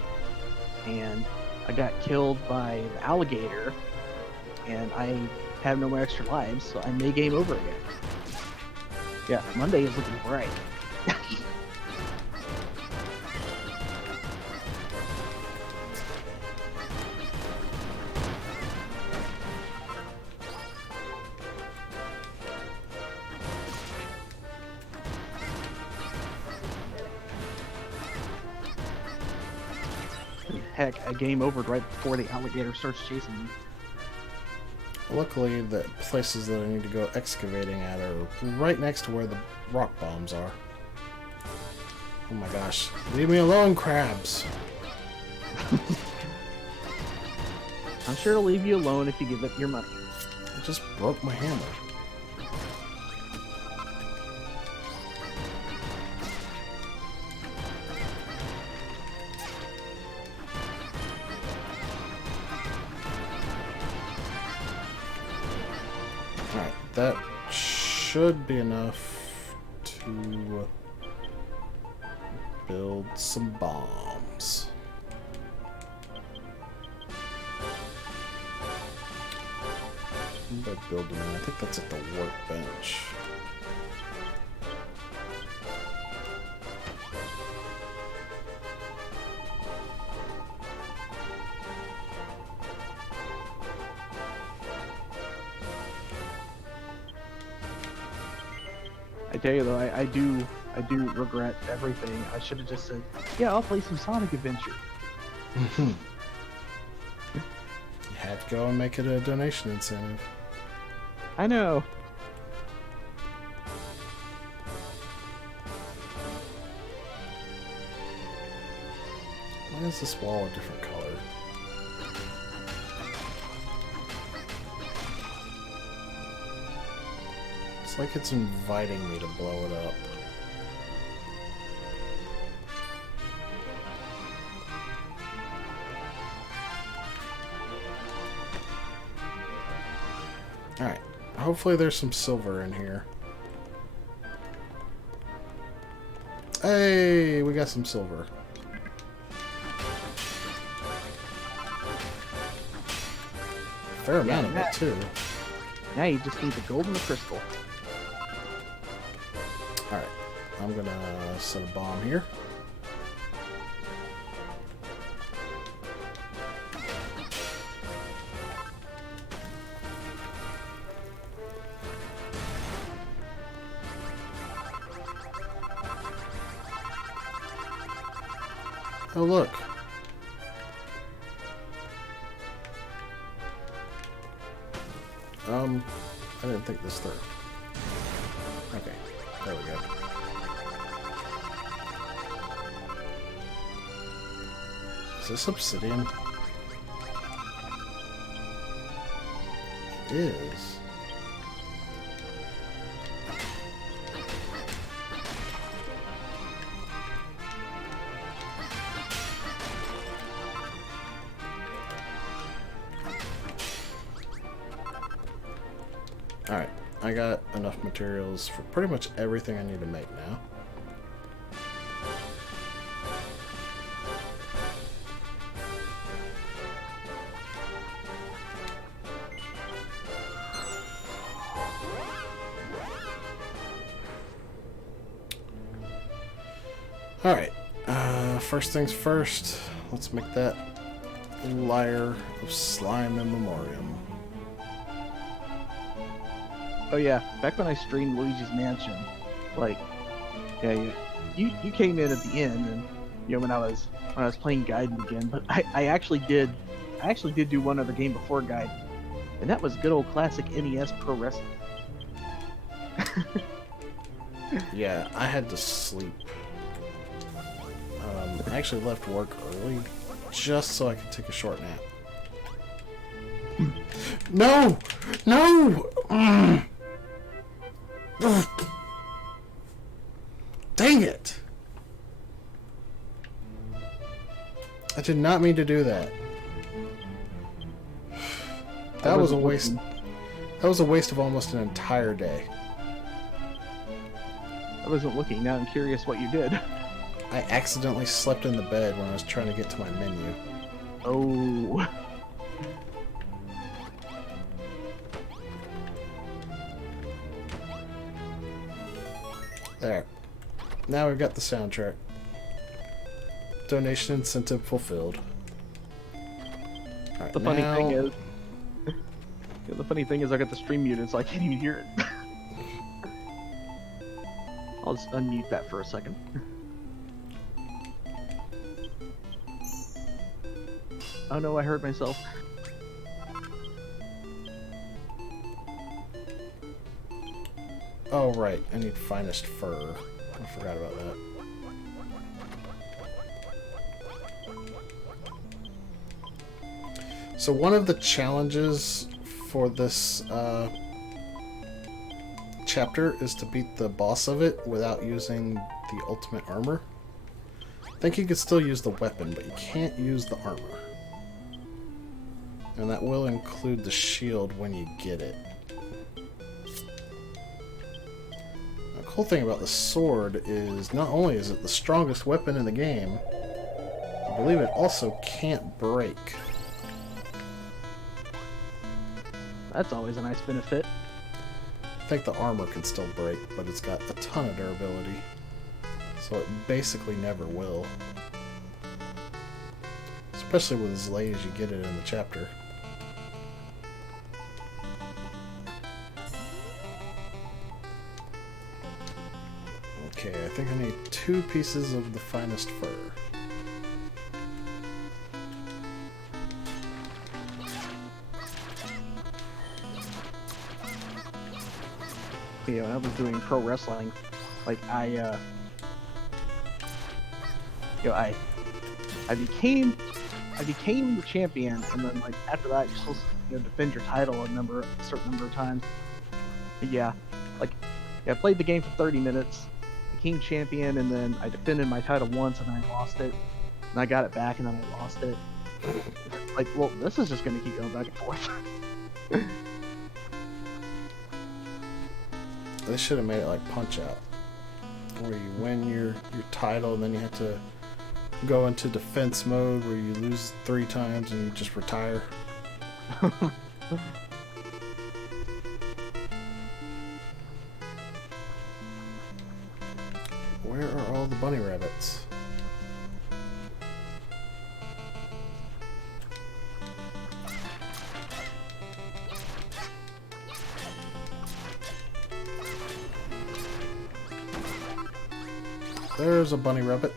and I got killed by the alligator, and I have no more extra lives, so I may game over again. Yeah, Monday is looking bright. Heck, I game overed right before the alligator starts chasing me. Luckily, the places that I need to go excavating at are right next to where the rock bombs are. Oh my gosh. Leave me alone, crabs! I'm sure it'll leave you alone if you give it your money. I just broke my hammer. Alright, that should be enough to build some bombs. What am I building? I think that's at the workbench. I tell you though, I do regret everything. I should have just said, yeah, I'll play some Sonic Adventure. You had to go and make it a donation incentive. I know. Why is this wall a different color? It's like it's inviting me to blow it up. Alright, hopefully there's some silver in here. Hey, we got some silver. Fair amount of it, too. Now you just need the gold and the crystal. Alright, I'm gonna set a bomb here. Oh, look. I didn't think this through. Okay, there we go. Is this obsidian? It is. Alright, I got enough materials for pretty much everything I need to make now. Alright, first things first, let's make that lyre of slime in memoriam. Oh yeah, back when I streamed Luigi's Mansion, like, yeah, you came in at the end, and when I was playing Gaiden again, but I actually did do one other game before Gaiden, and that was good old classic NES Pro Wrestling. Yeah, I had to sleep. I actually left work early just so I could take a short nap. No! No! Dang it! I did not mean to do that. That was a waste. That was a waste of almost an entire day. I wasn't looking. Now I'm curious what you did. I accidentally slept in the bed when I was trying to get to my menu. Oh. There. Now we've got the soundtrack. Donation incentive fulfilled. Alright, The funny thing is, I got the stream muted, so I can't even hear it. I'll just unmute that for a second. Oh no, I heard myself. Oh right, I need finest fur. I forgot about that. So one of the challenges for this chapter is to beat the boss of it without using the ultimate armor. I think you could still use the weapon, but you can't use the armor. And that will include the shield when you get it. The cool thing about the sword is not only is it the strongest weapon in the game, I believe it also can't break. That's always a nice benefit. I think the armor can still break, but it's got a ton of durability. So it basically never will. Especially with as late as you get it in the chapter. Okay, I think I need 2 pieces of the finest fur. Yeah, when I was doing pro wrestling, like I became the champion, and then like after that, you're supposed to defend your title a certain number of times. But yeah, I played the game for 30 minutes, became champion, and then I defended my title once, and I lost it, and I got it back, and then I lost it. Like, well, this is just gonna keep going back and forth. They should have made it like Punch-Out, where you win your title, and then you have to go into defense mode, where you lose 3 times and you just retire. Where are all the bunny rabbits? There's a bunny rabbit.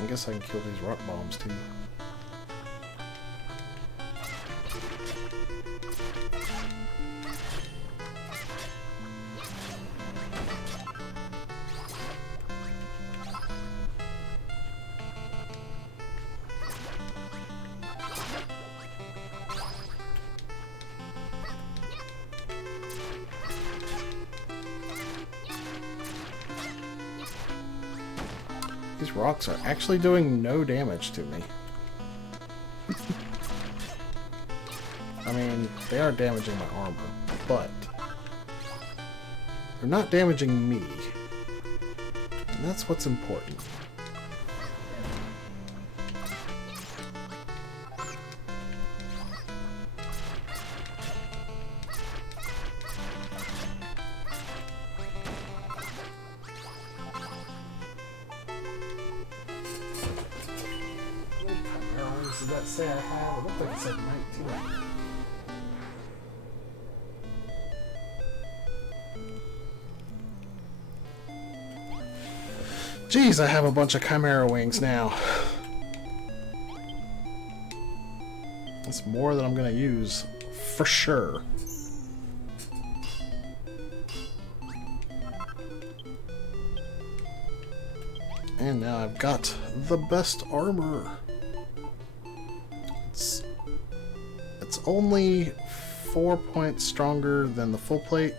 I guess I can kill these rock bombs too. These rocks are actually doing no damage to me. I mean, they are damaging my armor, but they're not damaging me. And that's what's important. Did that say I have? It looked like it said 19. Jeez, I have a bunch of chimera wings now. That's more than I'm gonna use, for sure. And now I've got the best armor. It's only 4 points stronger than the full plate,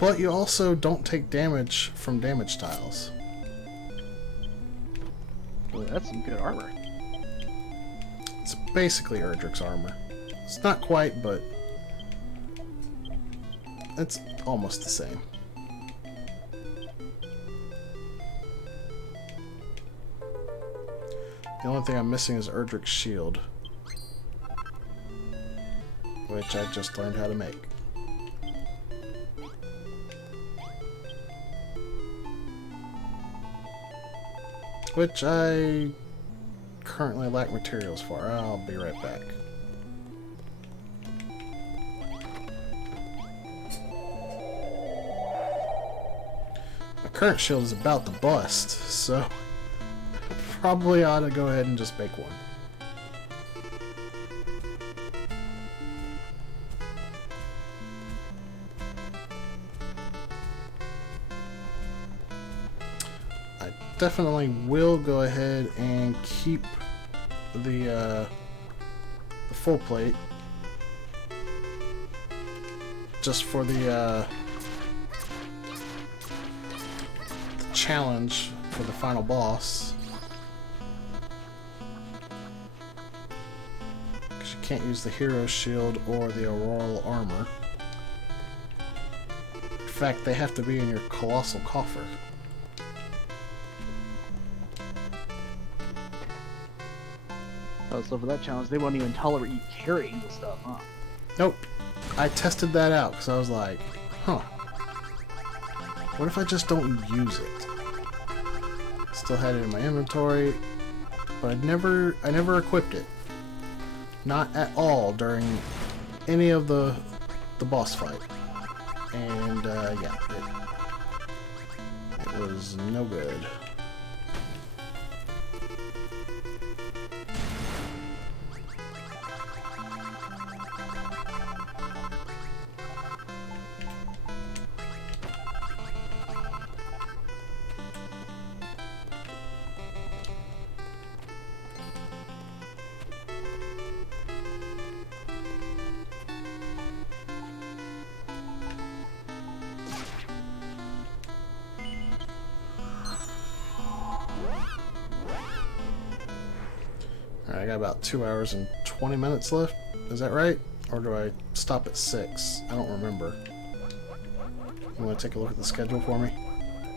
but you also don't take damage from damage tiles. Boy, that's some good armor. It's basically Erdrick's armor. It's not quite, but it's almost the same. The only thing I'm missing is Erdrick's shield, which I just learned how to make. Which I currently lack materials for. I'll be right back. My current shield is about to bust, so probably ought to go ahead and just make one. I definitely will go ahead and keep the full plate just for the challenge for the final boss. Can't use the hero shield or the auroral armor. In fact, they have to be in your colossal coffer. Oh, so for that challenge, they won't even tolerate you carrying the stuff, huh? Nope. I tested that out because I was like, huh. What if I just don't use it? Still had it in my inventory, but I never equipped it. Not at all during any of the boss fight. And yeah, it was no good. Alright, I got about 2 hours and 20 minutes left. Is that right? Or do I stop at 6? I don't remember. You want to take a look at the schedule for me?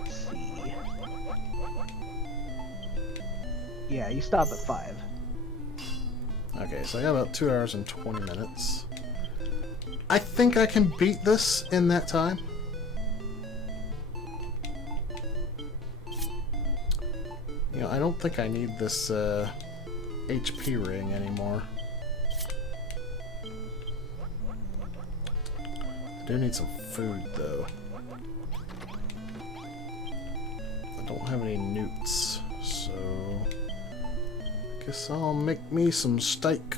Let's see. Yeah, you stop at 5. Okay, so I got about 2 hours and 20 minutes. I think I can beat this in that time. You know, I don't think I need this HP ring anymore. I do need some food, though. I don't have any newts, so I guess I'll make me some steak.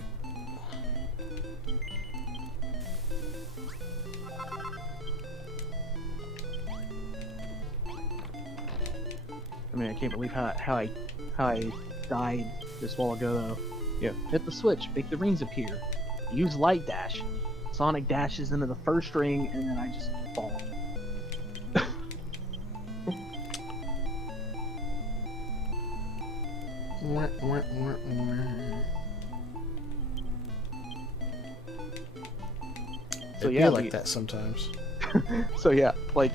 I mean, I can't believe how I died this while ago, though. Yeah, hit the switch, make the rings appear. Use light dash. Sonic dashes into the first ring, and then I just fall. So It'd yeah, be like that sometimes. So yeah, like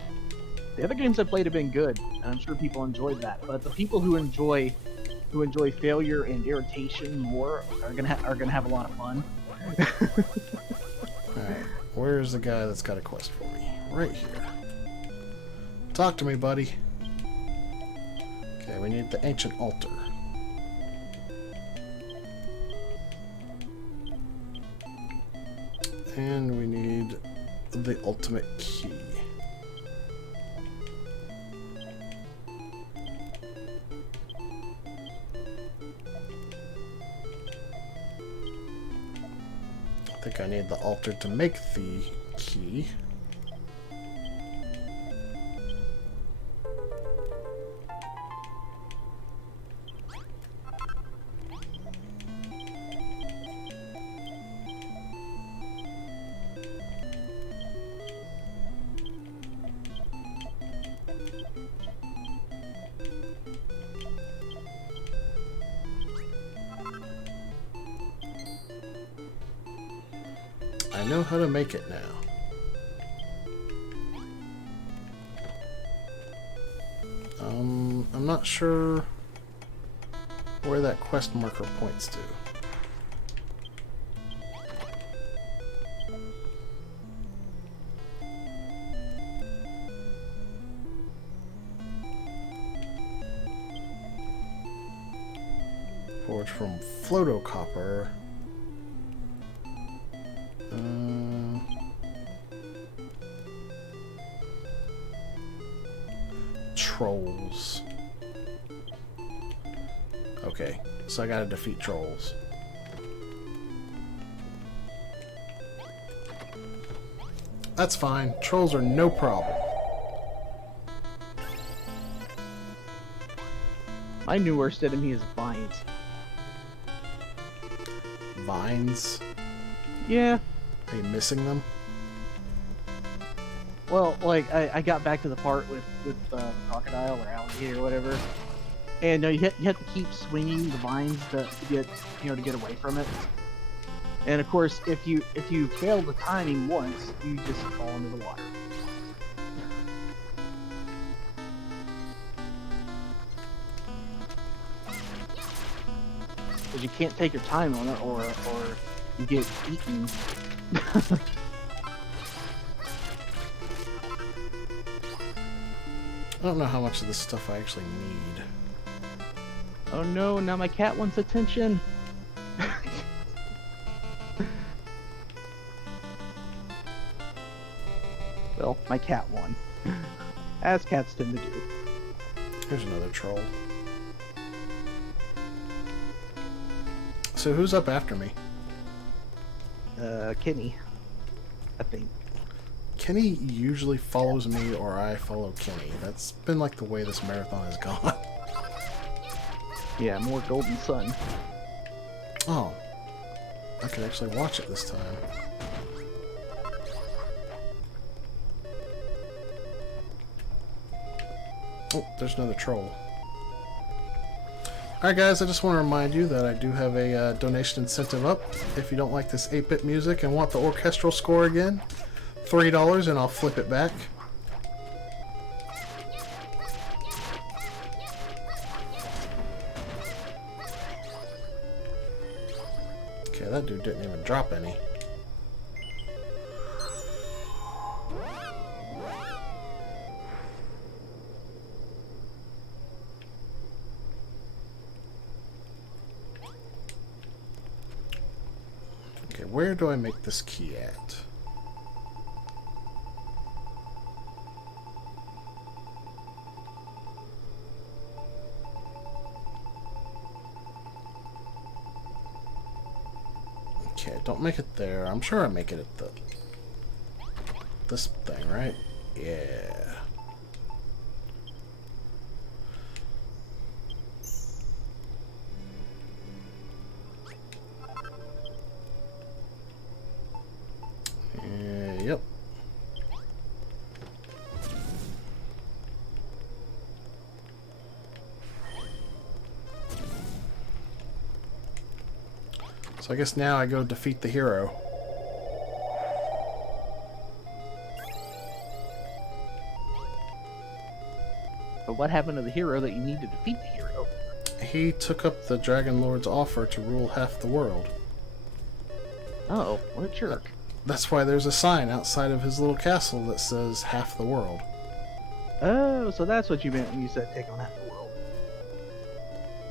the other games I played have been good, and I'm sure people enjoyed that. But the people who enjoy failure and irritation more are gonna have a lot of fun. Alright, where's the guy that's got a quest for me? Right here. Talk to me, buddy. Okay, we need the ancient altar. And we need the ultimate key. I think I need the altar to make the key. I know how to make it now. I'm not sure where that quest marker points to. Forged from Flotocopper. Trolls. Okay, so I gotta defeat trolls. That's fine. Trolls are no problem. My new worst enemy is vines. Vines? Yeah. Are you missing them? Well, like I got back to the part with crocodile or alligator or whatever, and you have to keep swinging the vines to get to get away from it. And of course, if you fail the timing once, you just fall into the water. Because you can't take your time on it, or you get eaten. I don't know how much of this stuff I actually need. Oh no, now my cat wants attention. Well, my cat won. As cats tend to do. Here's another troll. So who's up after me? Kenny. I think. Kenny usually follows me or I follow Kenny. That's been like the way this marathon has gone. Yeah, more Golden Sun. Oh. I can actually watch it this time. Oh, there's another troll. Alright guys, I just want to remind you that I do have a donation incentive up. If you don't like this 8-bit music and want the orchestral score again, $3 and I'll flip it back. Okay, that dude didn't even drop any. Okay, where do I make this key at? Okay, don't make it there. I'm sure I make it at this thing, right? Yeah. Yep. So I guess now I go defeat the hero. But what happened to the hero that you need to defeat the hero? He took up the Dragon Lord's offer to rule half the world. Oh, what a jerk. That's why there's a sign outside of his little castle that says half the world. Oh, so that's what you meant when you said take on half the world.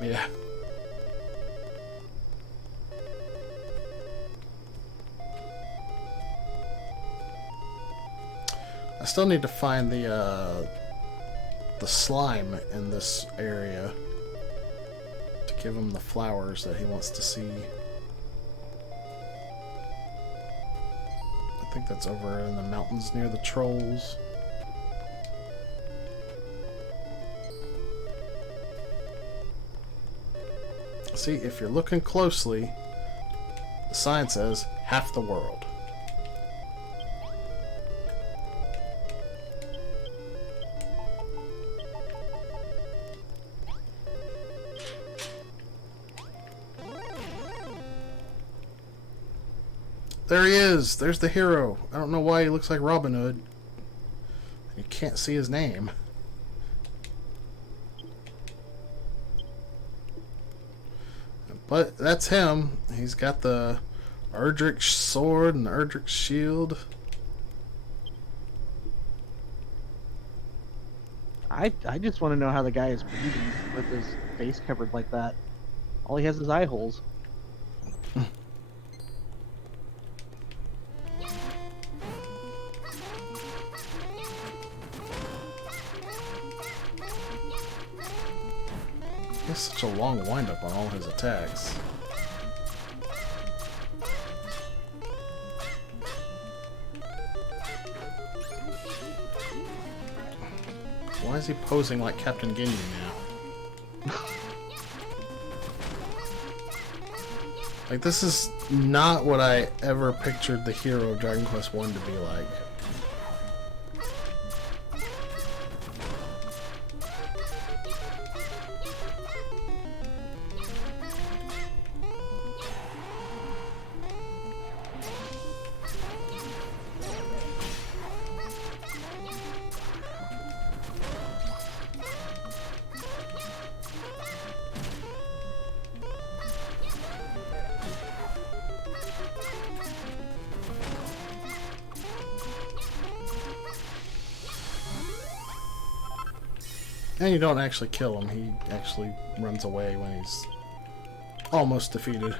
Yeah. I still need to find the slime in this area to give him the flowers that he wants to see. I think that's over in the mountains near the trolls. See, if you're looking closely, the sign says half the world. There he is! There's the hero! I don't know why he looks like Robin Hood. You can't see his name. But that's him. He's got the Erdrick sword and the Erdrick shield. I just want to know how the guy is breathing with his face covered like that. All he has is eye holes. He has such a long windup on all his attacks. Why is he posing like Captain Ginyu now? Like, this is not what I ever pictured the hero of Dragon Quest I to be like. And you don't actually kill him, he actually runs away when he's almost defeated.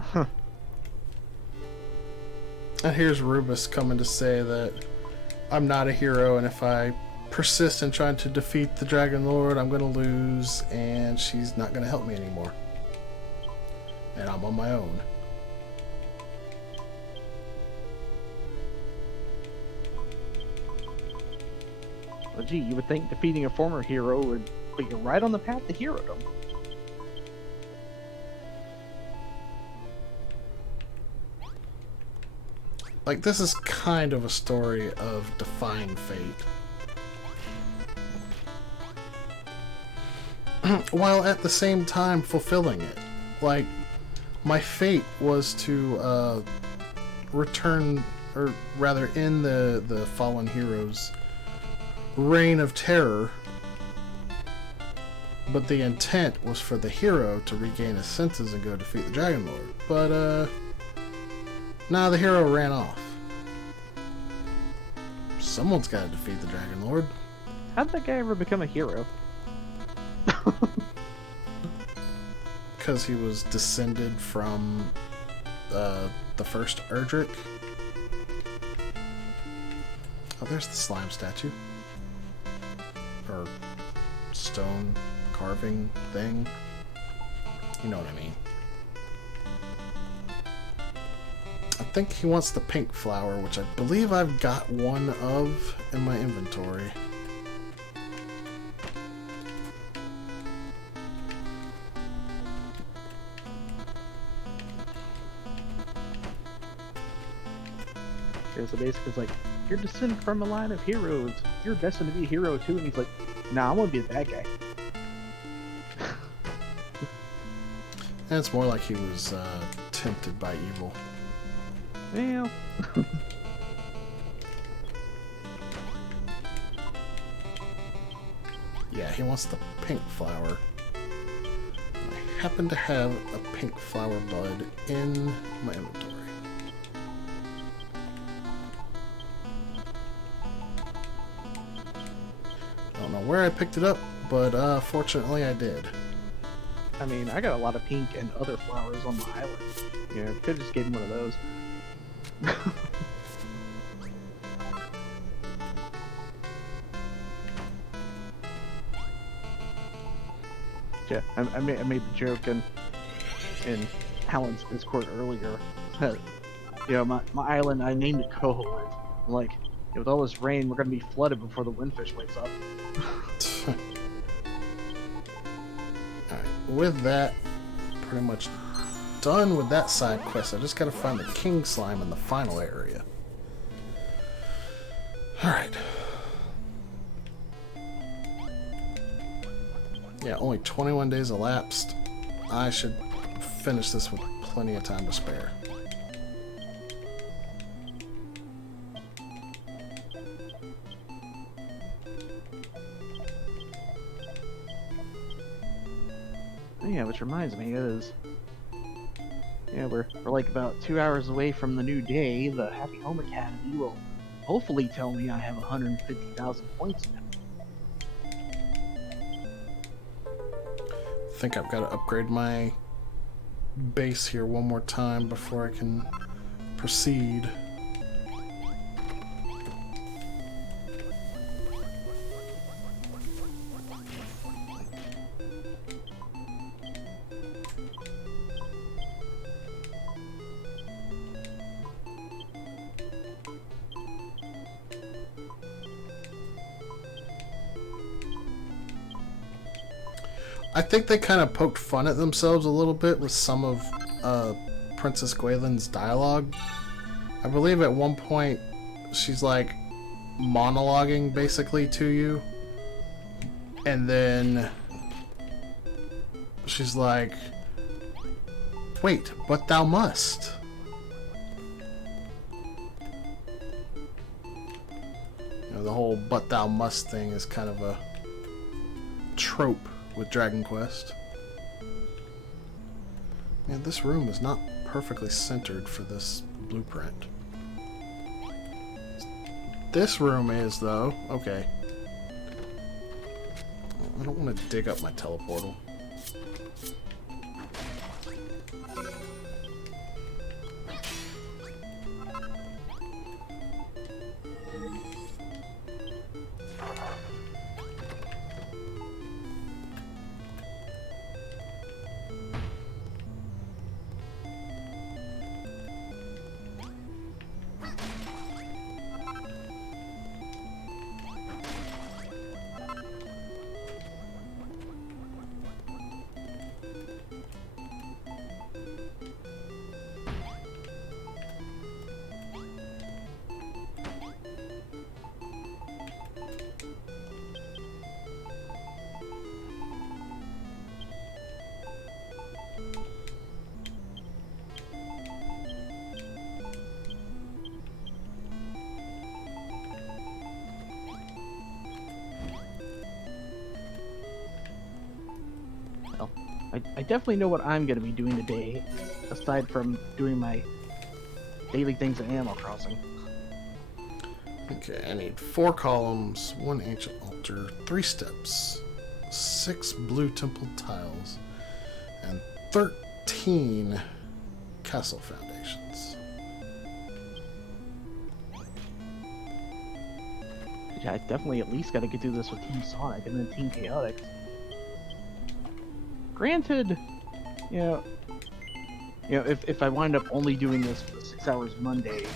Huh. And here's Rubus coming to say that I'm not a hero, and if I persist in trying to defeat the Dragon Lord, I'm gonna lose, and she's not gonna help me anymore. And I'm on my own. Well, gee, you would think defeating a former hero would put you right on the path to herodom. Like, this is kind of a story of defying fate. While at the same time fulfilling it. Like, my fate was to return, or rather end the fallen hero's reign of terror, but the intent was for the hero to regain his senses and go defeat the Dragon Lord. But nah, the hero ran off. Someone's got to defeat the Dragon Lord. How'd that guy ever become a hero? Because he was descended from the first Erdrick. Oh, there's the slime statue. Or stone carving thing. You know what I mean. I think he wants the pink flower, which I believe I've got one of in my inventory. Yeah, so basically it's like, you're descended from a line of heroes. You're destined to be a hero too. And he's like, nah, I'm gonna be a bad guy. And it's more like he was tempted by evil. Well, Yeah, he wants the pink flower. I happen to have a pink flower bud in my inventory. I don't know where I picked it up, but fortunately I did. I mean, I got a lot of pink and other flowers on my island. You know, could have just gave him one of those. Yeah, I made the joke in Alan's Discord earlier. That, you know, my island, I named it Coho. Like, with all this rain, we're gonna be flooded before the windfish wakes up. Alright, with that, pretty much done with that side quest. I just gotta find the king slime in the final area. Alright. Yeah, only 21 days elapsed. I should finish this with plenty of time to spare. Yeah, which reminds me is, yeah, we're like about 2 hours away from the new day. The Happy Home Academy will hopefully tell me I have 150,000 points now. I think I've got to upgrade my base here one more time before I can proceed. I think they kind of poked fun at themselves a little bit with some of Princess Gwaylin's dialogue. I believe at one point she's like monologuing basically to you, and then she's like, "Wait, but thou must." You know, the whole "but thou must" thing is kind of a trope with Dragon Quest. Man, this room is not perfectly centered for this blueprint. This room is, though. Okay. I don't want to dig up my teleportal. Well, I definitely know what I'm going to be doing today, aside from doing my daily things in Animal Crossing. Okay, I need 4 columns, 1 ancient altar, 3 steps, 6 blue temple tiles, and 13 castle foundations. Yeah, I definitely at least got to get through this with Team Sonic and then Team Chaotix. Granted, you know, if I wind up only doing this for 6 hours Monday,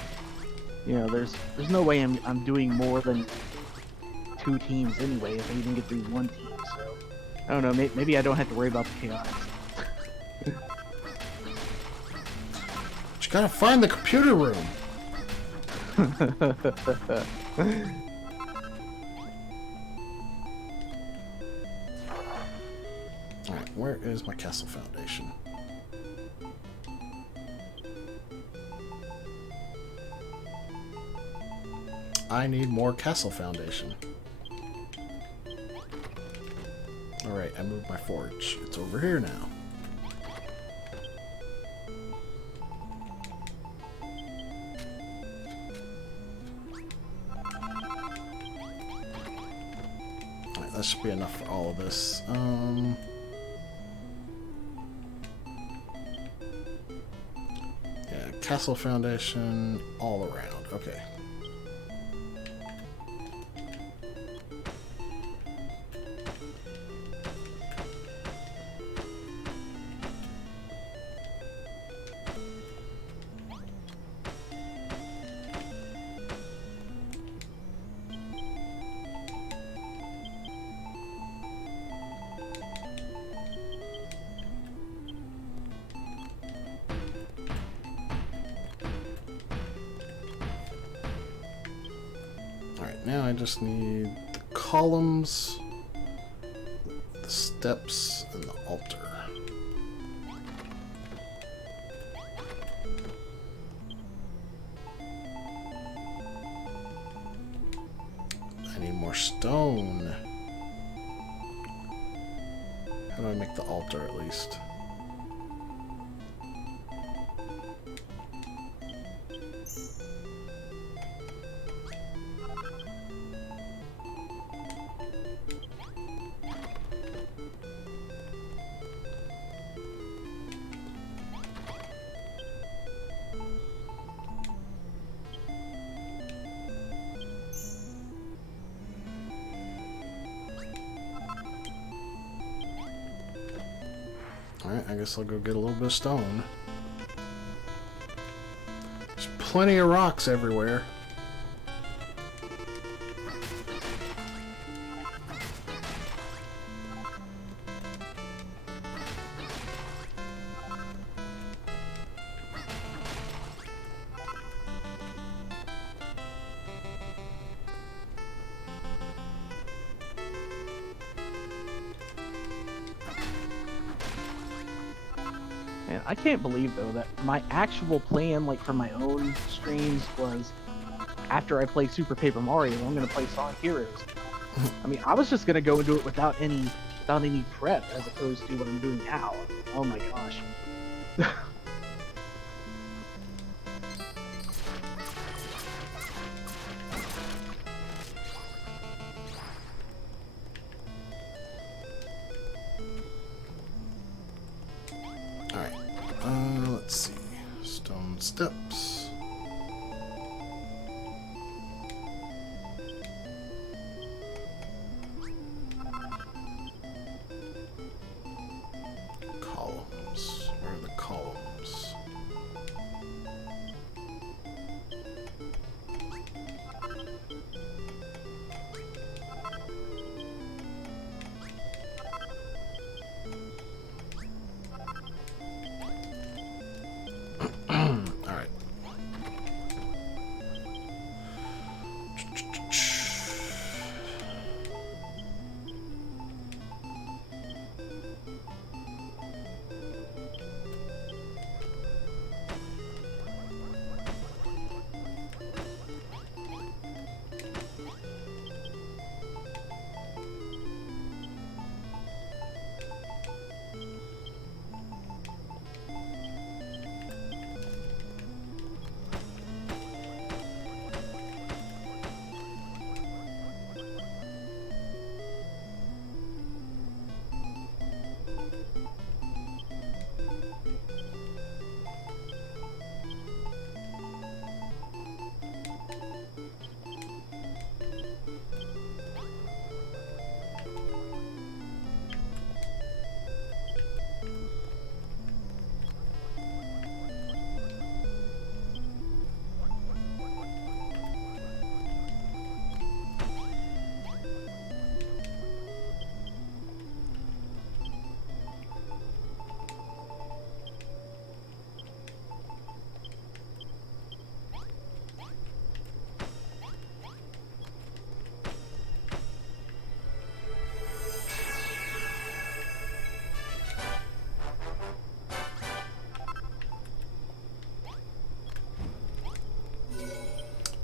you know, there's no way I'm doing more than 2 teams anyway if I even get through 1 team. So I don't know. Maybe I don't have to worry about the Chaotix. But you gotta find the computer room. Alright, where is my castle foundation? I need more castle foundation. Alright, I moved my forge. It's over here now. Alright, that should be enough for all of this. Yeah, castle foundation all around. Okay. Alright, now I just need the columns, the steps, and the altar. I need more stone. How do I make the altar at least? Alright, I guess I'll go get a little bit of stone. There's plenty of rocks everywhere. Man, I can't believe though that my actual plan, like for my own streams, was after I play Super Paper Mario, I'm gonna play Sonic Heroes. I mean, I was just gonna go into it without any prep, as opposed to what I'm doing now. Oh my gosh. Alright, let's see. Stone steps. Columns. Where are the columns?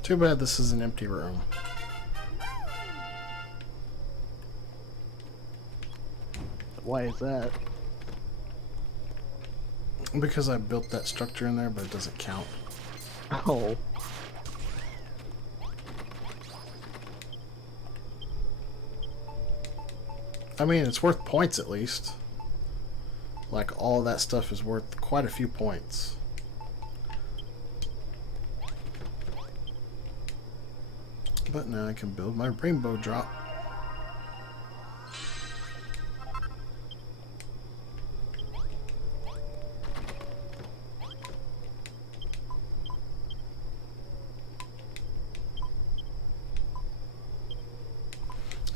Too bad this is an empty room. Why is that? Because I built that structure in there, but it doesn't count. Oh. I mean, it's worth points at least. Like, all of that stuff is worth quite a few points. But now I can build my rainbow drop.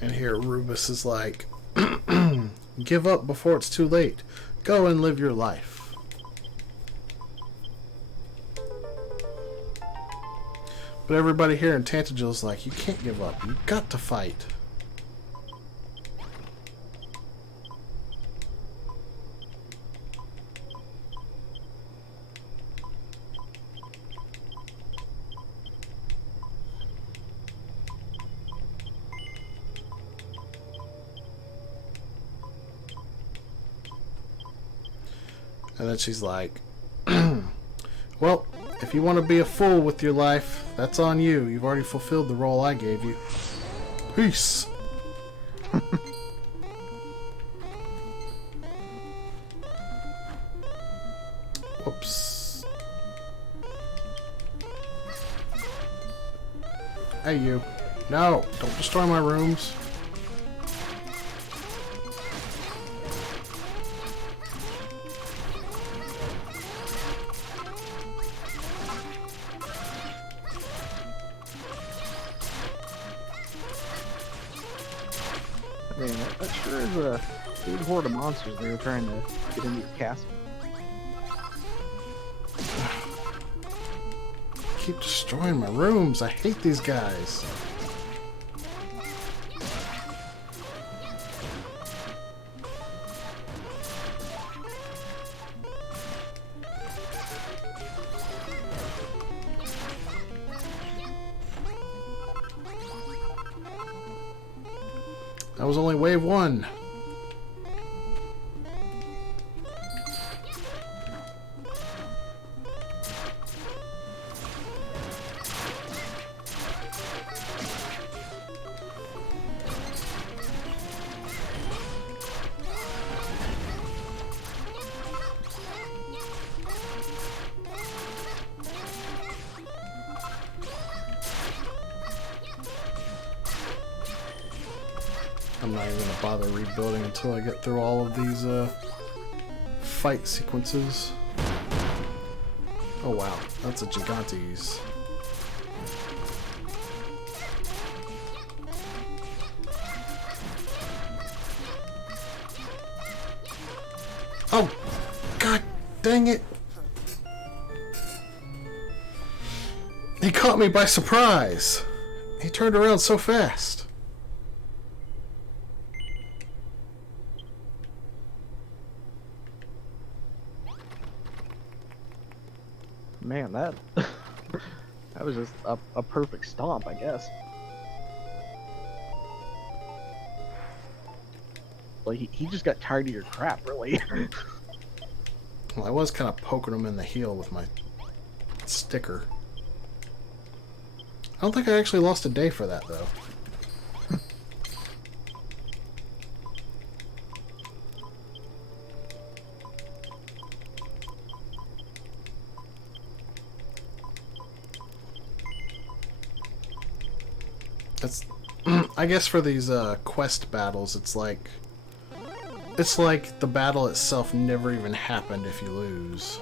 And here Rubus is like, give up before it's too late. Go and live your life. But everybody here in Tantagel is like, you can't give up. You've got to fight. And then she's like, well, if you want to be a fool with your life, that's on you. You've already fulfilled the role I gave you. Peace. Whoops. Hey, you. No, don't destroy my rooms. Man, that sure is a big horde of monsters they were trying to get into your castle. Keep destroying my rooms. I hate these guys. That was only wave 1. I'm not even gonna bother rebuilding until I get through all of these fight sequences. Oh wow, that's a Gigantes. Oh, god dang it! He caught me by surprise. He turned around so fast. Man, that that was just a perfect stomp, I guess. Like he just got tired of your crap, really. Well, I was kind of poking him in the heel with my sticker. I don't think I actually lost a day for that, though. That's, I guess for these quest battles, it's like the battle itself never even happened if you lose.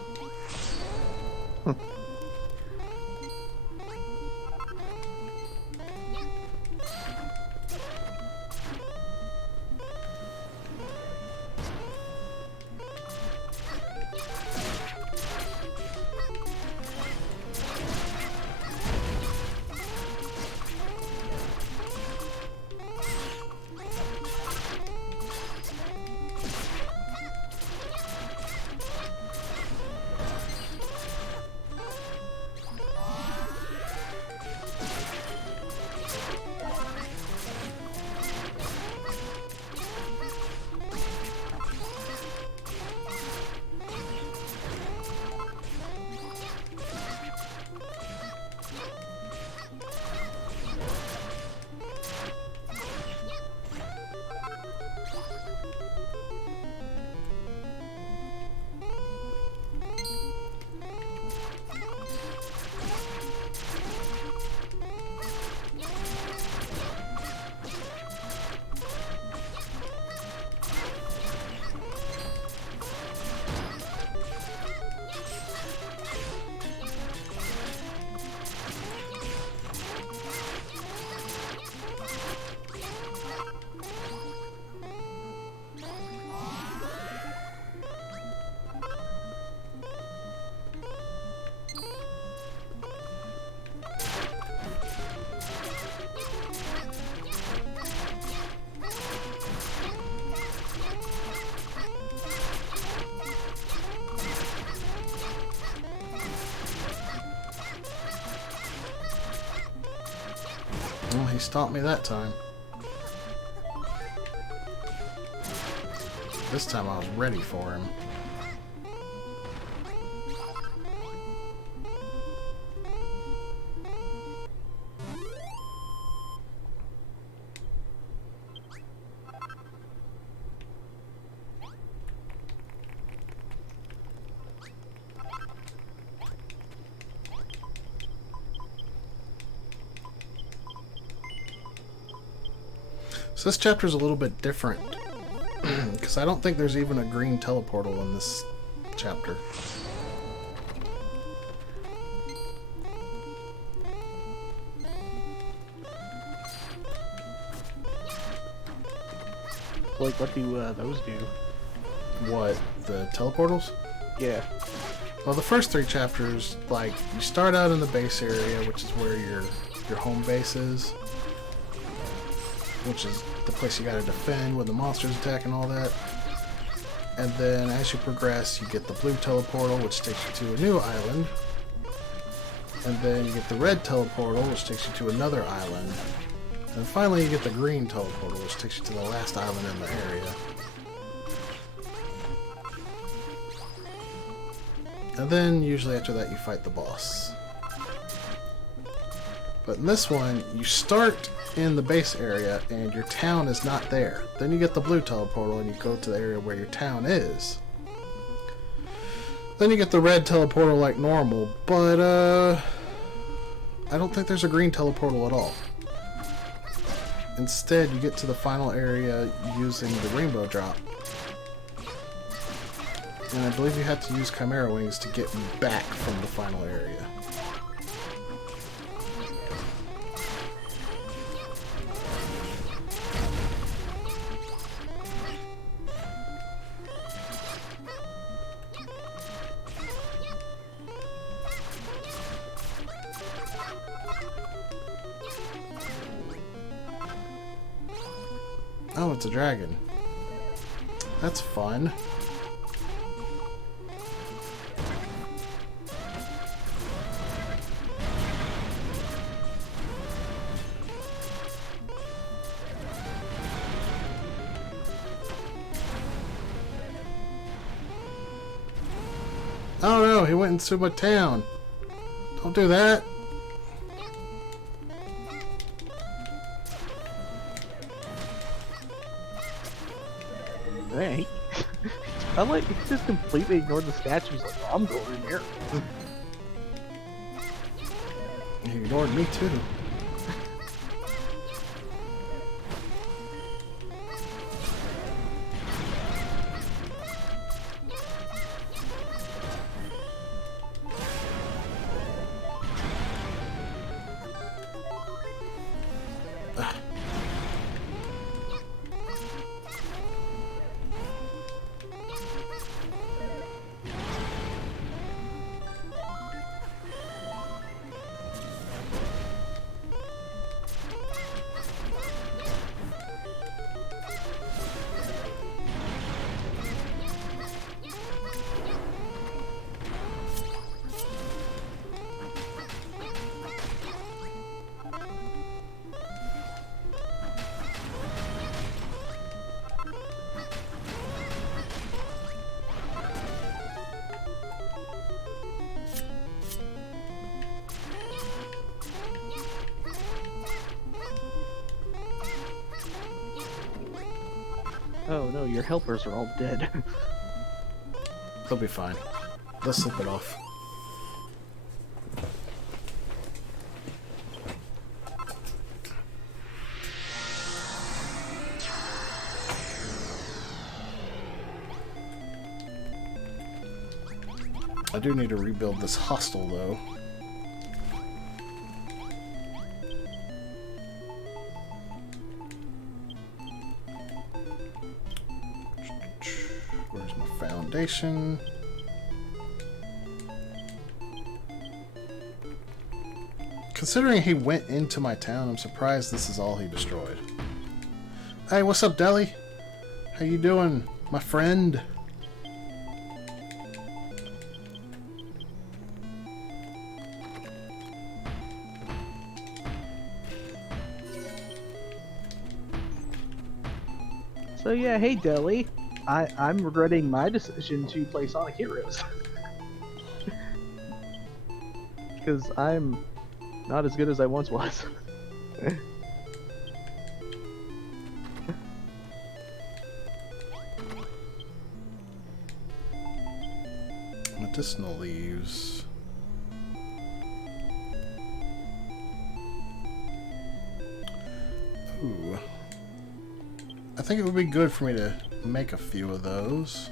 he stomped me that time. This time I was ready for him. So this chapter is a little bit different, because I don't think there's even a green teleportal in this chapter. Like, what do those do? What? The teleportals? Yeah. Well, the first 3 chapters, like, you start out in the base area, which is where your home base is, which is the place you gotta defend when the monsters attack and all that. And then as you progress, you get the blue teleportal, which takes you to a new island. And then you get the red teleportal, which takes you to another island. And finally you get the green teleportal, which takes you to the last island in the area. And then usually after that you fight the boss. But in this one, you start in the base area and your town is not there. Then you get the blue teleportal and you go to the area where your town is. Then you get the red teleportal like normal, but I don't think there's a green teleportal at all. Instead, you get to the final area using the rainbow drop. And I believe you have to use Chimera Wings to get back from the final area. Oh, it's a dragon. That's fun. Oh no, he went into my town. Don't do that. Hey. I like, he just completely ignored the statues, like, oh, I'm going in here. He ignored me too. Oh no, your helpers are all dead. They'll be fine. They'll slip it off. I do need to rebuild this hostel though. Where's my foundation? Considering he went into my town, I'm surprised this is all he destroyed. Hey, what's up, Deli? How you doing, my friend? So yeah, hey Deli, I'm regretting my decision to play Sonic Heroes. Because I'm not as good as I once was. Medicinal leaves. Ooh. I think it would be good for me to make a few of those.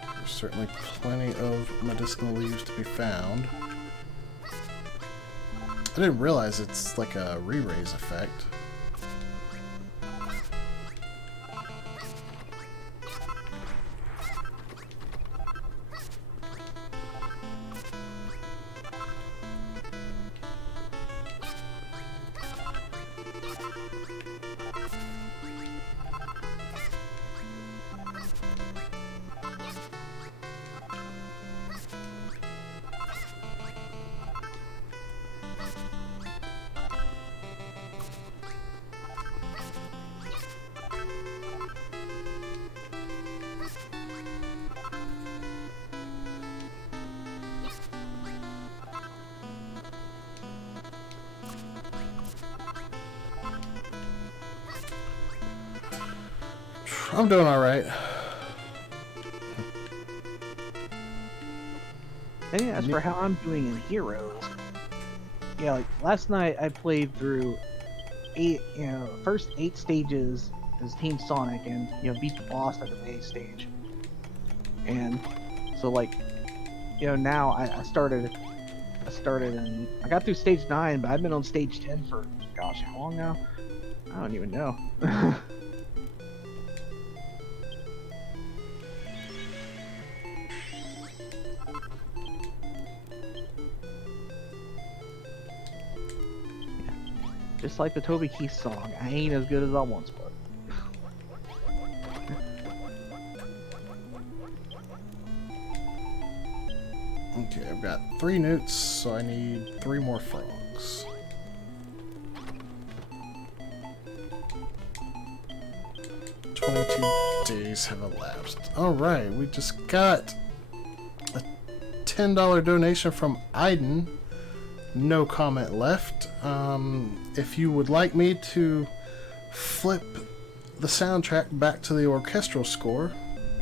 There's certainly plenty of medicinal leaves to be found. I didn't realize it's like a re-raise effect. I'm doing alright. And as for how I'm doing in Heroes, yeah, like last night I played through first 8 stages as Team Sonic, and beat the boss at the 8th stage. And so like, now I started and I got through stage 9, but I've been on stage 10 for gosh, how long now? I don't even know. Just like the Toby Keith song, I ain't as good as I once was. Okay, I've got 3 newts, so I need 3 more frogs. Days have elapsed. Alright, we just got a $10 donation from Aiden. No comment left. If you would like me to flip the soundtrack back to the orchestral score,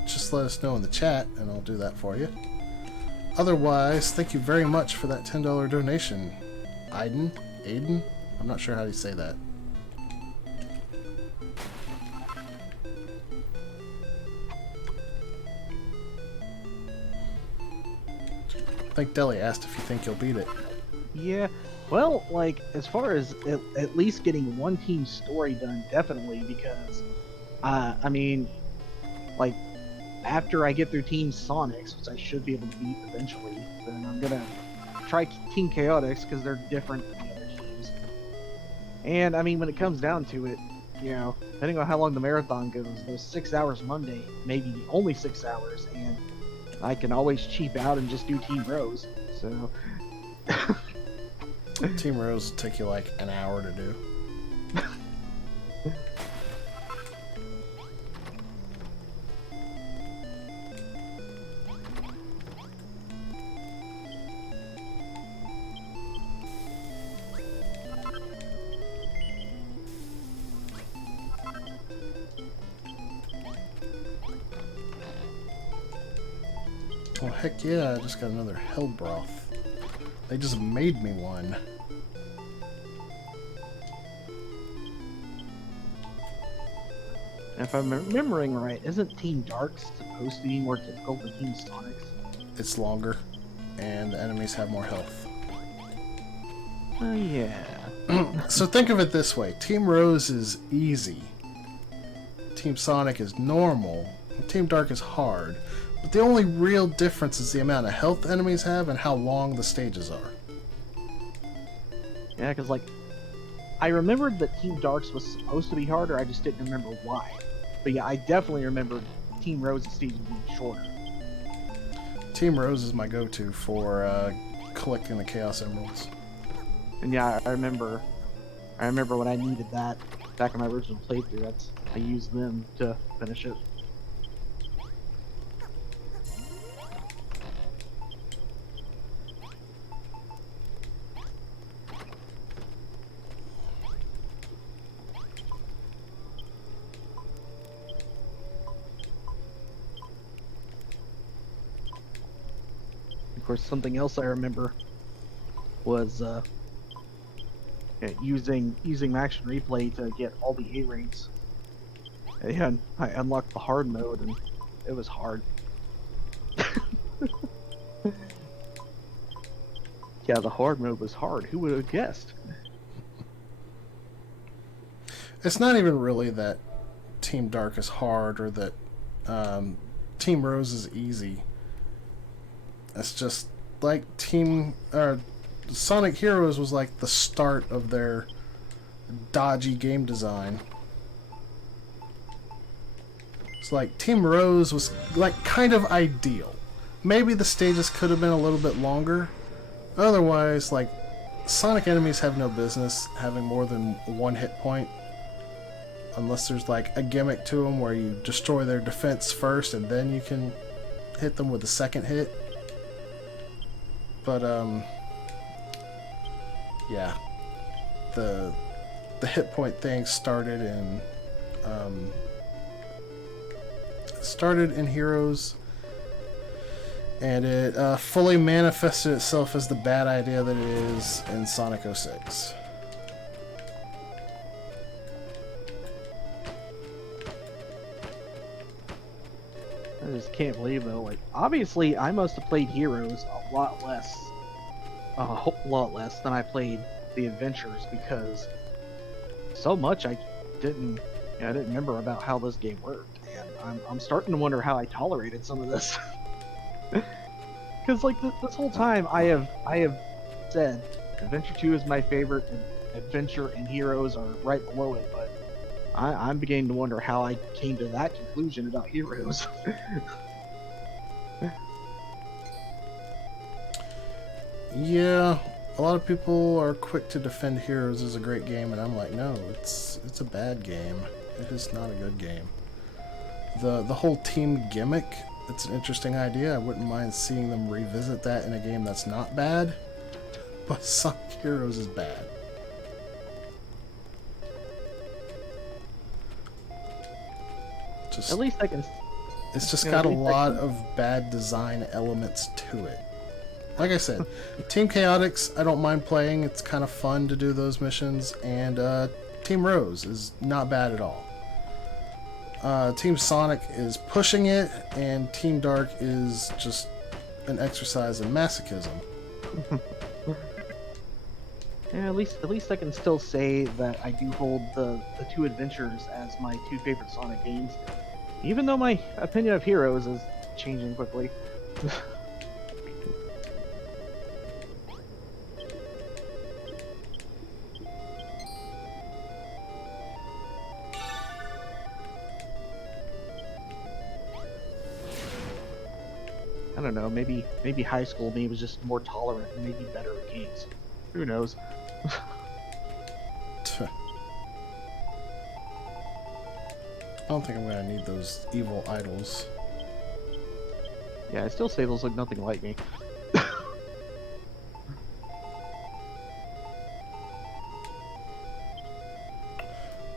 just let us know in the chat and I'll do that for you. Otherwise, thank you very much for that $10 donation, Aiden? I'm not sure how you say that. I think Deli asked if you think you'll beat it. Yeah, well, like, as far as at least getting one team story done, definitely, because, I mean, like, after I get through Team Sonics, which I should be able to beat eventually, then I'm gonna try Team Chaotix, because they're different than the other teams. And, I mean, when it comes down to it, depending on how long the marathon goes, those 6 hours Monday, maybe only 6 hours, and I can always cheap out and just do Team Rose, so... Team Rose will take you like an hour to do. Oh heck yeah, I just got another hell broth. They just made me one. If I'm remembering right, isn't Team Dark supposed to be more difficult than Team Sonics? It's longer, and the enemies have more health. Oh yeah. So think of it this way. Team Rose is easy. Team Sonic is normal. And Team Dark is hard. But the only real difference is the amount of health enemies have and how long the stages are. Yeah, because, like, I remembered that Team Dark's was supposed to be harder, I just didn't remember why. But yeah, I definitely remember Team Rose's stages being shorter. Team Rose is my go-to for collecting the Chaos Emeralds. And yeah, I remember when I needed that back in my original playthrough. I used them to finish it. Of course, something else I remember was using Action Replay to get all the A ranks. And I unlocked the hard mode, and it was hard. Yeah, the hard mode was hard. Who would have guessed? It's not even really that Team Dark is hard or that Team Rose is easy. It's just like Sonic Heroes was like the start of their dodgy game design. It's like Team Rose was like kind of ideal. Maybe the stages could have been a little bit longer. Otherwise, like, Sonic enemies have no business having more than one hit point. Unless there's like a gimmick to them where you destroy their defense first and then you can hit them with a second hit. But yeah, the hit point thing started in Heroes, and it fully manifested itself as the bad idea that it is in Sonic 06. I just can't believe though. Like, obviously, I must have played Heroes a lot less than I played the Adventures, because so much I didn't remember about how this game worked, and I'm starting to wonder how I tolerated some of this. Because like this whole time I have said Adventure 2 is my favorite, and Adventure and Heroes are right below it, but I'm beginning to wonder how I came to that conclusion about Heroes. Yeah, a lot of people are quick to defend Heroes as a great game, and I'm like, no, it's a bad game. It is not a good game. The whole team gimmick, it's an interesting idea. I wouldn't mind seeing them revisit that in a game that's not bad, but Sonic Heroes is bad. At least I can. It's just got a lot of bad design elements to it. Like I said, Team Chaotix, I don't mind playing. It's kind of fun to do those missions, and Team Rose is not bad at all. Team Sonic is pushing it, and Team Dark is just an exercise in masochism. Yeah, at least I can still say that I do hold the two Adventures as my two favorite Sonic games, even though my opinion of Heroes is changing quickly. I don't know, maybe high school me was just more tolerant and maybe better at games. Who knows? I don't think I'm gonna need those evil idols. Yeah, I still say those look nothing like me.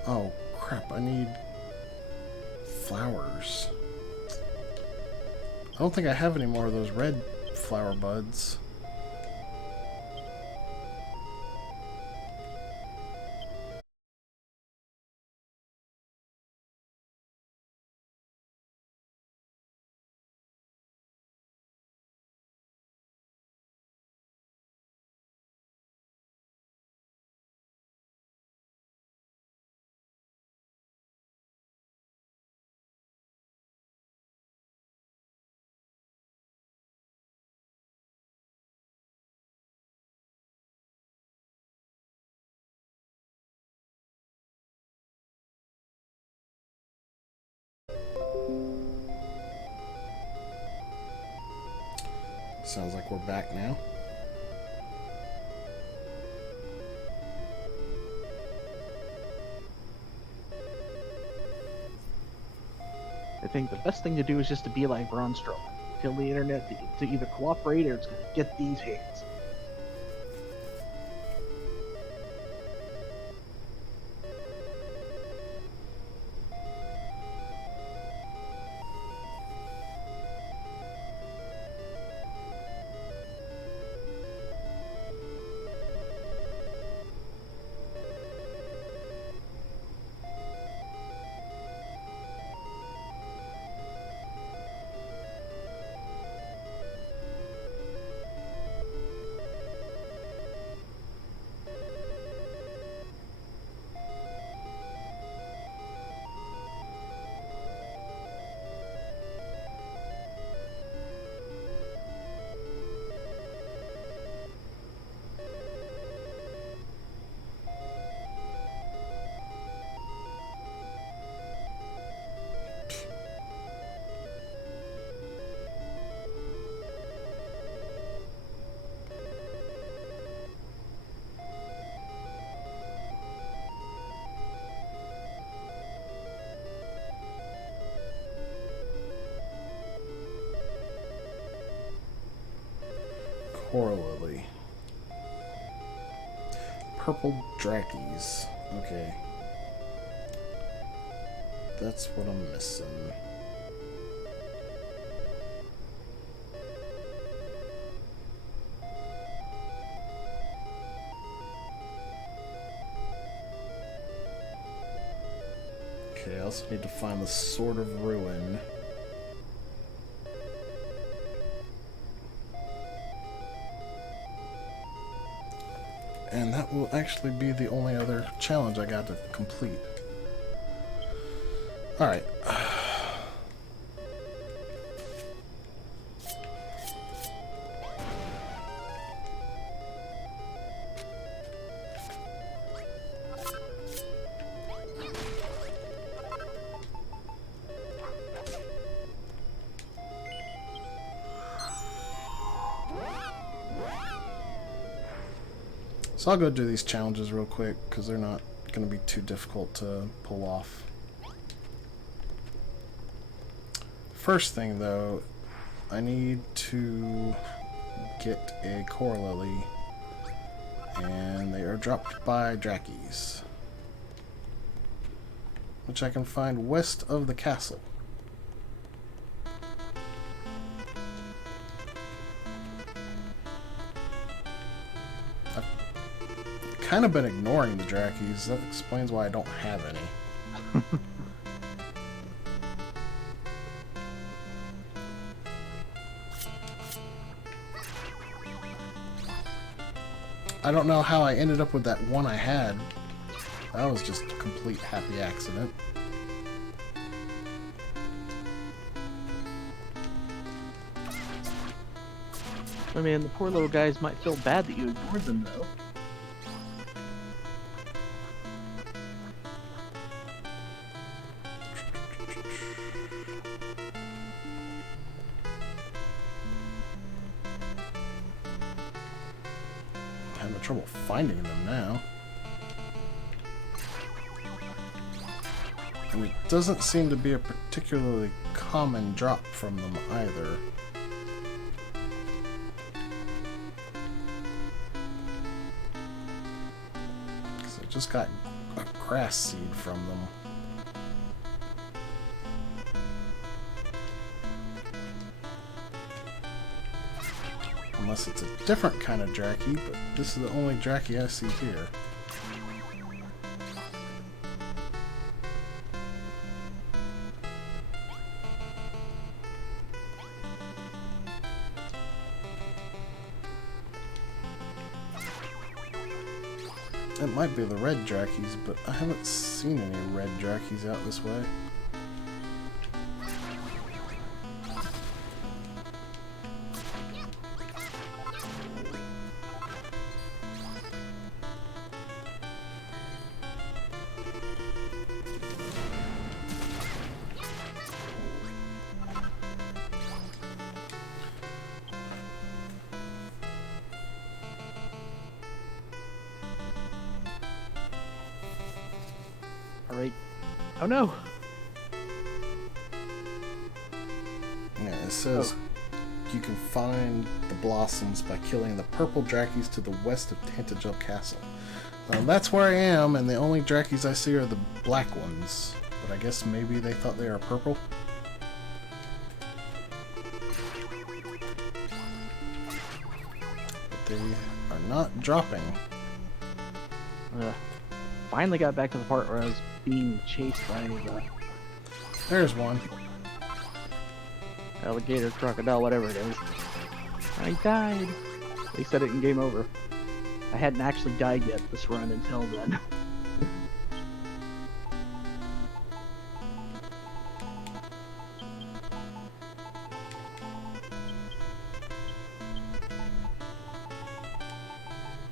Oh crap, I need flowers. I don't think I have any more of those red flower buds. Sounds like we're back now. I think the best thing to do is just to be like Braun Strowman. Tell the internet to either cooperate or it's going to get these hits. Lily. Purple Drakies. Okay. That's what I'm missing. Okay, I also need to find the Sword of Ruin. And that will actually be the only other challenge I got to complete. Alright. So I'll go do these challenges real quick because they're not going to be too difficult to pull off. First thing though, I need to get a Core Lily, and they are dropped by Drakies, which I can find west of the castle. Kind of been ignoring the Drakies. That explains why I don't have any. I don't know how I ended up with that one I had. That was just a complete happy accident. I mean, the poor little guys might feel bad that you ignored them, though. Having trouble finding them now. And it doesn't seem to be a particularly common drop from them either. Because I just got a grass seed from them. Unless it's a different kind of Draki, but this is the only Draki I see here. It might be the red Drakis, but I haven't seen any red Drakis out this way. Alright. Oh no! says you can find the blossoms by killing the purple Drakies to the west of Tantagel Castle. That's where I am, and the only Drakies I see are the black ones. But I guess maybe they thought they were purple. But they are not dropping. Finally got back to the part where I was being chased by the There's one. alligator, crocodile, whatever it is. I died. They said it in game over. I hadn't actually died yet this run until then.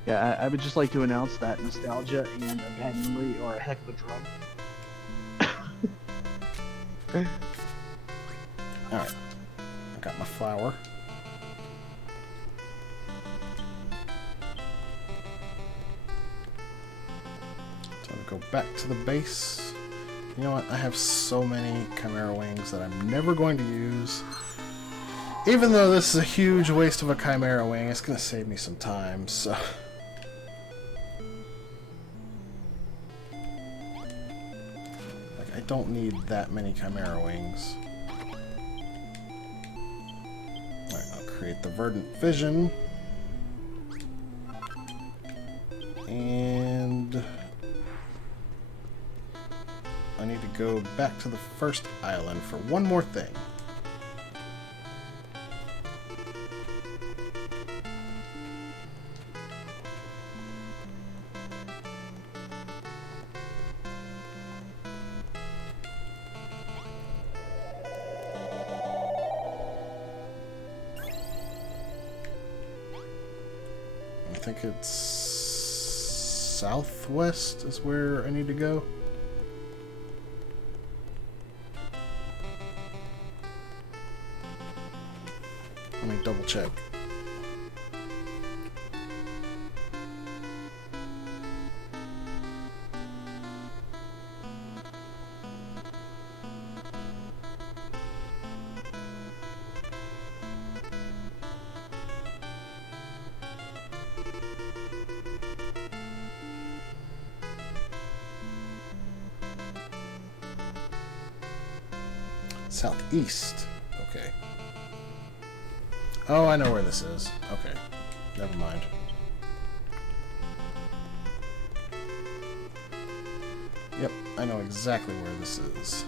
Yeah, I would just like to announce that nostalgia and a bad memory are a heck of a drug. Alright. I got my flower. Time to go back to the base. You know what? I have so many Chimera Wings that I'm never going to use. Even though this is a huge waste of a Chimera Wing, it's going to save me some time, so... I don't need that many Chimera Wings. Alright, I'll create the Verdant Vision. And... I need to go back to the first island for one more thing. I think it's southwest is where I need to go. Let me double check. Southeast. Okay. Oh, I know where this is. Okay. Never mind. Yep, I know exactly where this is.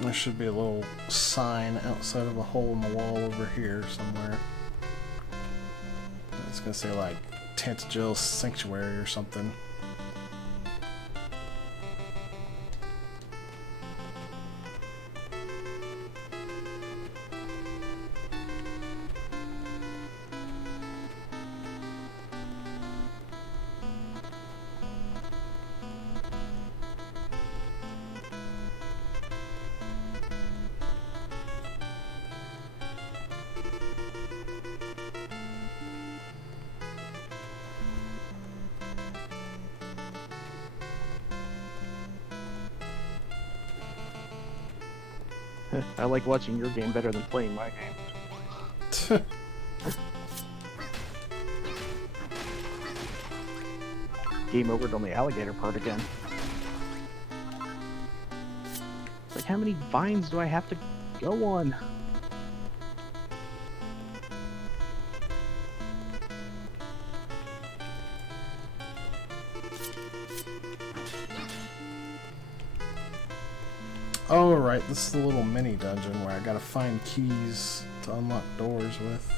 There should be a little sign outside of a hole in the wall over here somewhere. It's gonna say like Tantagel Sanctuary or something. I like watching your game better than playing my game. Game over on the alligator part again. It's like, how many vines do I have to go on? Oh, right, this is the little mini dungeon where I gotta find keys to unlock doors with.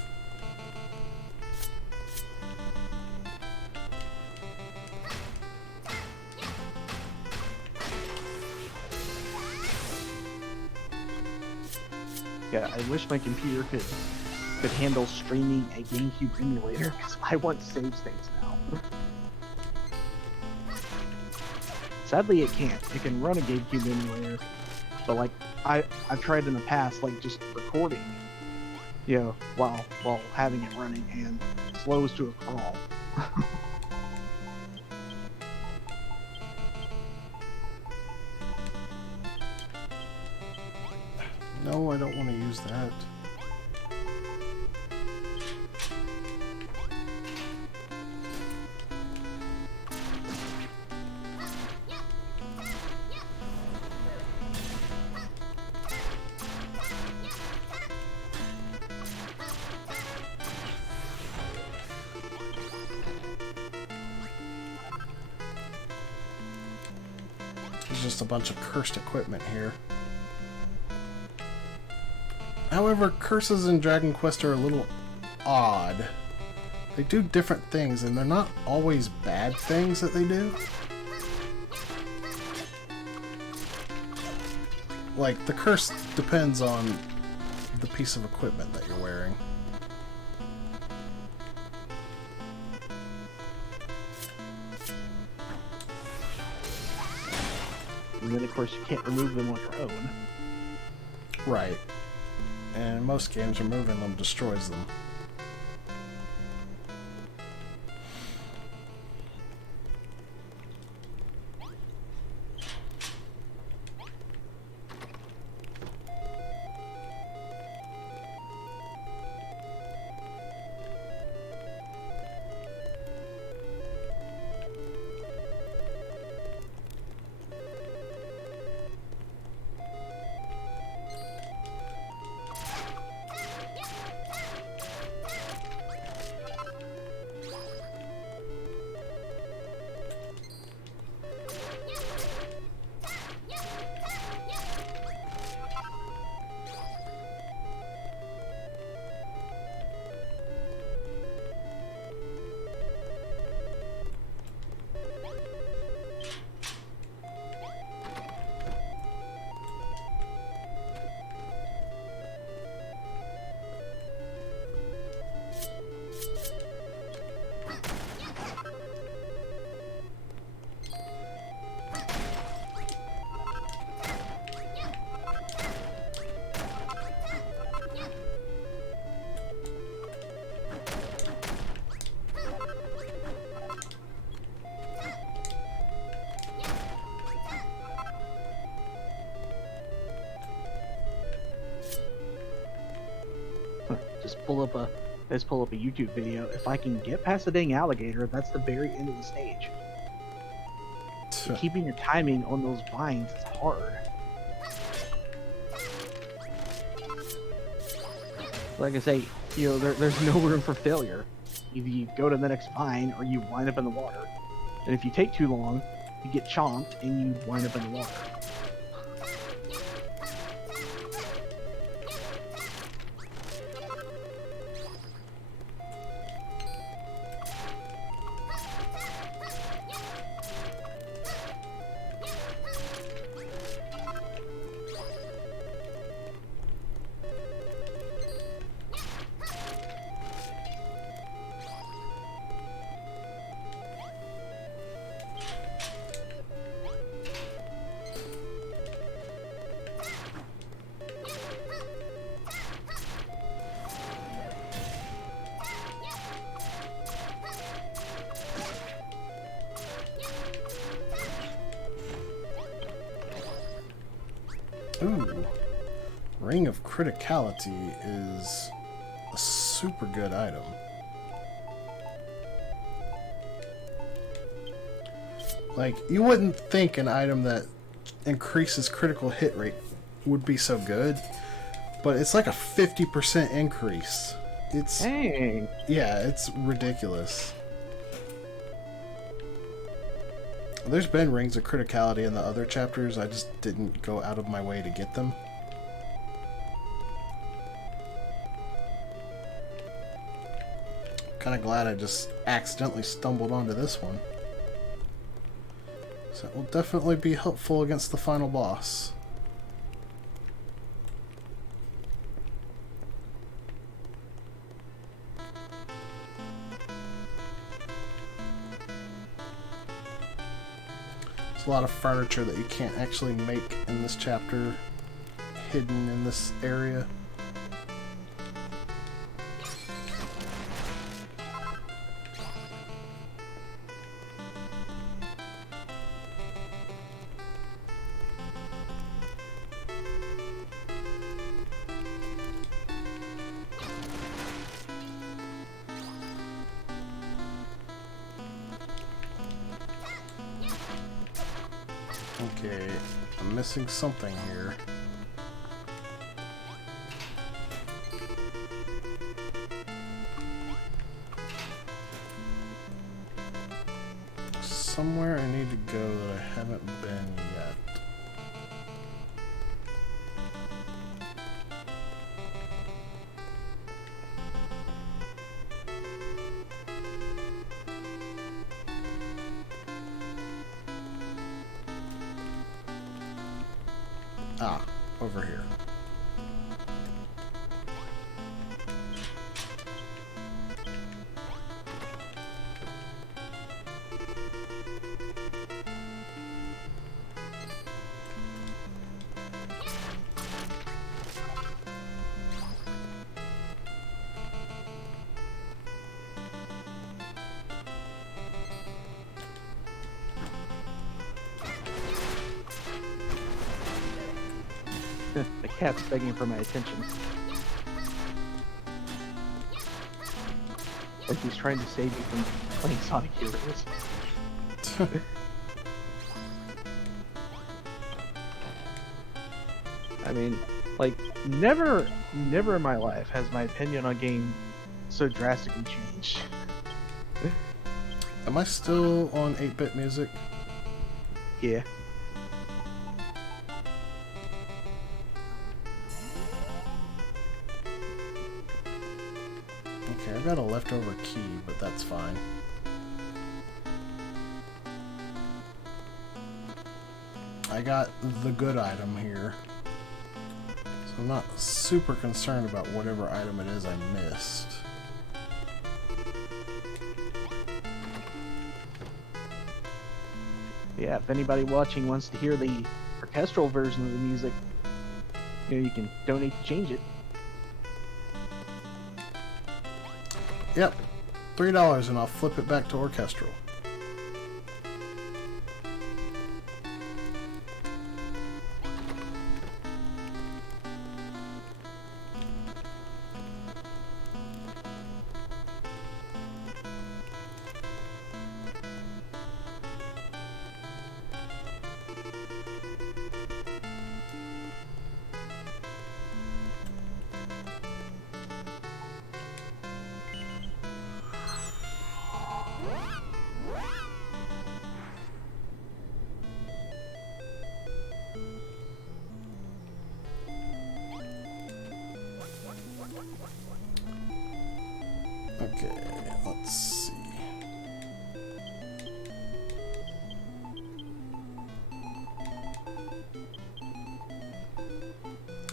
Yeah, I wish my computer could handle streaming a GameCube emulator, because I want save states now. Sadly, it can't. It can run a GameCube emulator, but like I've tried in the past, like just recording, while having it running, and slows to a crawl. No, I don't want to use that. There's just a bunch of cursed equipment here. However, curses in Dragon Quest are a little odd. They do different things, and they're not always bad things that they do. Like, the curse depends on the piece of equipment that you're wearing. And then, of course, you can't remove them on your own. Right. And in most games, removing them destroys them. Just pull up a YouTube video. If I can get past the dang alligator, that's the very end of the stage. Keeping your timing on those vines is hard. Like I say, there's no room for failure. Either you go to the next vine or you wind up in the water. And if you take too long, you get chomped and you wind up in the water. Ooh. Ring of Criticality is a super good item. Like, you wouldn't think an item that increases critical hit rate would be so good, but it's like a 50% increase. It's... Dang! Yeah, it's ridiculous. There's been rings of criticality in the other chapters, I just didn't go out of my way to get them. Kinda glad I just accidentally stumbled onto this one. So it will definitely be helpful against the final boss. A lot of furniture that you can't actually make in this chapter hidden in this area. Okay, I'm missing something here. Somewhere I need to go that I haven't been yet. Ah, over here. The cat's begging for my attention. Like he's trying to save me from playing Sonic Heroes. I mean, like, never in my life has my opinion on game so drastically changed. Am I still on 8-bit music? Yeah. Okay, I've got a leftover key, but that's fine. I got the good item here. So I'm not super concerned about whatever item it is I missed. Yeah, if anybody watching wants to hear the orchestral version of the music, you can donate to change it. Yep, $3 and I'll flip it back to orchestral. Okay, let's see.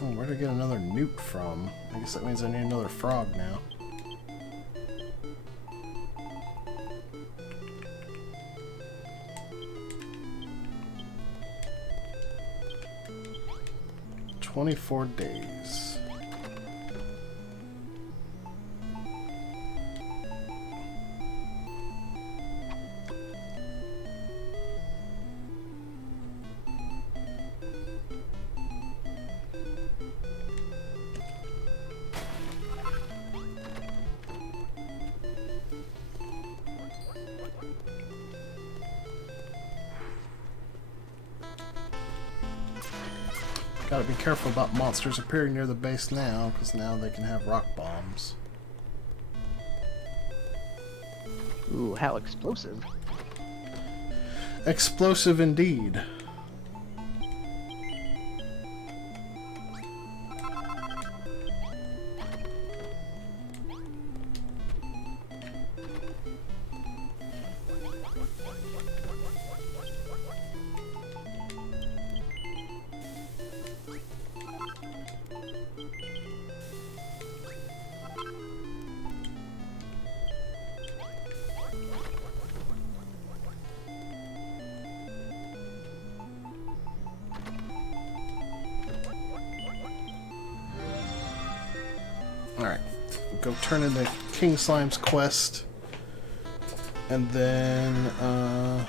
Oh, where'd I get another newt from? I guess that means I need another frog now. "24 days. Gotta be careful about monsters appearing near the base now, because now they can have rock bombs. Ooh, how explosive. Explosive indeed. go turn into King Slime's quest. And then I'll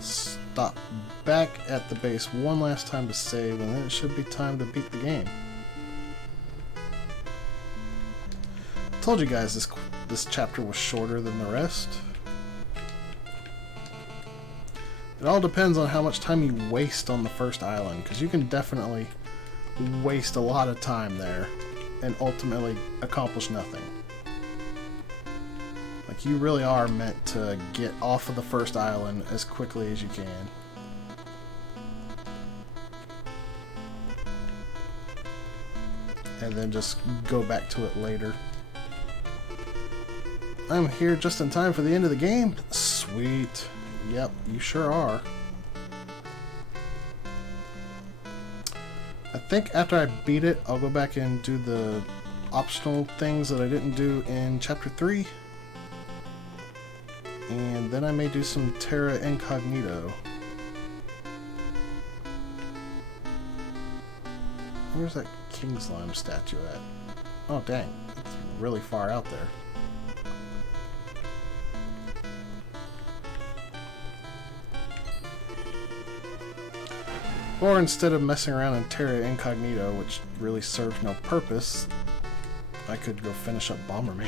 stop back at the base one last time to save, and then it should be time to beat the game. Told you guys this chapter was shorter than the rest. It all depends on how much time you waste on the first island, because you can definitely waste a lot of time there and ultimately accomplish nothing. Like, you really are meant to get off of the first island as quickly as you can. And then just go back to it later. I'm here just in time for the end of the game. Sweet. Yep, you sure are. I think after I beat it, I'll go back and do the optional things that I didn't do in Chapter 3. And then I may do some Terra Incognito. Where's that King Slime statue at? Oh dang, it's really far out there. Or instead of messing around in Terra Incognito, which really serves no purpose, I could go finish up Blaumagier.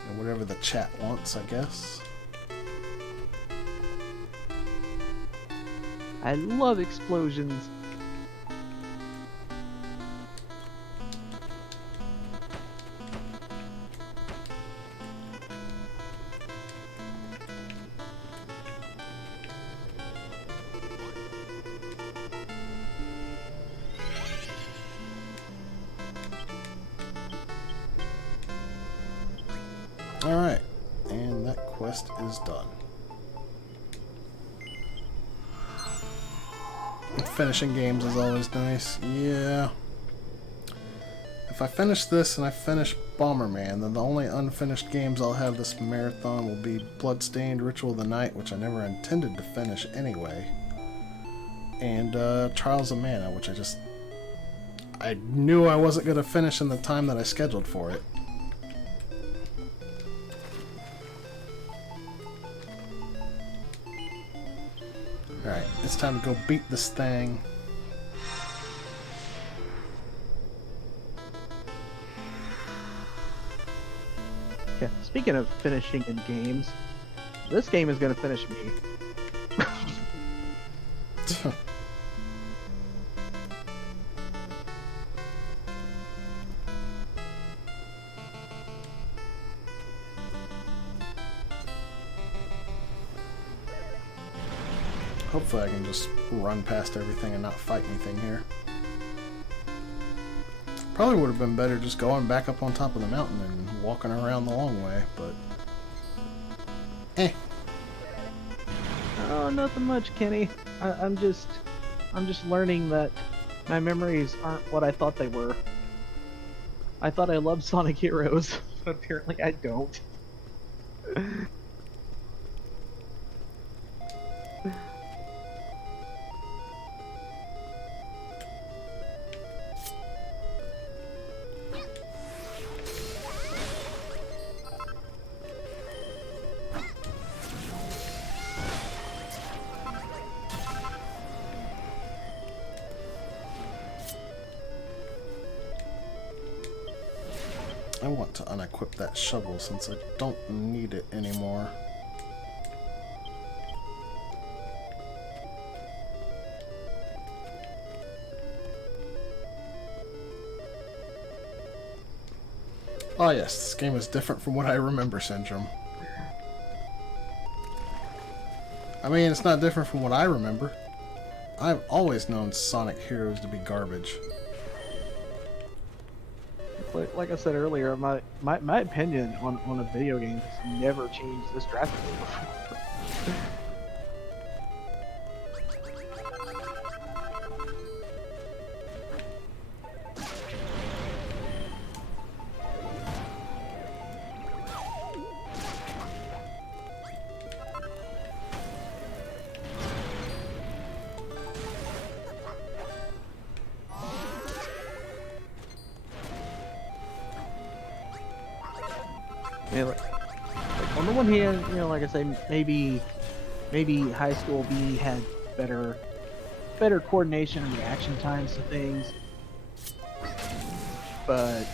Or whatever the chat wants, I guess. I love explosions. Alright, and that quest is done. Finishing games is always nice. Yeah. If I finish this and I finish Bomberman, then the only unfinished games I'll have this marathon will be Bloodstained Ritual of the Night, which I never intended to finish anyway, and Trials of Mana, which I knew I wasn't going to finish in the time that I scheduled for it. Alright, it's time to go beat this thing. Yeah, speaking of finishing in games, this game is going to finish me. Hopefully I can just run past everything and not fight anything here. Probably would have been better just going back up on top of the mountain and walking around the long way, but... Oh, nothing much, Kenny. I'm just learning that my memories aren't what I thought they were. I thought I loved Sonic Heroes, but apparently I don't. I want to unequip that shovel since I don't need it anymore. Oh yes, this game is different from what I remember, Syndrome. I mean, it's not different from what I remember. I've always known Sonic Heroes to be garbage. Like I said earlier, my opinion on a video game has never changed this drastically before. Yeah, like, on the one hand, you know, like I say, maybe High School B had better coordination and reaction times to things, but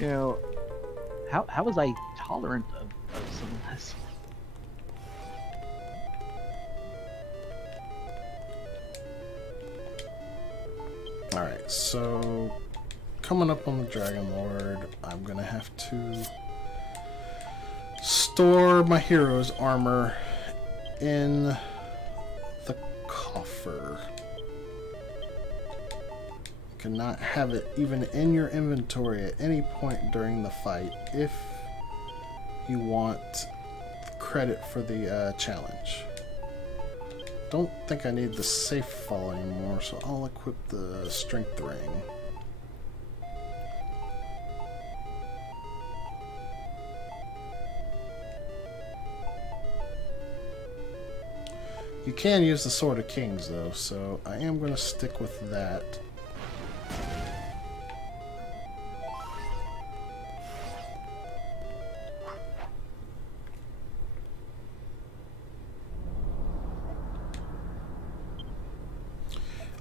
you know, how was I tolerant of some of this? Alright, so coming up on the Dragon Lord, I'm gonna have to store my hero's armor in the coffer. You cannot have it even in your inventory at any point during the fight if you want credit for the challenge. Don't think I need the safe fall anymore, so I'll equip the strength ring. You can use the Sword of Kings though, so I am going to stick with that.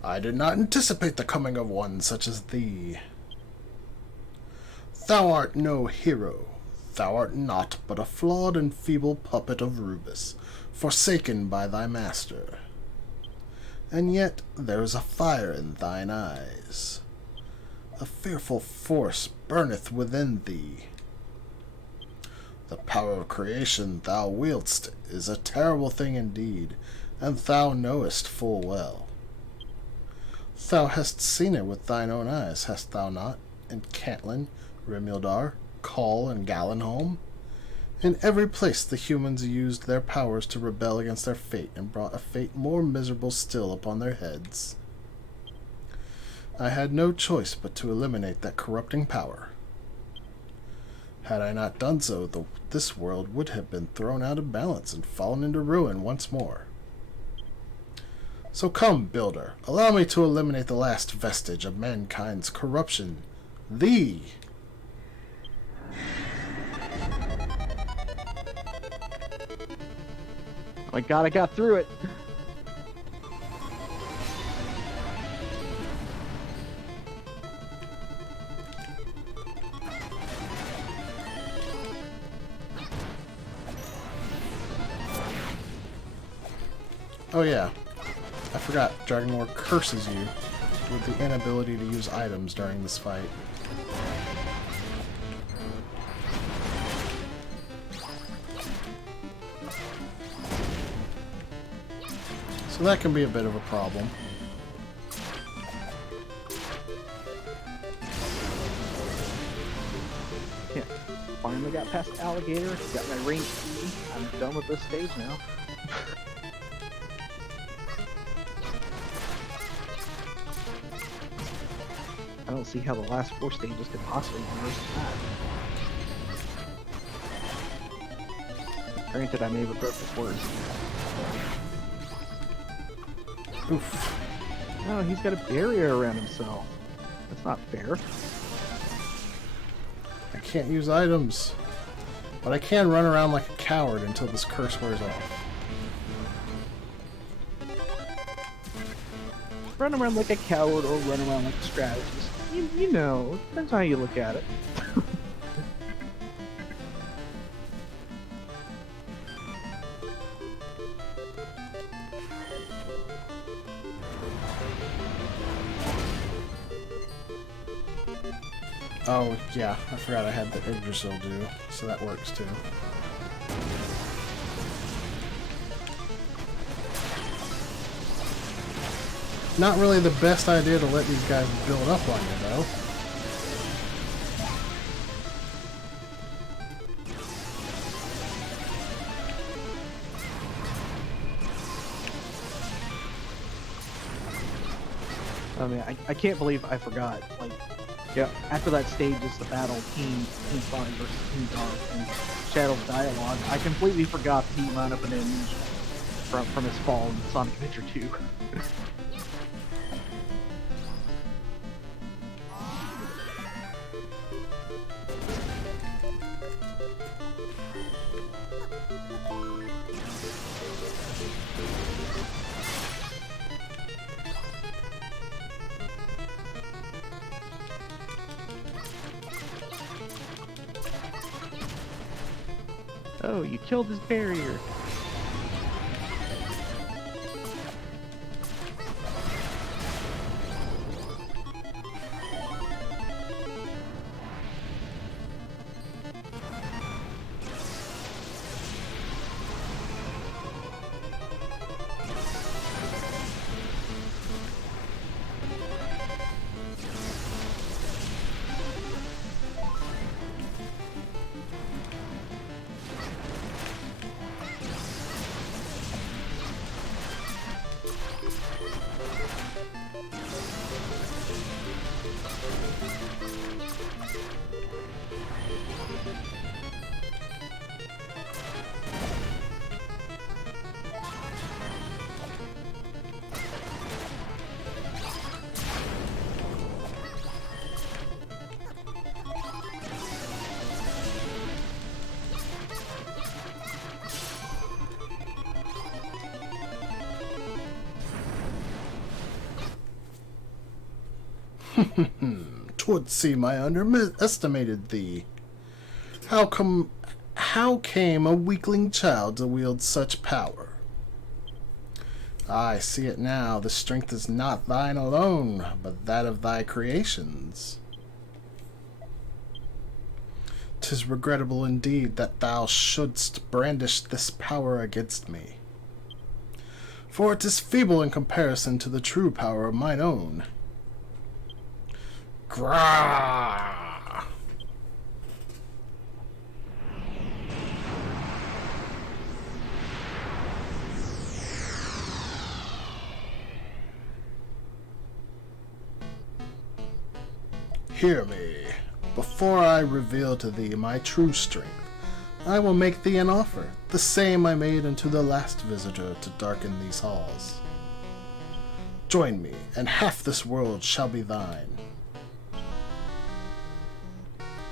I did not anticipate the coming of one such as thee. Thou art no hero. Thou art naught but a flawed and feeble puppet of Rubus, forsaken by thy master. And yet there is a fire in thine eyes. A fearful force burneth within thee. The power of creation thou wieldst is a terrible thing indeed, and thou knowest full well. Thou hast seen it with thine own eyes, hast thou not? In Cantlin, Rimildar, Call, and Gallenholm? In every place the humans used their powers to rebel against their fate, and brought a fate more miserable still upon their heads. I had no choice but to eliminate that corrupting power. Had I not done so, this world would have been thrown out of balance and fallen into ruin once more. So come, Builder, allow me to eliminate the last vestige of mankind's corruption, thee. Oh my god, I got through it. Oh yeah, I forgot, Dragon Lord curses you with the inability to use items during this fight. So that can be a bit of a problem. Yeah, finally got past Alligator, got my range key. I'm done with this stage now. I don't see how the last 4 stages could possibly be worse than that. Granted, I may have broke this word. Oof. No, he's got a barrier around himself. That's not fair. I can't use items. But I can run around like a coward until this curse wears off. Run around like a coward or run around like a strategist. You know, depends on how you look at it. Oh, yeah, I forgot I had the Yggdrasil do, so that works too. Not really the best idea to let these guys build up on you, though. I mean, I can't believe I forgot. Like, yeah, after that stage is the battle Team Sonic versus Team Dark and Shadow's dialogue. I completely forgot that he wound up in amnesia from his fall in Sonic Adventure 2. Oh, you killed his barrier. Twould seem I underestimated thee. How came a weakling child to wield such power? I see it now. The strength is not thine alone, but that of thy creations. 'Tis regrettable indeed that thou shouldst brandish this power against me, for it is feeble in comparison to the true power of mine own. Grah! Hear me. Before I reveal to thee my true strength, I will make thee an offer, the same I made unto the last visitor to darken these halls. Join me, and half this world shall be thine.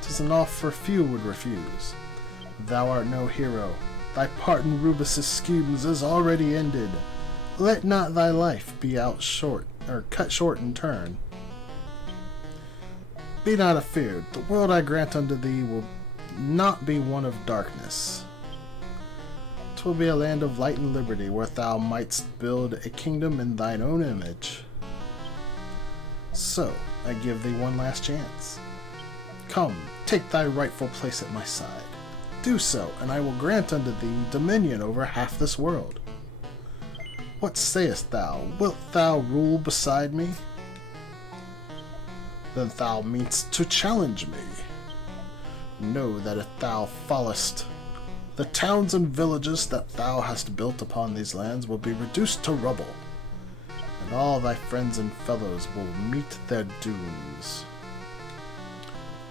'Tis an offer few would refuse. Thou art no hero. Thy part in Rubus's schemes is already ended. Let not thy life be cut short in turn. Be not afeard. The world I grant unto thee will not be one of darkness. 'Twill be a land of light and liberty, where thou mightst build a kingdom in thine own image. So, I give thee one last chance. Come, take thy rightful place at my side. Do so, and I will grant unto thee dominion over half this world. What sayest thou? Wilt thou rule beside me? Then thou meanst to challenge me. Know that if thou fallest, the towns and villages that thou hast built upon these lands will be reduced to rubble, and all thy friends and fellows will meet their dooms.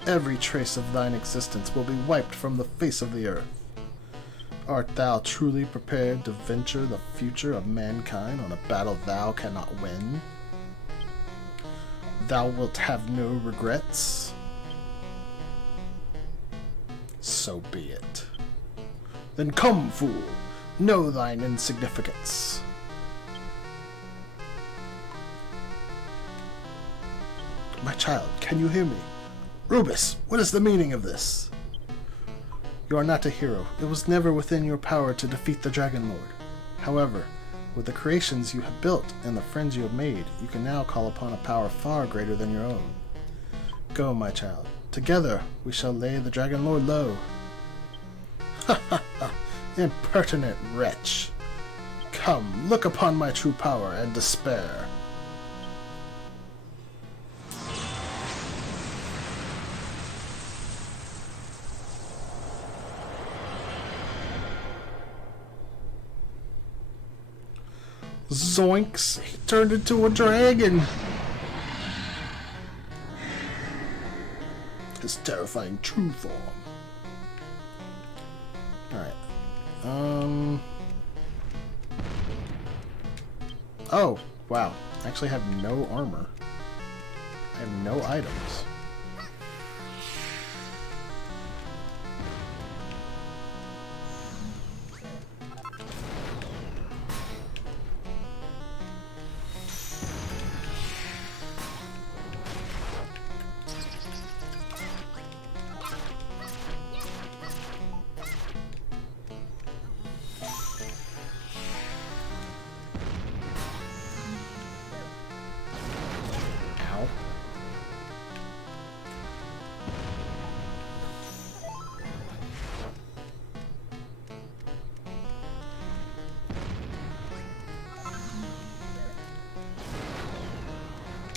Every trace of thine existence will be wiped from the face of the earth. Art thou truly prepared to venture the future of mankind on a battle thou cannot win? Thou wilt have no regrets? So be it. Then come, fool, know thine insignificance. My child, can you hear me? Rubus, what is the meaning of this? You are not a hero. It was never within your power to defeat the Dragon Lord. However, with the creations you have built and the friends you have made, you can now call upon a power far greater than your own. Go, my child. Together we shall lay the Dragon Lord low. Ha ha ha! Impertinent wretch! Come, look upon my true power and despair. Zoinks! He turned into a dragon! His terrifying true form. Alright. Oh, wow. I actually have no armor. I have no items.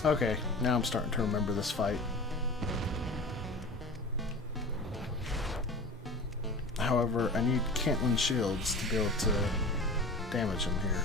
Okay, now I'm starting to remember this fight. However, I need Caitlyn shields to be able to damage him here.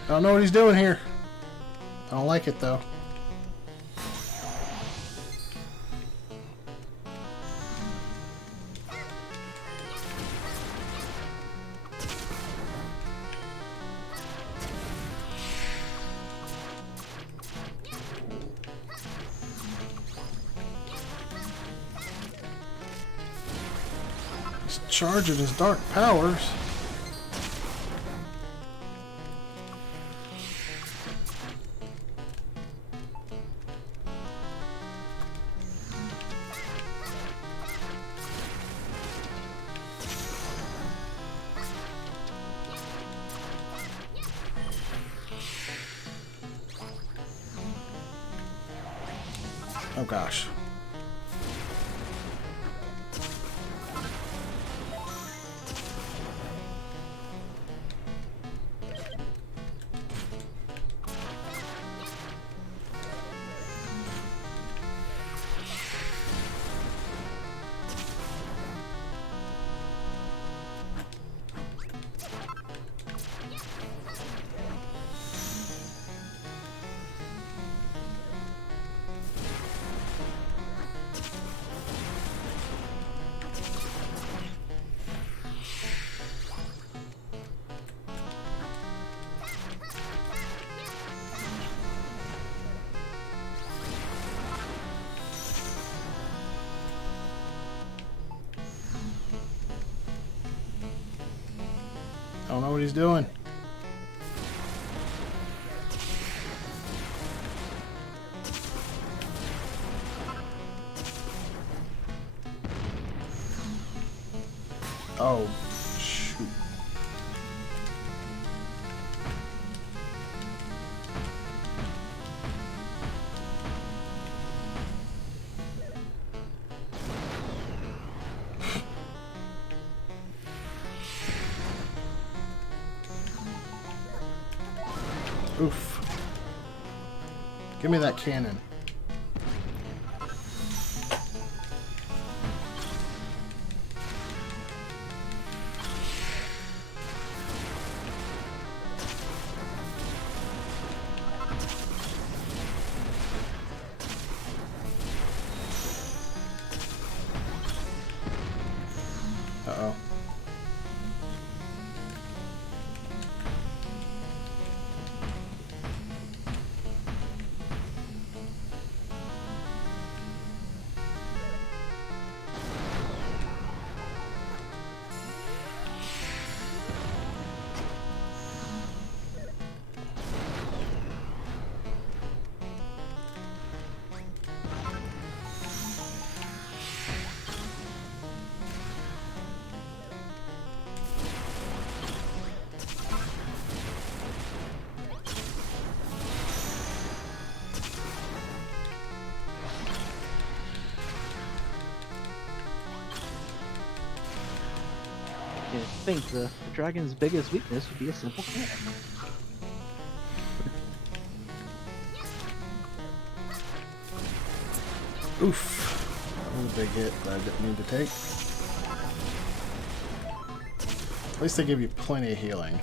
I don't know what he's doing here. I don't like it though. He's charging his dark powers. Oh gosh. I don't know what he's doing. Oh, shoot. Oof. Give me that cannon. Uh-oh. I think the dragon's biggest weakness would be a simple cannon. Oof. That was a big hit that I didn't need to take. At least they give you plenty of healing.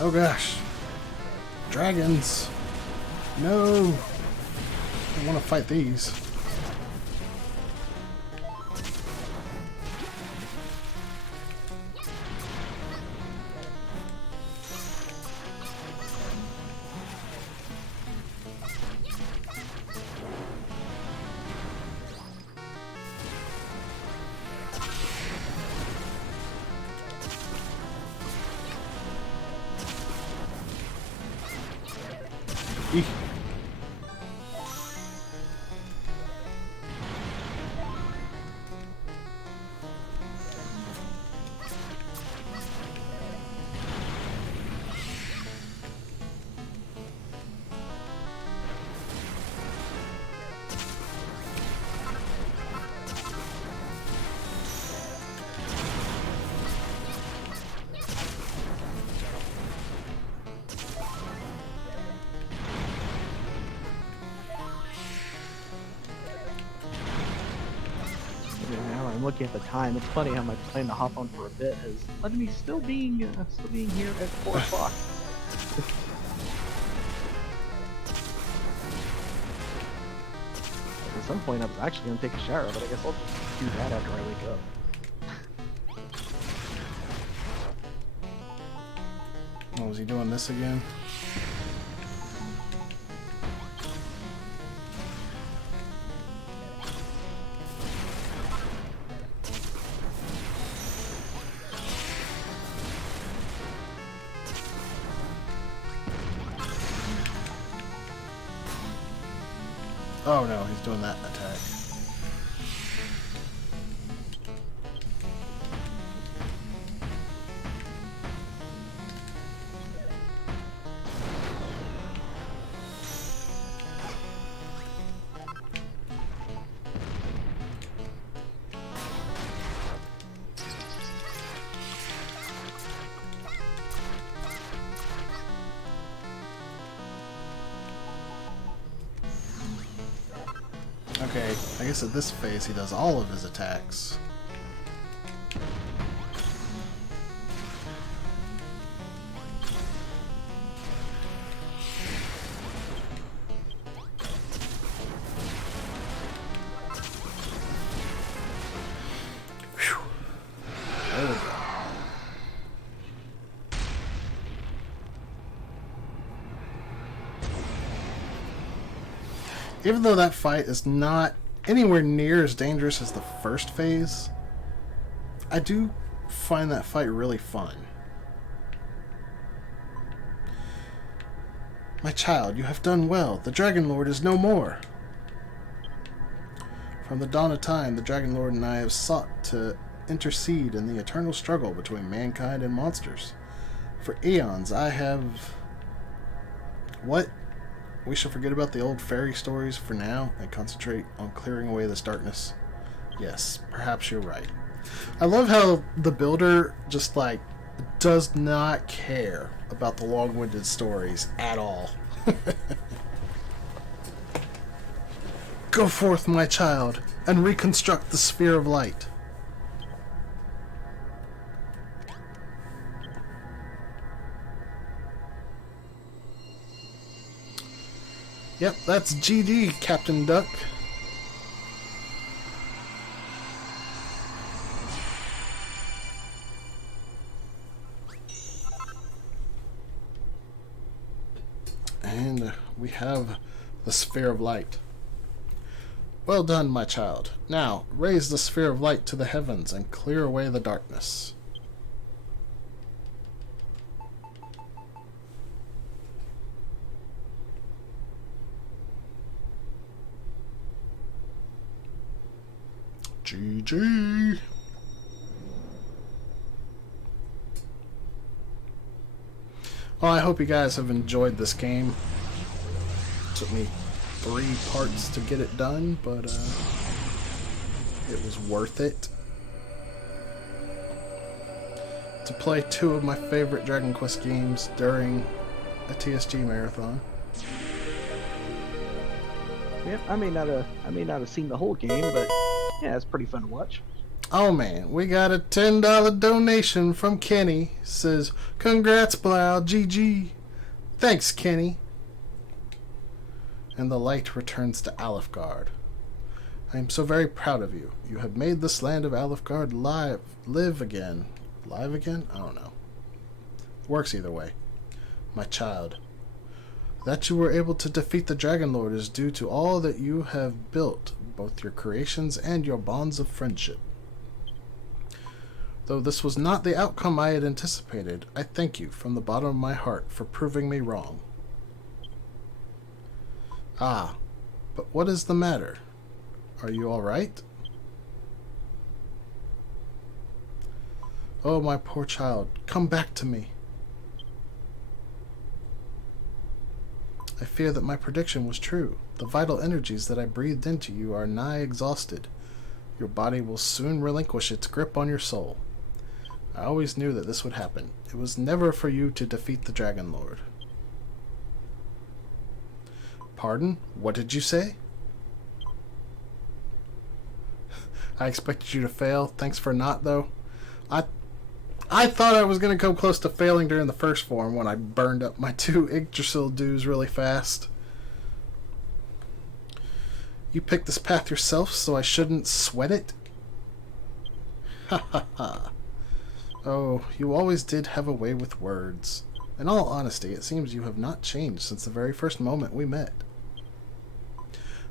Oh gosh. Dragons. No. I want to fight these. Eek. Now I'm looking at the time. It's funny how my plan to hop on for a bit has led me still being here at 4 o'clock. At some point I was actually going to take a shower, but I guess I'll just do that after I wake up. Oh, was he doing this again? Oh no, he's doing that attack. Okay, I guess at this phase he does all of his attacks. Whew. There we go. Even though that fight is not anywhere near as dangerous as the first phase, I do find that fight really fun. My child, you have done well. The Dragon Lord is no more. From the dawn of time, the Dragon Lord and I have sought to intercede in the eternal struggle between mankind and monsters. For eons, I have... What? We should forget about the old fairy stories for now and concentrate on clearing away this darkness. Yes, perhaps you're right. I love how the builder just, like, does not care about the long-winded stories at all. Go forth, my child, and reconstruct the sphere of light. Yep, that's GD, Captain Duck. And we have the Sphere of Light. Well done, my child. Now, raise the Sphere of Light to the heavens and clear away the darkness. GG. Well, I hope you guys have enjoyed this game. It took me 3 parts to get it done, but it was worth it. To play 2 of my favorite Dragon Quest games during a TSG marathon. Yep, I may not have seen the whole game, but yeah, it's pretty fun to watch. Oh man, we got a $10 donation from Kenny. Says, congrats, Blau, GG. Thanks, Kenny. And the light returns to Alifgard. I am so very proud of you. You have made this land of Alifgard live again. Live again? I don't know. Works either way. My child. That you were able to defeat the Dragon Lord is due to all that you have built, both your creations and your bonds of friendship. Though this was not the outcome I had anticipated, I thank you from the bottom of my heart for proving me wrong. Ah, but what is the matter? Are you all right? Oh, my poor child, come back to me. I fear that my prediction was true. The vital energies that I breathed into you are nigh exhausted. Your body will soon relinquish its grip on your soul. I always knew that this would happen. It was never for you to defeat the Dragon Lord. Pardon? What did you say? I expected you to fail. Thanks for not, though. I thought I was going to come close to failing during the first form when I burned up my 2 Yggdrasil dues really fast. You picked this path yourself, so I shouldn't sweat it? Ha ha ha. Oh, you always did have a way with words. In all honesty, it seems you have not changed since the very first moment we met.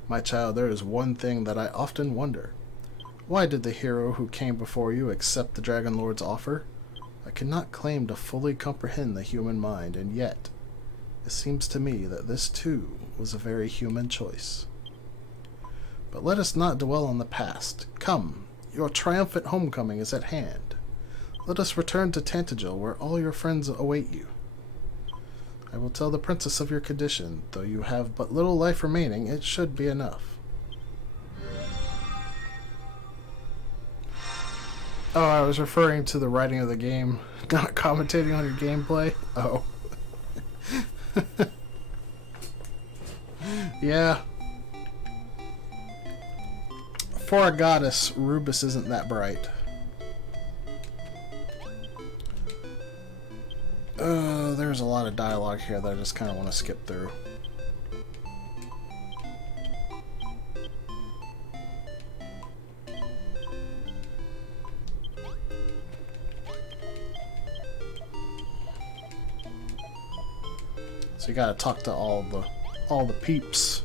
My child, there is one thing that I often wonder. Why did the hero who came before you accept the Dragon Lord's offer? I cannot claim to fully comprehend the human mind, and yet, it seems to me that this too was a very human choice. But let us not dwell on the past. Come, your triumphant homecoming is at hand. Let us return to Tantagel, where all your friends await you. I will tell the princess of your condition. Though you have but little life remaining, it should be enough. Oh, I was referring to the writing of the game, not commentating on your gameplay. Oh. Yeah. For a goddess, Rubus isn't that bright. There's a lot of dialogue here that I just kind of want to skip through. So you gotta talk to all the peeps.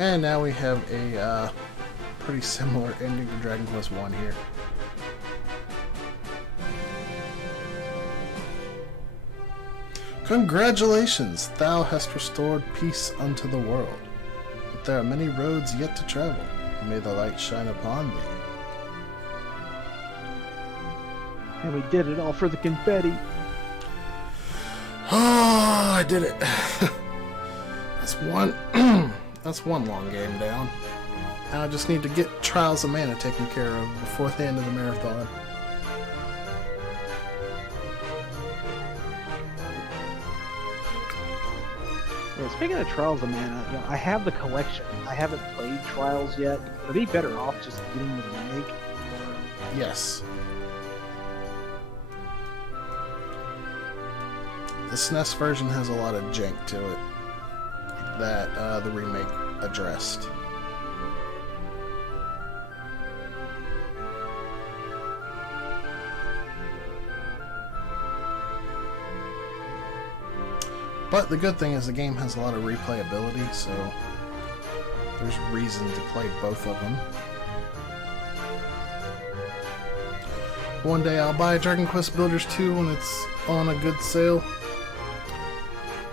And now we have a pretty similar ending to Dragon Quest 1 here. Congratulations! Thou hast restored peace unto the world. But there are many roads yet to travel. May the light shine upon thee. And we did it all for the confetti. Oh, I did it. That's one. That's one long game down. Now I just need to get Trials of Mana taken care of before the end of the marathon. Yeah, speaking of Trials of Mana, you know, I have the collection. I haven't played Trials yet. I'd be better off just getting the remake. Yes. The SNES version has a lot of jank to it that the remake addressed. But the good thing is the game has a lot of replayability, so there's reason to play both of them. One day I'll buy Dragon Quest Builders 2 when it's on a good sale.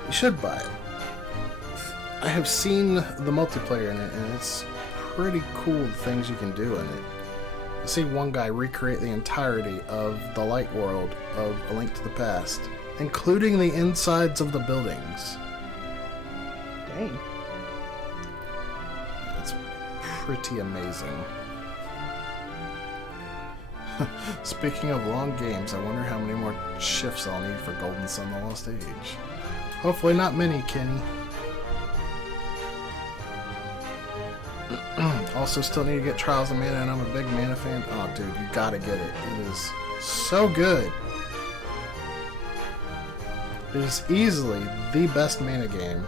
You should buy it. I have seen the multiplayer in it, and it's pretty cool the things you can do in it. I see one guy recreate the entirety of the light world of A Link to the Past, including the insides of the buildings. Dang. It's pretty amazing. Speaking of long games, I wonder how many more shifts I'll need for Golden Sun: The Lost Age. Hopefully not many, Kenny. Also, still need to get Trials of Mana, and I'm a big Mana fan. Oh, dude, you gotta get it. It is so good. It is easily the best Mana game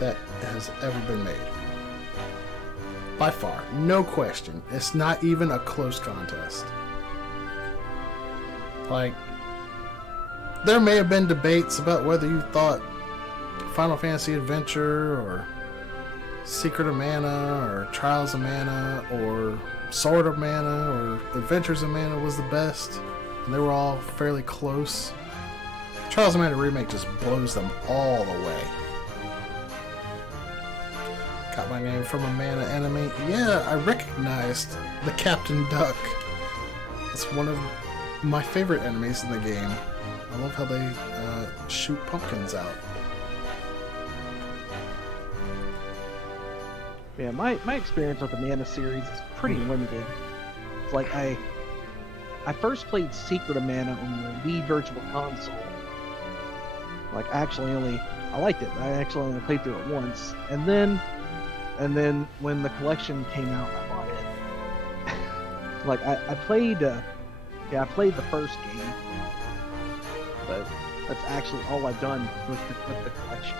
that has ever been made. By far. No question. It's not even a close contest. Like, there may have been debates about whether you thought Final Fantasy Adventure or Secret of Mana or Trials of Mana or Sword of Mana or Adventures of Mana was the best, and they were all fairly close. Trials of Mana Remake just blows them all away. Got my name from a Mana enemy. Yeah, I recognized the Captain Duck. It's one of my favorite enemies in the game. I love how they shoot pumpkins out. Yeah, my experience with the Mana series is pretty limited. It's like I first played Secret of Mana on the Wii Virtual Console. Like, I liked it. I actually only played through it once, and then when the collection came out, I bought it. Like, I played the first game, but that's actually all I've done with the collection.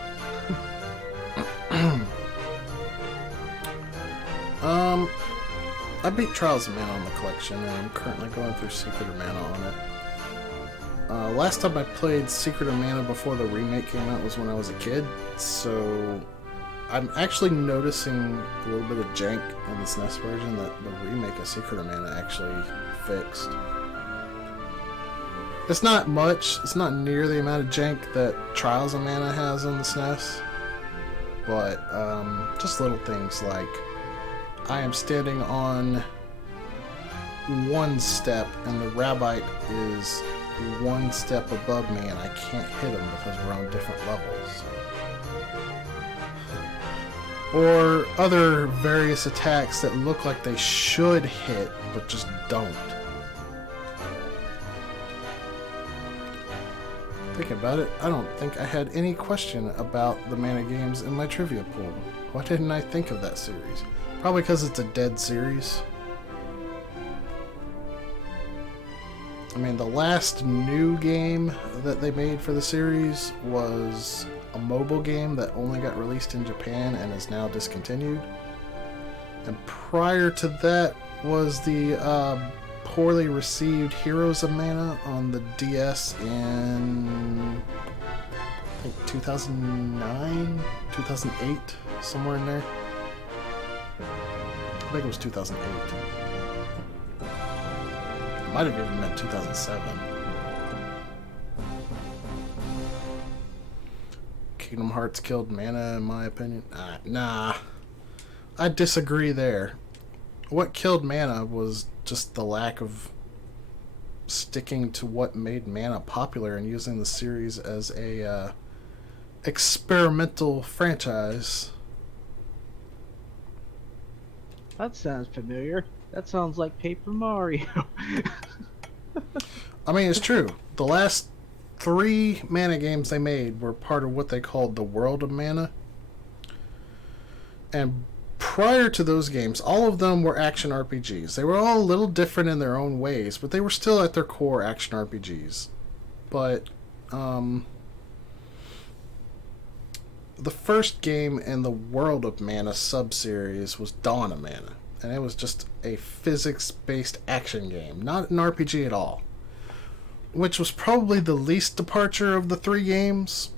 I beat Trials of Mana on the collection, and I'm currently going through Secret of Mana on it. Last time I played Secret of Mana before the remake came out was when I was a kid, so I'm actually noticing a little bit of jank in this NES version that the remake of Secret of Mana actually fixed. It's not much, it's not near the amount of jank that Trials of Mana has on the SNES, but just little things like I am standing on one step and the Rabbite is one step above me and I can't hit him because we're on different levels. Or other various attacks that look like they should hit but just don't. Thinking about it, I don't think I had any question about the Mana games in my trivia pool. Why didn't I think of that series? Probably because it's a dead series. I mean, the last new game that they made for the series was a mobile game that only got released in Japan and is now discontinued. And prior to that was the poorly received Heroes of Mana on the DS in, I think, 2009, 2008, somewhere in there. I think it was 2008. It might have even been 2007. Kingdom Hearts killed Mana, in my opinion. Nah. I disagree there. What killed Mana was just the lack of sticking to what made Mana popular and using the series as a experimental franchise. That sounds familiar. That sounds like Paper Mario. I mean, it's true. The last 3 Mana games they made were part of what they called the World of Mana. And prior to those games, all of them were action RPGs. They were all a little different in their own ways, but they were still at their core action RPGs. But the first game in the World of Mana sub-series was Dawn of Mana, and it was just a physics-based action game, not an RPG at all, which was probably the least departure of the 3 games.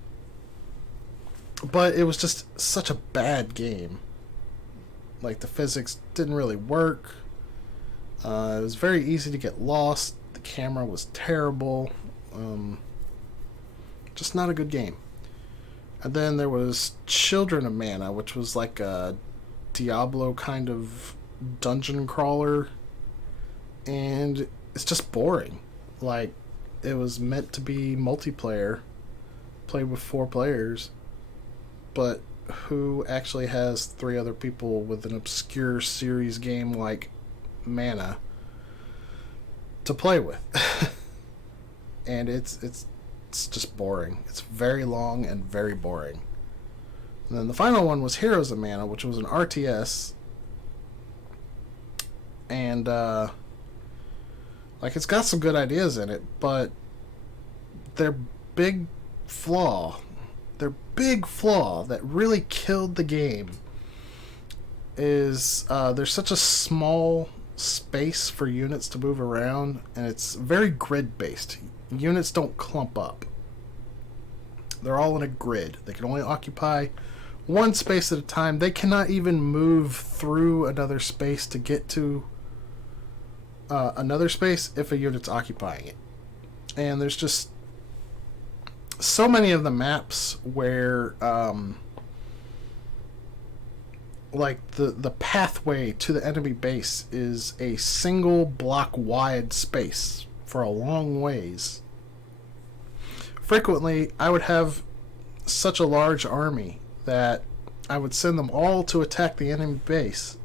But it was just such a bad game. Like, the physics didn't really work. It was very easy to get lost. The camera was terrible. Just not a good game. And then there was Children of Mana, which was like a Diablo kind of dungeon crawler. And it's just boring. Like, it was meant to be multiplayer, play with 4 players, but who actually has 3 other people with an obscure series game like Mana to play with? And it's just boring. It's very long and very boring. And then the final one was Heroes of Mana, which was an RTS, and like, it's got some good ideas in it, but their big flaw that really killed the game is there's such a small space for units to move around, and it's very grid based. Units don't clump up. They're all in a grid. They can only occupy one space at a time. They cannot even move through another space to get to another space if a unit's occupying it. And there's just so many of the maps where like the pathway to the enemy base is a single block wide space for a long ways. Frequently, I would have such a large army that I would send them all to attack the enemy base,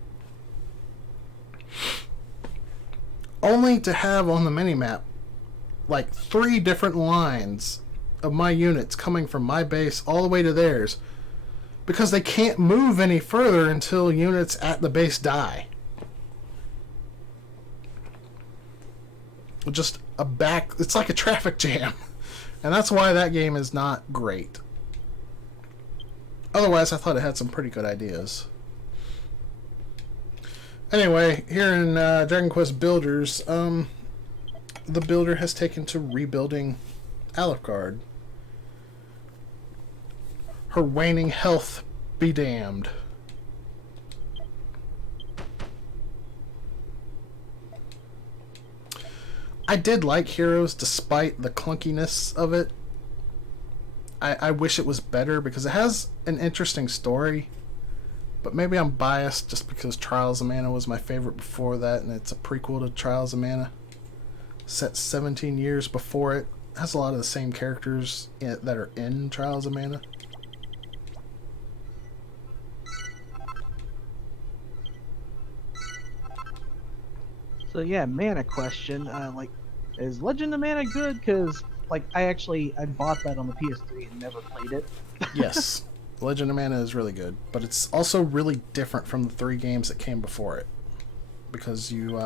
only to have on the minimap like 3 different lines of my units coming from my base all the way to theirs, because they can't move any further until units at the base die. Just it's like a traffic jam. And that's why that game is not great. Otherwise, I thought it had some pretty good ideas. Anyway, here in Dragon Quest Builders, the builder has taken to rebuilding Alucard. Her waning health be damned. I did like Heroes despite the clunkiness of it. I wish it was better because it has an interesting story, but maybe I'm biased just because Trials of Mana was my favorite before that, and it's a prequel to Trials of Mana set 17 years before it. It has a lot of the same characters that are in Trials of Mana. So yeah, Mana question. Like, is Legend of Mana good? Because like I bought that on the PS3 and never played it. Yes, Legend of Mana is really good, but it's also really different from the 3 games that came before it, because you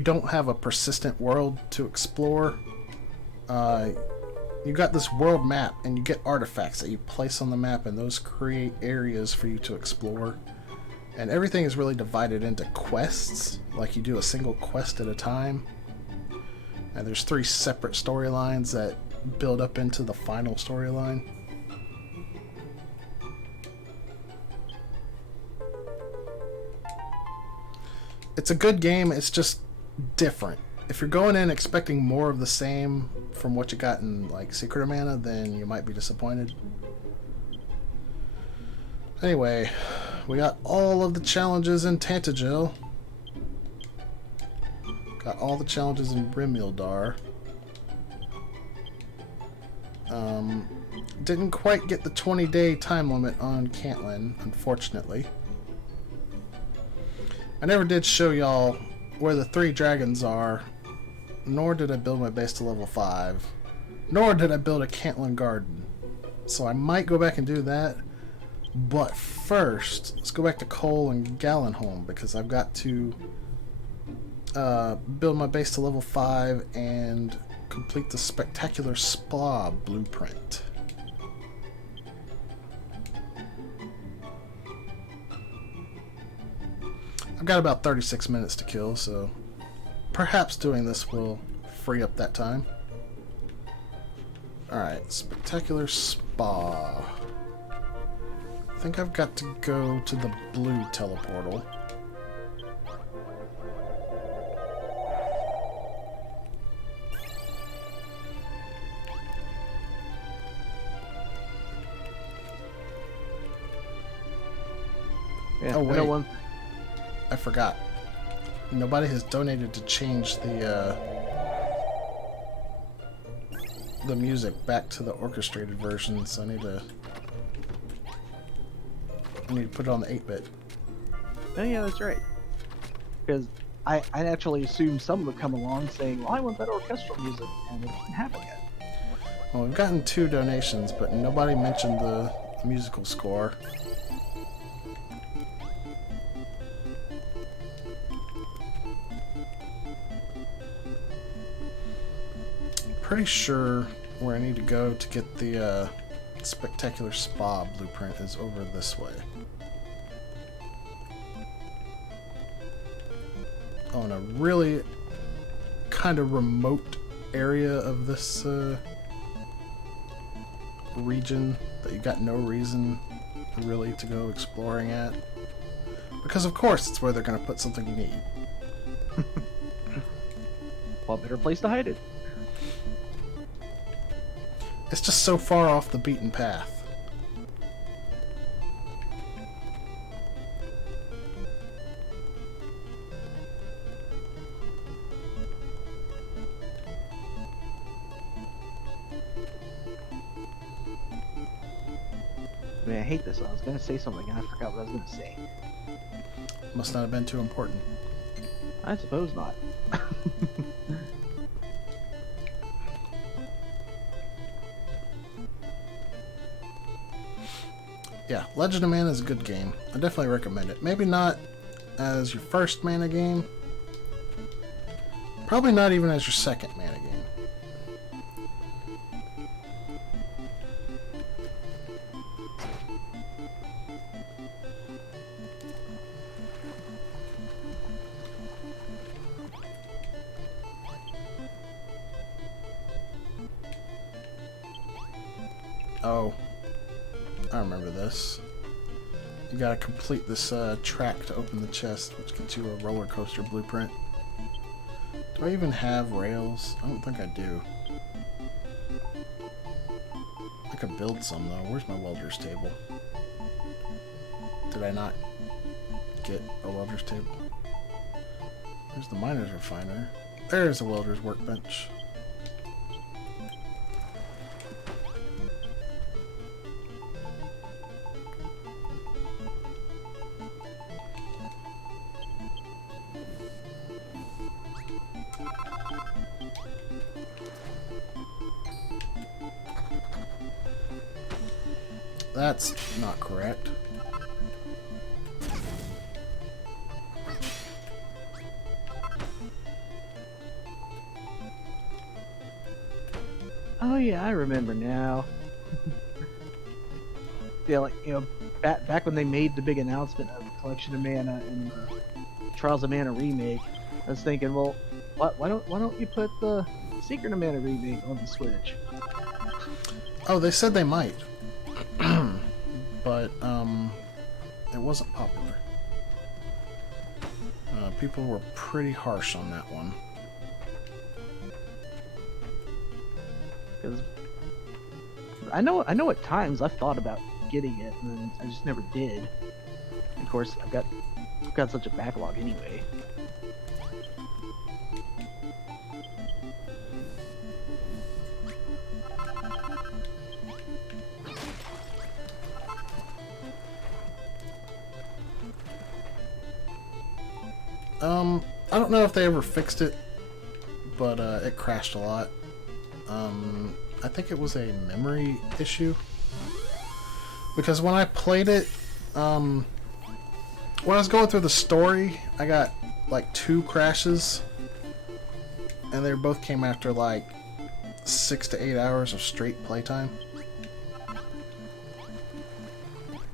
don't have a persistent world to explore. You got this world map, and you get artifacts that you place on the map, and those create areas for you to explore. And everything is really divided into quests, like you do a single quest at a time. And there's 3 separate storylines that build up into the final storyline. It's a good game, it's just different. If you're going in expecting more of the same from what you got in like Secret of Mana, then you might be disappointed. Anyway, we got all of the challenges in Tantagel. Got all the challenges in Brimildar. Didn't quite get the 20-day time limit on Cantlin, unfortunately. I never did show y'all where the 3 dragons are, nor did I build my base to level 5, nor did I build a Cantlin garden. So I might go back and do that. But first, let's go back to Cole and Gallenholm, because I've got to build my base to level 5 and complete the Spectacular Spa blueprint. I've got about 36 minutes to kill, so perhaps doing this will free up that time. Alright, Spectacular Spa. I think I've got to go to the blue teleportal. Yeah, Oh, I know wait. one. I forgot. Nobody has donated to change the music back to the orchestrated version, so I need to put it on the 8-bit. Oh yeah, that's right. Because I actually assumed someone would come along saying, "Well, I want that orchestral music," and it didn't happen yet. Well, we've gotten 2 donations, but nobody mentioned the musical score. Pretty sure where I need to go to get the Spectacular Spa blueprint is over this way. Oh, in a really kind of remote area of this region that you got no reason really to go exploring at. Because of course it's where they're going to put something you need. What better place to hide it? It's just so far off the beaten path. I mean, I hate this. I was gonna say something and I forgot what I was gonna say. Must not have been too important. I suppose not. Yeah, Legend of Mana is a good game. I definitely recommend it. Maybe not as your first Mana game. Probably not even as your second Mana game. Oh, I remember this. You gotta complete this track to open the chest, which gets you a roller coaster blueprint. Do I even have rails? I don't think I do. I could build some though. Where's my welder's table? Did I not get a welder's table? There's the miner's refiner. There's a welder's workbench. That's not correct. Oh yeah, I remember now. Yeah, like, you know, back when they made the big announcement of Collection of Mana and Trials of Mana remake, I was thinking, well, why don't you put the Secret of Mana remake on the Switch? Oh, they said they might. But it wasn't popular. People were pretty harsh on that one. Because I know at times I've thought about getting it, and I just never did. And of course, I've got such a backlog anyway. I don't know if they ever fixed it, but it crashed a lot. I think it was a memory issue. Because when I played it, when I was going through the story, I got like 2 crashes. And they both came after like 6 to 8 hours of straight playtime.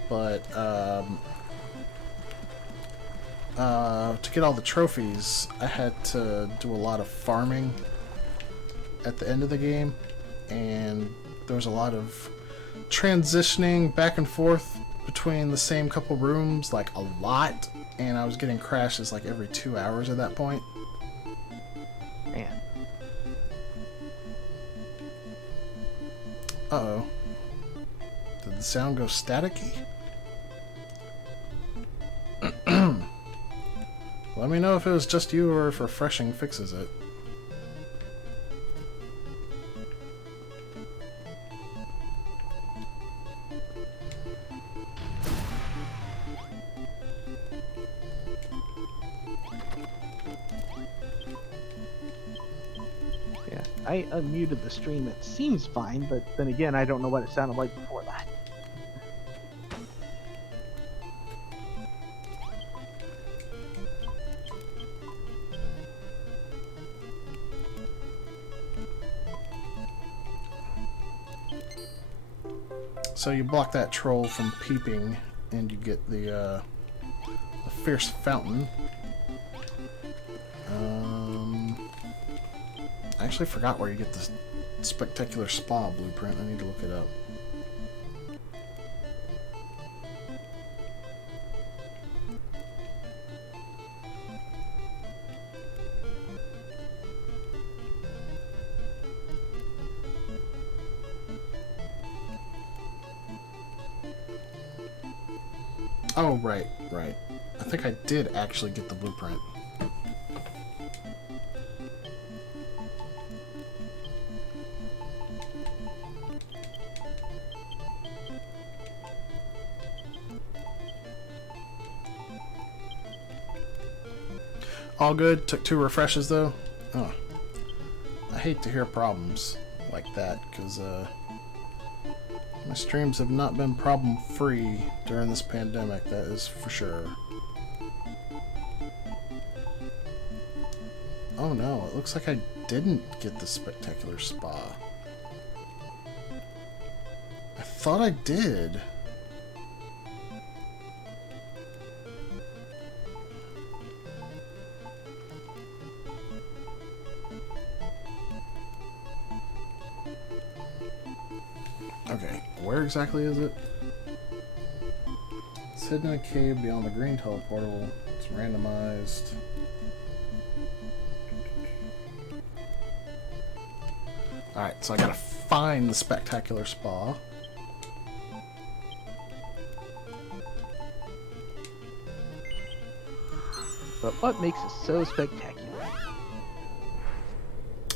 But, to get all the trophies, I had to do a lot of farming at the end of the game, and there was a lot of transitioning back and forth between the same couple rooms like a lot, and I was getting crashes like every 2 hours at that point. Man. Uh-oh. Did the sound go staticky? Let me know if it was just you or if refreshing fixes it. Yeah, I unmuted the stream. It seems fine, but then again, I don't know what it sounded like before that. So you block that troll from peeping, and you get the fierce fountain. I actually forgot where you get the spectacular spa blueprint. I need to look it up. Oh, right. I think I did actually get the blueprint. All good. Took 2 refreshes though. Oh. I hate to hear problems like that, because my streams have not been problem-free during this pandemic, that is for sure. Oh no, it looks like I didn't get the spectacular spa. I thought I did. Okay, where exactly is it? It's hidden in a cave beyond the green teleportable. It's randomized. Alright, so I gotta find the spectacular spa. But what makes it so spectacular?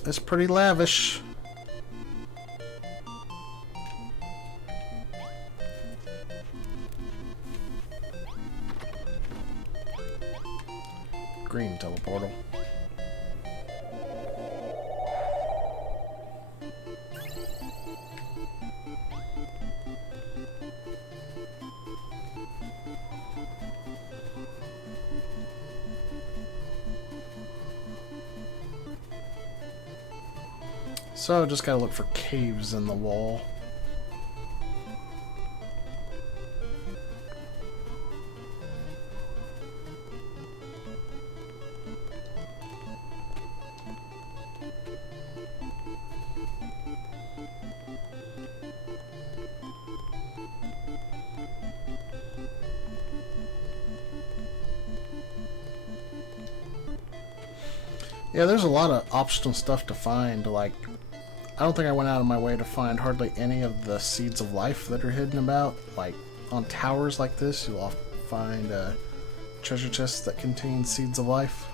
It's pretty lavish. Green teleportal. So just gotta look for caves in the wall. Yeah, there's a lot of optional stuff to find. Like, I don't think I went out of my way to find hardly any of the seeds of life that are hidden about. Like, on towers like this, you'll often find treasure chests that contain seeds of life.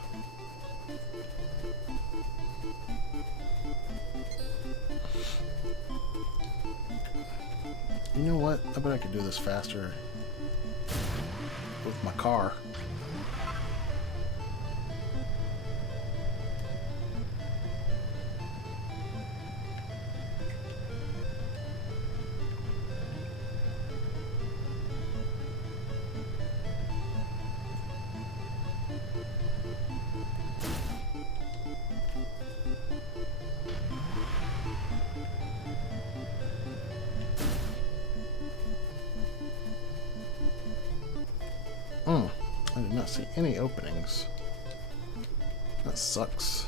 You know what? I bet I could do this faster with my car. I did not see any openings. That sucks.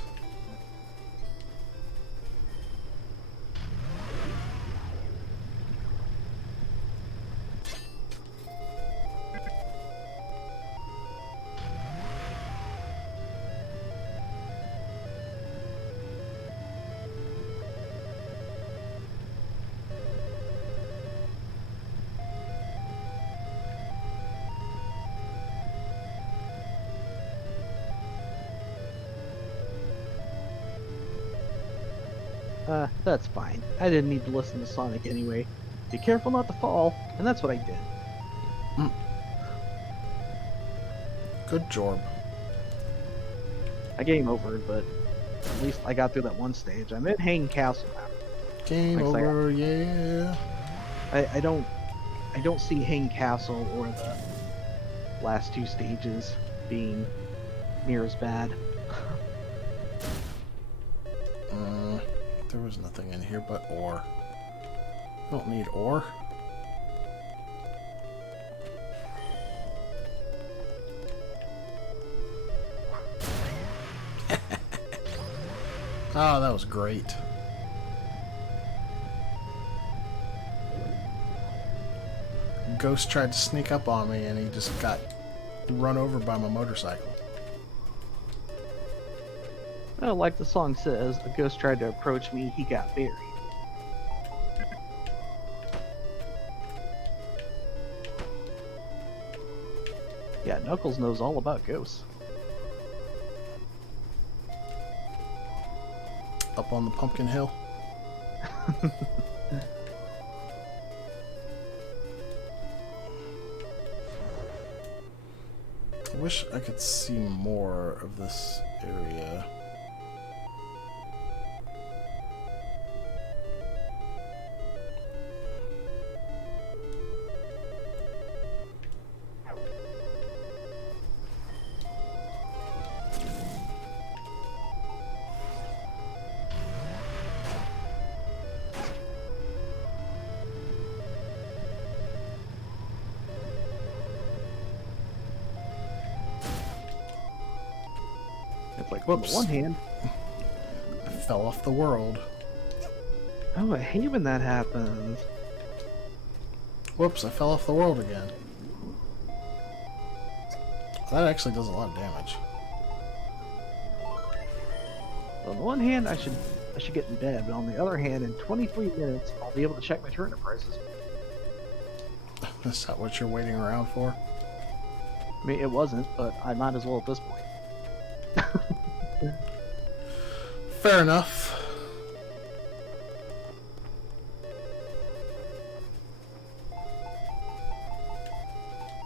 That's fine. I didn't need to listen to Sonic anyway. Be careful not to fall, and that's what I did. Good job. I game over, but at least I got through that one stage. I'm in Hanging Castle now. Game Looks like over, yeah. I don't see Hanging Castle or the last two stages being near as bad. There was nothing in here but ore. Don't need ore. Oh, that was great. Ghost tried to sneak up on me and he just got run over by my motorcycle. Well, like the song says, a ghost tried to approach me, he got buried. Yeah, Knuckles knows all about ghosts. Up on the pumpkin hill. I wish I could see more of this area. It's like, well, on the one hand, I fell off the world. oh, I hate when that happens. Whoops, I fell off the world again. That actually does a lot of damage. On the one hand, I should get in bed, but on the other hand, in 23 minutes, I'll be able to check my turnip prices. Is that what you're waiting around for? I mean, it wasn't, but I might as well at this point. Fair enough.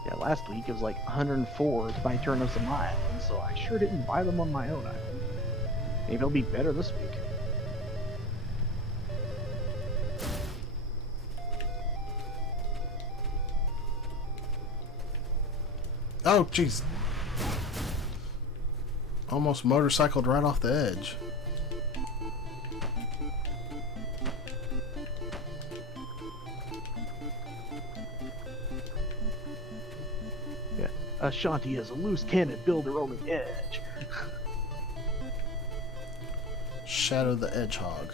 Yeah, last week it was like 104 to buy turnips a mile, and so I sure didn't buy them on my own island. Maybe it'll be better this week. Oh, jeez. Almost motorcycled right off the edge. Yeah, Shanti has a loose cannon builder on the edge. Shadow the Hedgehog.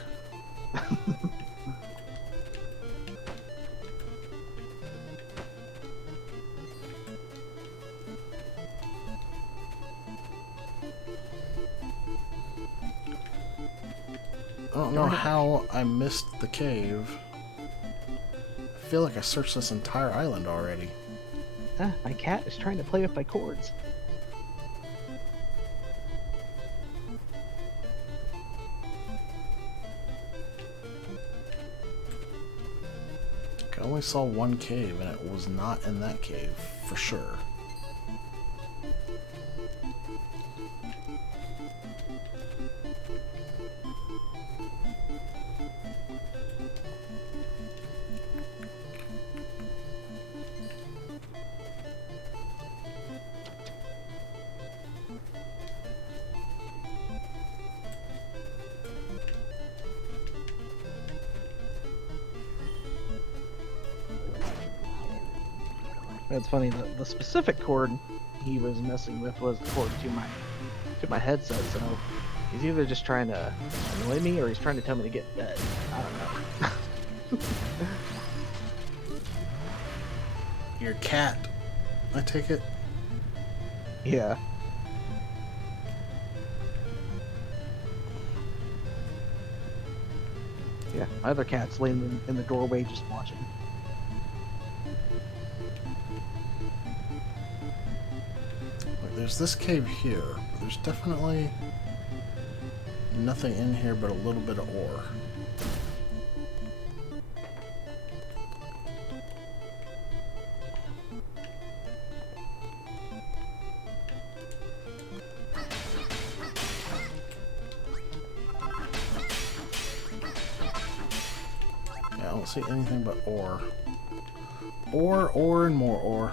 I don't know how I missed the cave. I feel like I searched this entire island already. Ah, my cat is trying to play with my cords. I only saw one cave, and it was not in that cave, for sure. That's funny. The specific cord he was messing with was the cord to my headset. So he's either just trying to annoy me or he's trying to tell me to get in bed. I don't know. Your cat, I take it? Yeah. Yeah. My other cat's laying in the doorway just watching. There's this cave here, but there's definitely nothing in here but a little bit of ore. don't see anything but ore. Ore, and more ore.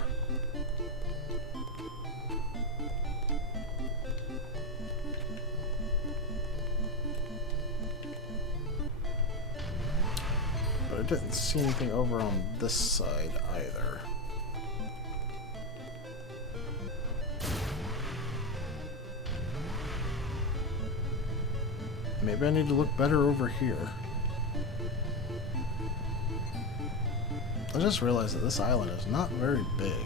But I didn't see anything over on this side either. Maybe I need to look better over here. I just realized that this island is not very big.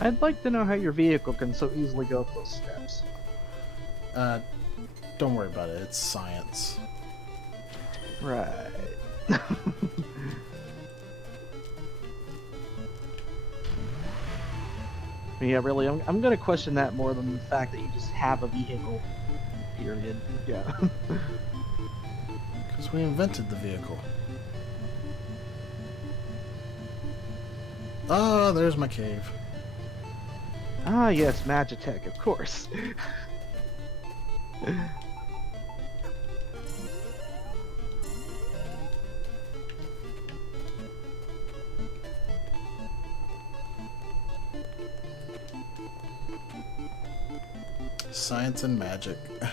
I'd like to know how your vehicle can so easily go up those steps. Don't worry about it. It's science. Right. Yeah, really, I'm gonna question that more than the fact that you just have a vehicle. Period. Yeah. Because we invented the vehicle. Ah, there's my cave. Ah, yes, Magitech, of course. Science and magic. I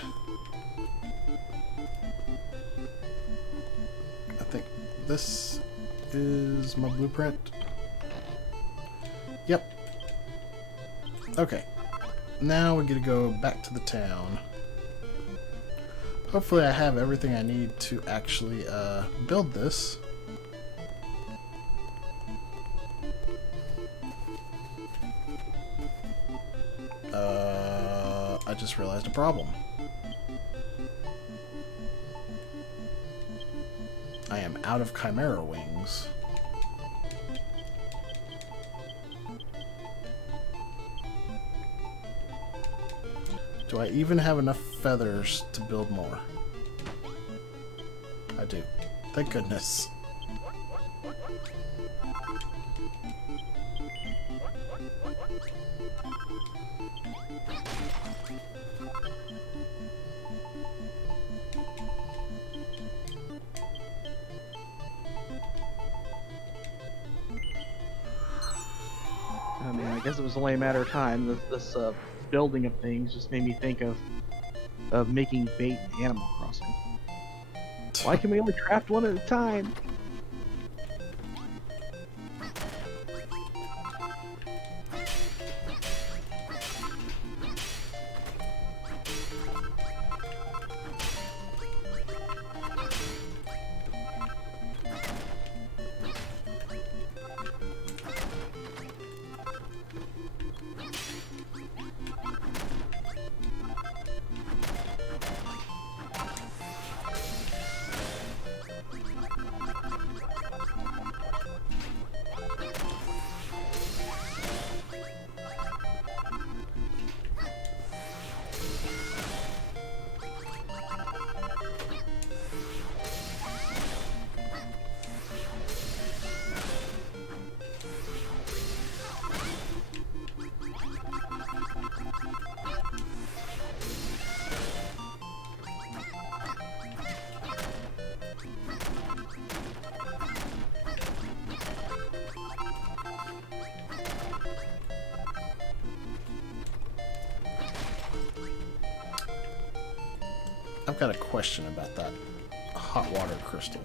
think this is my blueprint. Yep. Okay. Now we get to go back to the town. Hopefully I have everything I need to actually build this. I just realized a problem. I am out of Chimera wings. Do I even have enough feathers to build more? I do. Thank goodness. I mean, I guess it was only a matter of time. This building of things just made me think of making bait in Animal Crossing. Why can we only craft one at a time? I've got a question about that hot water crystal.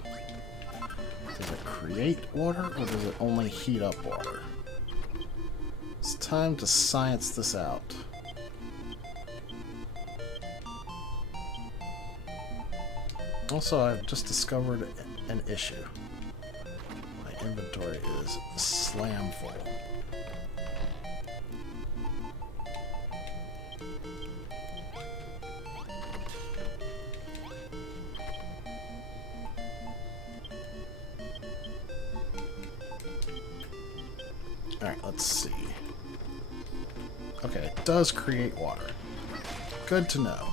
Does it create water, or does it only heat up water? It's time to science this out. Also, I've just discovered an issue. My inventory is slam full. Alright, let's see. Okay, it does create water. Good to know.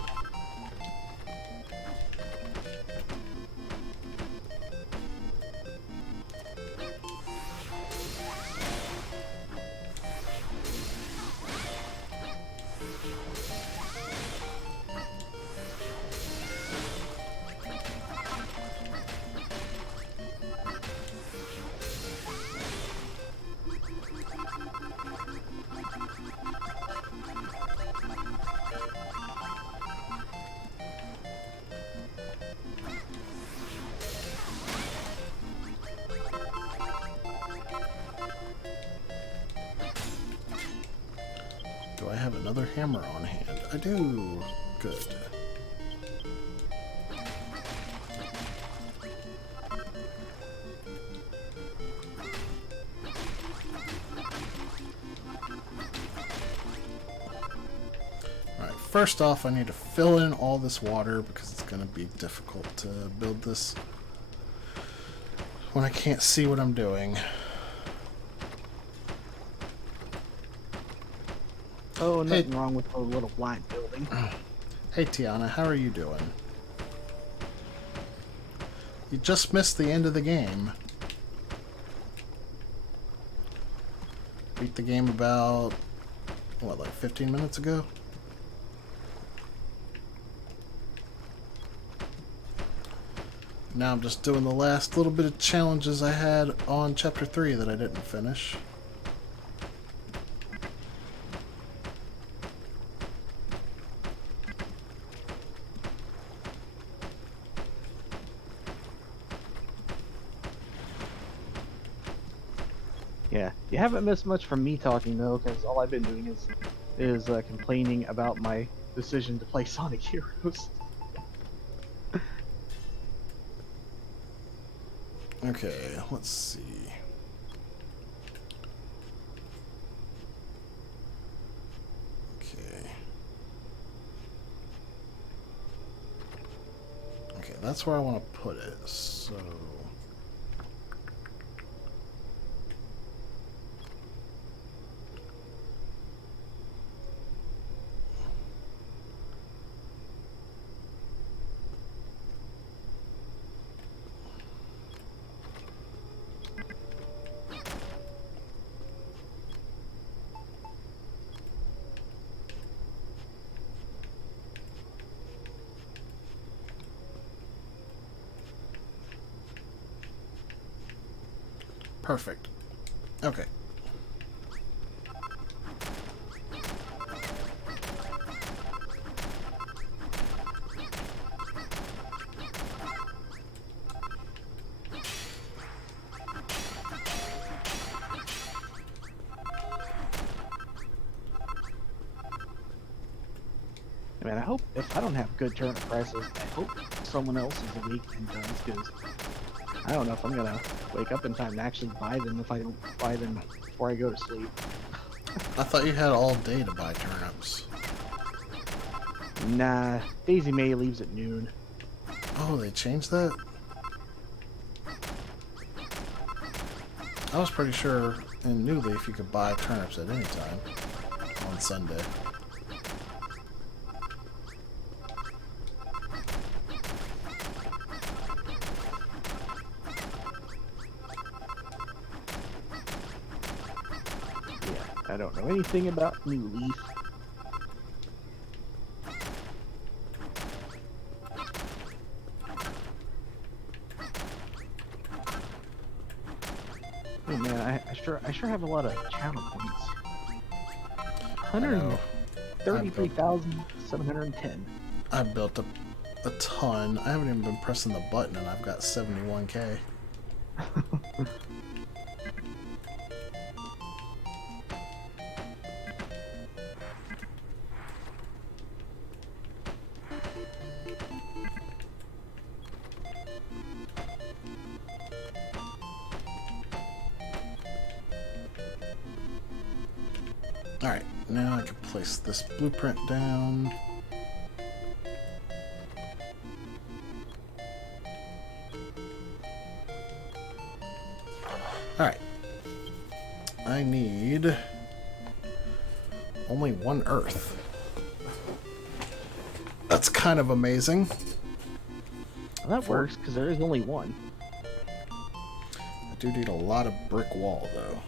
another hammer on hand? I do. Good. Alright, first off, I need to fill in all this water because it's going to be difficult to build this when I can't see what I'm doing. Oh, nothing wrong with a little blind building. Hey Tiana, how are you doing? You just missed the end of the game. Beat the game about, what, like 15 minutes ago? Now I'm just doing the last little bit of challenges I had on Chapter 3 that I didn't finish. Yeah, you haven't missed much from me talking though, because all I've been doing is complaining about my decision to play Sonic Heroes. Okay, let's see. Okay, that's where I want to put it, so... Perfect. Okay. I mean, I hope if I don't have good turnip prices, I hope someone else is awake and does, because I don't know if I'm gonna wake up in time to actually buy them if I don't buy them before I go to sleep. I thought you had all day to buy turnips. Nah, Daisy May leaves at noon. Oh, they changed that? I was pretty sure in New Leaf you could buy turnips at any time on Sunday. I don't know anything about New Leaf. Oh man, I sure have a lot of channel points. 133,710. I built a ton. I haven't even been pressing the button and I've got 71k. Alright, now I can place this blueprint down. Alright. I need only one earth. That's kind of amazing. Well, that works, because there is only one. I do need a lot of brick wall, though.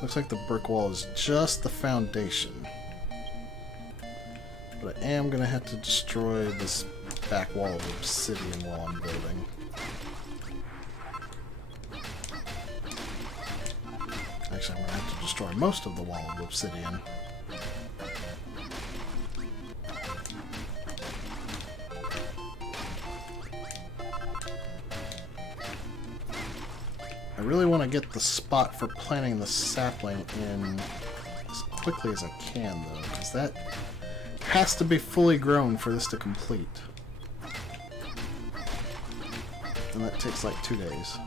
Looks like the brick wall is just the foundation. But I am going to have to destroy this back wall of obsidian while I'm building. Actually, I'm going to have to destroy most of the wall of obsidian. I really want to get the spot for planting the sapling in as quickly as I can, though, because that has to be fully grown for this to complete. And that takes like 2 days.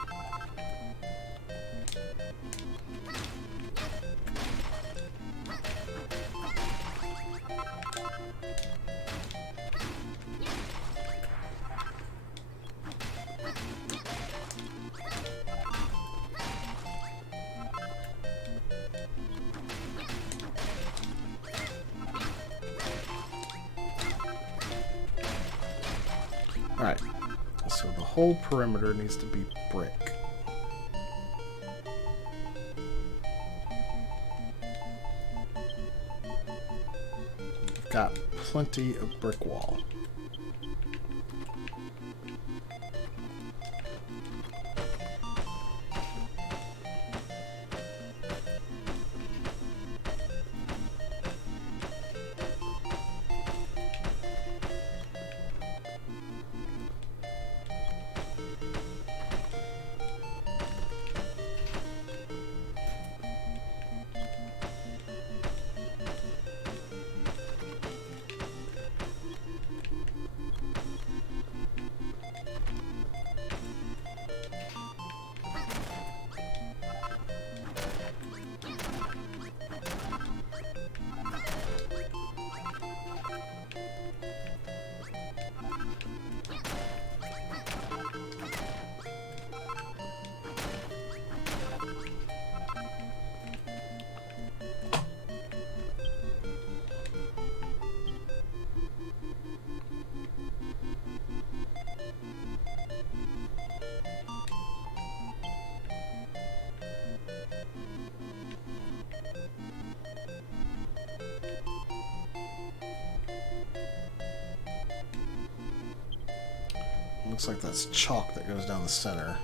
Alright, so the whole perimeter needs to be brick. I've got plenty of brick wall. Looks like that's chalk that goes down the center.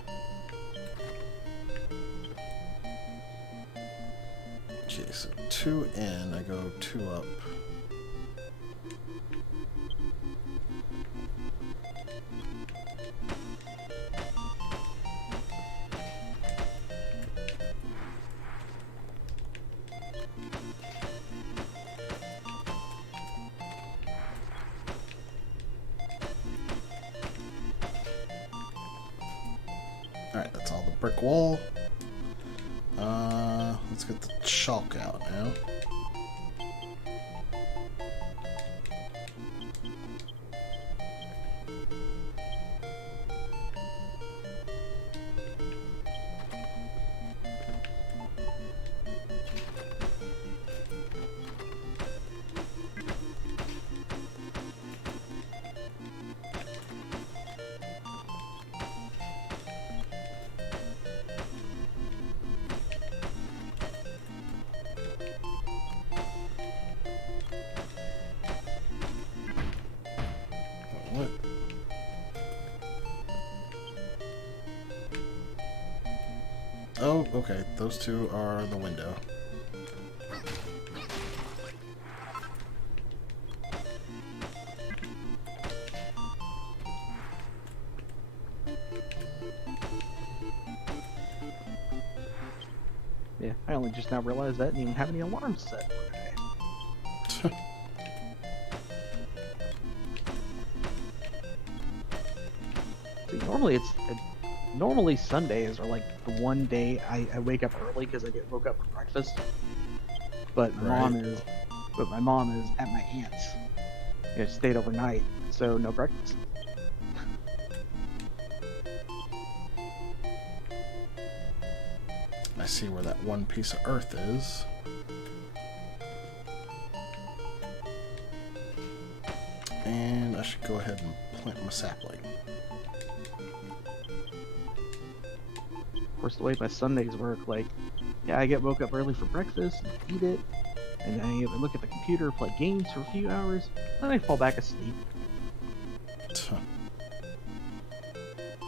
Okay, so 2 in, I go 2 up. Alright, that's all the brick wall. Let's get the chalk out now. What? Oh, okay. Those two are the window. Yeah, I only just now realized that I didn't even have any alarms set. See, normally Sundays are like the one day I wake up early because I get woke up for breakfast. But my mom is at my aunt's. You know, stayed overnight, so no breakfast. I see where that one piece of earth is. And I should go ahead and plant my sapling. Of course, the way my Sundays work, like, yeah, I get woke up early for breakfast, and eat it, and I look at the computer, play games for a few hours, then I fall back asleep.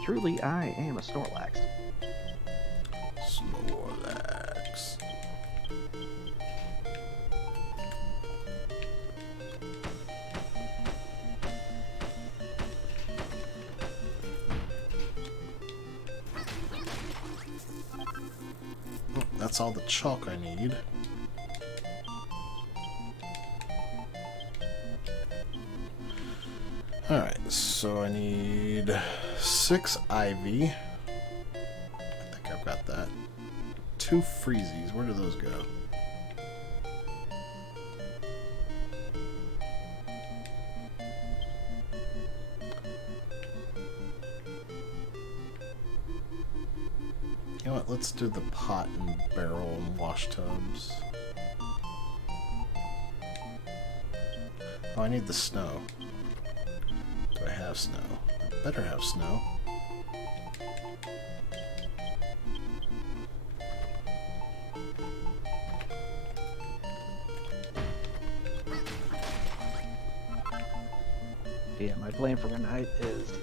Truly, I am a Snorlax. Snorlax. that's all the chalk I need. Alright, so I need 6 ivy. I think I've got that. 2 freezies. Where do those go? You know what? Let's do the pot and barrel and wash tubs. Oh, I need the snow. Do I have snow? I better have snow. Yeah, my plan for tonight is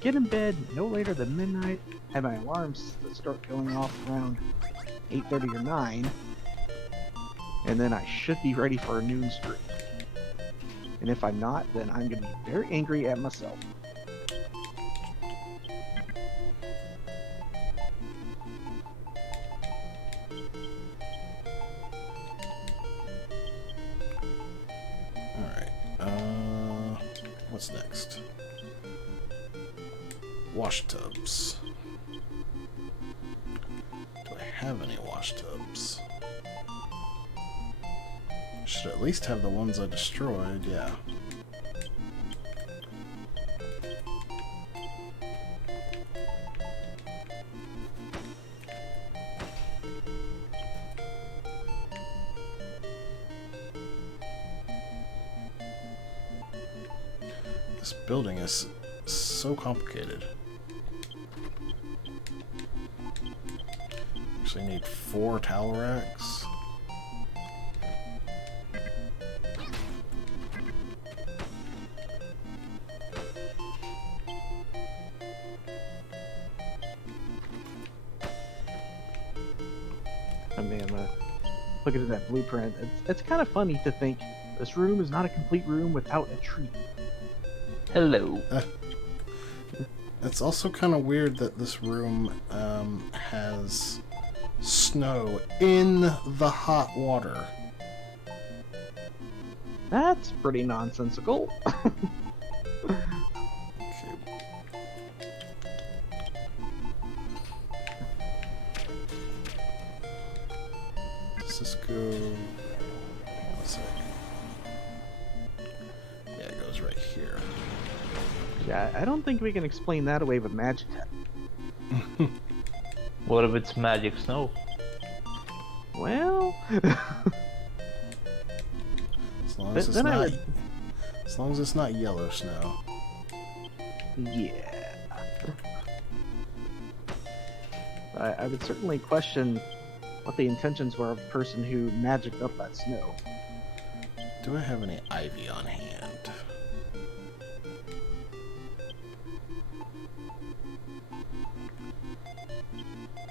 get in bed no later than midnight, have my alarms that start going off around 8:30 or 9, and then I should be ready for a noon stream. And if I'm not, then I'm going to be very angry at myself. What's next? Wash tubs. Do I have any wash tubs? Should at least have the ones I destroyed, yeah. This building is so complicated. Actually need 4 towel racks. I mean, looking at that blueprint, it's kind of funny to think this room is not a complete room without a tree. Hello. It's also kind of weird that this room has snow in the hot water. That's pretty nonsensical. Okay. Does this go... Hang on a sec. Yeah, it goes right here. Yeah, I don't think we can explain that away with magic. What if it's magic snow? Well, As long as it's Then I not, would- as long as it's not yellow snow. yeah. I would certainly question what the intentions were of the person who magicked up that snow. Do I have any ivy on hand?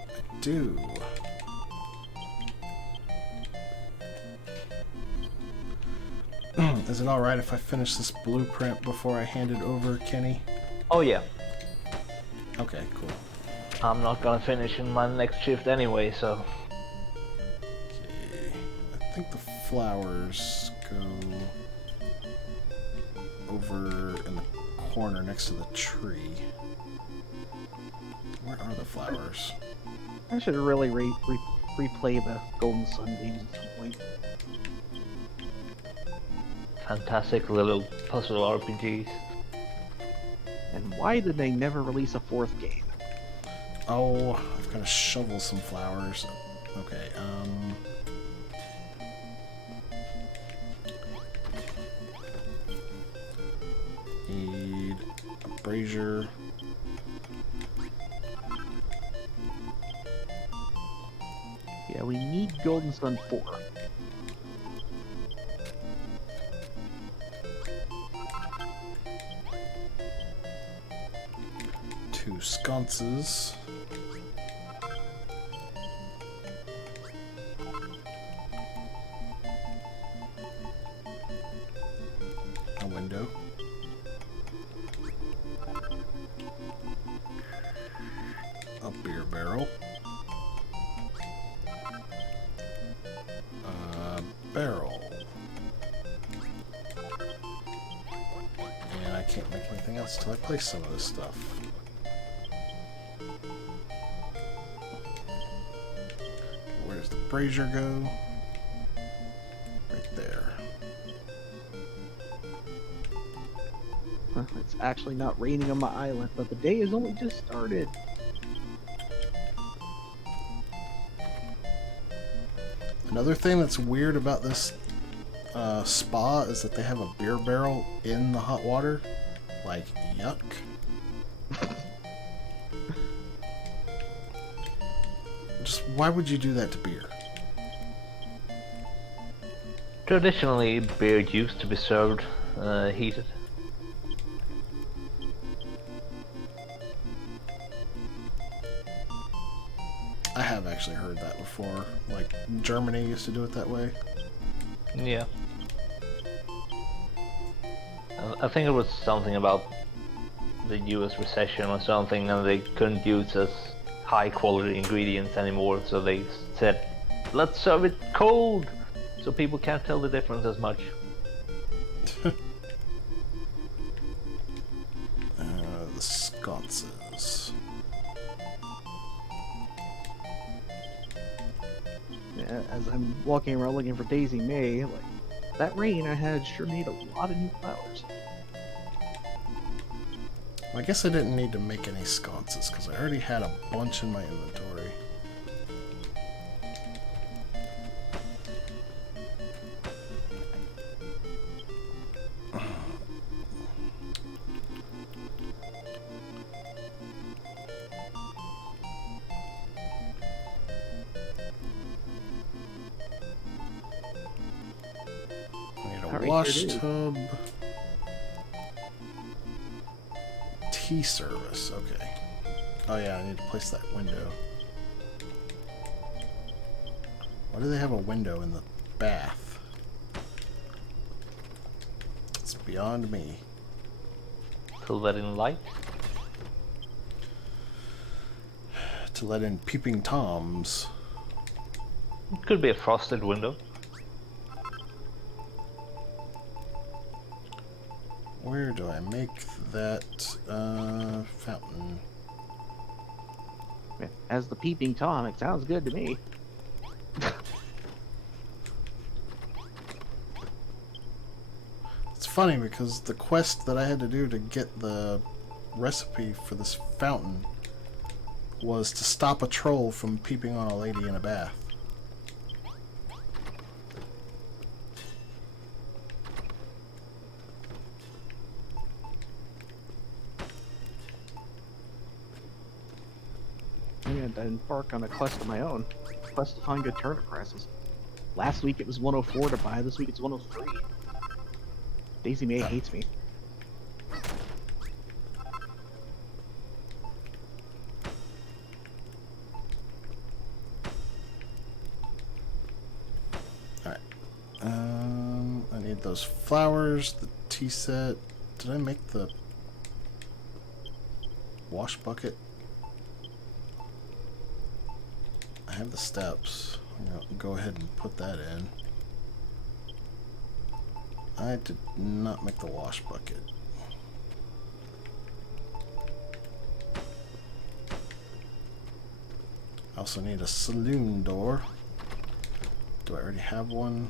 I do. Is it alright if I finish this blueprint before I hand it over, Kenny? Oh yeah. Okay, cool. I'm not gonna finish in my next shift anyway, so... Okay. I think the flowers go over in the corner next to the tree. Where are the flowers? I should really replay the Golden Sun games at some point. Fantastic little puzzle RPGs. And why did they never release a 4th game? Oh, I've got to shovel some flowers. Okay, need a brazier. Yeah, we need Golden Sun 4. Two sconces. A window. A beer barrel. can't make anything else till I place some of this stuff. Where does the brazier go? Right there. It's actually not raining on my island, but the day has only just started. Another thing that's weird about this spa is that they have a beer barrel in the hot water. Like, yuck. Just why would you do that to beer? Traditionally, beer used to be served heated. I have actually heard that before. Like, Germany used to do it that way. Yeah. I think it was something about the US recession or something, and they couldn't use as high quality ingredients anymore, so they said, let's serve it cold, so people can't tell the difference as much. The sconces. Yeah, as I'm walking around looking for Daisy May, like, that rain I had sure made a lot of new flowers. I guess I didn't need to make any sconces because I already had a bunch in my inventory. I need a Alright, wash here it is. tub. Tea service, okay. Oh yeah, I need to place that window. Why do they have a window in the bath? It's beyond me. To let in light. To let in peeping toms. It could be a frosted window. Where do I make that fountain? As the peeping Tom, it sounds good to me. It's funny because the quest that I had to do to get the recipe for this fountain was to stop a troll from peeping on a lady in a bath. I'm gonna embark on a quest of my own. Quest to find good turnip prices. Last week it was 104 to buy, this week it's 103. Daisy May hates me. Alright. I need those flowers, the tea set. Did I make the wash bucket? I have the steps. I'm gonna go ahead and put that in. I did not make the wash bucket. I also need a saloon door. Do I already have one?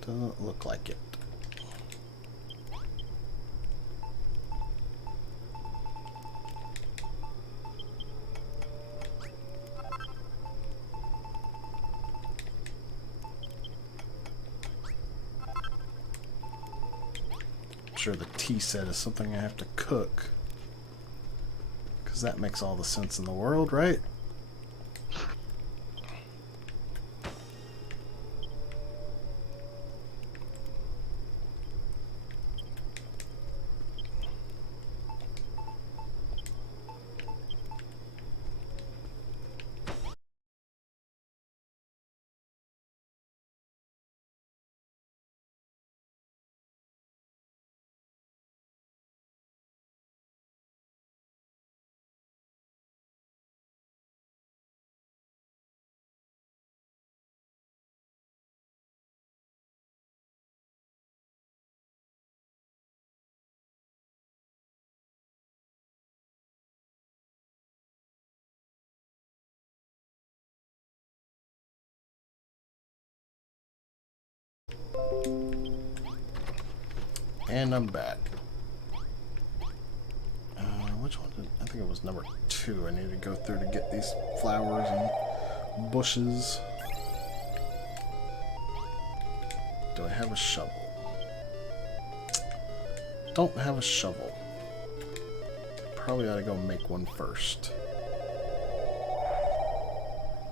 Doesn't look like it. I'm sure the tea set is something I have to cook. Because that makes all the sense in the world, right? And I'm back. Which one? I think it was number 2. I need to go through to get these flowers and bushes. Do I have a shovel? Don't have a shovel. Probably ought to go make one first.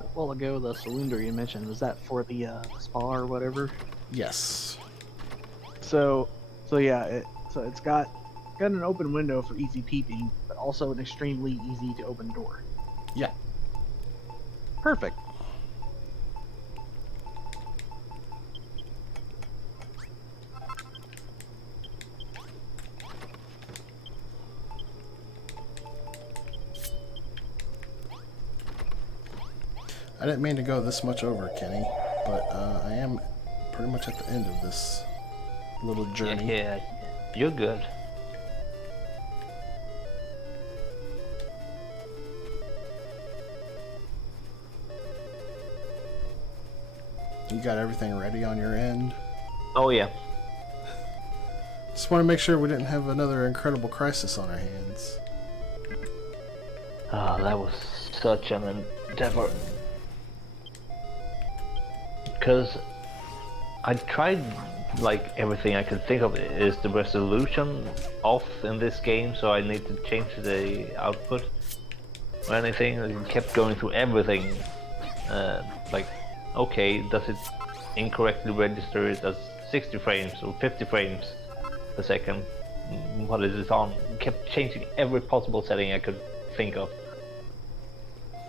A while ago, the cylinder you mentioned, was that for the spa or whatever? Yes. So yeah, it's got an open window for easy peeping, but also an extremely easy to open door. Yeah. Perfect. I didn't mean to go this much over, Kenny, but I am pretty much at the end of this little journey. Yeah, you're good. You got everything ready on your end? Oh yeah. Just want to make sure we didn't have another incredible crisis on our hands. Oh, that was such an endeavor. Because I tried like everything I could think of. Is the resolution off in this game, so I need to change the output or anything? I kept going through everything. Like, okay, does it incorrectly register it as 60 frames or 50 frames a second? What is it on? Kept changing every possible setting I could think of.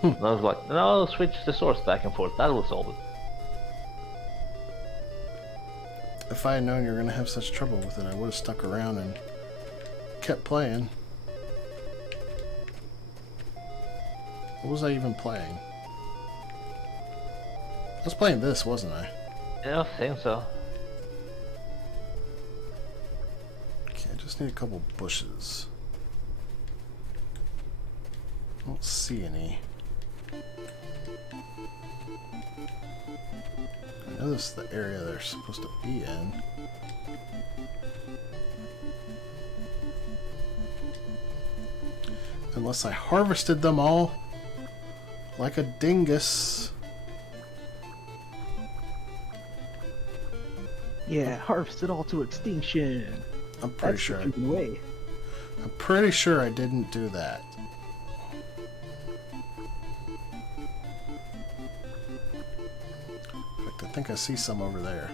And I was like, no, switch the source back and forth. That will solve it. If I had known you were going to have such trouble with it, I would have stuck around and kept playing. What was I even playing? I was playing this, wasn't I? Yeah, I think so. Okay, I just need a couple bushes. I don't see any. I know this is the area they're supposed to be in. Unless I harvested them all like a dingus. Yeah, harvest it all to extinction. I'm pretty That's sure. the human way. I'm pretty sure I didn't do that. In fact, I think I see some over there.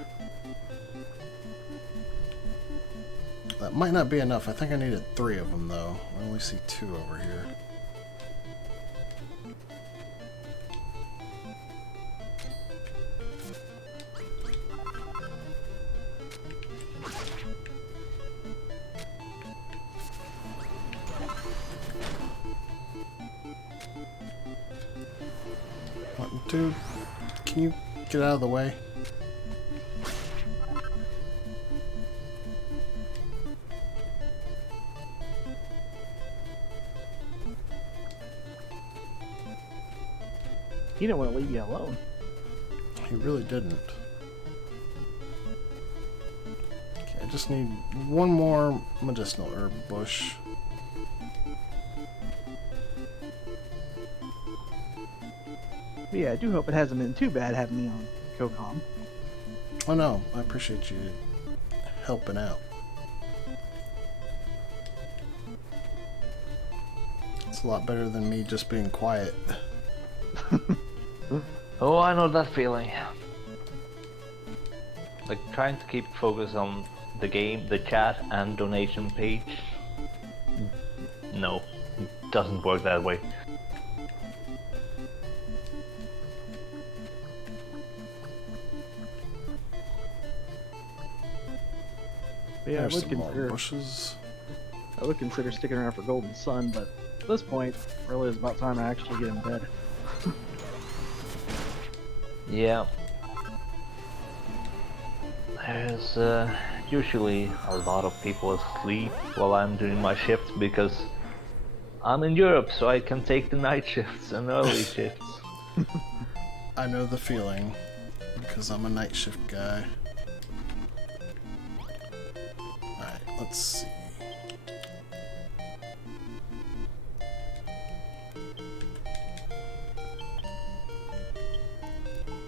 That might not be enough. I think I needed 3 of them, though. I only see 2 over here. What, dude, can you get out of the way? He didn't want to leave you alone. He really didn't. Okay, I just need one more medicinal herb bush. But yeah, I do hope it hasn't been too bad having me on CoCom. Oh no, I appreciate you helping out. It's a lot better than me just being quiet. Oh, I know that feeling. Like trying to keep focus on the game, the chat, and donation page. No, it doesn't work that way. But yeah, There's some more I bushes. would consider sticking around for Golden Sun, but at this point, really is about time I actually get in bed. Yeah. There's usually a lot of people asleep while I'm doing my shifts because I'm in Europe, so I can take the night shifts and early shifts. I know the feeling because I'm a night shift guy. let's see.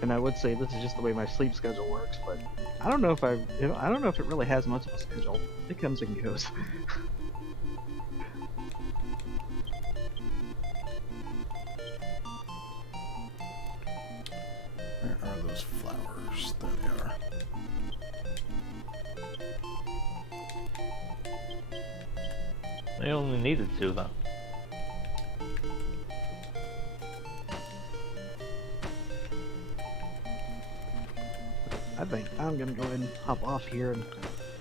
And I would say this is just the way my sleep schedule works, but I don't know if I don't know if it really has much of a schedule. It comes and goes. Where are those flowers? There they are. I only needed 2 then. I think I'm gonna go ahead and hop off here and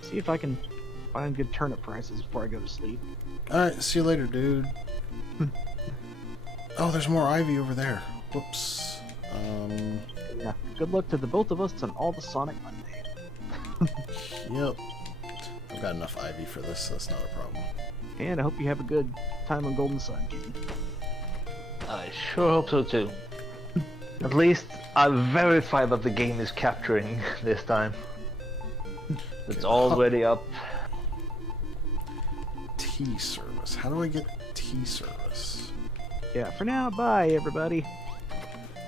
see if I can find good turnip prices before I go to sleep. Alright, see you later, dude. Oh, there's more ivy over there. Whoops. Yeah. Good luck to the both of us on all the Sonic Monday. Yep. I've got enough ivy for this, so that's not a problem. And I hope you have a good time on Golden Sun, Kitty. I sure hope so too. At least I've verified that the game is capturing this time. It's already up. Tea service. How do I get tea service? Yeah, for now, bye everybody.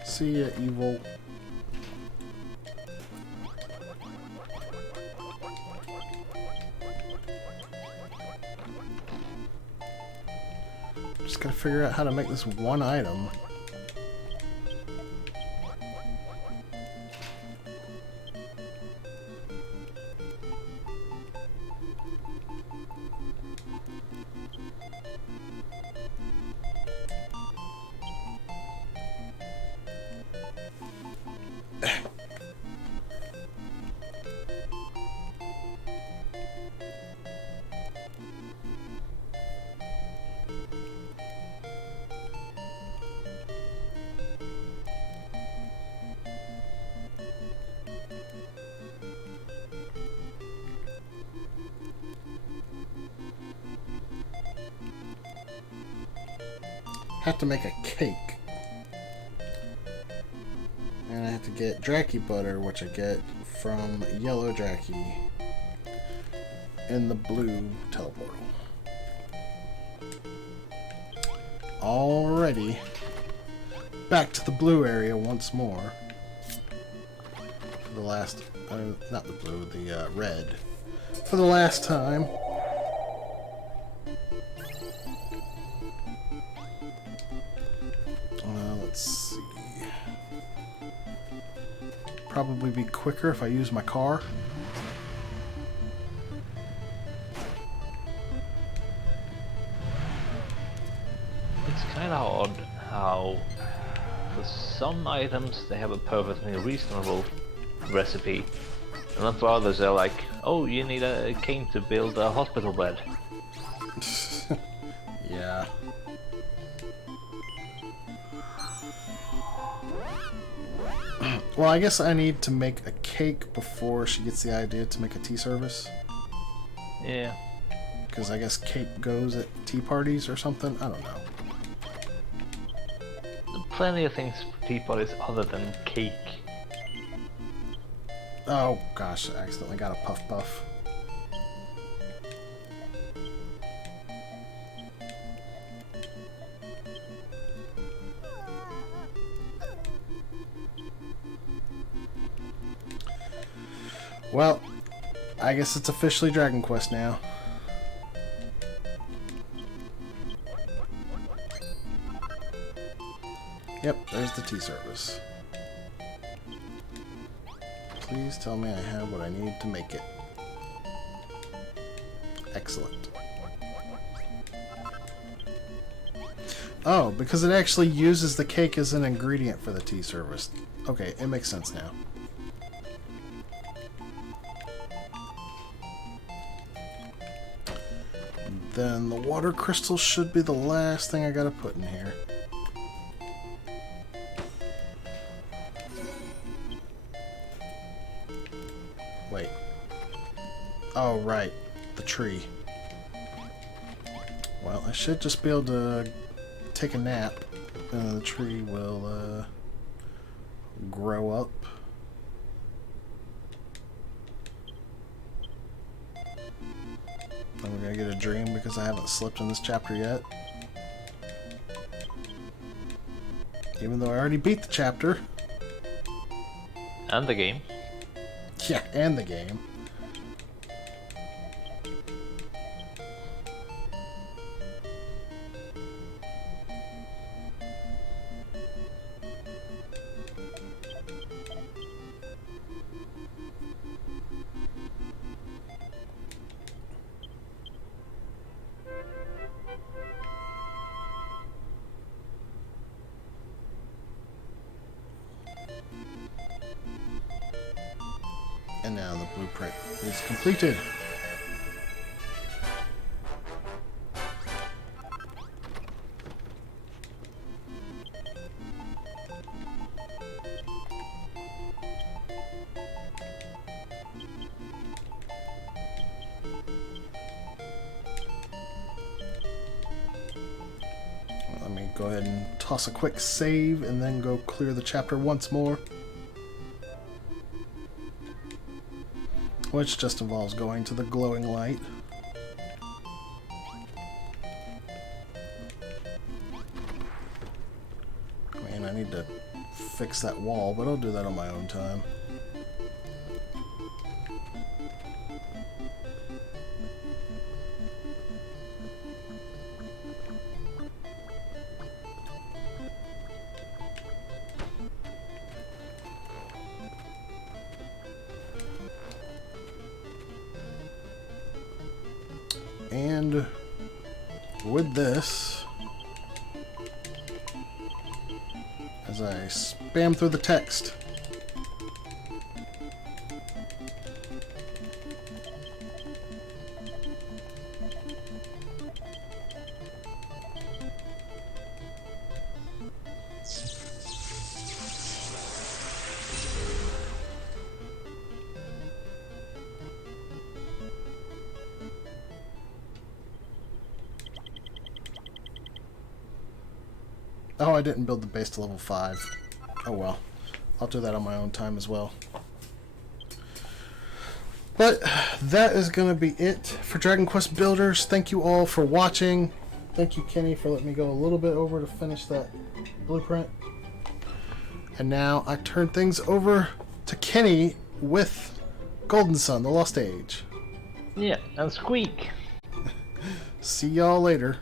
See ya, evil. Just gotta figure out how to make this one item. Have to make a cake. And I have to get Dracky butter, which I get from Yellow Dracky in the blue teleportal. Alrighty. Back to the blue area once more. For the last, not the blue, the red. For the last time. Let's see. Probably be quicker if I use my car. It's kind of odd how for some items they have a perfectly reasonable recipe, and then for others they're like, oh, you need a cane to build a hospital bed. Yeah. Well, I guess I need to make a cake before she gets the idea to make a tea service. Yeah. Because I guess cake goes at tea parties or something. I don't know. Plenty of things for tea parties other than cake. Oh gosh, I accidentally got a puff puff. Well, I guess it's officially Dragon Quest now. Yep, there's the tea service. Please tell me I have what I need to make it. Excellent. Oh, because it actually uses the cake as an ingredient for the tea service. Okay, it makes sense now. Then the water crystal should be the last thing I gotta put in here. Wait. Oh, right. The tree. Well, I should just be able to take a nap, and the tree will grow up. gonna get a dream because I haven't slept in this chapter yet. Even though I already beat the chapter. And the game. Yeah, and the game. And now the blueprint is completed. Let me go ahead and toss a quick save and then go clear the chapter once more. Which just involves going to the glowing light. Man, I need to fix that wall, but I'll do that on my own time. And with this, as I spam through the text, oh, I didn't build the base to level 5. Oh well. I'll do that on my own time as well. But that is going to be it for Dragon Quest Builders. Thank you all for watching. Thank you, Kenny, for letting me go a little bit over to finish that blueprint. And now I turn things over to Kenny with Golden Sun, The Lost Age. Yeah, and Squeak. See y'all later.